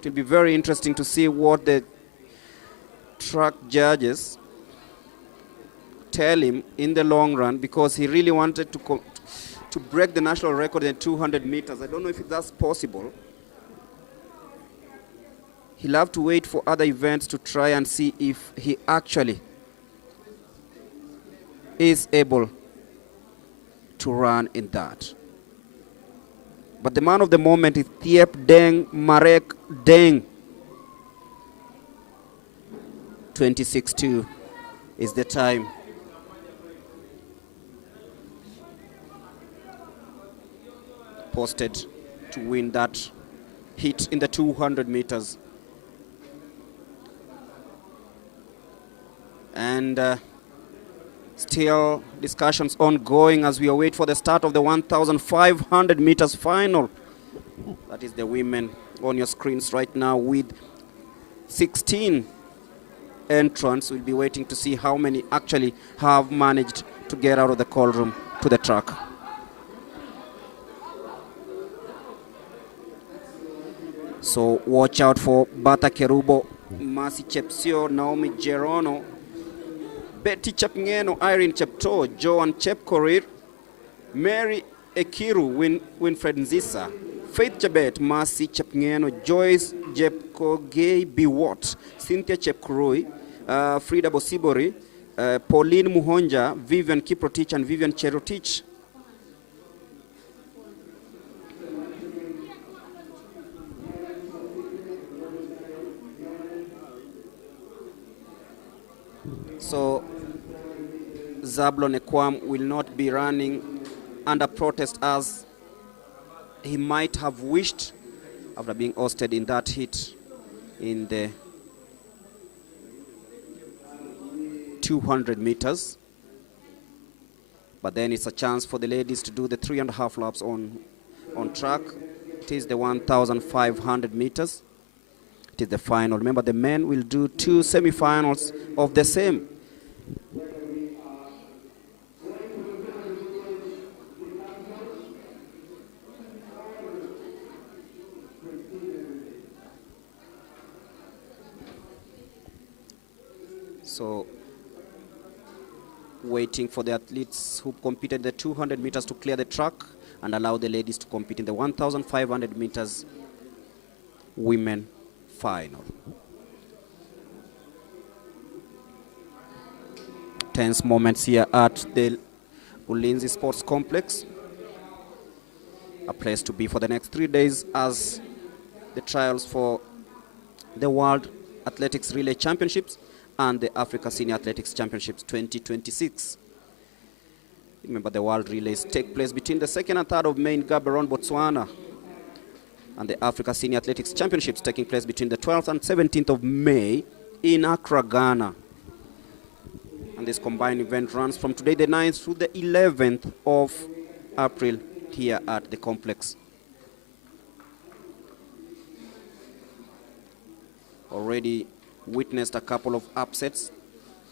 It will be very interesting to see what the track judges tell him in the long run, because he really wanted to break the national record in 200 meters. I don't know if that's possible. He'll have to wait for other events to try and see if he actually is able to run in that. But the man of the moment is Thiep Deng Marek Deng. 26.2 is the time. Posted to win that heat in the 200 meters. And still discussions ongoing as we await for the start of the 1,500 meters final. That is the women on your screens right now with 16 entrants. We'll be waiting to see how many actually have managed to get out of the call room to the track. So watch out for Bata Kerubo, Masi Chepsio, Naomi Gerono, Betty Chepngeno, Irene Chepto, Joan Chepkorir, Mary Ekiru, Winfred Nzisa, Faith Chebet, Masi Chepngeno, Joyce Jepkogei Biwot, Cynthia Chepkuroi, Frida Bosibori, Pauline Muhonja, Vivian Kiprotich, and Vivian Cherotich. So Zablon Ekwam will not be running under protest as he might have wished after being ousted in that hit in the 200 meters. But then it's a chance for the ladies to do the 3.5 laps on track. It is the 1,500 meters. It is the final. Remember, the men will do 2 semi-finals of the same. So, waiting for the athletes who competed the 200 meters to clear the track and allow the ladies to compete in the 1,500 meters women final. Tense moments here at the Ulinzi Sports Complex a place to be for the next 3 days as the trials for the World Athletics Relay Championships and the Africa Senior Athletics Championships 2026. Remember, the World Relays take place between the 2nd and 3rd of May in Gaborone, Botswana, and the Africa Senior Athletics Championships taking place between the 12th and 17th of May in Accra, Ghana. And this combined event runs from today the 9th through the 11th of April here at the complex. Already witnessed a couple of upsets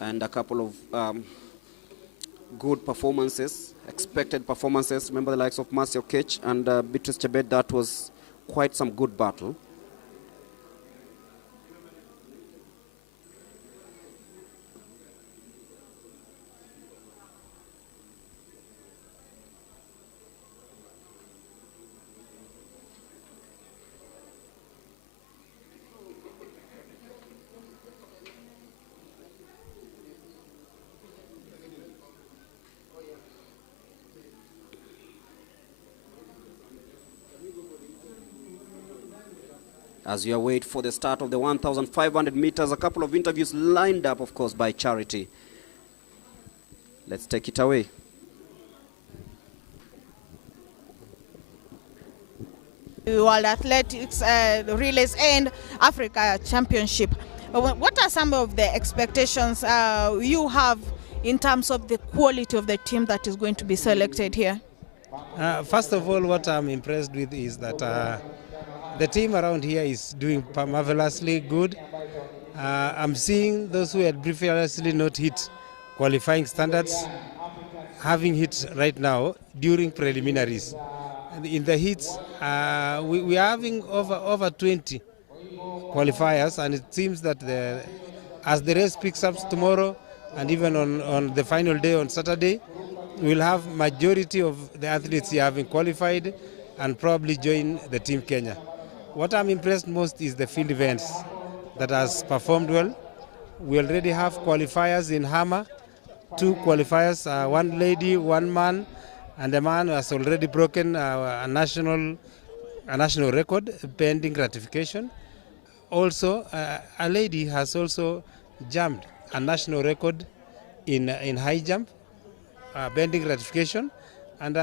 and a couple of good performances, expected performances. Remember the likes of Marcia Okech and Beatrice Chebet. That was quite some good battle. As you await for the start of the 1,500 meters, a couple of interviews lined up, of course, by Charity. Let's take it away. World Athletics Relays and Africa Championship. What are some of the expectations you have in terms of the quality of the team that is going to be selected here? First of all, what I'm impressed with is that the team around here is doing marvelously good. I'm seeing those who had previously not hit qualifying standards having hit right now during preliminaries. And in the hits, we are having over 20 qualifiers, and it seems that as the race picks up tomorrow and even on the final day on Saturday, we'll have majority of the athletes here having qualified and probably join the Team Kenya. What I'm impressed most is the field events that has performed well. We already have qualifiers in Hammer, 2 qualifiers, one lady, one man, and a man has already broken a national record pending ratification. Also, a lady has also jumped a national record in high jump, pending ratification, and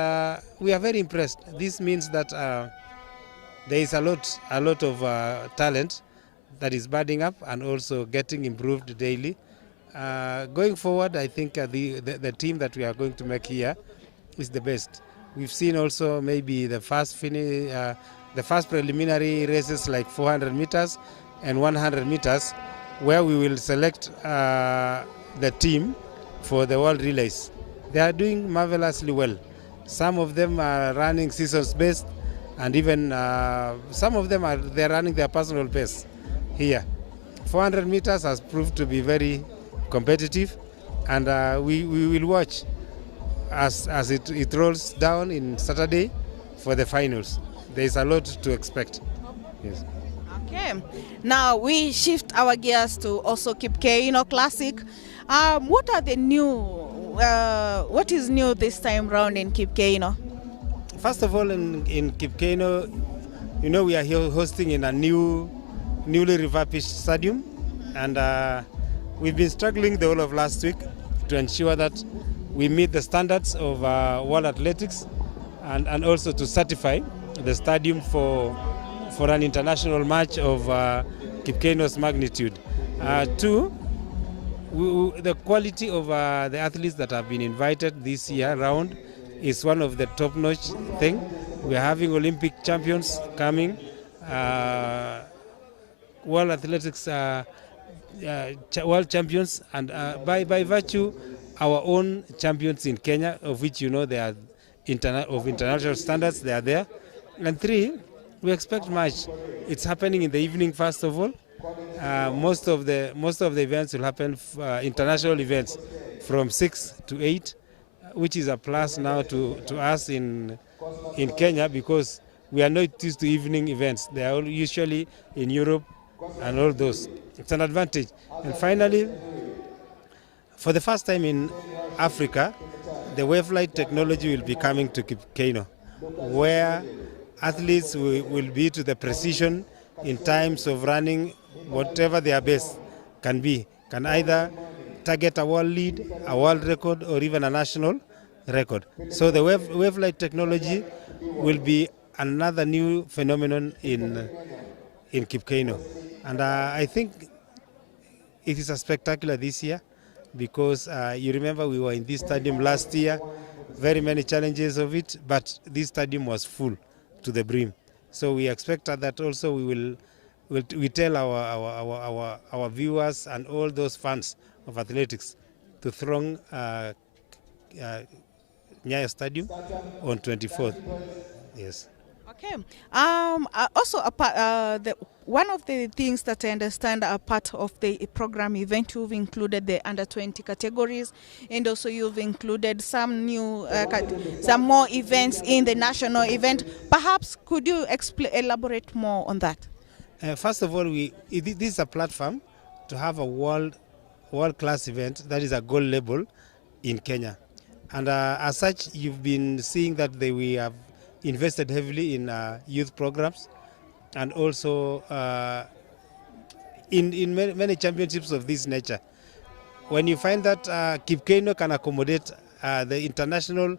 we are very impressed. This means that there is a lot of talent that is budding up and also getting improved daily. Going forward, I think the team that we are going to make here is the best. We've seen also maybe the first preliminary races like 400 meters and 100 meters, where we will select the team for the World Relays. They are doing marvelously well. Some of them are running seasons best, and even some of them they're running their personal pace here. 400 meters has proved to be very competitive, and we will watch as it rolls down in Saturday for the finals. There is a lot to expect. Yes. Okay. Now we shift our gears to also Kipkeino Classic. What are the new? What is new this time round in Kipkeino? First of all, in Kipkeino, we are here hosting in a newly refurbished stadium, and we've been struggling the whole of last week to ensure that we meet the standards of World Athletics, and also to certify the stadium for an international match of Kipkeino's magnitude. 2, the quality of the athletes that have been invited this year round is one of the top-notch thing. We are having Olympic champions coming, World Athletics world champions, and by virtue our own champions in Kenya, of which they are of international standards. They are there. And 3, we expect much. It's happening in the evening. First of all, most of the events will happen international events from 6 to 8. Which is a plus now to us in Kenya, because we are not used to evening events. They are all usually in Europe and all those. It's an advantage. And finally, for the first time in Africa, the wave flight technology will be coming to Kipkeino, where athletes will be to the precision in times of running, whatever their best can be, can either target a world lead, a world record, or even a national record. So the wave light technology will be another new phenomenon in Kipkeino. And I think it is a spectacular this year because you remember we were in this stadium last year, very many challenges of it, but this stadium was full to the brim. So we expect that also we tell our viewers and all those fans of athletics to throng Nyayo Stadium on 24th. Yes. Okay. Also, one of the things that I understand are part of the program event, you've included the under 20 categories, and also you've included some new, some more events in the national event. Perhaps could you elaborate more on that? First of all, this is a platform to have a world-class event that is a gold label in Kenya. And as such, you've been seeing that we have invested heavily in youth programs and also in many championships of this nature. When you find that Kipkeino can accommodate the international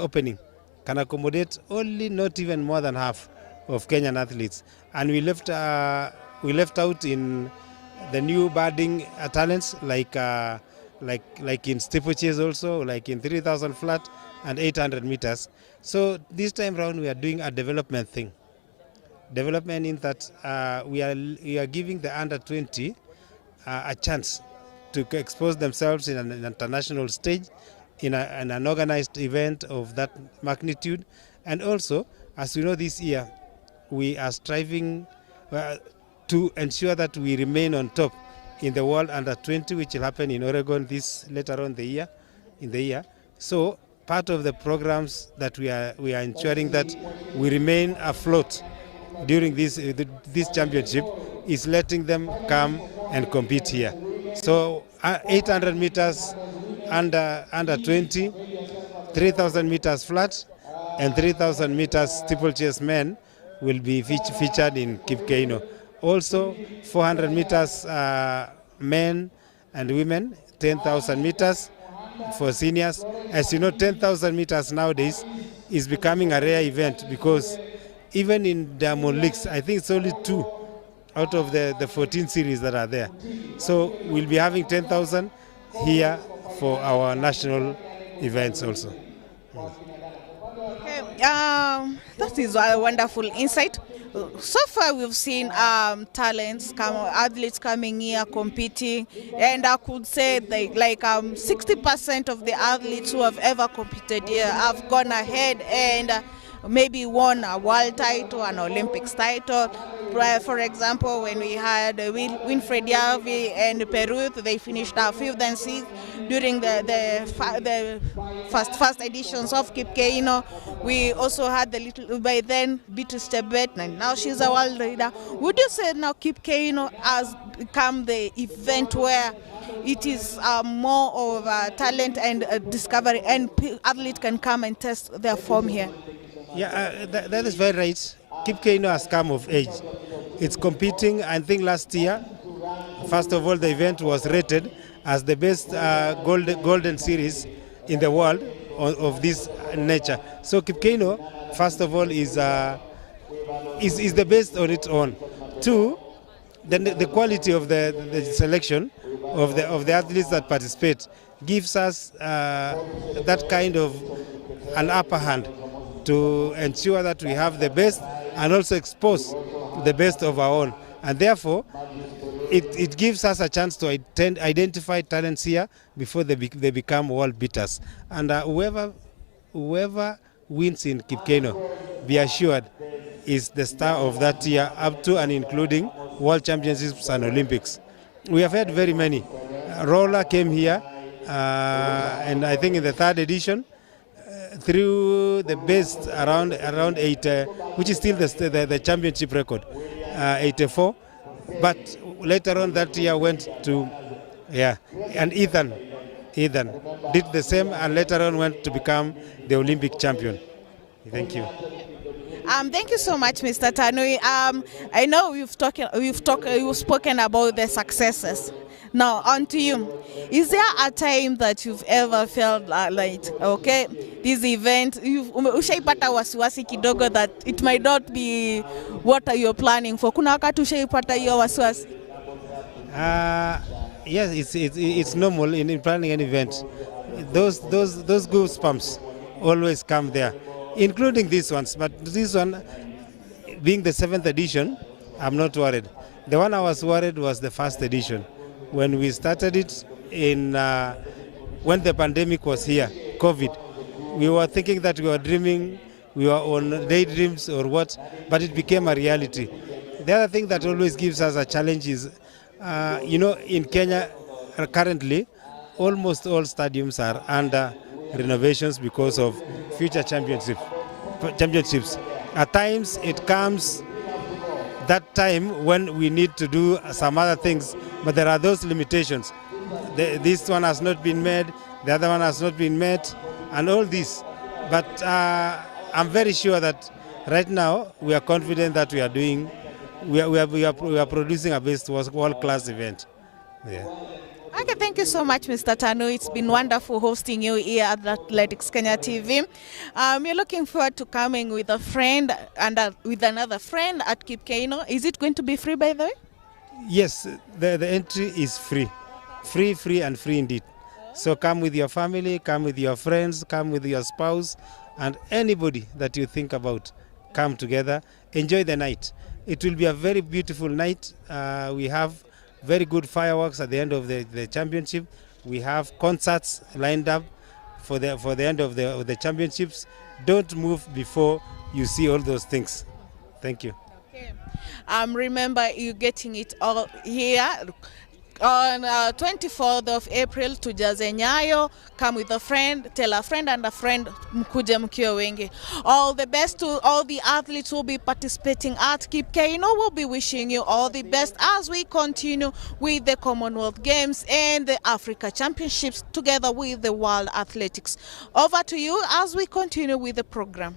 opening, can accommodate only not even more than half of Kenyan athletes, and we left out in the new budding talents like in steeplechase also, like in 3,000 flat and 800 meters. So this time around we are doing a development thing. Development in that we are giving the under 20 a chance to expose themselves in an international stage, in an organized event of that magnitude. And also, as we know, this year we are striving to ensure that we remain on top in the World Under 20, which will happen in Oregon later on in the year. So part of the programs that we are ensuring that we remain afloat during this championship is letting them come and compete here. So 800 meters under 20, 3,000 meters flat, and 3,000 meters steeplechase men will be featured in Kipkeino. Also 400 meters men and women, 10,000 meters for seniors. As you know, 10,000 meters nowadays is becoming a rare event because even in Diamond Leagues, I think it's only 2 out of the 14 series that are there. So we'll be having 10,000 here for our national events also. Okay, that is a wonderful insight. So far we've seen athletes coming here competing, and I could say 60% of the athletes who have ever competed here have gone ahead and maybe won a world title, an Olympics title. For example, when we had Winfred Yavi and Peru, they finished 5th and 6th during the first editions of Kipkeino. We also had by then Beatrice Chebet, and now she's a world leader. Would you say now Kipkeino has become the event where it is more of a talent and a discovery, and athletes can come and test their form here? Yeah, that is very right. Kipkeino has come of age. It's competing. I think last year, first of all, the event was rated as the best golden series in the world of this nature. So Kipkeino, first of all, is the best on its own. 2, then the quality of the selection of the athletes that participate gives us that kind of an upper hand to ensure that we have the best and also expose the best of our own. And therefore, it gives us a chance to identify talents here before they become world beaters. And whoever wins in Kipkeino, be assured, is the star of that year up to and including World Championships and Olympics. We have had very many. Roller came here, and I think in the 3rd edition, through the best around 80, which is still the championship record, 84. But later on that year went to, and Ethan did the same, and later on went to become the Olympic champion. Thank you. Thank you so much, Mr. Tanui. I know you've spoken about the successes. Now, on to you. Is there a time that you've ever felt like, okay, this event, ushaipata wasiwasi kidogo that it might not be what you're planning for? Kuna wakati ushaipata hiyo wasiwasi? Yes, it's normal in planning an event. Those goosebumps always come there, including these ones. But this one, being the 7th edition, I'm not worried. The one I was worried was the 1st edition. When we started it when the pandemic was here, COVID, we were thinking that we were dreaming, we were on daydreams or what, but it became a reality. The other thing that always gives us a challenge is, in Kenya currently, almost all stadiums are under renovations because of future championships. At times it comes that time when we need to do some other things, but there are those limitations. This one has not been made, the other one has not been met, and all this. But I'm very sure that right now we are confident that we are producing a best world-class event. Yeah. Okay, thank you so much, Mr. Tanu. It's been wonderful hosting you here at Athletics Kenya TV. You're looking forward to coming with a friend and with another friend at Kipkeino. Is it going to be free, by the way? Yes, the entry is free. Free and free indeed. So come with your family, come with your friends, come with your spouse, and anybody that you think about. Come together, enjoy the night. It will be a very beautiful night. We have very good fireworks at the end of the championship. We have concerts lined up for the end of the championships. Don't move before you see all those things. Thank you. Okay. Remember, you're getting it all here on 24th of April to Nyayo. Come with a friend, tell a friend and a friend, mkuje mkiwa wengi. All the best to all the athletes who will be participating at Kipkeino. We'll be wishing you all the best as we continue with the Commonwealth Games and the Africa Championships together with the World Athletics. Over to you as we continue with the program.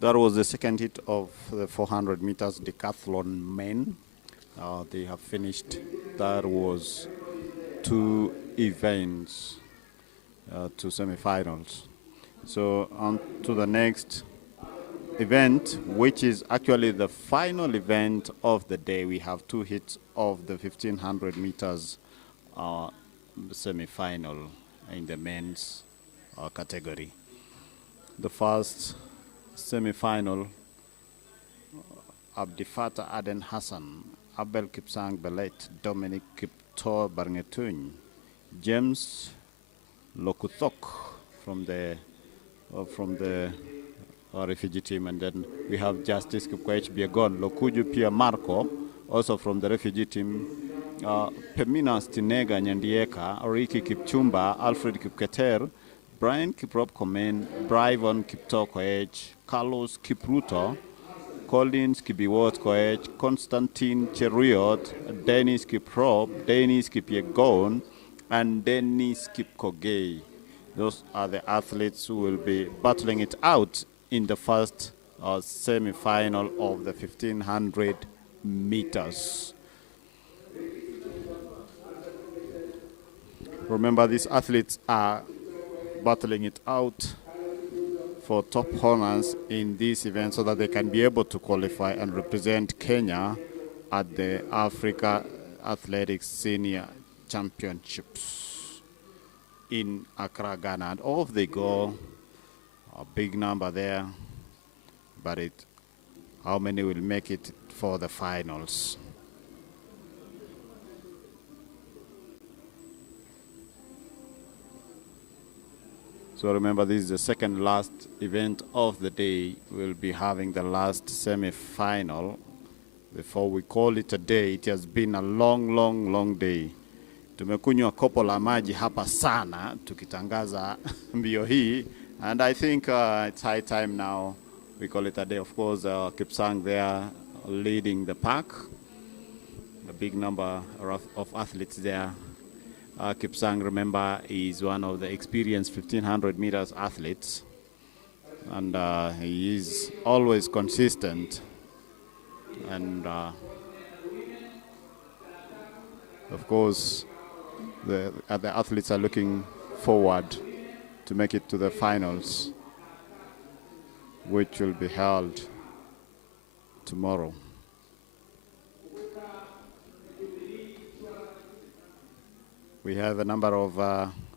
That was the second hit of the 400 meters decathlon men. They have finished. That was 2 events, 2 semifinals. So on to the next event, which is actually the final event of the day. We have 2 hits of the 1500 meters semi-final in the men's category. The first semi-final, Abdifata Aden Hassan, Abel Kipsang Belet, Dominic Kiptor Barngetun, James Lokuthok from the refugee team, and then we have Justice Kipkwech Biegon, Lokuju Pia Marco, also from the refugee team, Pemina Stinega Nyandieka, Oriki Kipchumba, Alfred Kipketer, Brian Kiprop Komen, Bryvon Kipto Koech, Carlos Kipruto, Collins Kibiwot Koech, Constantine Cheruiyot, Dennis Kiprop, Dennis Kipyegon, and Dennis Kipkogei. Those are the athletes who will be battling it out in the first semi-final of the 1500 meters. Remember, these athletes are battling it out for top honors in this event so that they can be able to qualify and represent Kenya at the Africa Athletics Senior Championships in Accra, Ghana. And off they go, a big number there, but how many will make it for the finals? So remember, this is the second last event of the day. We'll be having the last semi-final. Before we call it a day, it has been a long day. Tumekunywa kopo la maji hapa sana tukitangaza mbio hii, and I think it's high time now we call it a day. Of course, Kipsang there leading the pack, a big number of athletes there. Kipsang, remember, is one of the experienced 1500 meters athletes, and he is always consistent, and of course the athletes are looking forward to make it to the finals, which will be held tomorrow. We have a number of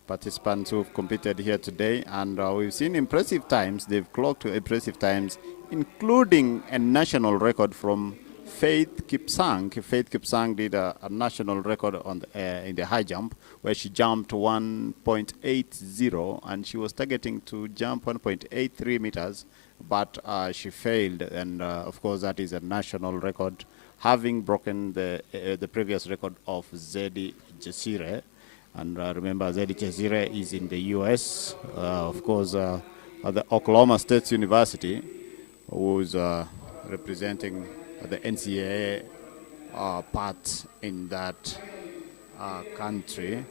participants who've competed here today, and we've seen impressive times. They've clocked impressive times, including a national record from Faith Kipsang. Faith Kipsang did a national record on in the high jump, where she jumped 1.80, and she was targeting to jump 1.83 meters, but she failed. And of course, that is a national record, having broken the previous record of Zedi Jesire. And remember, Zedi Jesire is in the US, of course, at the Oklahoma State University, who's representing the NCAA part in that country.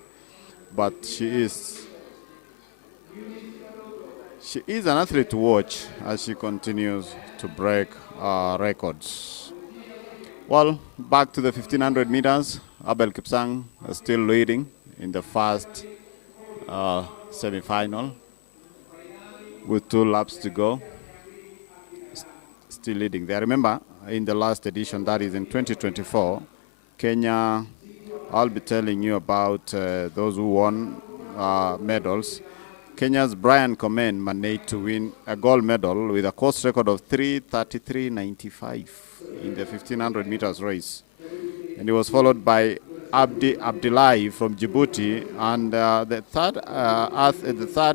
But she is an athlete to watch as she continues to break records. Well, back to the 1500 meters. Abel Kipsang is still leading in the first semi-final with 2 laps to go. Still leading there. Remember, in the last edition, that is in 2024, Kenya, I'll be telling you about those who won medals. Kenya's Brian Komen managed to win a gold medal with a course record of 3:33.95 in the 1500 meters race. And he was followed by Abdullahi from Djibouti, and the third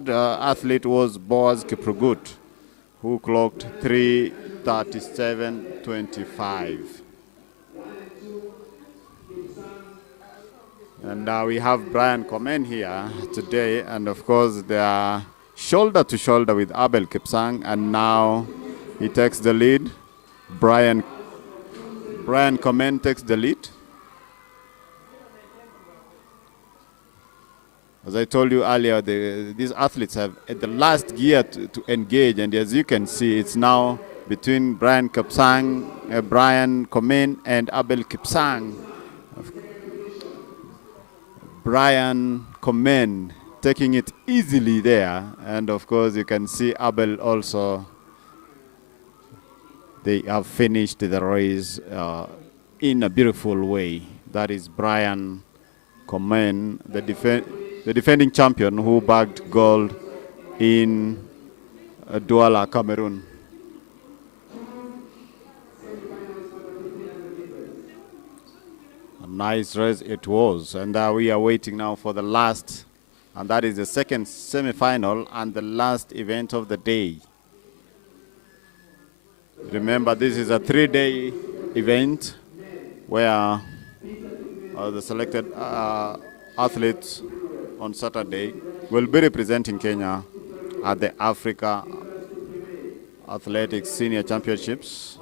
athlete was Boaz Kiprugut, who clocked 3:37.25. And we have Brian Komen here today, and of course they are shoulder to shoulder with Abel Kipsang, and now he takes the lead. Brian Komen takes the lead. As I told you earlier, these athletes have at the last gear to engage, and as you can see, it's now between Brian Komen and Abel Kipsang. Brian Komen taking it easily there, and of course you can see Abel also. They have finished the race in a beautiful way. That is Brian Komen, the defending champion who bagged gold in Douala, Cameroon. A nice race it was, and we are waiting now for the last, and that is the second semi-final and the last event of the day. Remember, this is a 3-day event where the selected athletes on Saturday will be representing Kenya at the Africa Athletics Senior Championships.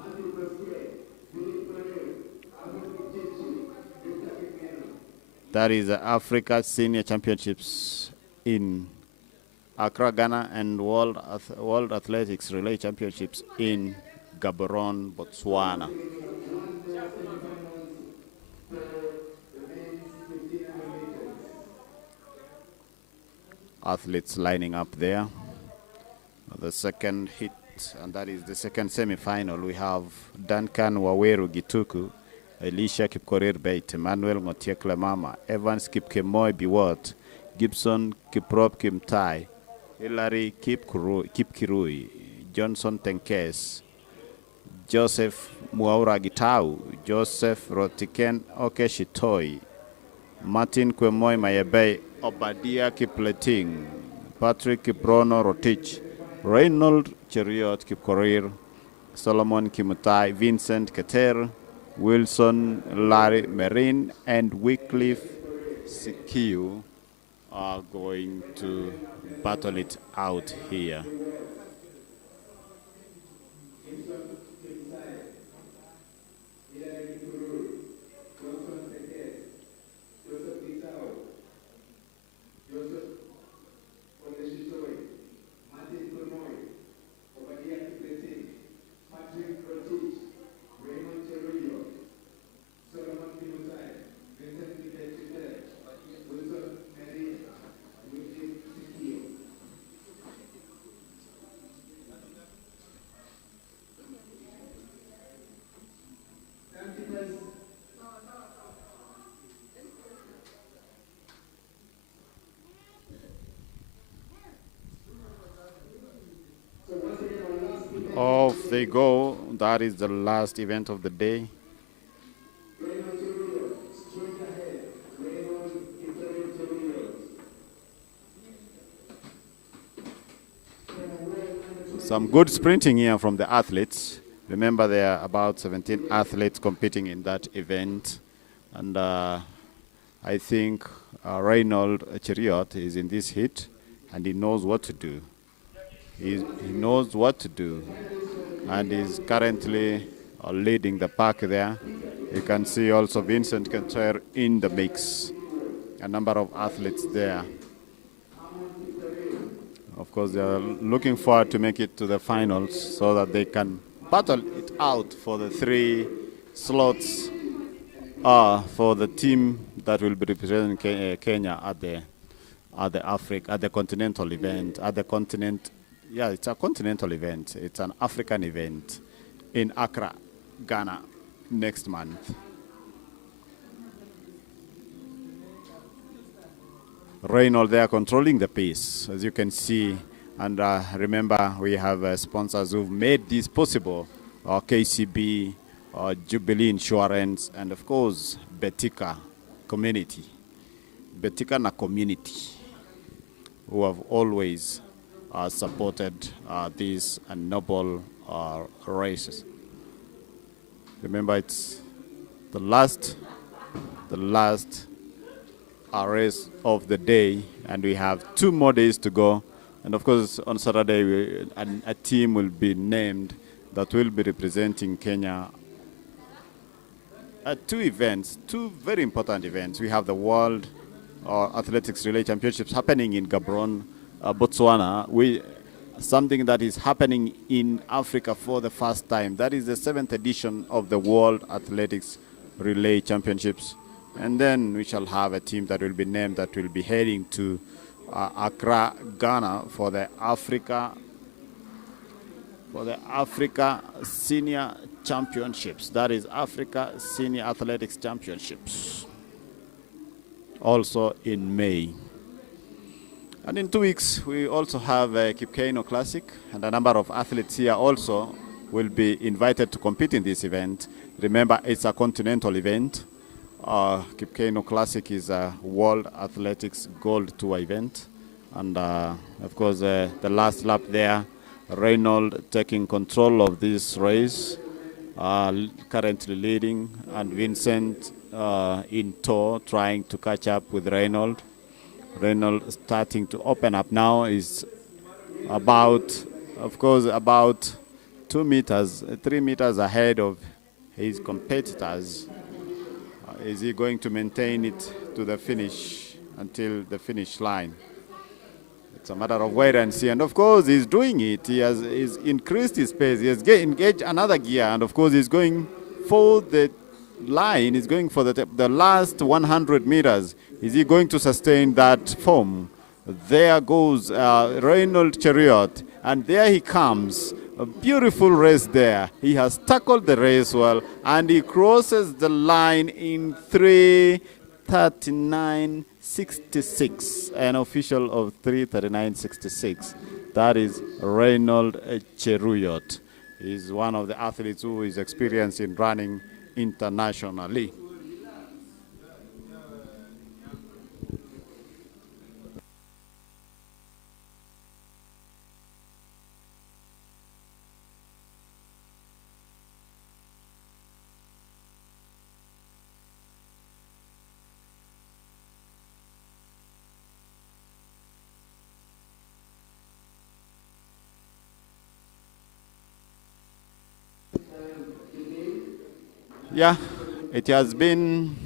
That is the Africa Senior Championships in Accra, Ghana, and World Athletics Relay Championships in Gaborone, Botswana. Athletes lining up there. The second hit, and that is the second semi-final. We have Duncan Waweru Gituku, Elisha Kipkorir Beit, Emmanuel Ngotiek Lemama, Evans Kipkemoy Biwot, Gibson Kiprop Kimtai, Hilary Kipkirui, Johnson Tenkes, Joseph Muaura Gitau, Joseph Rotiken Okeshitoi, Martin Kwemoy Mayebe, Obadia Kipleting, Patrick Kiprono Rotich, Reynold Cheriot Kipkorir, Solomon Kimutai, Vincent Keter, Wilson Larry Marine, and Wycliffe Sikiu are going to battle it out here. Off they go. That is the last event of the day. Some good sprinting here from the athletes. Remember, there are about 17 athletes competing in that event. And I think Reynold Cheriot is in this heat, and he knows what to do. He knows what to do, and is currently leading the pack there. You can see also Vincent Cantor in the mix. A number of athletes there. Of course, they are looking forward to make it to the finals so that they can battle it out for the 3 slots for the team that will be representing Kenya at the continental event, at the continent. Yeah, it's a continental event. It's an African event in Accra, Ghana, next month. Reynold there controlling the pace, as you can see. And remember, we have sponsors who've made this possible. KCB, Jubilee Insurance, and of course, Betika Community. Betika na Community, who have always supported these noble races. Remember, it's the last race of the day, and we have 2 more days to go. And of course, on Saturday, a team will be named that will be representing Kenya at 2 events, 2 very important events. We have the World athletics relay championships happening in Gabon, Botswana. Something that is happening in Africa for the first time. That is the 7th edition of the World Athletics Relay Championships. And then we shall have a team that will be named that will be heading to Accra, Ghana for the Africa Senior Championships. That is Africa Senior Athletics Championships. Also in May. And in 2 weeks, we also have a Kipkeino Classic, and a number of athletes here also will be invited to compete in this event. Remember, it's a continental event. Kipkeino Classic is a World Athletics Gold Tour event. And of course, the last lap there, Reynold taking control of this race, currently leading, and Vincent in tow, trying to catch up with Reynold. Reynold starting to open up now, is about 3 meters ahead of his competitors. Is he going to maintain it to the finish, until the finish line? It's a matter of wait and see. And of course, he's doing it. He's increased his pace. He has engaged another gear. And of course, he's going for the line. He's going for the last 100 meters. Is he going to sustain that form? There goes Reynold Chariot. And there he comes. A beautiful race there. He has tackled the race well. And he crosses the line in 3:39.66. An official of 3:39.66. That is Reynold Chariot. He's one of the athletes who is experienced in running internationally. Yeah, it has been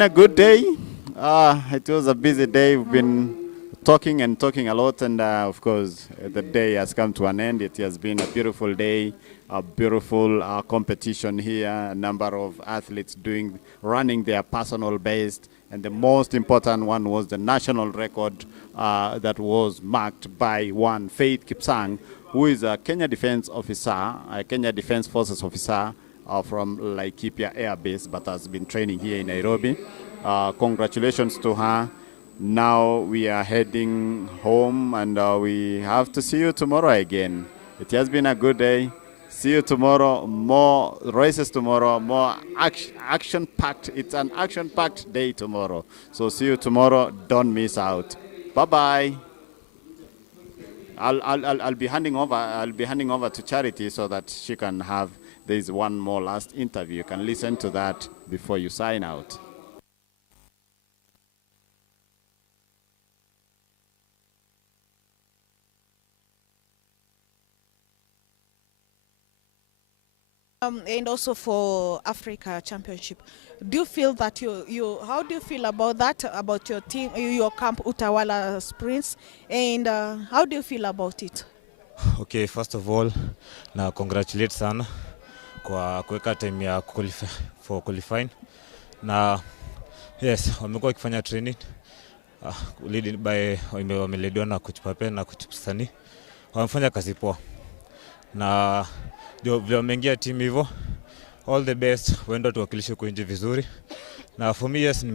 a good day. It was a busy day. We've been talking a lot, and of course, the day has come to an end. It has been a beautiful day, a beautiful competition here. A number of athletes running their personal best. And the most important one was the national record that was marked by one Faith Kipsang, who is a Kenya Defense officer, a Kenya Defense Forces officer from Laikipia Air Base, but has been training here in Nairobi. Congratulations to her. Now we are heading home, and we have to see you tomorrow again. It has been a good day. See you tomorrow. More races tomorrow. More action-packed. It's an action-packed day tomorrow. So see you tomorrow. Don't miss out. Bye-bye. I'll be handing over to Charity so that she can have. There's one more last interview. You can listen to that before you sign out. And also for Africa Championship, do you feel that how do you feel about that, about your team, your camp Utawala Sprints, and how do you feel about it? Okay, first of all, na congratulate sana kwa kuweka time ya for qualifying. Na yes, wamekuwa wakifanya training leading by wamelediwa na coach Pape na coach Sani. Wamefanya kazi poa. Na ndio vile wameingia team hivyo. All the best, wenda tuwakilishe kwa nje vizuri. Na for me, yes,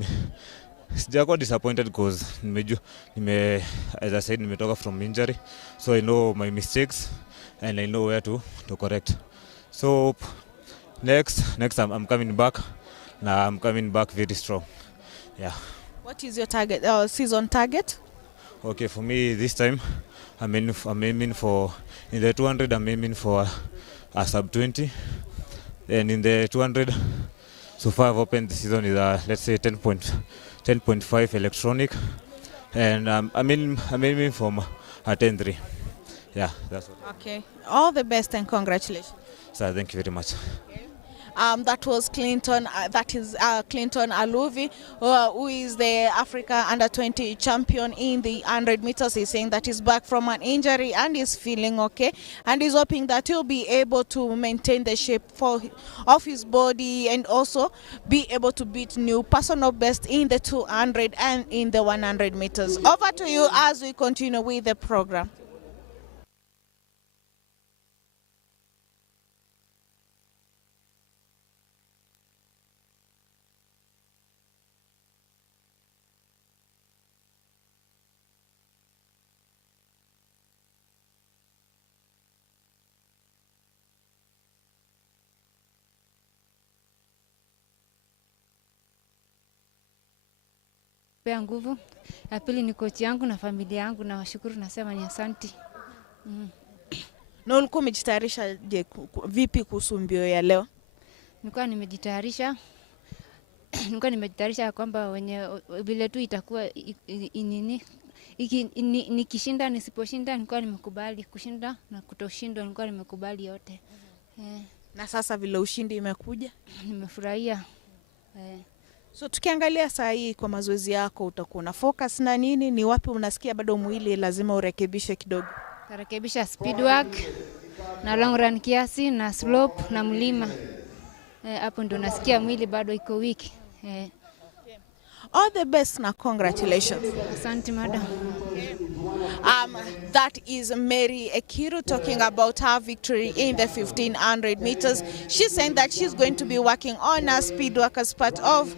sijakuwa disappointed because as I said, nimetoka from injury. So I know my mistakes and I know where to correct. So next I'm coming back. Now I'm coming back very strong. Yeah. What is your target, season target? Okay, for me this time, I'm aiming for, in the 200, I'm aiming for a sub 20. And in the 200, so far I've opened the season is let's say 10.5 electronic. And I'm aiming for a 10.3. Yeah, that's what. Okay. All the best and congratulations. So thank you very much. That was Clinton. That is Clinton Aluvi, who is the Africa Under-20 champion in the 100 meters. He's saying that he's back from an injury and is feeling okay, and he's hoping that he'll be able to maintain the shape of his body and also be able to beat new personal best in the 200 and in the 100 meters. Over to you as we continue with the program. Pea nguvu. Ya pili ni coach yangu na familia yangu, na washukuru, nasema ni asante. Na ulikuwa umejitayarisha vipi kuhusu mbio ya leo? Nilikuwa nimejitayarisha kwamba wenye vile tu itakuwa nikishinda nisiposhinda, nilikuwa nimekubali kushinda na kutoshindwa, nilikuwa nimekubali yote. Na sasa vile ushindi imekuja, nimefurahia. So tukiangalia saa hii kwa mazoezi yako, utakuwa na focus na nini? Ni wapi unasikia bado mwili lazima urekebishe kidogo? Tarekebisha speed work na long run kiasi na slope na mlima. Hapo ndo nasikia mwili bado iko weak. All the best na congratulations. Asante madam. That is Mary Ekiru talking about her victory in the 1500 meters. She's saying that she's going to be working on her speed work as part of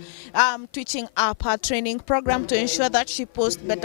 twitching up her training program to ensure that she posts better